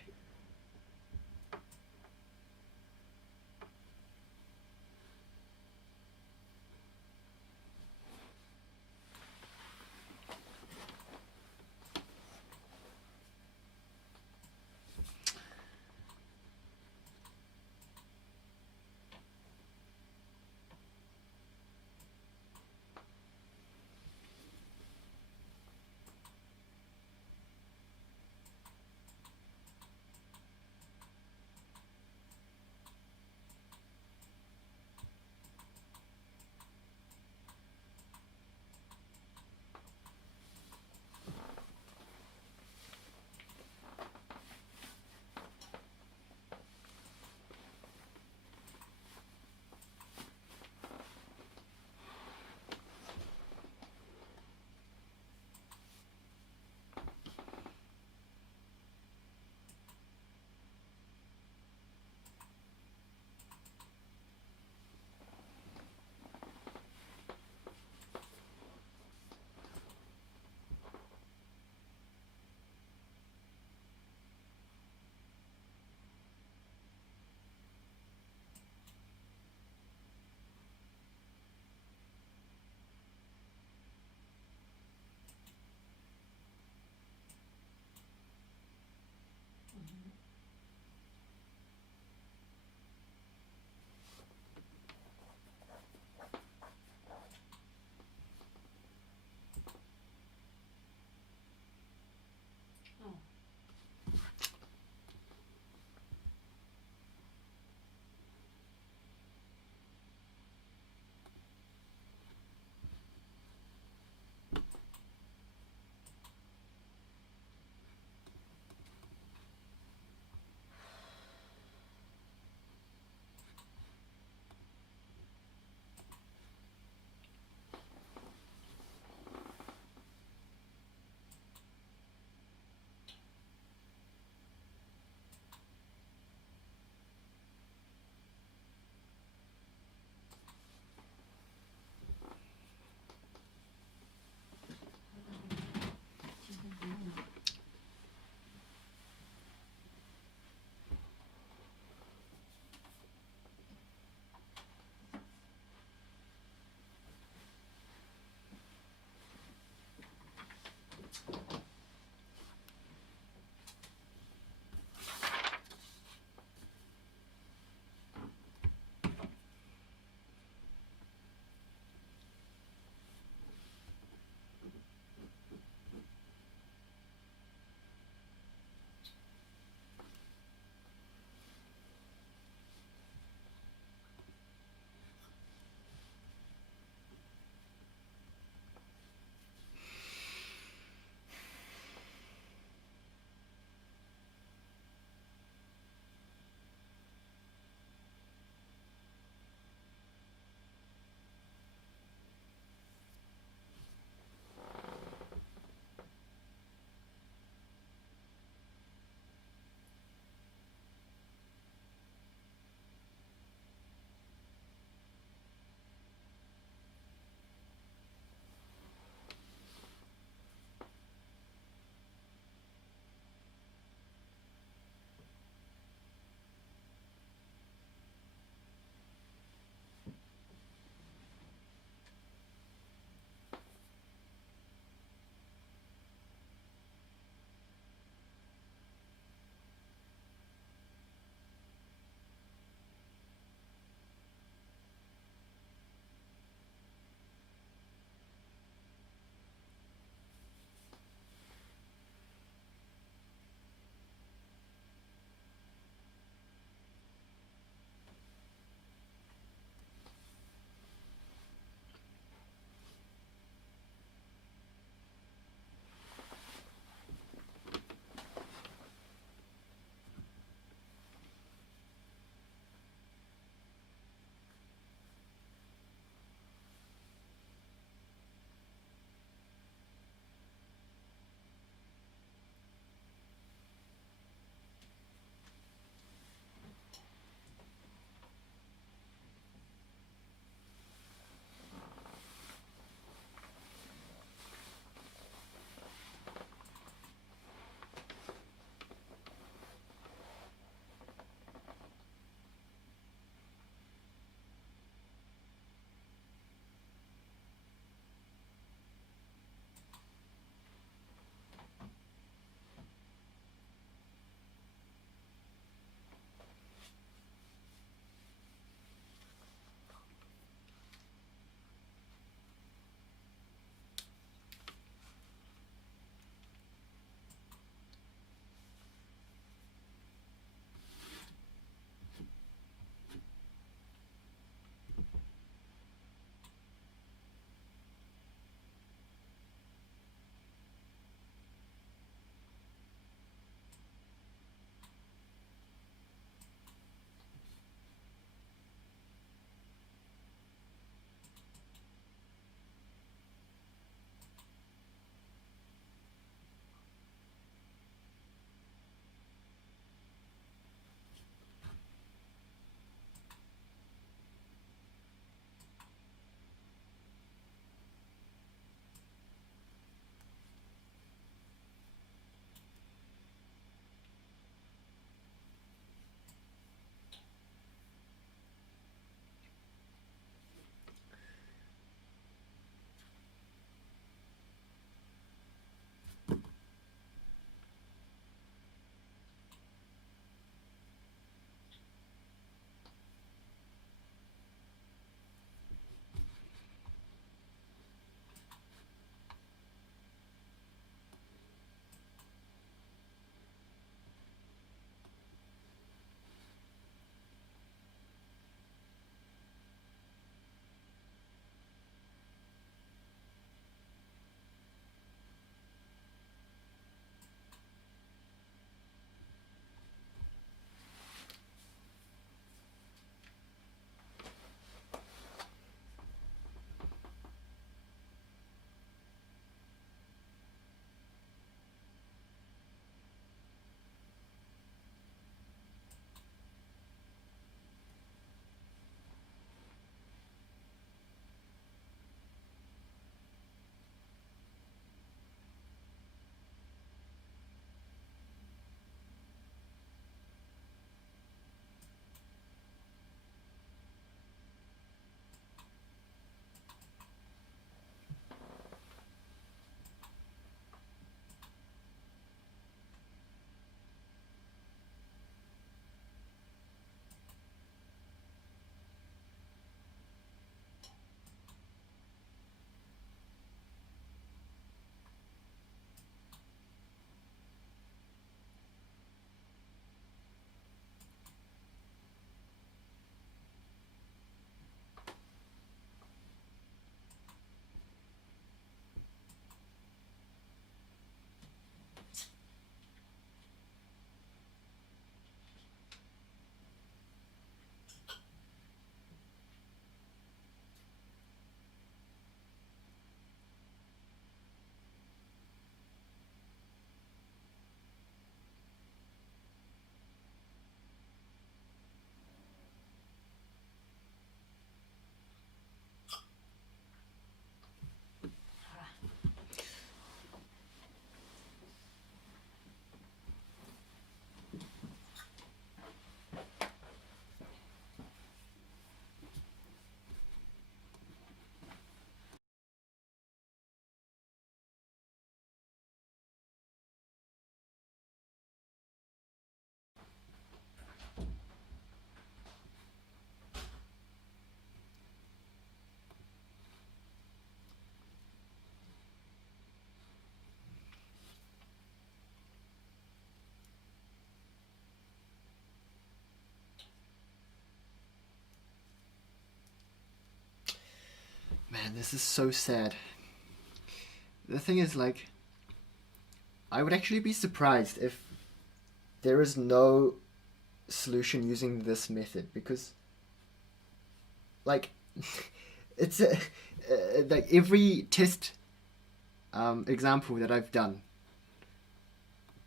man, this is so sad. The thing is, like, I would actually be surprised if there is no solution using this method, because, like, it's like every test example that I've done,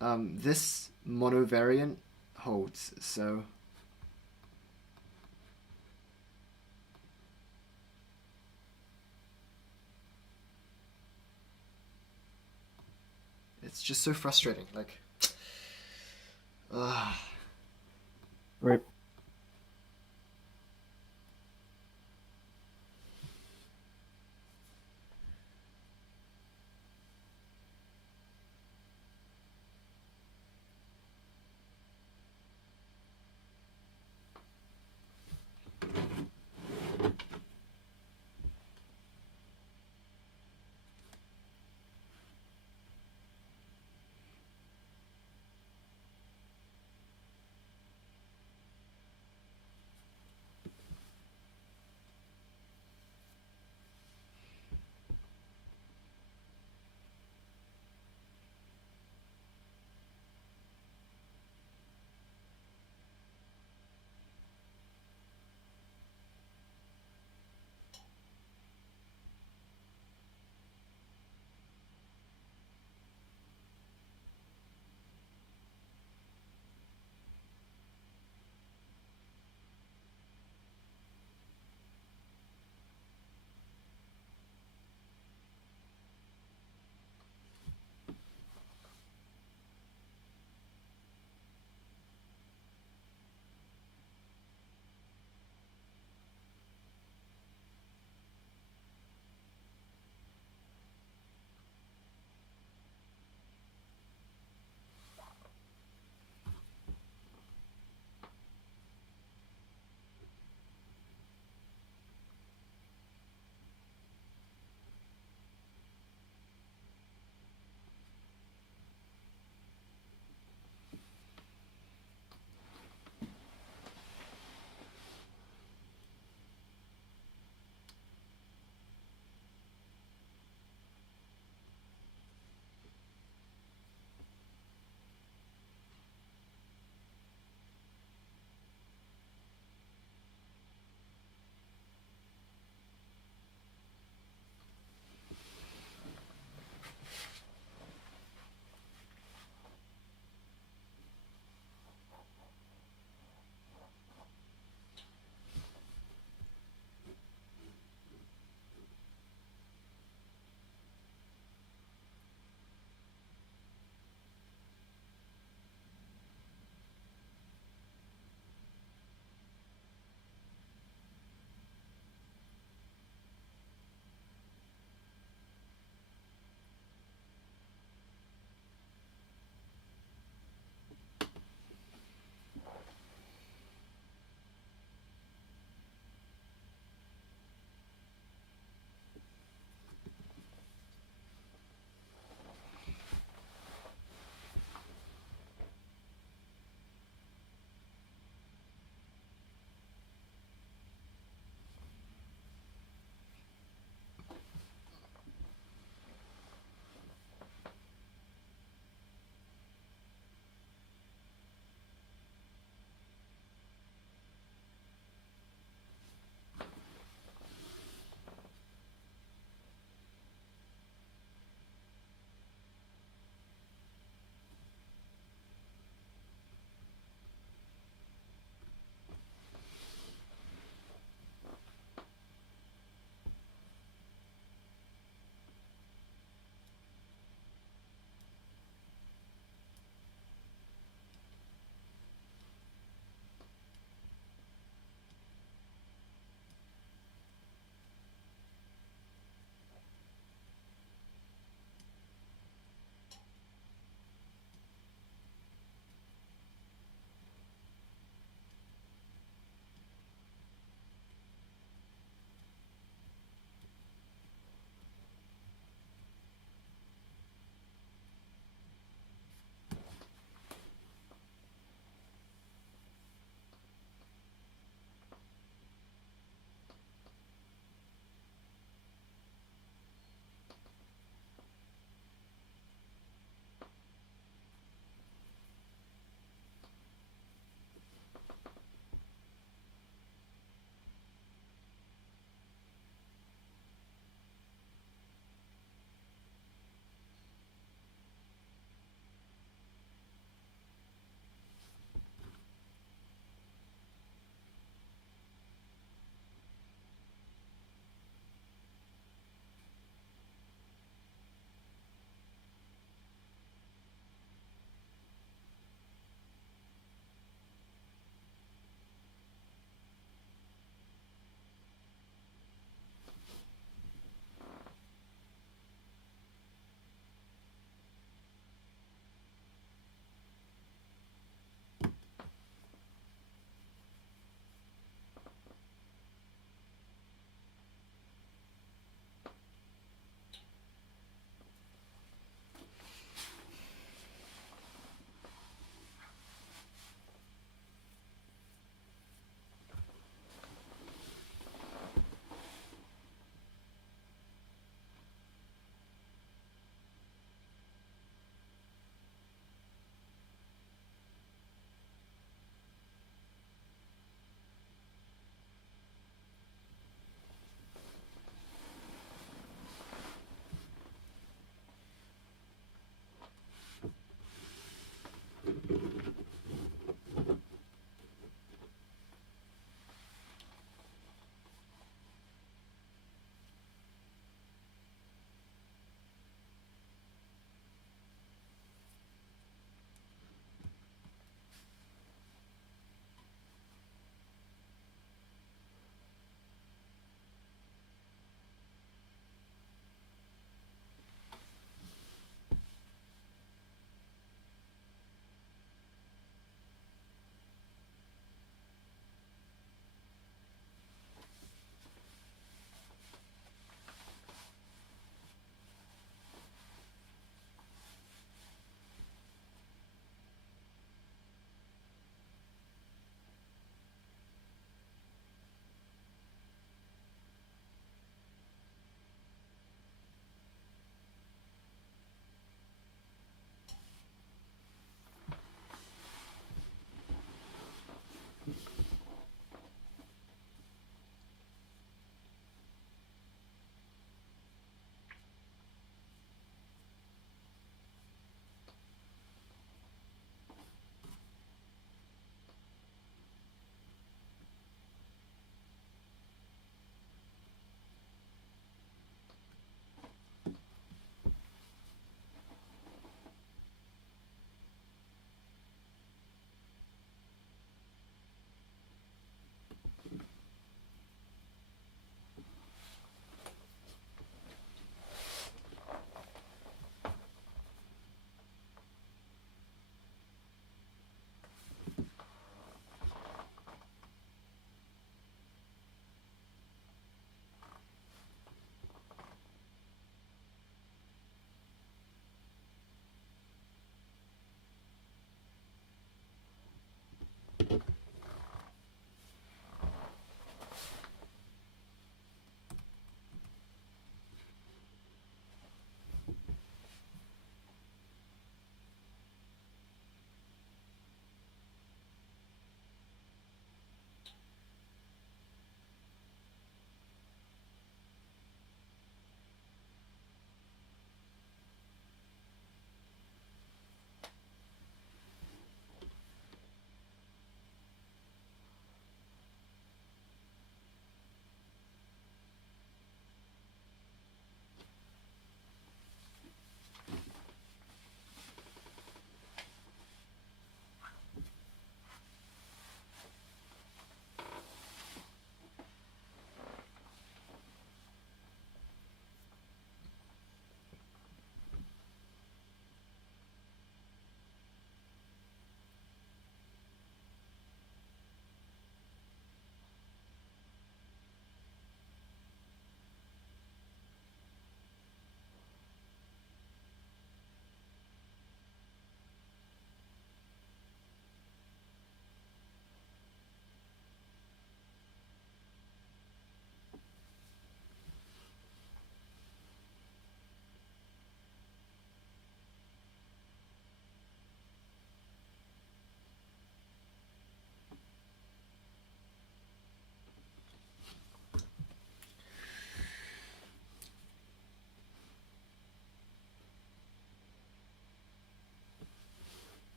this monovariant holds. So it's just so frustrating. Like, Right.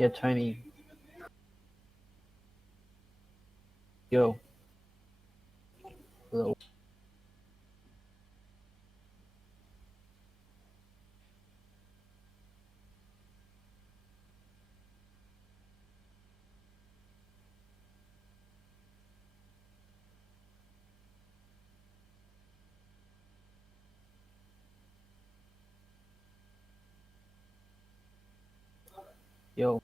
Yeah, Tony. Yo. Hello. Yo.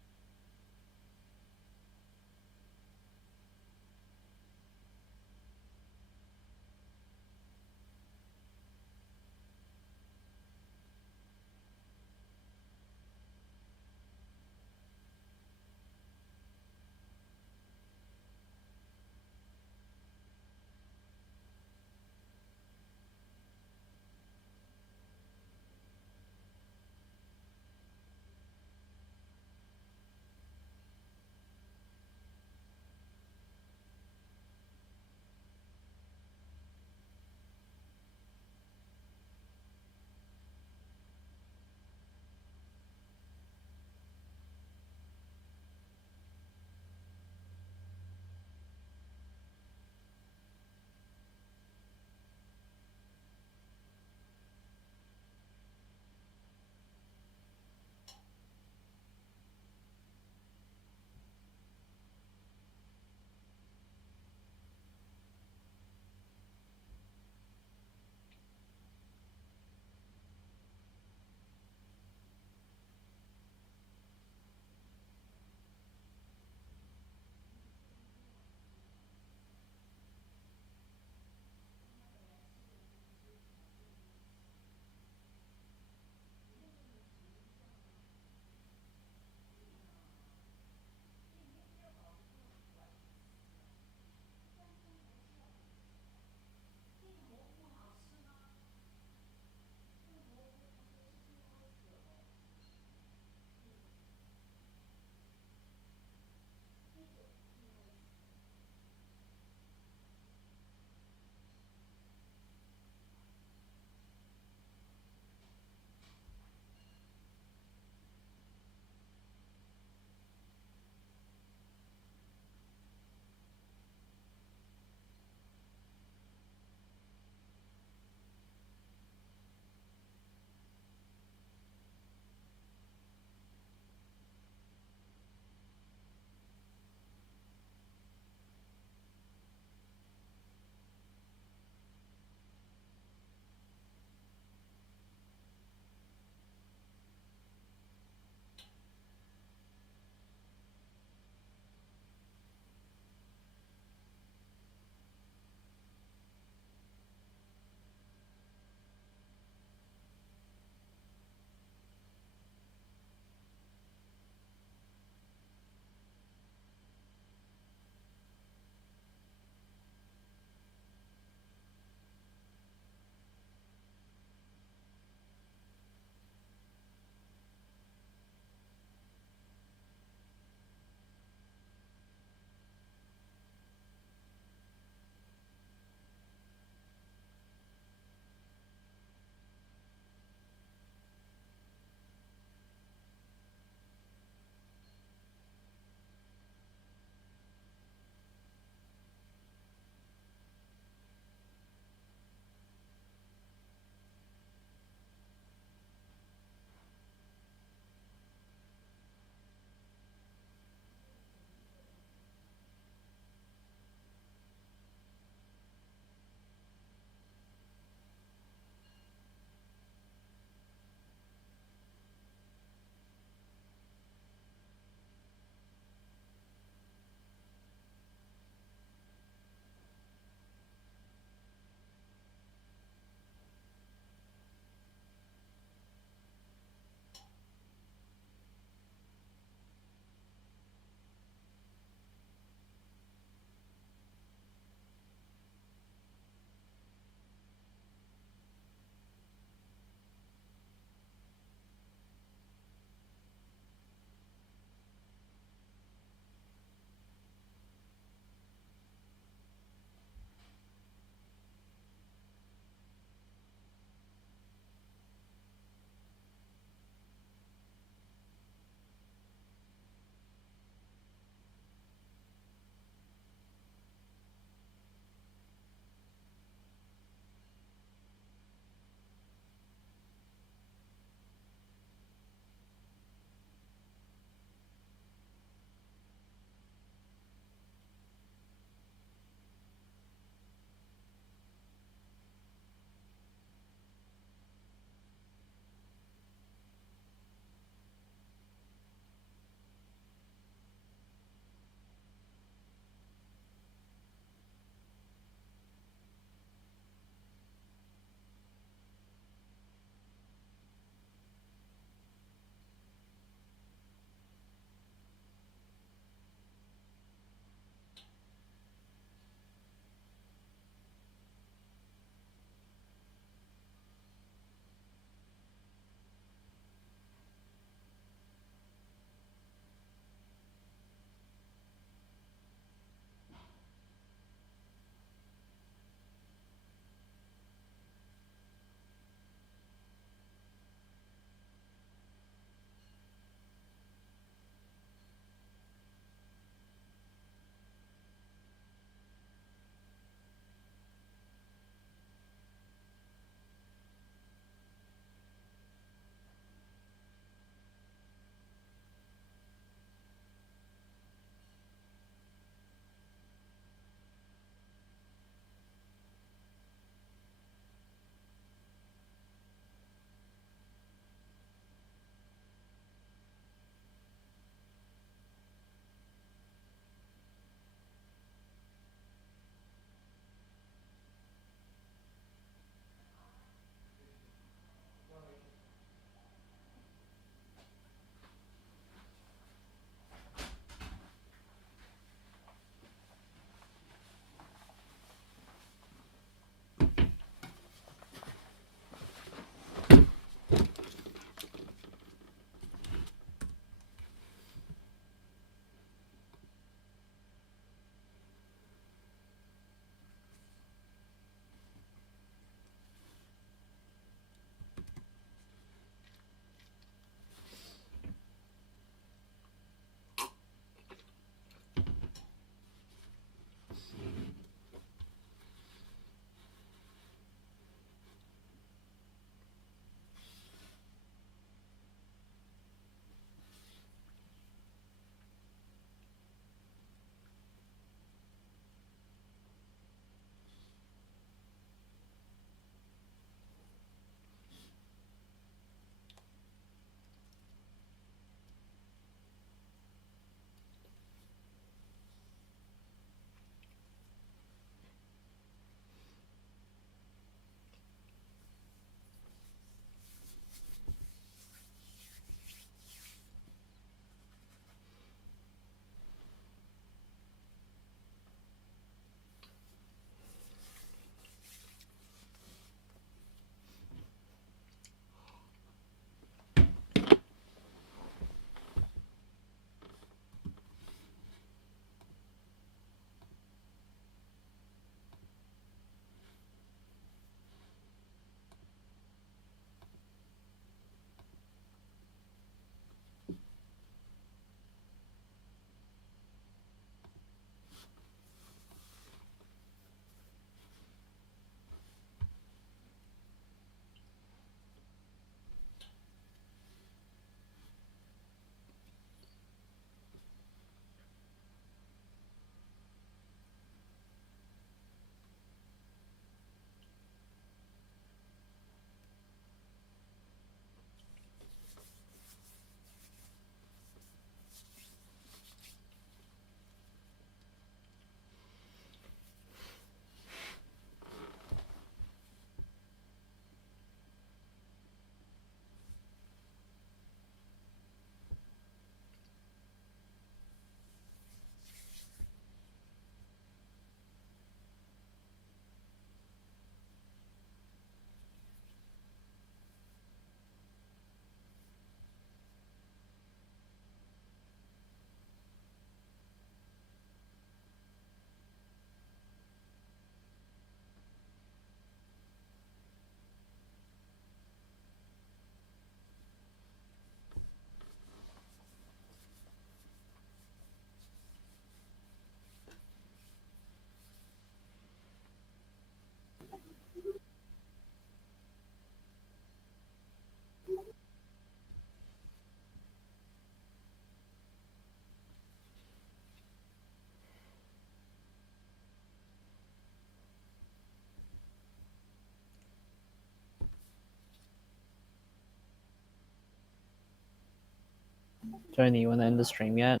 Tony, you want to end the stream yet?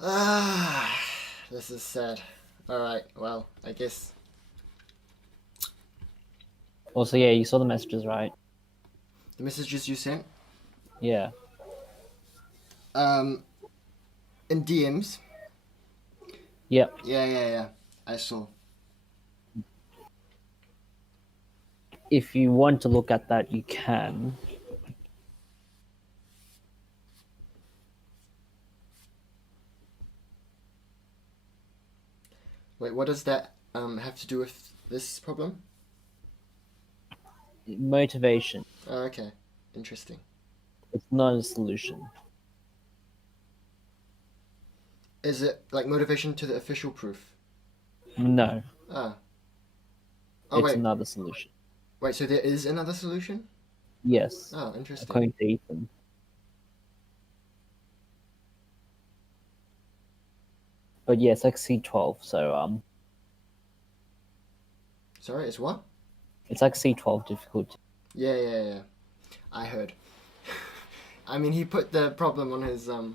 Ah, this is sad. Alright, well, I guess. Also, yeah, you saw the messages, right? The messages you sent? Yeah. In DMs? Yep. Yeah. I saw. If you want to look at that, you can. Wait, what does that have to do with this problem? Motivation. Oh, okay. Interesting. It's not a solution. Is it like motivation to the official proof? No. Ah. Oh, It's wait. another solution. Wait, so there is another solution? Yes. Oh, interesting. According to Ethan. But yeah, it's like C12, so Sorry, it's what? it's like C12 difficulty. Yeah. I heard. I mean, he put the problem on his That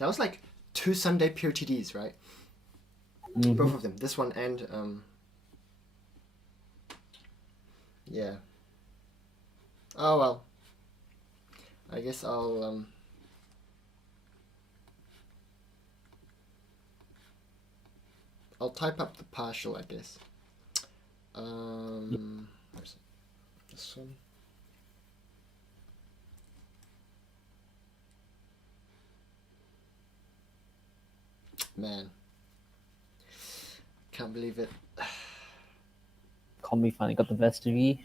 was like 2 Sunday POTDs, right? Mhm. Both of them. This one and yeah. Oh well. I guess I'll type up the partial, I guess. Where's it? This one. Man. Can't believe it. Combi finally got the best of you.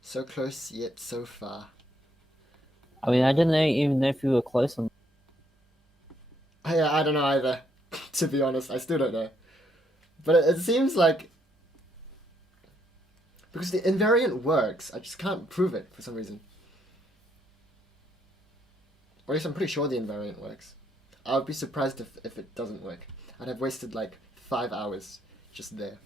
So close yet so far. I mean, I didn't even know if you were close on. Yeah, I don't know either. To be honest, I still don't know. But it seems like because the invariant works, I just can't prove it for some reason. Or at least I'm pretty sure the invariant works. I would be surprised if it doesn't work. I'd have wasted like 5 hours just there.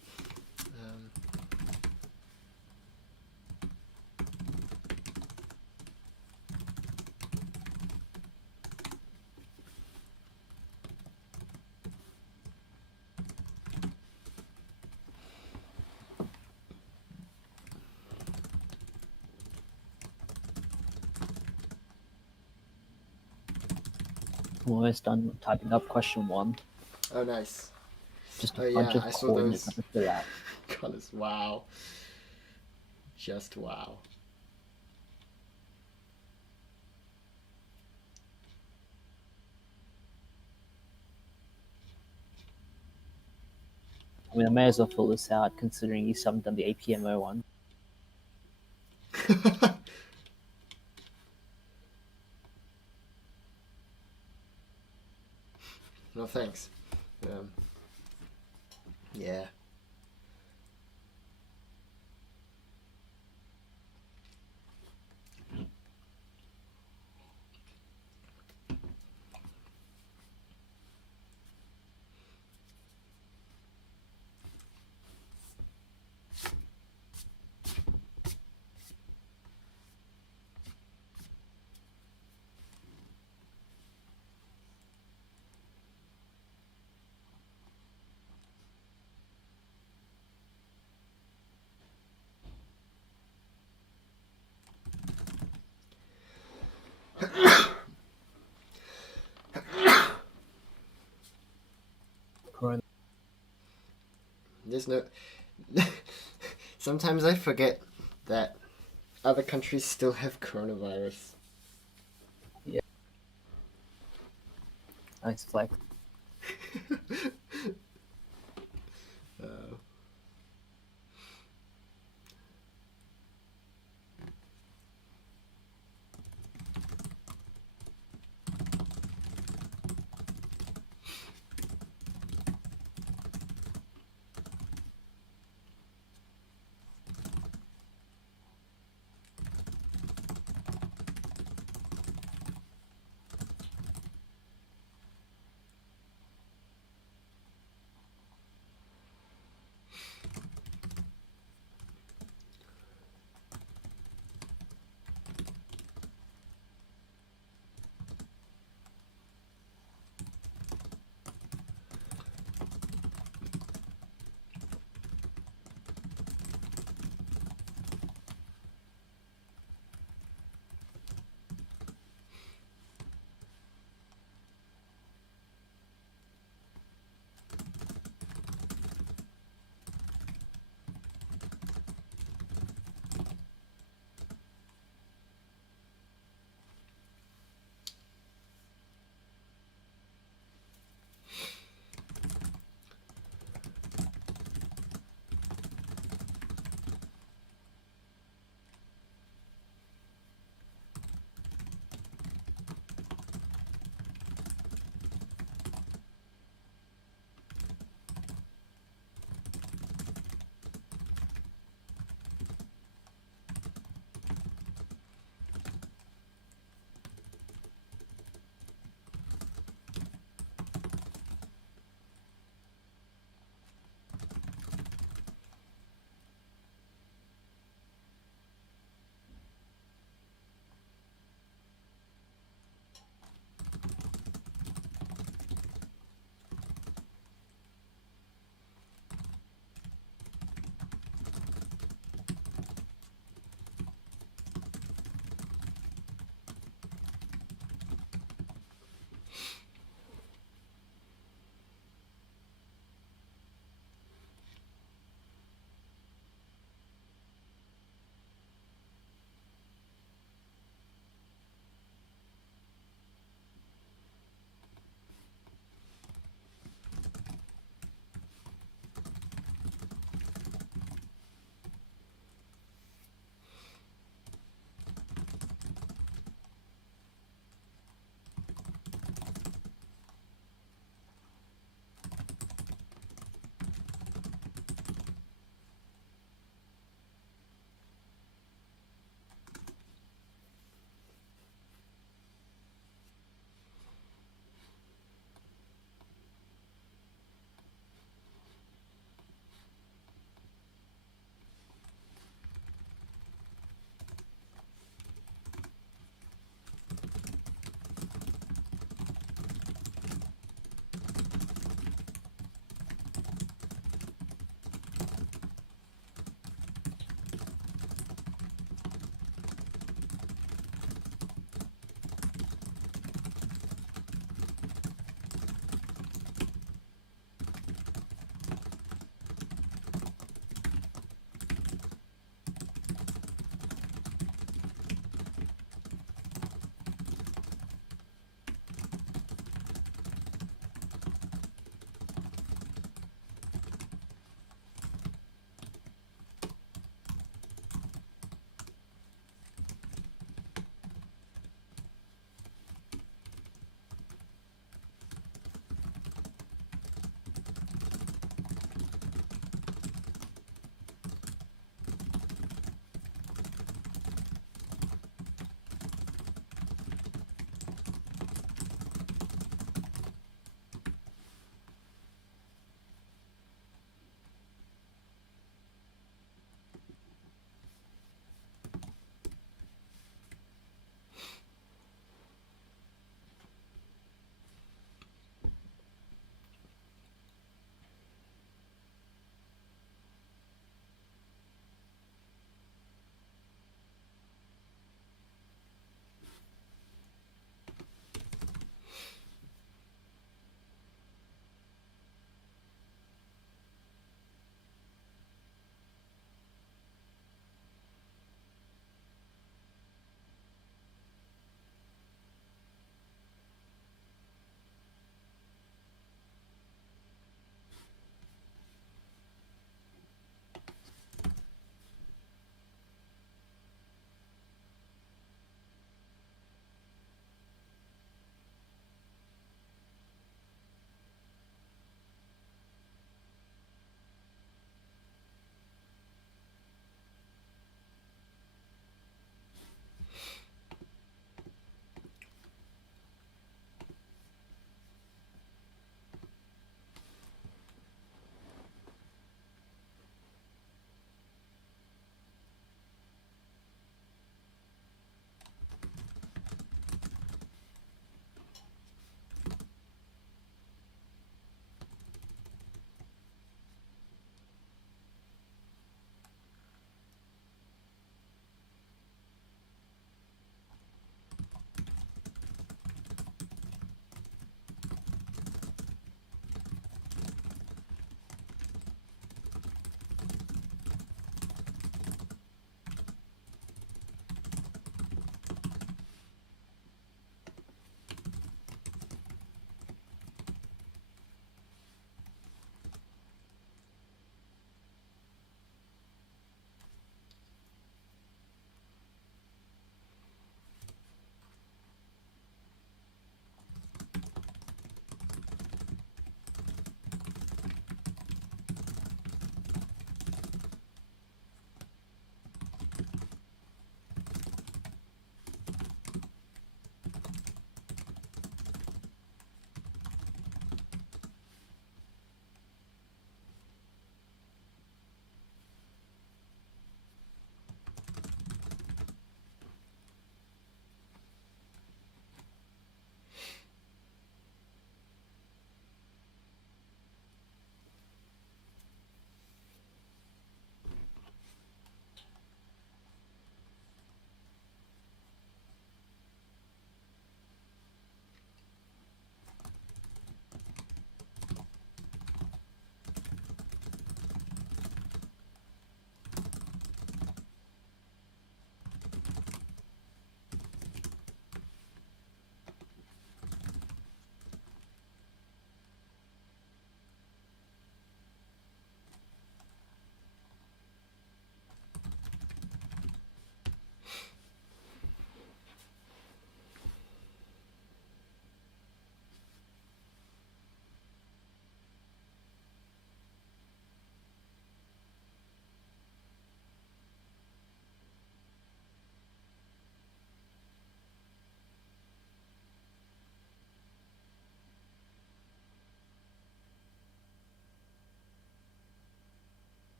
I'm almost done typing up question 1. Oh, nice. Just Oh a yeah, bunch of I saw coordinates those. to fill out. Colors, wow. Just wow. I mean, I may as well fill this out considering you haven't done the APMO one. No thanks. Yeah. Corona. There's no. Sometimes I forget that other countries still have coronavirus. Nice flex.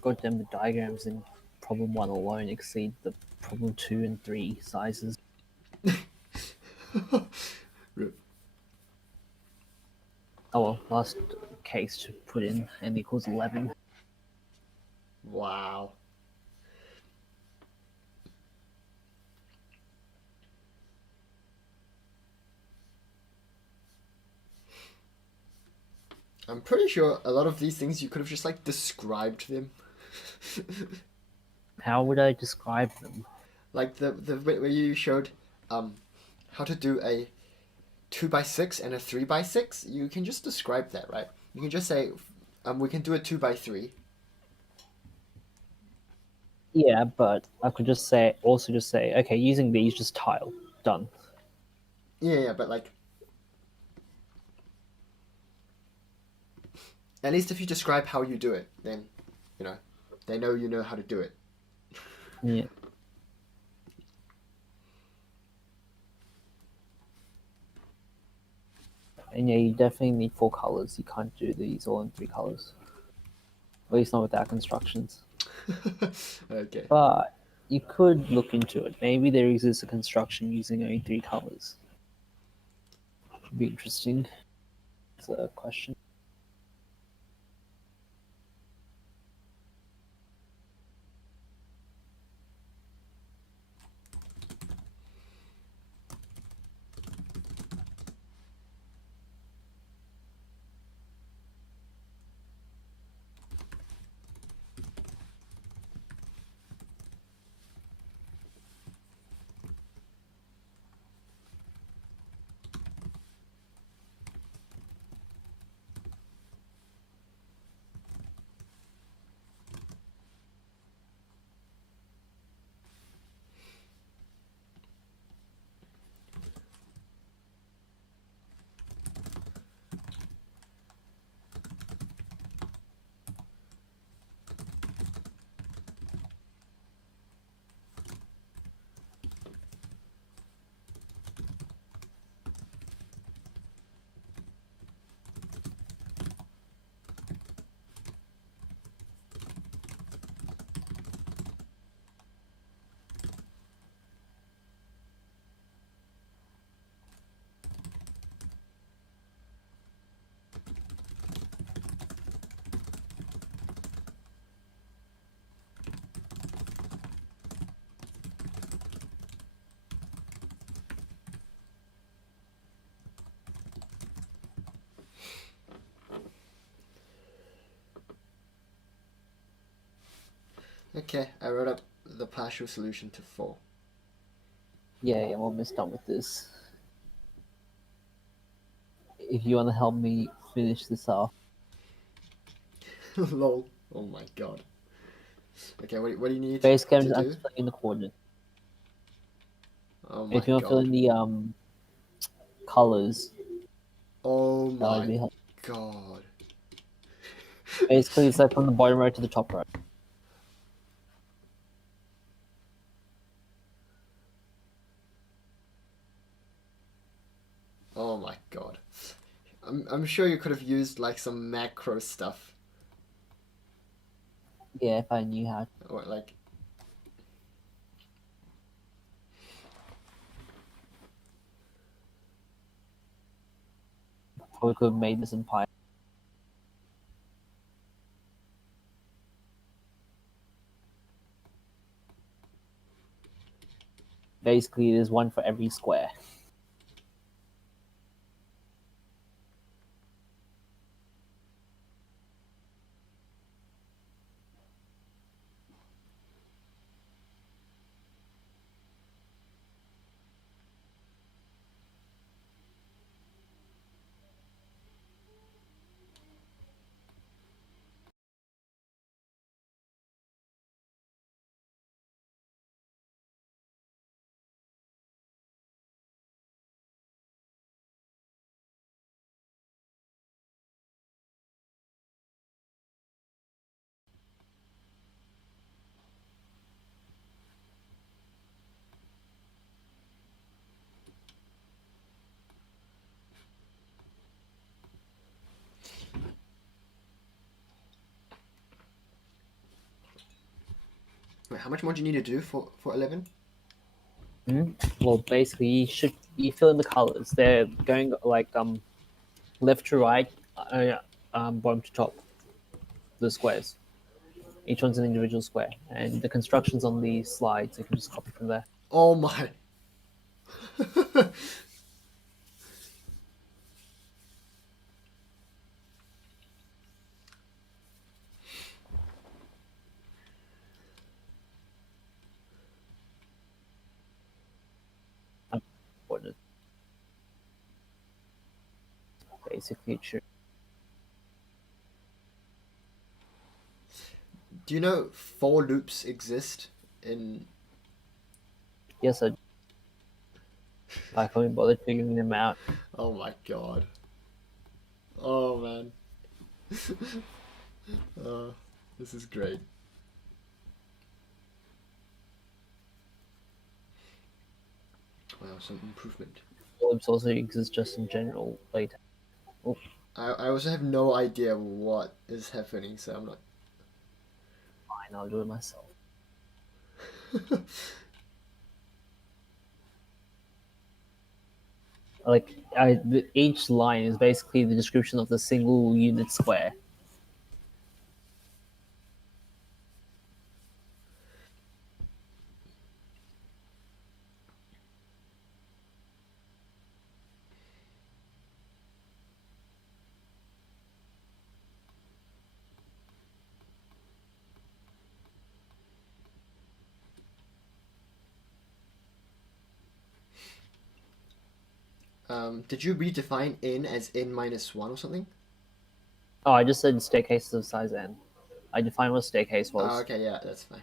God damn, the diagrams in problem 1 alone exceed the problem 2 and 3 sizes. Oh well, last case to put in n equals 11. Wow. I'm pretty sure a lot of these things you could have just like described them. How would I describe them? Like the bit where you showed how to do a 2x6 and a 3x6, you can just describe that, right? You can just say we can do a 2x3. Yeah, but I could just say, okay, using these, just tile. Done. Yeah, but like at least if you describe how you do it, then you know they know you know how to do it. Yeah. And yeah, you definitely need 4 colors. You can't do these all in 3 colors. At least not without constructions. Okay. But you could look into it. Maybe there exists a construction using only 3 colors. Would be interesting. It's a question. Okay, I wrote up the partial solution to 4. Yeah, I'm almost done with this. If you want to help me finish this off, Lol. Oh my god. Okay, what do you need basically I'm to just, do? filling in the coordinates. Oh If my you want to fill god. in the colors, Oh that would my be helpful. god. Basically, it's like from the bottom right to the top right. Oh my god. I'm sure you could have used like some macro stuff. Yeah, if I knew how. Or like Probably could have made this in Python. Basically, there's one for every square. Wait, how much more do you need to do for 11? Well, basically, you fill in the colors. They're going like left to right, bottom to top. The squares. Each one's an individual square, and the construction's on the slide, so you can just copy from there. Oh my. What is basically true. Do you know for loops exist in? Yes, I can't bother figuring them out. Oh my god. Oh man. This is great. Wow, some improvement. Loops also exist just in general later. I also have no idea what is happening, so I'm not. Fine, I'll do it myself. Each line is basically the description of the single unit square. Did you redefine n as n minus 1 or something? Oh, I just said staircases of size n. I defined what a staircase was. Okay, yeah, that's fine.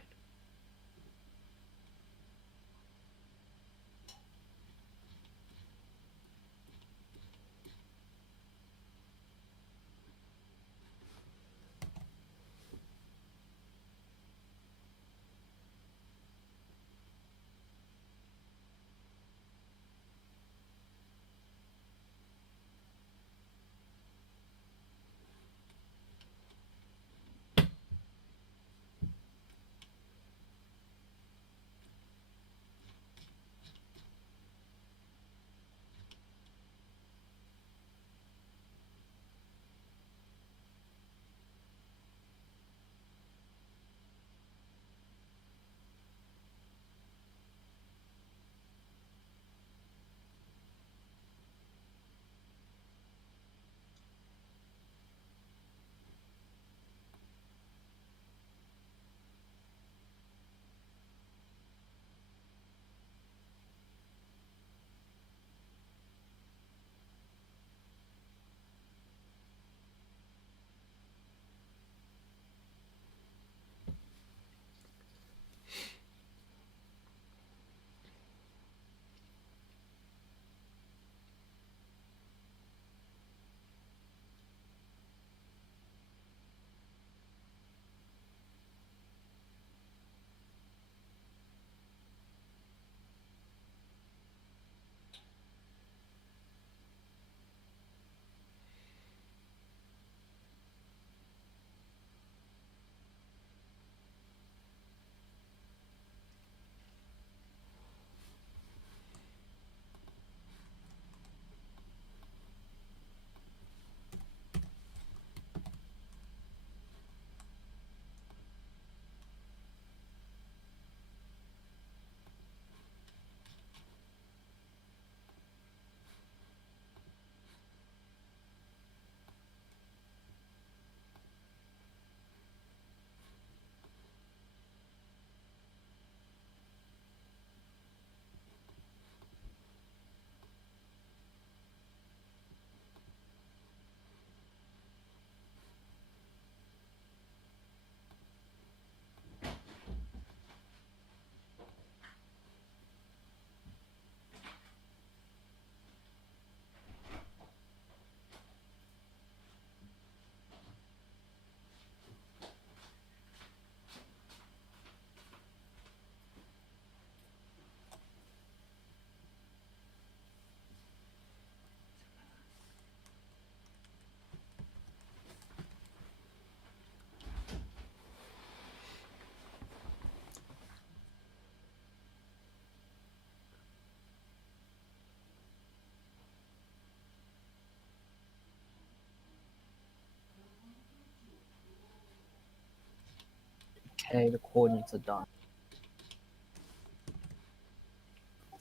Okay, the coordinates are done.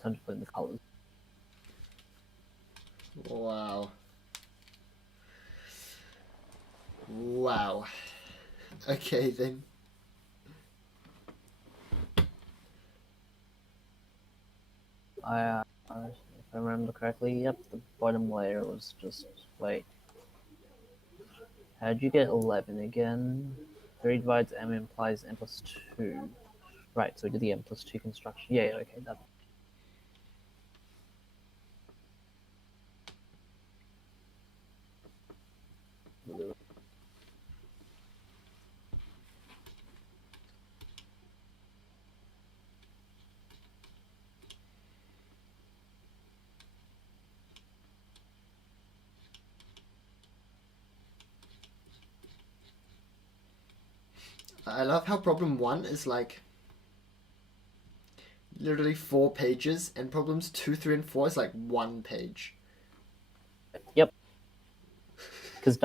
Time to put in the colors. Wow. Wow. Okay then. If I remember correctly, yep, the bottom layer was just, wait. How did you get 11 again? 3 divides m implies n plus 2. Right, so we did the m plus 2 construction. Yeah, okay, that. I love how problem 1 is like literally 4 pages, and problems 2, 3, and 4 is like 1 page. Yep. Because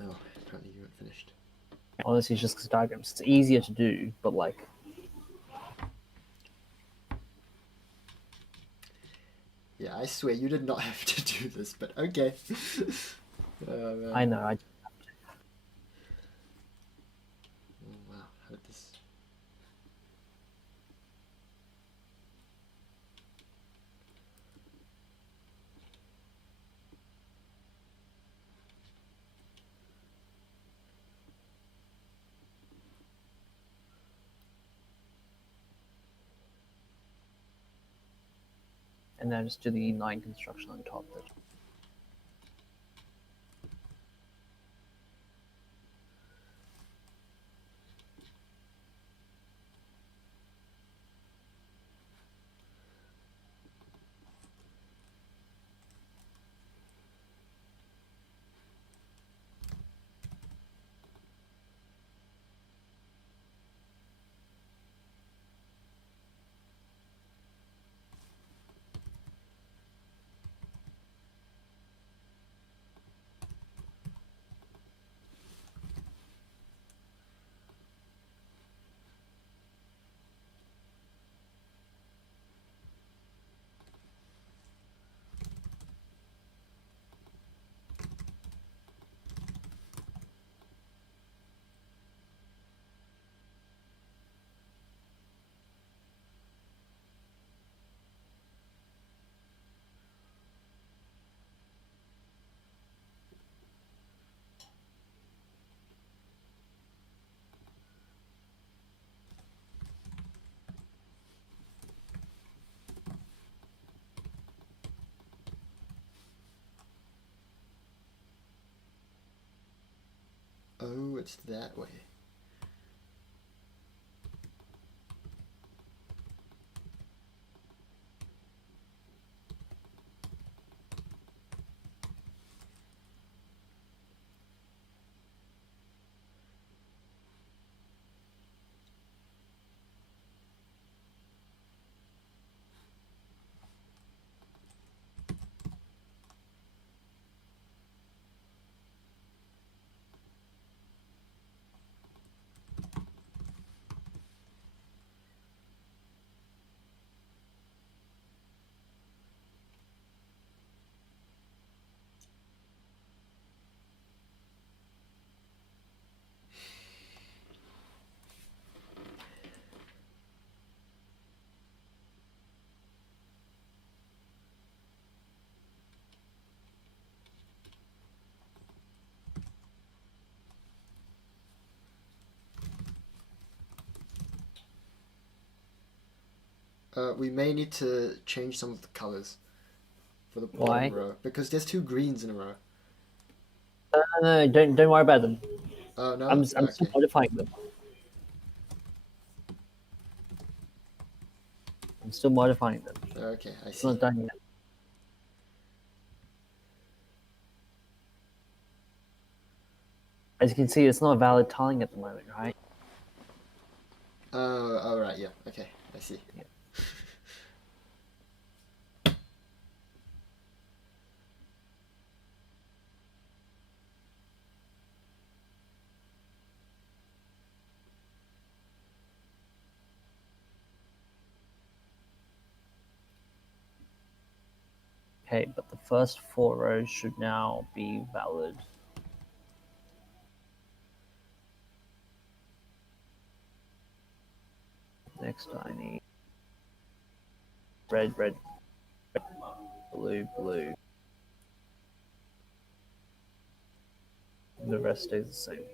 Oh, apparently you weren't finished. honestly, it's just because diagrams. It's easier to do, but like, Yeah, I swear you did not have to do this, but okay. Oh, man. I know. Oh, wow, how did this... And then just do the 9 construction on top. Oh, it's that way. We may need to change some of the colors for the bottom Why? row, because there's 2 greens in a row. No, don't worry about them. Oh, no? I'm still Okay. modifying them. I'm still modifying them. Okay, I It's see. not done yet. As you can see, it's not valid tiling at the moment, right? Oh, right, yeah. Okay, I see. Yeah. Okay, but the first 4 rows should now be valid. Next I need red, red, red, blue, blue. The rest stays the same.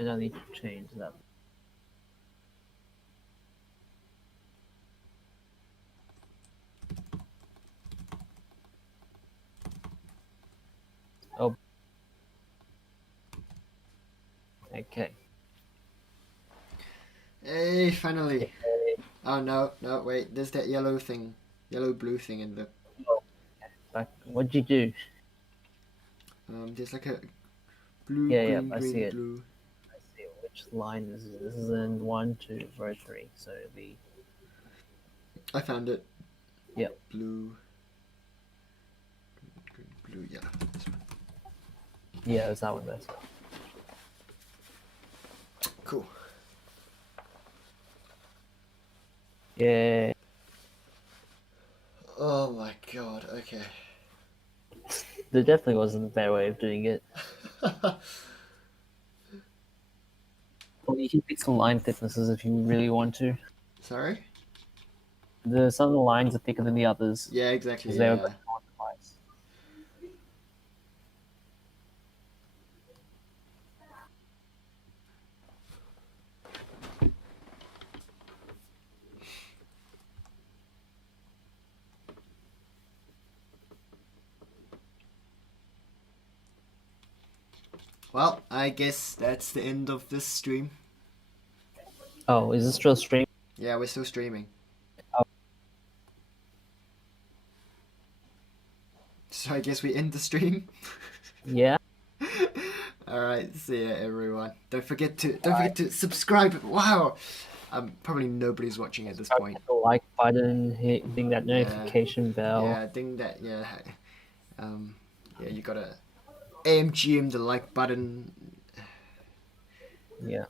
And I need to change that. Oh, okay. Hey, finally. Oh no, no, wait. There's that yellow thing, yellow-blue thing in the. What'd you do? There's like a blue, Yeah, green, I see green, it. blue. I see which line is this? This is in 1, 2, row 3. So it'll be. I found it. Yep. Blue. Green, blue. Yeah. This one. Yeah, it's that one there. Cool. Yeah. Oh my god. Okay. There definitely wasn't a better way of doing it. Well, you can pick some line thicknesses if you really want to. Sorry. Some of the lines are thicker than the others. Yeah, exactly. Because they were Yeah. twice. Well, I guess that's the end of this stream. Oh, is this still stream? Yeah, we're still streaming. Oh. So I guess we end the stream. Yeah. All right, see ya, everyone. Don't forget to subscribe. Wow, probably nobody's watching at this point. Hit the like button, ding that notification bell. Yeah, ding that. Yeah, yeah. You gotta AMGM the like button. Yeah.